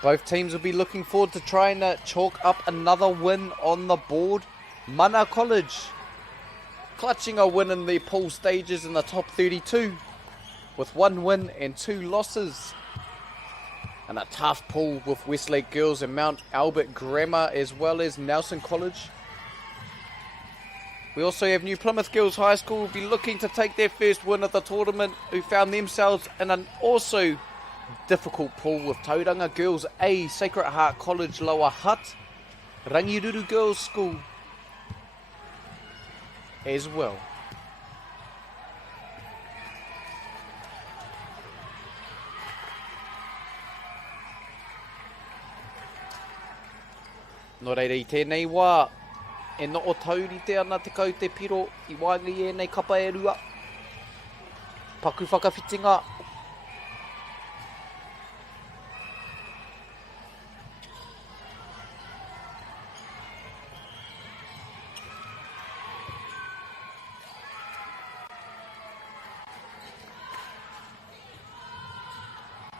Both teams will be looking forward to trying to chalk up another win on the board. Mana College clutching a win in their pool stages in the top 32 with 1 win and 2 losses. And a tough pool with Westlake Girls and Mount Albert Grammar as well as Nelson College. We also have New Plymouth Girls High School will be looking to take their first win of the tournament, who found themselves in an also difficult pool with Tauranga Girls A, Sacred Heart College Lower Hutt, Rangiruru Girls School as well. No reira i tēnei wā, e no o taurite ana te kau te piro i wāngi e nei kapa e rua. Paku whakawhitinga.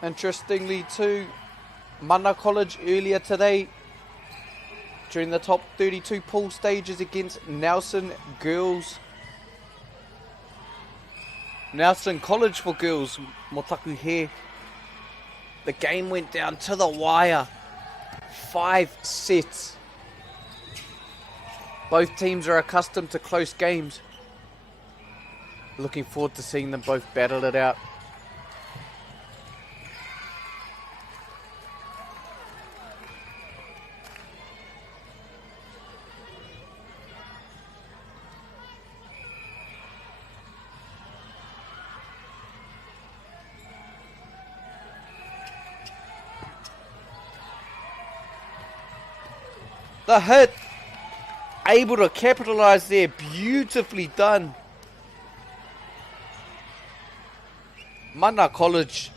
Interestingly too, Mana College earlier today during the top 32 pool stages against Nelson College for girls, Motaku He. The game went down to the wire, 5 sets. Both teams are accustomed to close games. Looking forward to seeing them both battle it out. The hit, able to capitalise there, beautifully done. Mana College.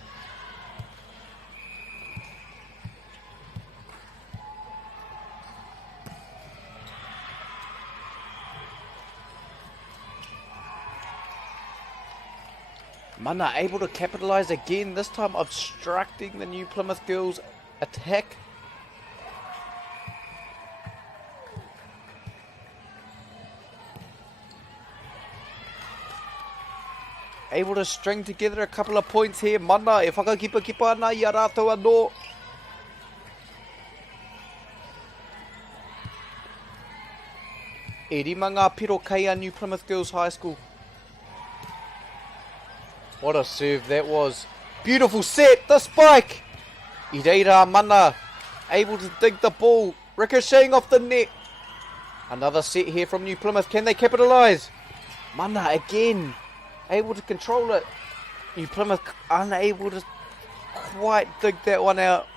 Mana able to capitalise again, this time obstructing the New Plymouth Girls attack. Able to string together a couple of points here. Mana e whakakipa ana I a rātou anō. E rima ngā piro kei a New Plymouth Girls High School. What a serve that was. Beautiful set, the spike. I reira Mana, able to dig the ball, ricocheting off the net. Another set here from New Plymouth, can they capitalise? Mana again, able to control it. New Plymouth unable to quite dig that one out.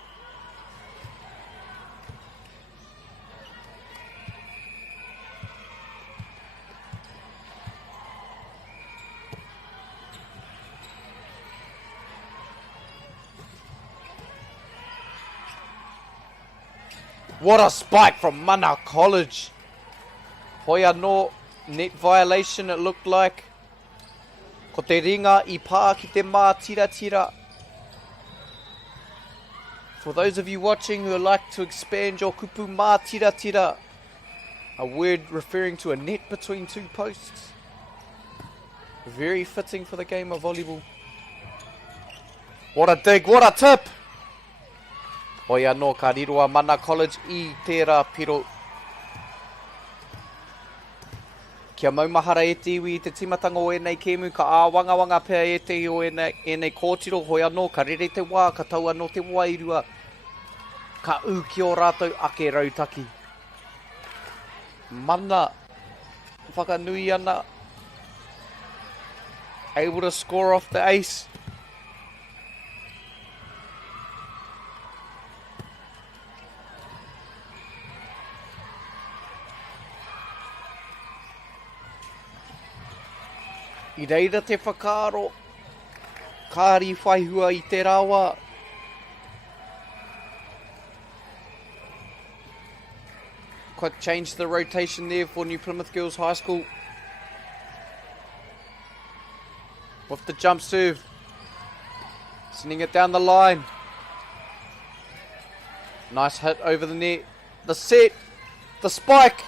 What a spike from Oia College. Oia no net violation it looked like. Ko te ringa I pā ki te mā tira tira. For those of you watching who would like to expand your kupu mā tira tira, a word referring to a net between two posts. Very fitting for the game of volleyball. What a dig, what a tip! Oia no ka riroa Oia College I tērā piro. Kia maumahara e te iwi I te timatanga o enei kēmu ka āwangawanga pēr e te o enei kōtiro Oia no ka rere te wā, ka taua no te wairua. Ka u ki o rātou ake rautaki. Mana whakanui ana. Able to score off the ace. I reira te whakaaro, kāri whaihua I te rawa. Quick change to the rotation there for New Plymouth Girls High School. With the jump serve. Sending it down the line. Nice hit over the net. The set. The spike.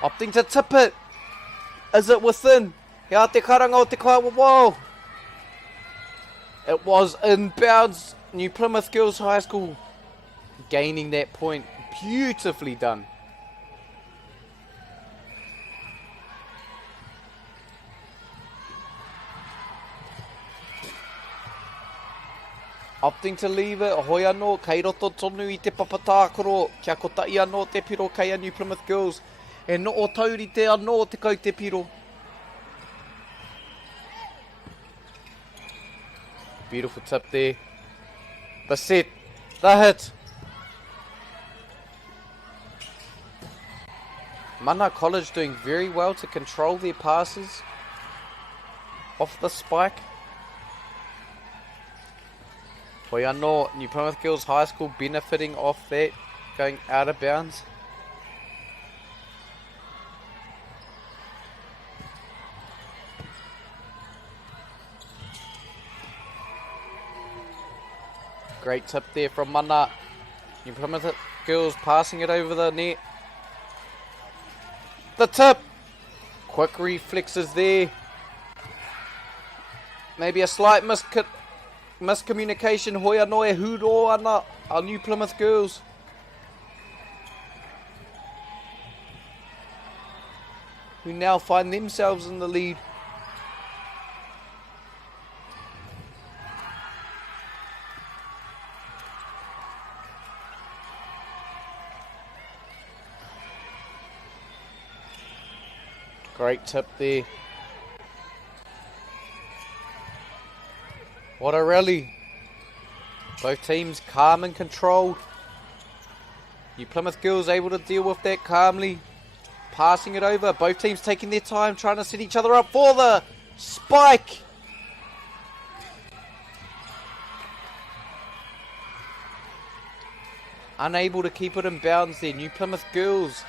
Opting to tip it. Is it within? Hea te karanga o te kawa, whoa! It was in bounds. New Plymouth Girls High School gaining that point. Beautifully done. Opting to leave it. Hoi anō, kei roto tonu I te papatākoro. Kia kotai anō te piro kei a New Plymouth Girls. E no o tauri te anō te kau te piro. Beautiful tip there. The set. The hit. Oia College doing very well to control their passes off the spike. Oia no, New Plymouth Girls High School benefiting off that, going out of bounds. Great tip there from Mana. New Plymouth Girls passing it over the net. The tip. Quick reflexes there. Maybe a slight miscommunication. Hoi anō e huro ana our New Plymouth Girls. Who now find themselves in the lead. Great tip there. What a rally. Both teams calm and controlled. New Plymouth Girls able to deal with that calmly. Passing it over. Both teams taking their time, trying to set each other up for the spike. Unable to keep it in bounds there. New Plymouth Girls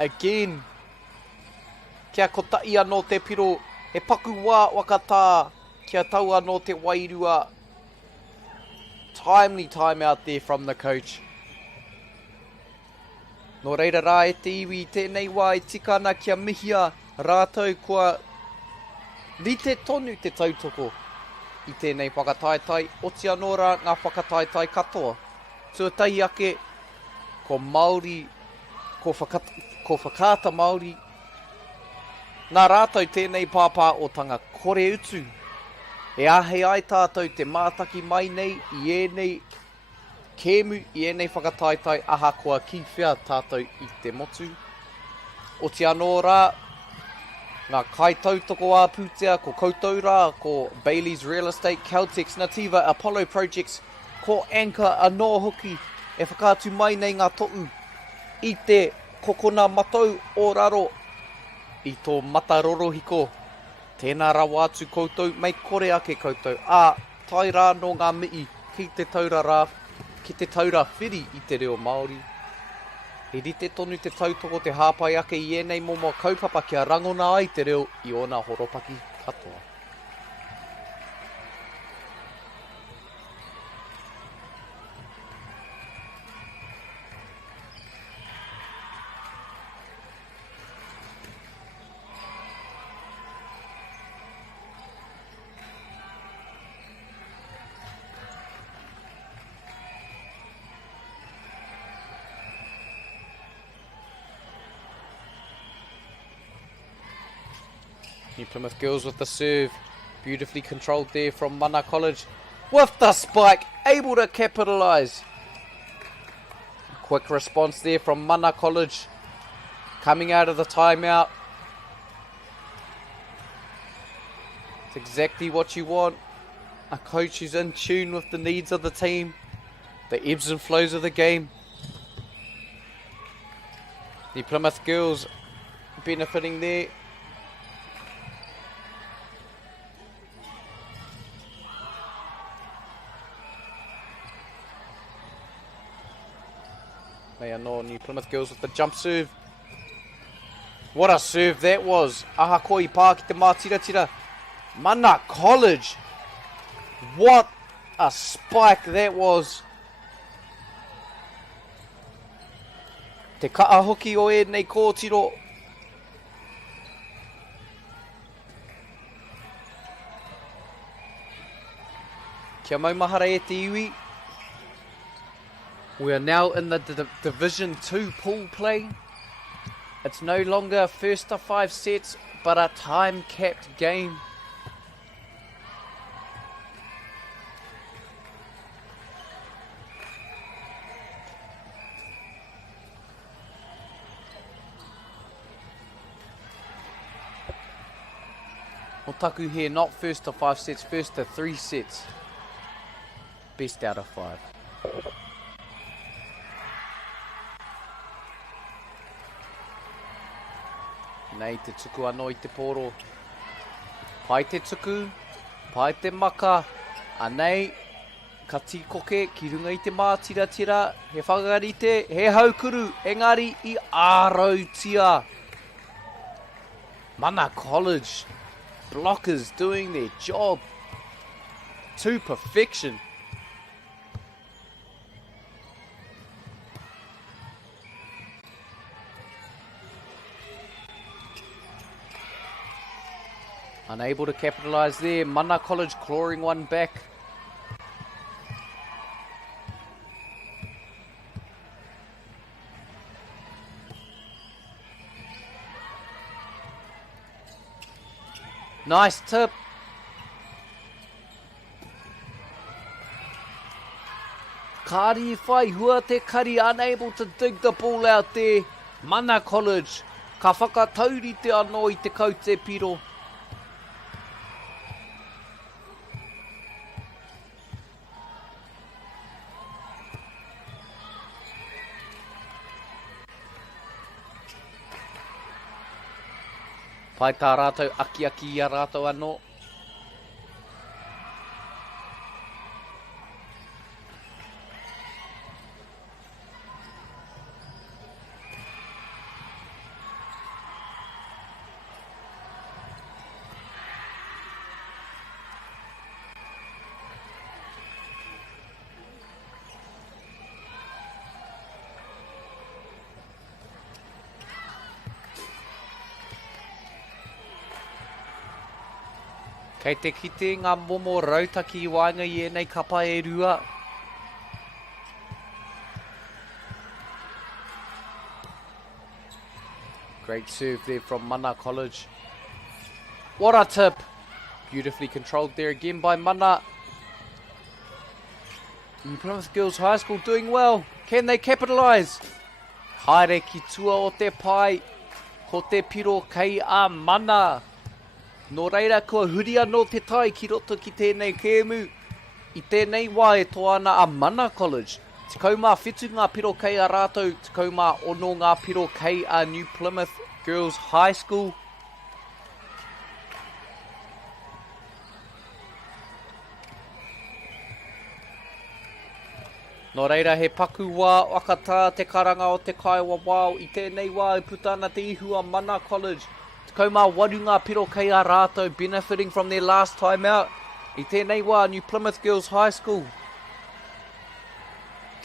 again. Kia kotai anō te piro, he paku wā wakatā, kia tau anō te wairua. Timely time out there from the coach. Nō reira rā e te iwi, tēnei wā e tikana kia mihia, rātou kua rite tonu te tautoko. I tēnei whakataetai, oti anō rā ngā whakataetai katoa. Tuatahi ake, ko Māori, ko whakata Māori, Nā rātou tēnei pāpā o tanga kore utu. E ahe ai tātou te mātaki mai nei i ēnei kēmu, i ēnei whakataitai aha kua kiwhia tātou i te motu. O te anō rā, ngā kaitautoko a pūtea, ko koutou rā, ko Bailey's Real Estate, Caltex, Nativa, Apollo Projects, ko Anchor anō hoki, e whakātu mai nei ngā to'u i te kokona matau o raro, i tō matarorohiko. Tēnā rawa atu koutou, mei kore ake koutou. Tai rā no ngā mii ki te taura rā, ki te taura whiri i te reo Māori. E rite tonu te tautoko te hāpai ake i ēnei momo kaupapa kia rangona ai te reo i ona horopaki katoa. New Plymouth girls with the serve. Beautifully controlled there from Mana College. With the spike, able to capitalise. Quick response there from Mana College. Coming out of the timeout. It's exactly what you want. A coach who's in tune with the needs of the team. The ebbs and flows of the game. The Plymouth girls benefiting there. They are no New Plymouth girls with the jump serve. What a serve that was. Aha koi pā ki te mātiratira. Mana College. What a spike that was. Te kaahoki o ēnei kōtiro. Kia maumahara e te iwi. We are now in the Division 2 pool play. It's no longer first to 5 sets, but a time-capped game. Otaku here, not first to 5 sets, first to 3 sets. Best out of 5. Nei te tuku anō i te pōro. Pai te tuku, pai te maka. Anei, ka tikoke ki runga i te mātiratira. He whakarite, he haukuru, engari i ārautia. Mana College. Blockers doing their job to perfection. Unable to capitalise there. Mana College clawing one back. Nice tip. Kari whai hua te kari, unable to dig the ball out there. Mana College. Ka whakataurite anō i te kaute piro. Pai tā rātou aki i a rātou anō. Kei te kite ngā momo rautaki i wāinga i ēnei kapa e rua. Great serve there from Mana College. What a tip. Beautifully controlled there again by Mana. New Plymouth Girls High School doing well. Can they capitalise? Haere ki tua o te pai. Ko te piro kei a Mana. Nō reira kua huria no te tai ki roto ki tēnei kēmu. I tēnei wā e toana a Mana College. Tekau mā whetu ngā piro kei a rātou. Tekau mā ono ngā piro kei a New Plymouth Girls High School. Nō reira he paku wā wakatā te karanga o te kaiwa wāo i tēnei wā e putana te ihu a Mana College. Tekau mā waru ngā piro kei a rātou benefiting from their last time out. I tēnei wā New Plymouth Girls High School.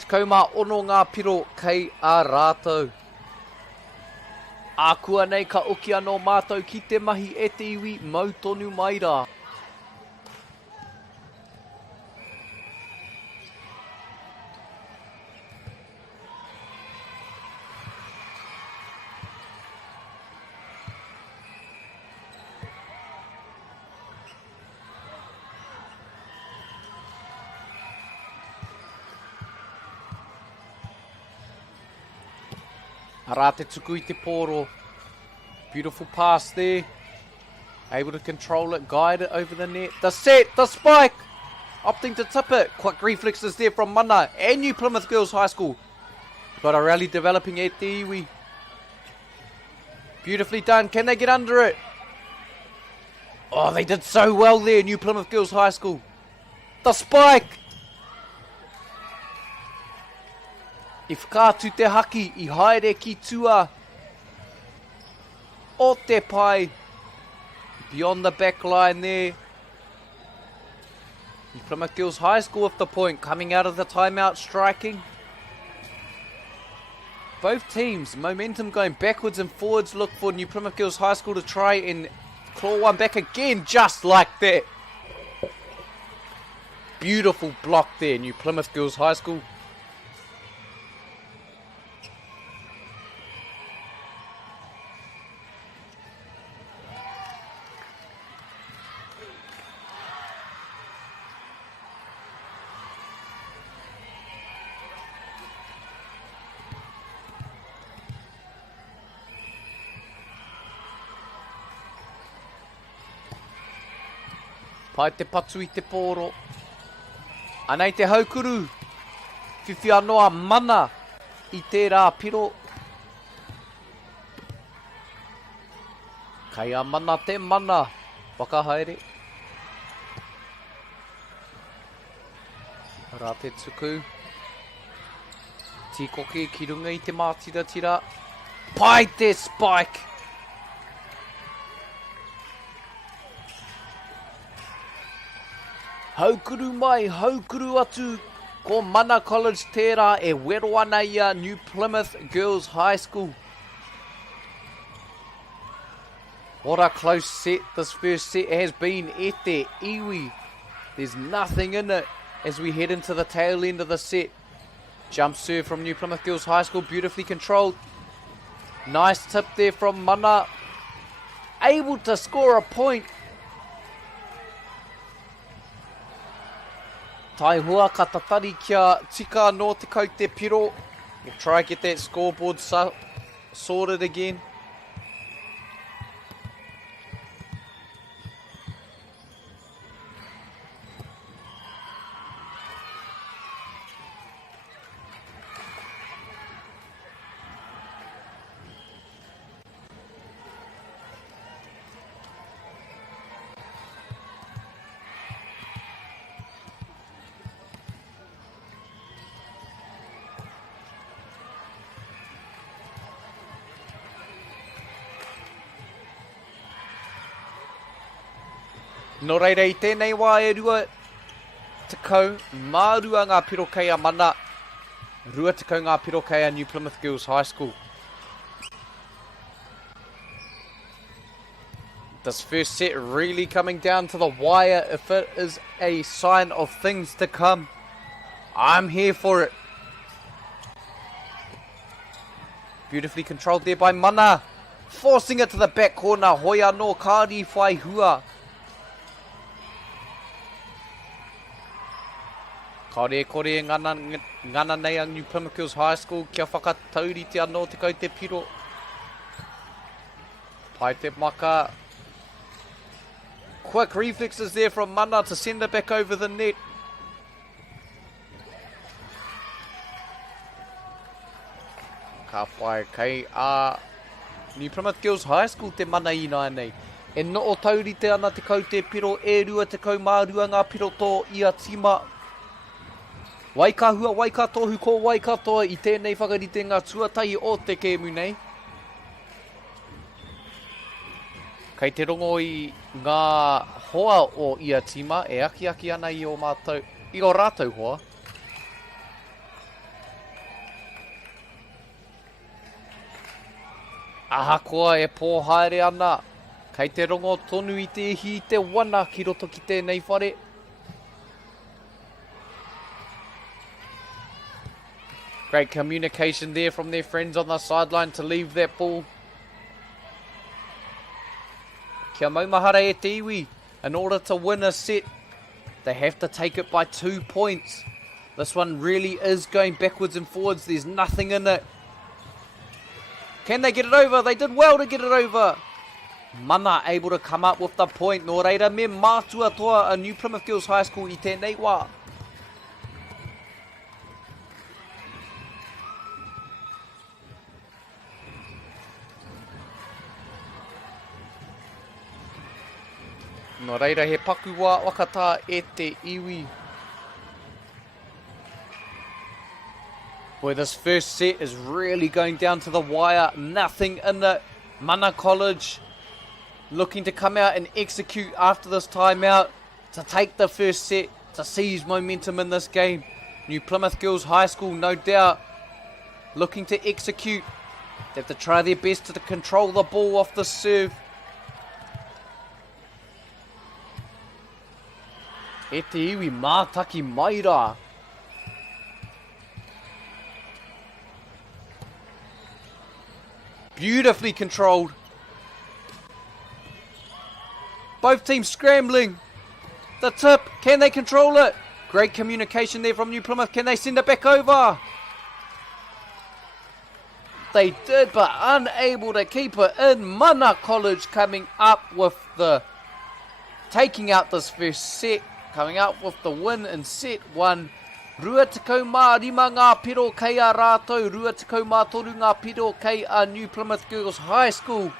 Tekau mā ono ngā piro kei a rātou. Ākua nei ka uki anō mātou ki te mahi e te iwi mau tonu mai rā. Arā te tuku I te pōro. Beautiful pass there. Able to control it, guide it over the net. The set, the spike! Opting to tip it. Quick reflexes there from Mana and New Plymouth Girls High School. Got a rally developing at the iwi. Beautifully done. Can they get under it? Oh, they did so well there, New Plymouth Girls High School. The spike! I whakātu te haki, I haere ki tua. O te pai. Beyond the back line there. New Plymouth Girls High School with the point. Coming out of the timeout, striking. Both teams, momentum going backwards and forwards. Look for New Plymouth Girls High School to try and claw one back again, just like that. Beautiful block there, New Plymouth Girls High School. Pai te patu I te pōro. Anei te haukuru. Whiwhi anoa Mana I te rā piro. Kei a Mana te Mana. Wakahaere. Rā te tuku. Tikoke ki runga I te mātira. Pai te spike. Haukuru mai, haukuru atu, ko Mana College tērā e wero ana ia New Plymouth Girls High School. What a close set this first set has been e te iwi. There's nothing in it as we head into the tail end of the set. Jump serve from New Plymouth Girls High School, beautifully controlled. Nice tip there from Mana. Able to score a point. Tai hua ka tatari kia tika no te kau te piro. We'll try to get that scoreboard sorted again. Nō reira I tēnei wā e rua tekau mārua ngā piro kei a Mana. Rua tekau ngā piro kei a New Plymouth Girls High School. This first set really coming down to the wire if it is a sign of things to come. I'm here for it. Beautifully controlled there by Mana. Forcing it to the back corner. Hoia no kāri whai hua. Kore kore ngana nei ang New Plymouth Girls High School. Kia whakataurite anō te kau te piro. Pai te maka. Quick reflexes there from Mana to send it back over the net. Ka pai kei a New Plymouth Girls High School te mana ina nei. E no o taurite ana te kau te piro, e rua te kau mārua ngā piro tō ia tima. Waika hua, waika tohu ko waika toa i tēnei whakarite ngā tuatahi o te kēmu nei. Kei te rongo i ngā hoa o ia tima, e aki ana i o mātou, i o rātou hoa. Ahakoa e pōhaere ana. Kei te rongo tonu i te ihi i te wana ki roto ki tēnei whare. Great communication there from their friends on the sideline to leave that ball. Kia maumahara e te iwi. In order to win a set, they have to take it by 2 points. This one really is going backwards and forwards. There's nothing in it. Can they get it over? They did well to get it over. Mana able to come up with the point. Nō reira me mātua toa a New Plymouth Girls High School i tēnei wā. Nō reira he paku wā wakata e te iwi. Boy, this first set is really going down to the wire. Nothing in it. Mana College looking to come out and execute after this timeout to take the first set, to seize momentum in this game. New Plymouth Girls High School, no doubt, looking to execute. They have to try their best to control the ball off the serve. E te iwi mātaki maira. Beautifully controlled. Both teams scrambling. The tip. Can they control it? Great communication there from New Plymouth. Can they send it back over? They did, but unable to keep it in. Mana College coming up with the... taking out this first set. Coming out with the win in set 1. Rua tekau mā rima ngā piro kei a rātou. Rua tekau mā toru ngā piro kei a New Plymouth Girls High School.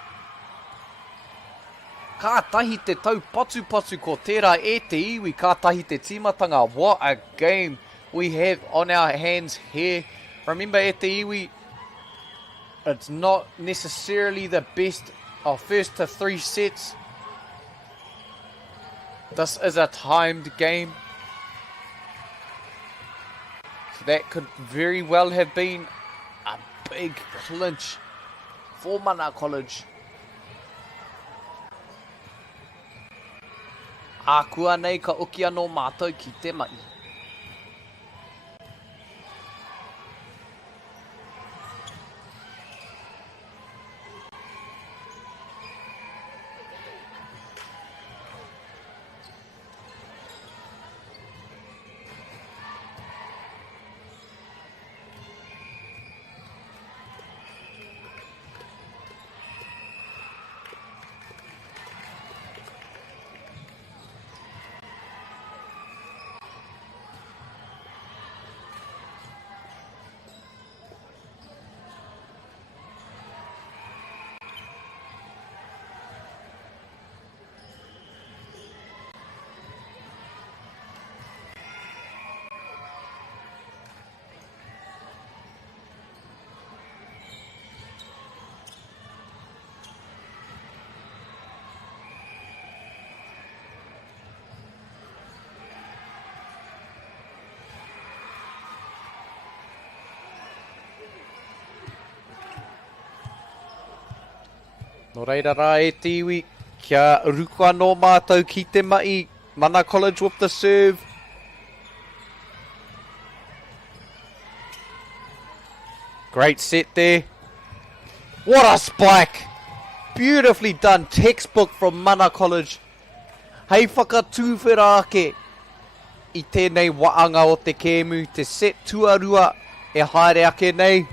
Ka tahi te tau patu ko tērā e te iwi. Ka tahi te tīmatanga. What a game we have on our hands here. Remember e te iwi, it's not necessarily the best of first to 3 sets. This is a timed game. So that could very well have been a big clinch for Mana College. Ākua nei ka uki anō mātou ki te mai. Nō reira rā e te iwi, kia ruku anō mātou ki te mai. Mana College with the serve. Great set there. What a spike! Beautifully done. Textbook from Mana College. Hei whakatūwhera ake I tēnei waanga o te kēmu, te set tuarua e haere ake nei.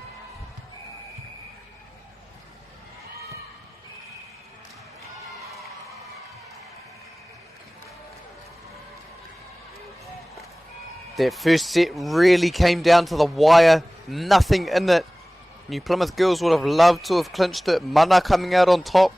That first set really came down to the wire. Nothing in it. New Plymouth girls would have loved to have clinched it. Mana coming out on top.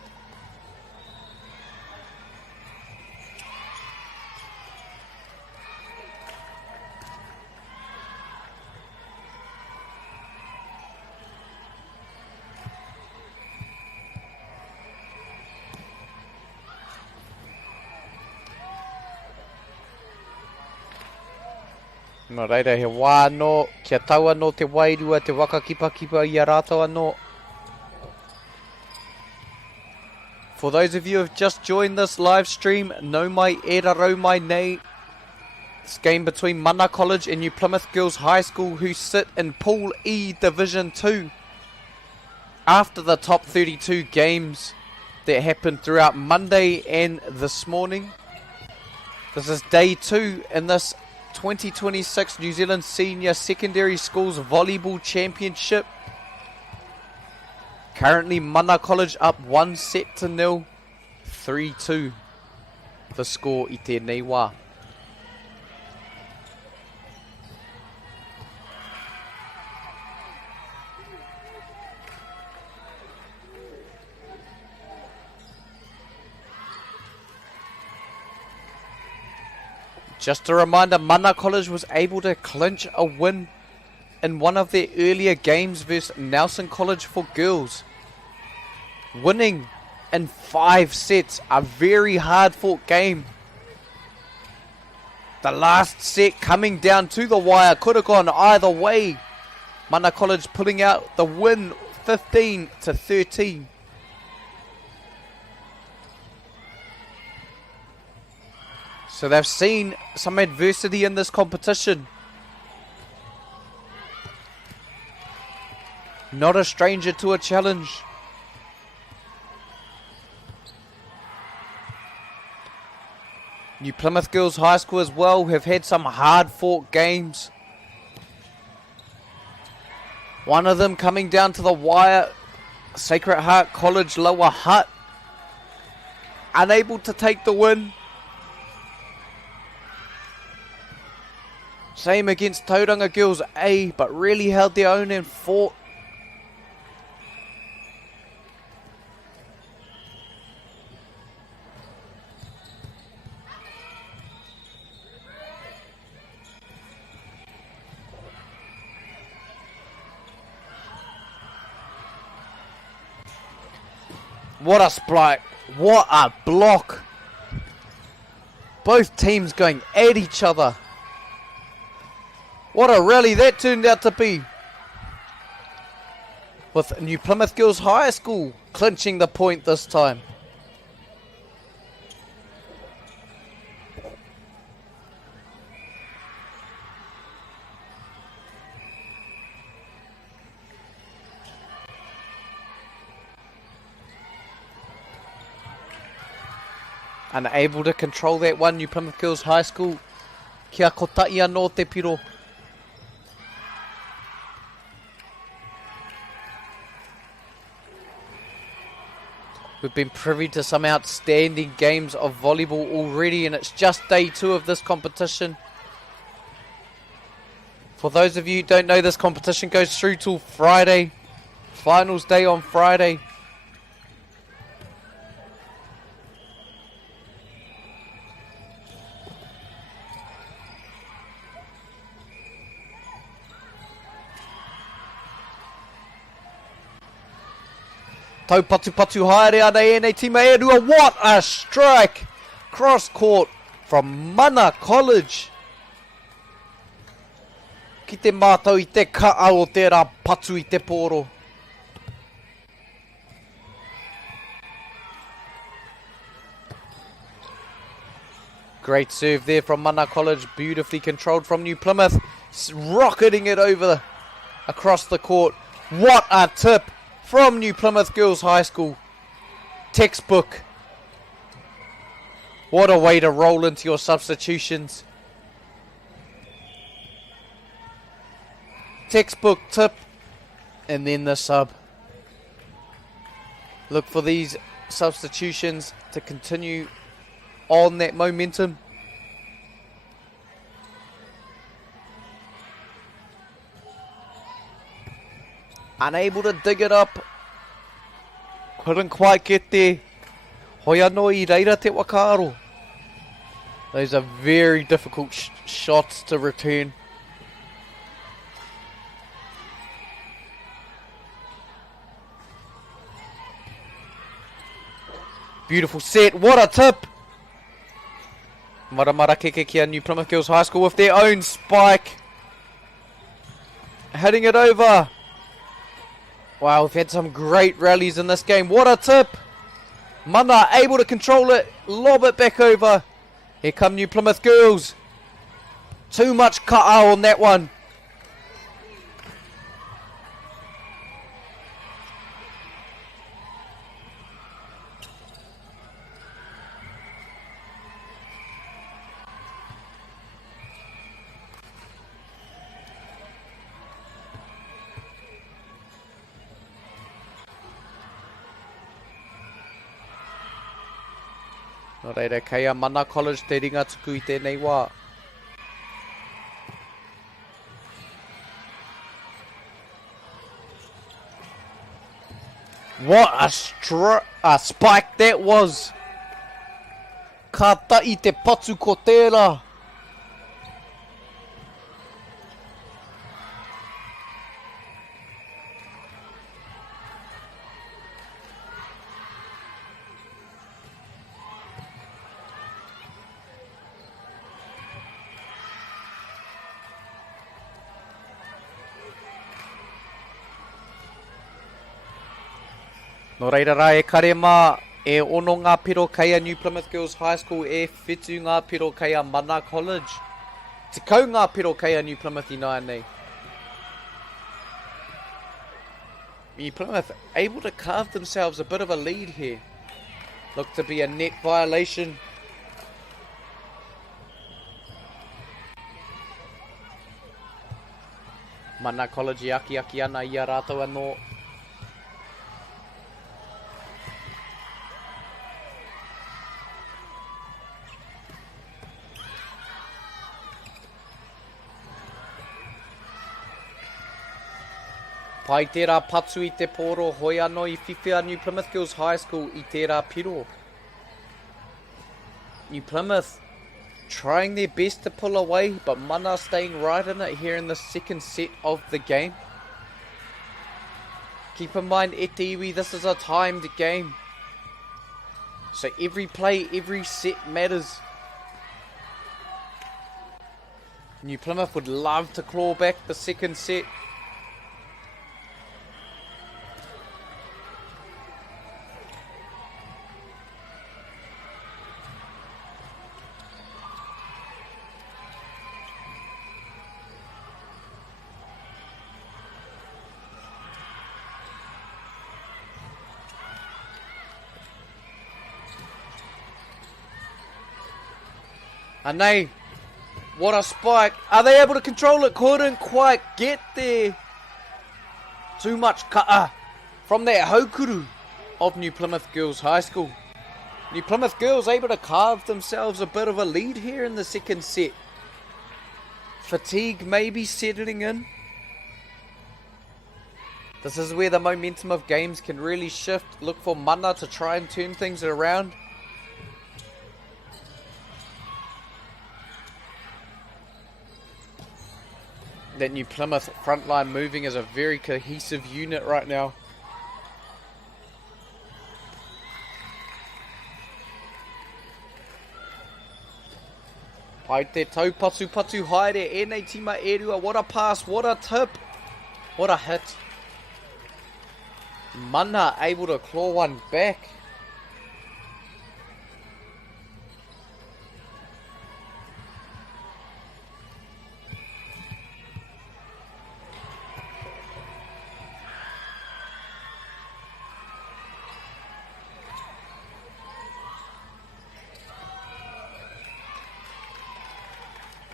Nā reira, he wā anō, kia tau anō te wairua, te waka kipa I a rātou anō. For those of you who have just joined this live stream, nau mai e rarau mai nei. This game between Mana College and New Plymouth Girls High School, who sit in Pool E Division 2. After the top 32 games that happened throughout Monday and this morning. This is day 2 in this 2026 New Zealand Senior Secondary Schools Volleyball Championship. Currently Mana College up 1-0, 3-2 the score I tēnei wā. Just a reminder, Mana College was able to clinch a win in one of their earlier games versus Nelson College for girls. Winning in 5 sets, a very hard fought game. The last set coming down to the wire, could have gone either way. Mana College pulling out the win 15-13. So they've seen some adversity in this competition. Not a stranger to a challenge. New Plymouth Girls High School as well have had some hard fought games. One of them coming down to the wire. Sacred Heart College Lower Hutt. Unable to take the win. Same against Tauranga Girls A, but really held their own and fought. What a spike. What a block. Both teams going at each other. What a rally that turned out to be. With New Plymouth Girls High School clinching the point this time. Unable to control that one, New Plymouth Girls High School. Kia kotai anō te piro. We've been privy to some outstanding games of volleyball already, and it's just day 2 of this competition. For those of you who don't know, this competition goes through till Friday. Finals day on Friday. Tau patu patu haere ana e nei tima e rua. What a strike! Cross court from Mana College. Ki te mātau I te kaa o tērā patu I te pōro. Great serve there from Mana College. Beautifully controlled from New Plymouth. Rocketing it over across the court. What a tip from New Plymouth Girls High School. Textbook. What a way to roll into your substitutions. Textbook tip, and then the sub. Look for these substitutions to continue on that momentum. Unable to dig it up. Couldn't quite get there. Hoi anō I reira te wakaaro. Those are very difficult shots to return. Beautiful set. What a tip. Matamata keke kia New Plymouth Girls High School with their own spike. Hitting it over. Wow, we've had some great rallies in this game. What a tip. Mana able to control it. Lob it back over. Here come New Plymouth Girls. Too much ka'a on that one. Nō reira, kei a Mana College te ringa tuku I tēnei wā. What a spike that was! Ka tai te patu ko tērā. Nō reira rā e kare mā, e ono ngā piro kei a New Plymouth Girls High School, e whitu ngā piro kei a Mana College. Te kau ngā piro kei a New Plymouth I nei. New Plymouth able to carve themselves a bit of a lead here. Look to be a net violation. Mana College I aki ana I a rātou anō. Pai tērā patu I te poro, hoi anō I whiwhia New Plymouth Girls High School I tērā piro. New Plymouth trying their best to pull away, but Mana staying right in it here in the second set of the game. Keep in mind, e te iwi, this is a timed game. So every play, every set matters. New Plymouth would love to claw back the second set. And they, what a spike. Are they able to control it? Couldn't quite get there. Too much ka'a from that haukuru of New Plymouth Girls High School. New Plymouth Girls able to carve themselves a bit of a lead here in the second set. Fatigue maybe settling in. This is where the momentum of games can really shift. Look for Mana to try and turn things around. That New Plymouth front line moving as a very cohesive unit right now. Pai te taupatu haere, e nei tima erua, what a pass, what a tip, what a hit. Mana able to claw one back.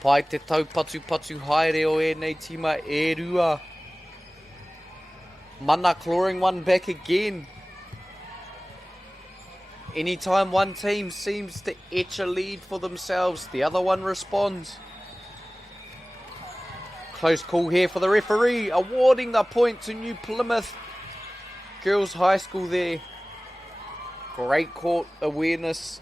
Pai te taupatu haere o nei tima e rua. Mana clawing one back again. Anytime one team seems to etch a lead for themselves, the other one responds. Close call here for the referee, awarding the point to New Plymouth Girls High School there. Great court awareness.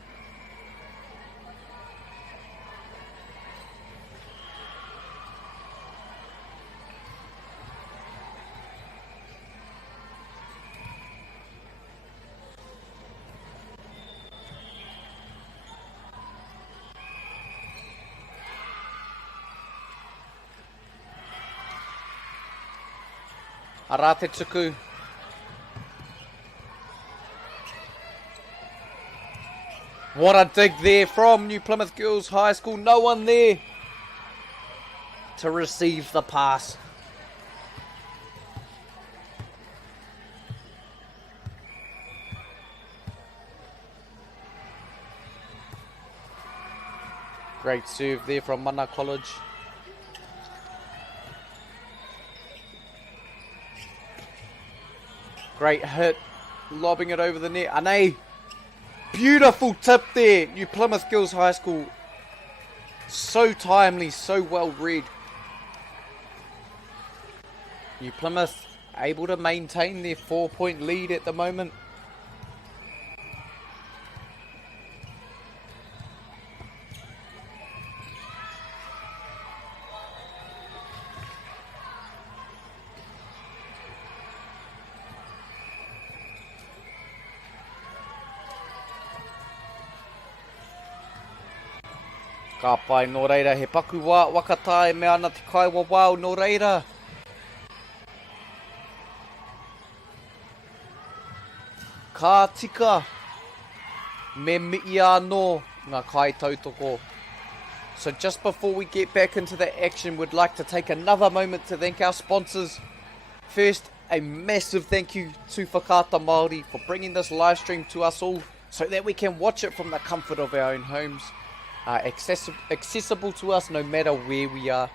Arate tuku. What a dig there from New Plymouth Girls High School. No one there to receive the pass. Great serve there from Mana College. Great hit, lobbing it over the net. And a beautiful tip there. New Plymouth Girls High School. So timely, so well read. New Plymouth able to maintain their 4-point lead at the moment. Ka pai nō reira, he paku wā wakatāe me ana te kaiwa wāu nō reira. Ka tika me mii anō ngā kai tautoko. So just before we get back into the action, we'd like to take another moment to thank our sponsors. First, a massive thank you to Whakaata Māori for bringing this live stream to us all so that we can watch it from the comfort of our own homes. Accessible to us no matter where we are.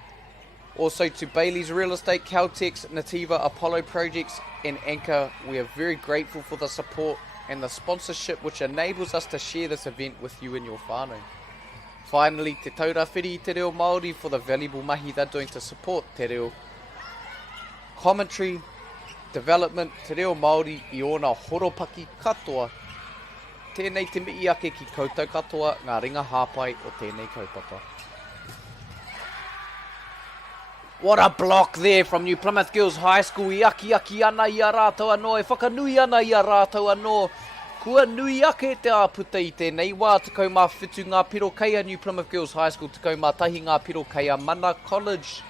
Also to Bailey's Real Estate, Caltex, Nativa, Apollo Projects and Anchor. We are very grateful for the support and the sponsorship which enables us to share this event with you and your whānau. Finally, te taura whiri te reo Māori for the valuable mahi they're doing to support te reo. Commentary, development, te reo Māori I ona horopaki katoa. Tēnei te mii ake ki koutou katoa, ngā ringa hāpai o tēnei kaupapa. What a block there from New Plymouth Girls High School. I aki ana I a rātou anō, e whakanui ana I a rātou anō. Kua nui ake te āputa I tēnei wā, tekau mā whitu ngā piro keia New Plymouth Girls High School, tekau mā tahi ngā piro keia Mana College.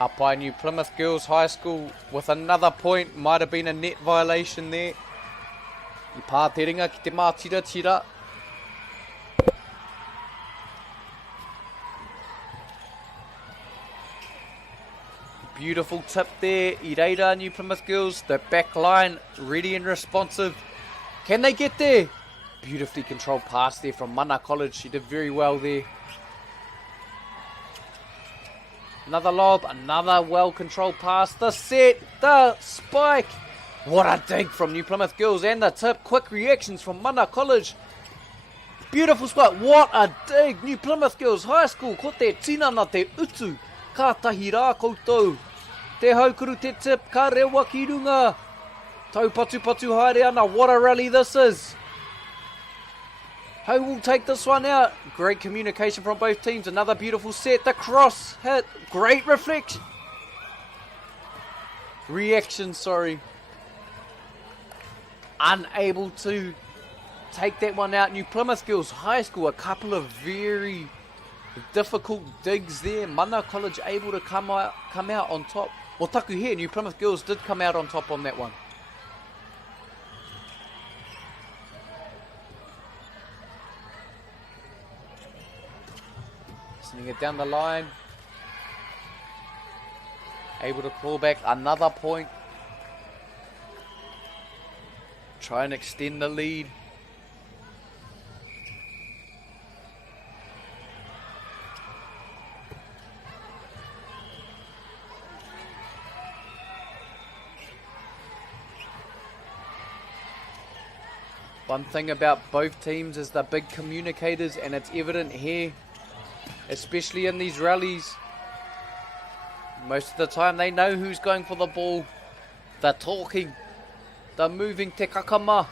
Hapai New Plymouth Girls High School with another point. Might have been a net violation there. I pā te ringa ki te mātira. Beautiful tip there. I reira New Plymouth Girls. The back line ready and responsive. Can they get there? Beautifully controlled pass there from Mana College. She did very well there. Another lob, another well-controlled pass. The set, the spike. What a dig from New Plymouth Girls and the tip. Quick reactions from Mana College. Beautiful spike. What a dig. New Plymouth Girls High School. Ko te tinana te utu. Ka tahi rā koutou. Te haukuru te tip. Ka rewa ki runga. Tau patu haere ana. What a rally this is. Who will take this one out? Great communication from both teams. Another beautiful set. The cross hit. Great reflection. Reaction, sorry. Unable to take that one out. New Plymouth Girls High School. A couple of very difficult digs there. Mana College able to come out on top. Well, taku here, New Plymouth Girls did come out on top on that one. Sending it down the line. Able to claw back another point. Try and extend the lead. One thing about both teams is they're big communicators, and it's evident here, especially in these rallies. Most of the time they know who's going for the ball. They're talking. They're moving te kakama.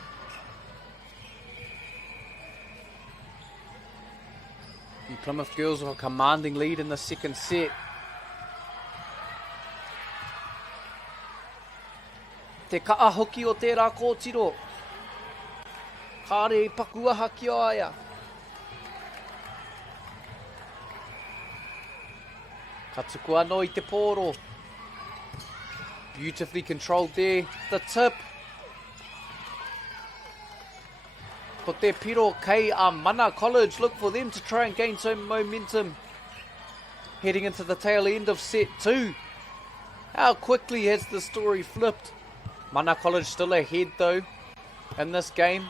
And Plymouth girls with a commanding lead in the second set. Te kaahoki o tērā kōtiro. Kāre pakuaha ki o aia. Ka tuku anō i te pōro. Beautifully controlled there. The tip. Ko te piro kei a Mana College. Look for them to try and gain some momentum. Heading into the tail end of set 2. How quickly has the story flipped? Mana College still ahead though in this game.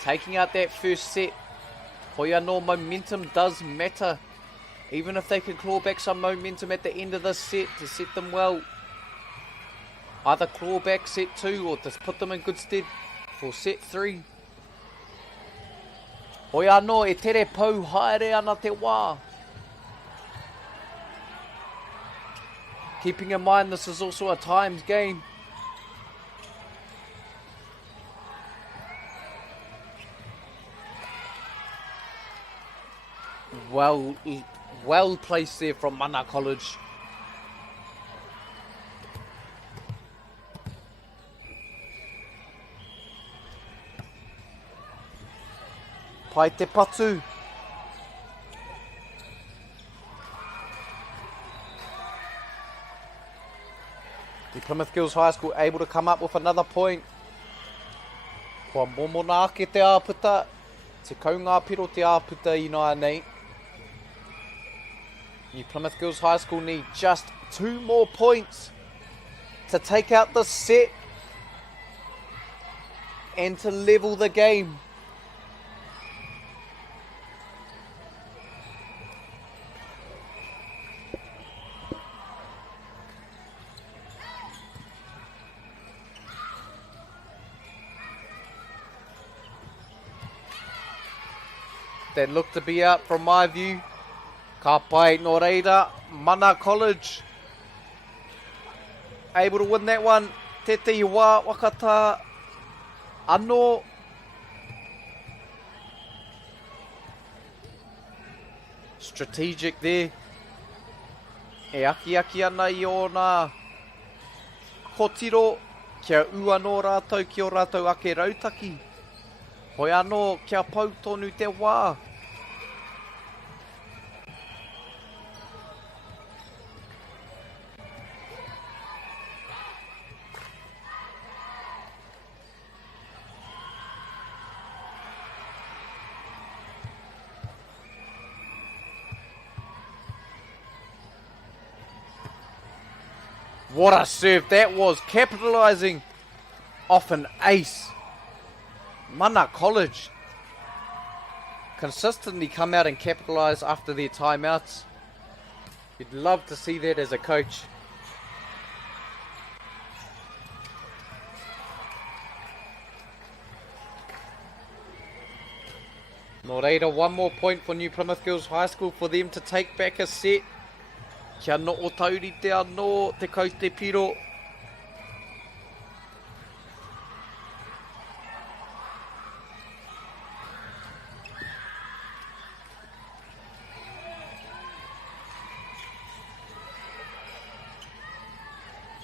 Taking out that first set. Hoia no momentum does matter. Even if they can claw back some momentum at the end of this set to set them well. Either claw back set 2 or just put them in good stead for set 3. Hoia no e tere pou haere ana te wā. Keeping in mind this is also a times game. Well placed there from Mana College. Pai te patu. The Plymouth Girls High School able to come up with another point. Kua momona ake te āputa. Te kaungā piro te āputa I nāia nei. New Plymouth Girls High School need just 2 more points to take out the set and to level the game. That looked to be out from my view. Ka pai no reira, Mana College able to win that one. Te te wā wakata anō. Strategic there. E aki ana I o nā kotiro. Kia ua no rātou ki o rātou ake rautaki. Hoi anō kia pau tonu te wā. What a serve that was, capitalising off an ace. Mana College consistently come out and capitalise after their timeouts. You'd love to see that as a coach. No reira, 1 more point for New Plymouth Girls High School for them to take back a set. Kia no o tauri te anō, te kau te piro.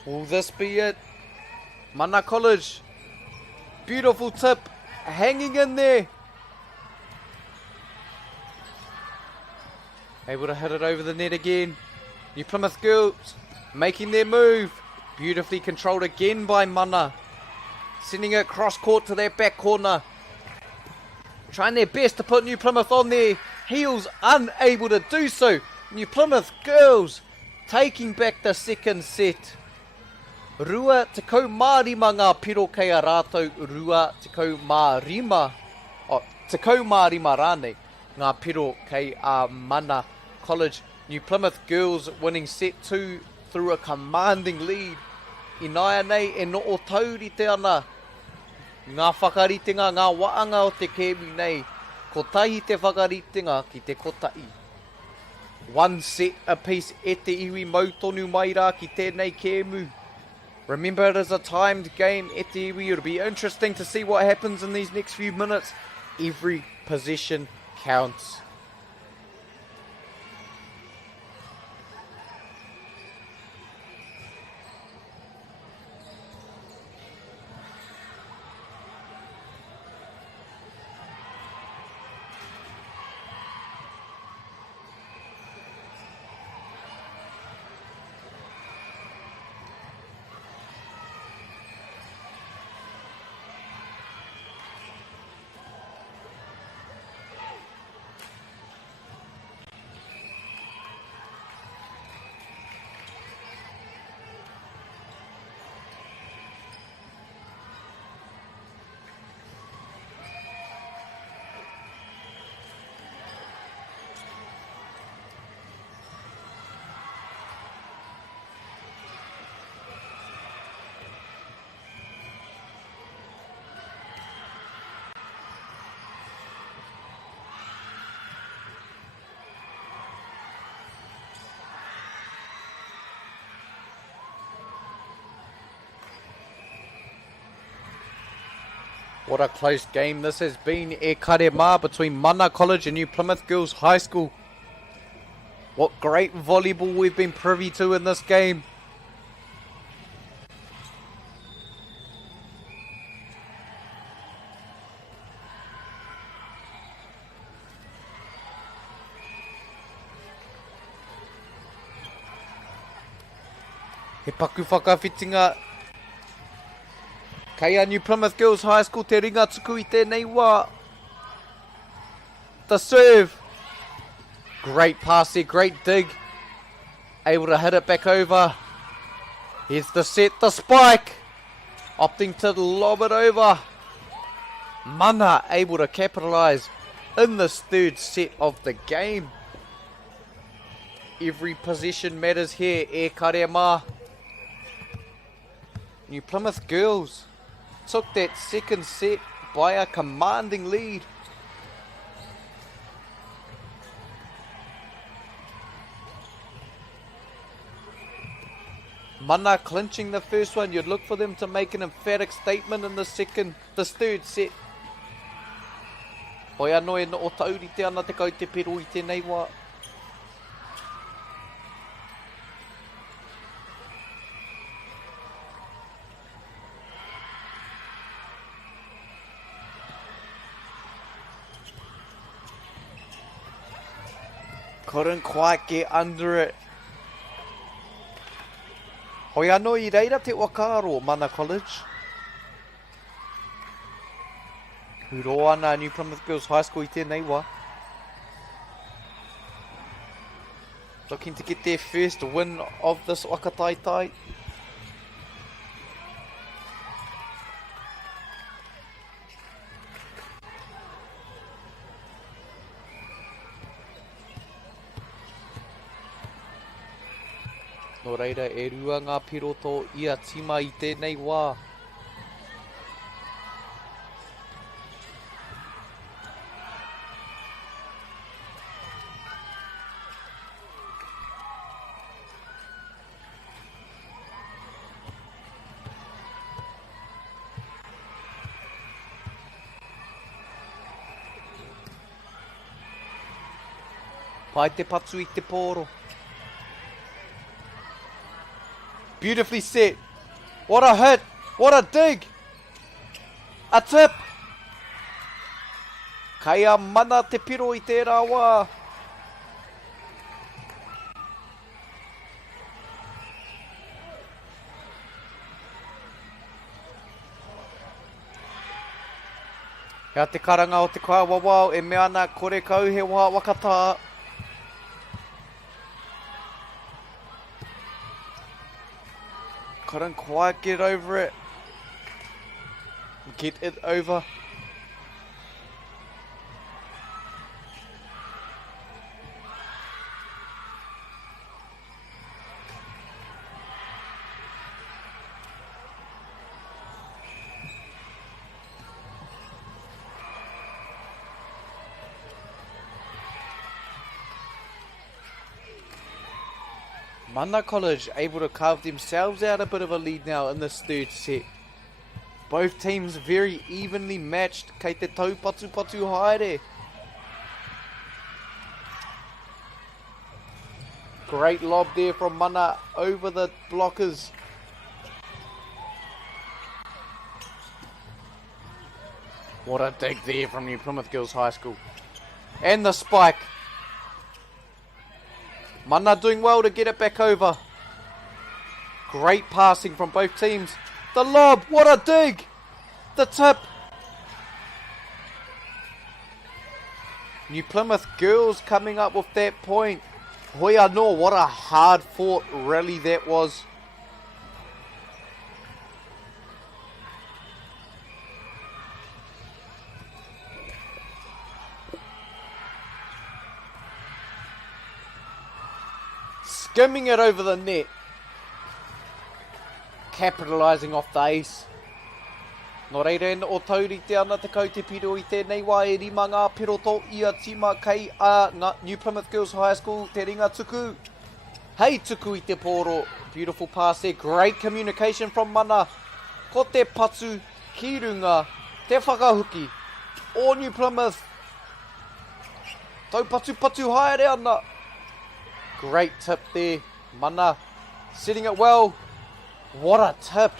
Will this be it? Mana College. Beautiful tip. Hanging in there. Able to hit it over the net again. New Plymouth Girls making their move. Beautifully controlled again by Mana. Sending it cross court to their back corner. Trying their best to put New Plymouth on their heels. Unable to do so. New Plymouth Girls taking back the second set. Rua te kau mārima ngā piro kei a rātou. Rua te kau mārima. Te kau mārima rānei. Ngā piro kei a Mana College. New Plymouth Girls winning set 2 through a commanding lead. I nāia nei e no o tauri te ana. Ngā whakaritenga, ngā waanga o te kēmu nei. Ko tahi te whakaritenga ki te kotai. One set apiece e te iwi mautonu mai rā ki tēnei kēmu. Remember, it is a timed game e te iwi. It'll be interesting to see what happens in these next few minutes. Every possession counts. What a close game this has been, e kare mā, between Mana College and New Plymouth Girls High School. What great volleyball we've been privy to in this game. He paku whakawhitinga kei New Plymouth Girls High School te ringa tuku I tēnei wā. The serve. Great pass there, great dig. Able to hit it back over. Here's the set, the spike. Opting to lob it over. Mana able to capitalise in this third set of the game. Every possession matters here, e kare mā. New Plymouth Girls took that second set by a commanding lead. Mana clinching the first one. You'd look for them to make an emphatic statement in this third set. Oia noe no o taurite ana te kau te pero I tēnei wā. Couldn't quite get under it. Hoi anō I reira te wakaro Mana College. Huro ana New Plymouth Girls High School I tēnei wā. Looking to get their first win of this whakataitai. No reira e rua ngā piroto ia tima I tēnei wā. Pai te patu I te pōro. Beautifully set. What a hit. What a dig. A tip. Kaya mana te piro I tērā wā. Hea te karanga o te kawa wau e mea ana kore kau he wā wakata. Couldn't quite get over it. Get it over. Mana College able to carve themselves out a bit of a lead now in this third set. Both teams very evenly matched. Kei te taupatu haere. Great lob there from Mana over the blockers. What a dig there from New Plymouth Girls High School. And the spike. Mana doing well to get it back over. Great passing from both teams. The lob, what a dig! The tip. New Plymouth Girls coming up with that point. Hoia no, what a hard fought rally that was. Skimming it over the net. Capitalising off the ace. Nō reira o tauri te ana te kau te piro I tēnei wā e rima ngā piroto ia tima kei a New Plymouth Girls High School te ringa tuku. Hei tuku I te pōro. Beautiful pass there. Great communication from Mana. Ko te patu ki runga te whakahuki o New Plymouth. Tau patu haere ana. Great tip there. Mana setting it well. What a tip.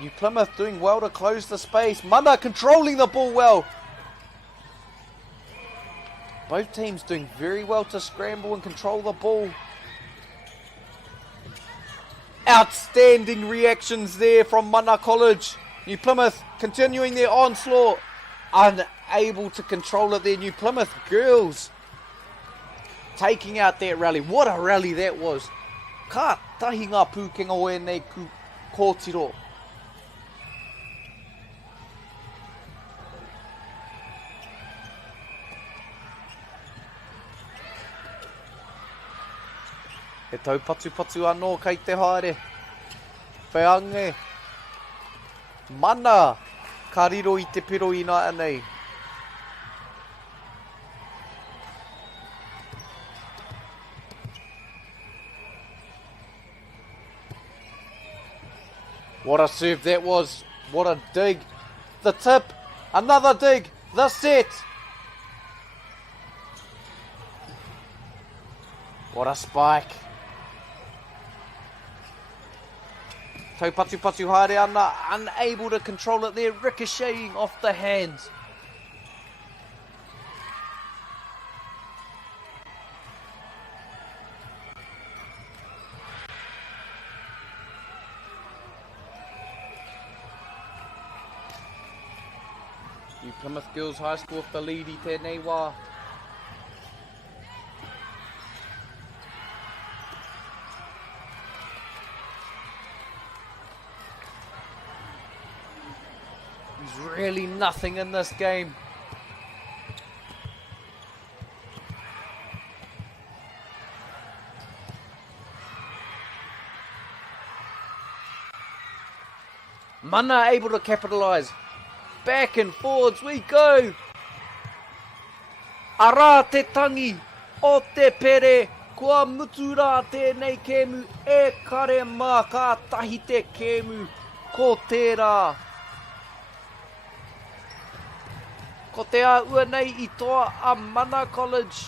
New Plymouth doing well to close the space. Mana controlling the ball well. Both teams doing very well to scramble and control the ball. Outstanding reactions there from Mana College. New Plymouth continuing their onslaught. Unable to control it there. New Plymouth Girls taking out that rally. What a rally that was. Ka tahi ngā pūkenga o nei ku kōtiro. He tau patu anō kei te haere. Whiange. Mana. Ka riro I te piro ina anei. What a serve that was. What a dig. The tip. Another dig. The set. What a spike. Tau patu haere ana. Unable to control it there. Ricocheting off the hands. New Plymouth Girls High School with the lead I tēnei wā. There's really nothing in this game. Mana able to capitalise. Back and forwards we go. Ara te tangi o te pere. Kua mutu rā tēnei kēmu. E kare mā ka tahi te kēmu. Ko tērā. Ko te a ua nei I toa a Mana College.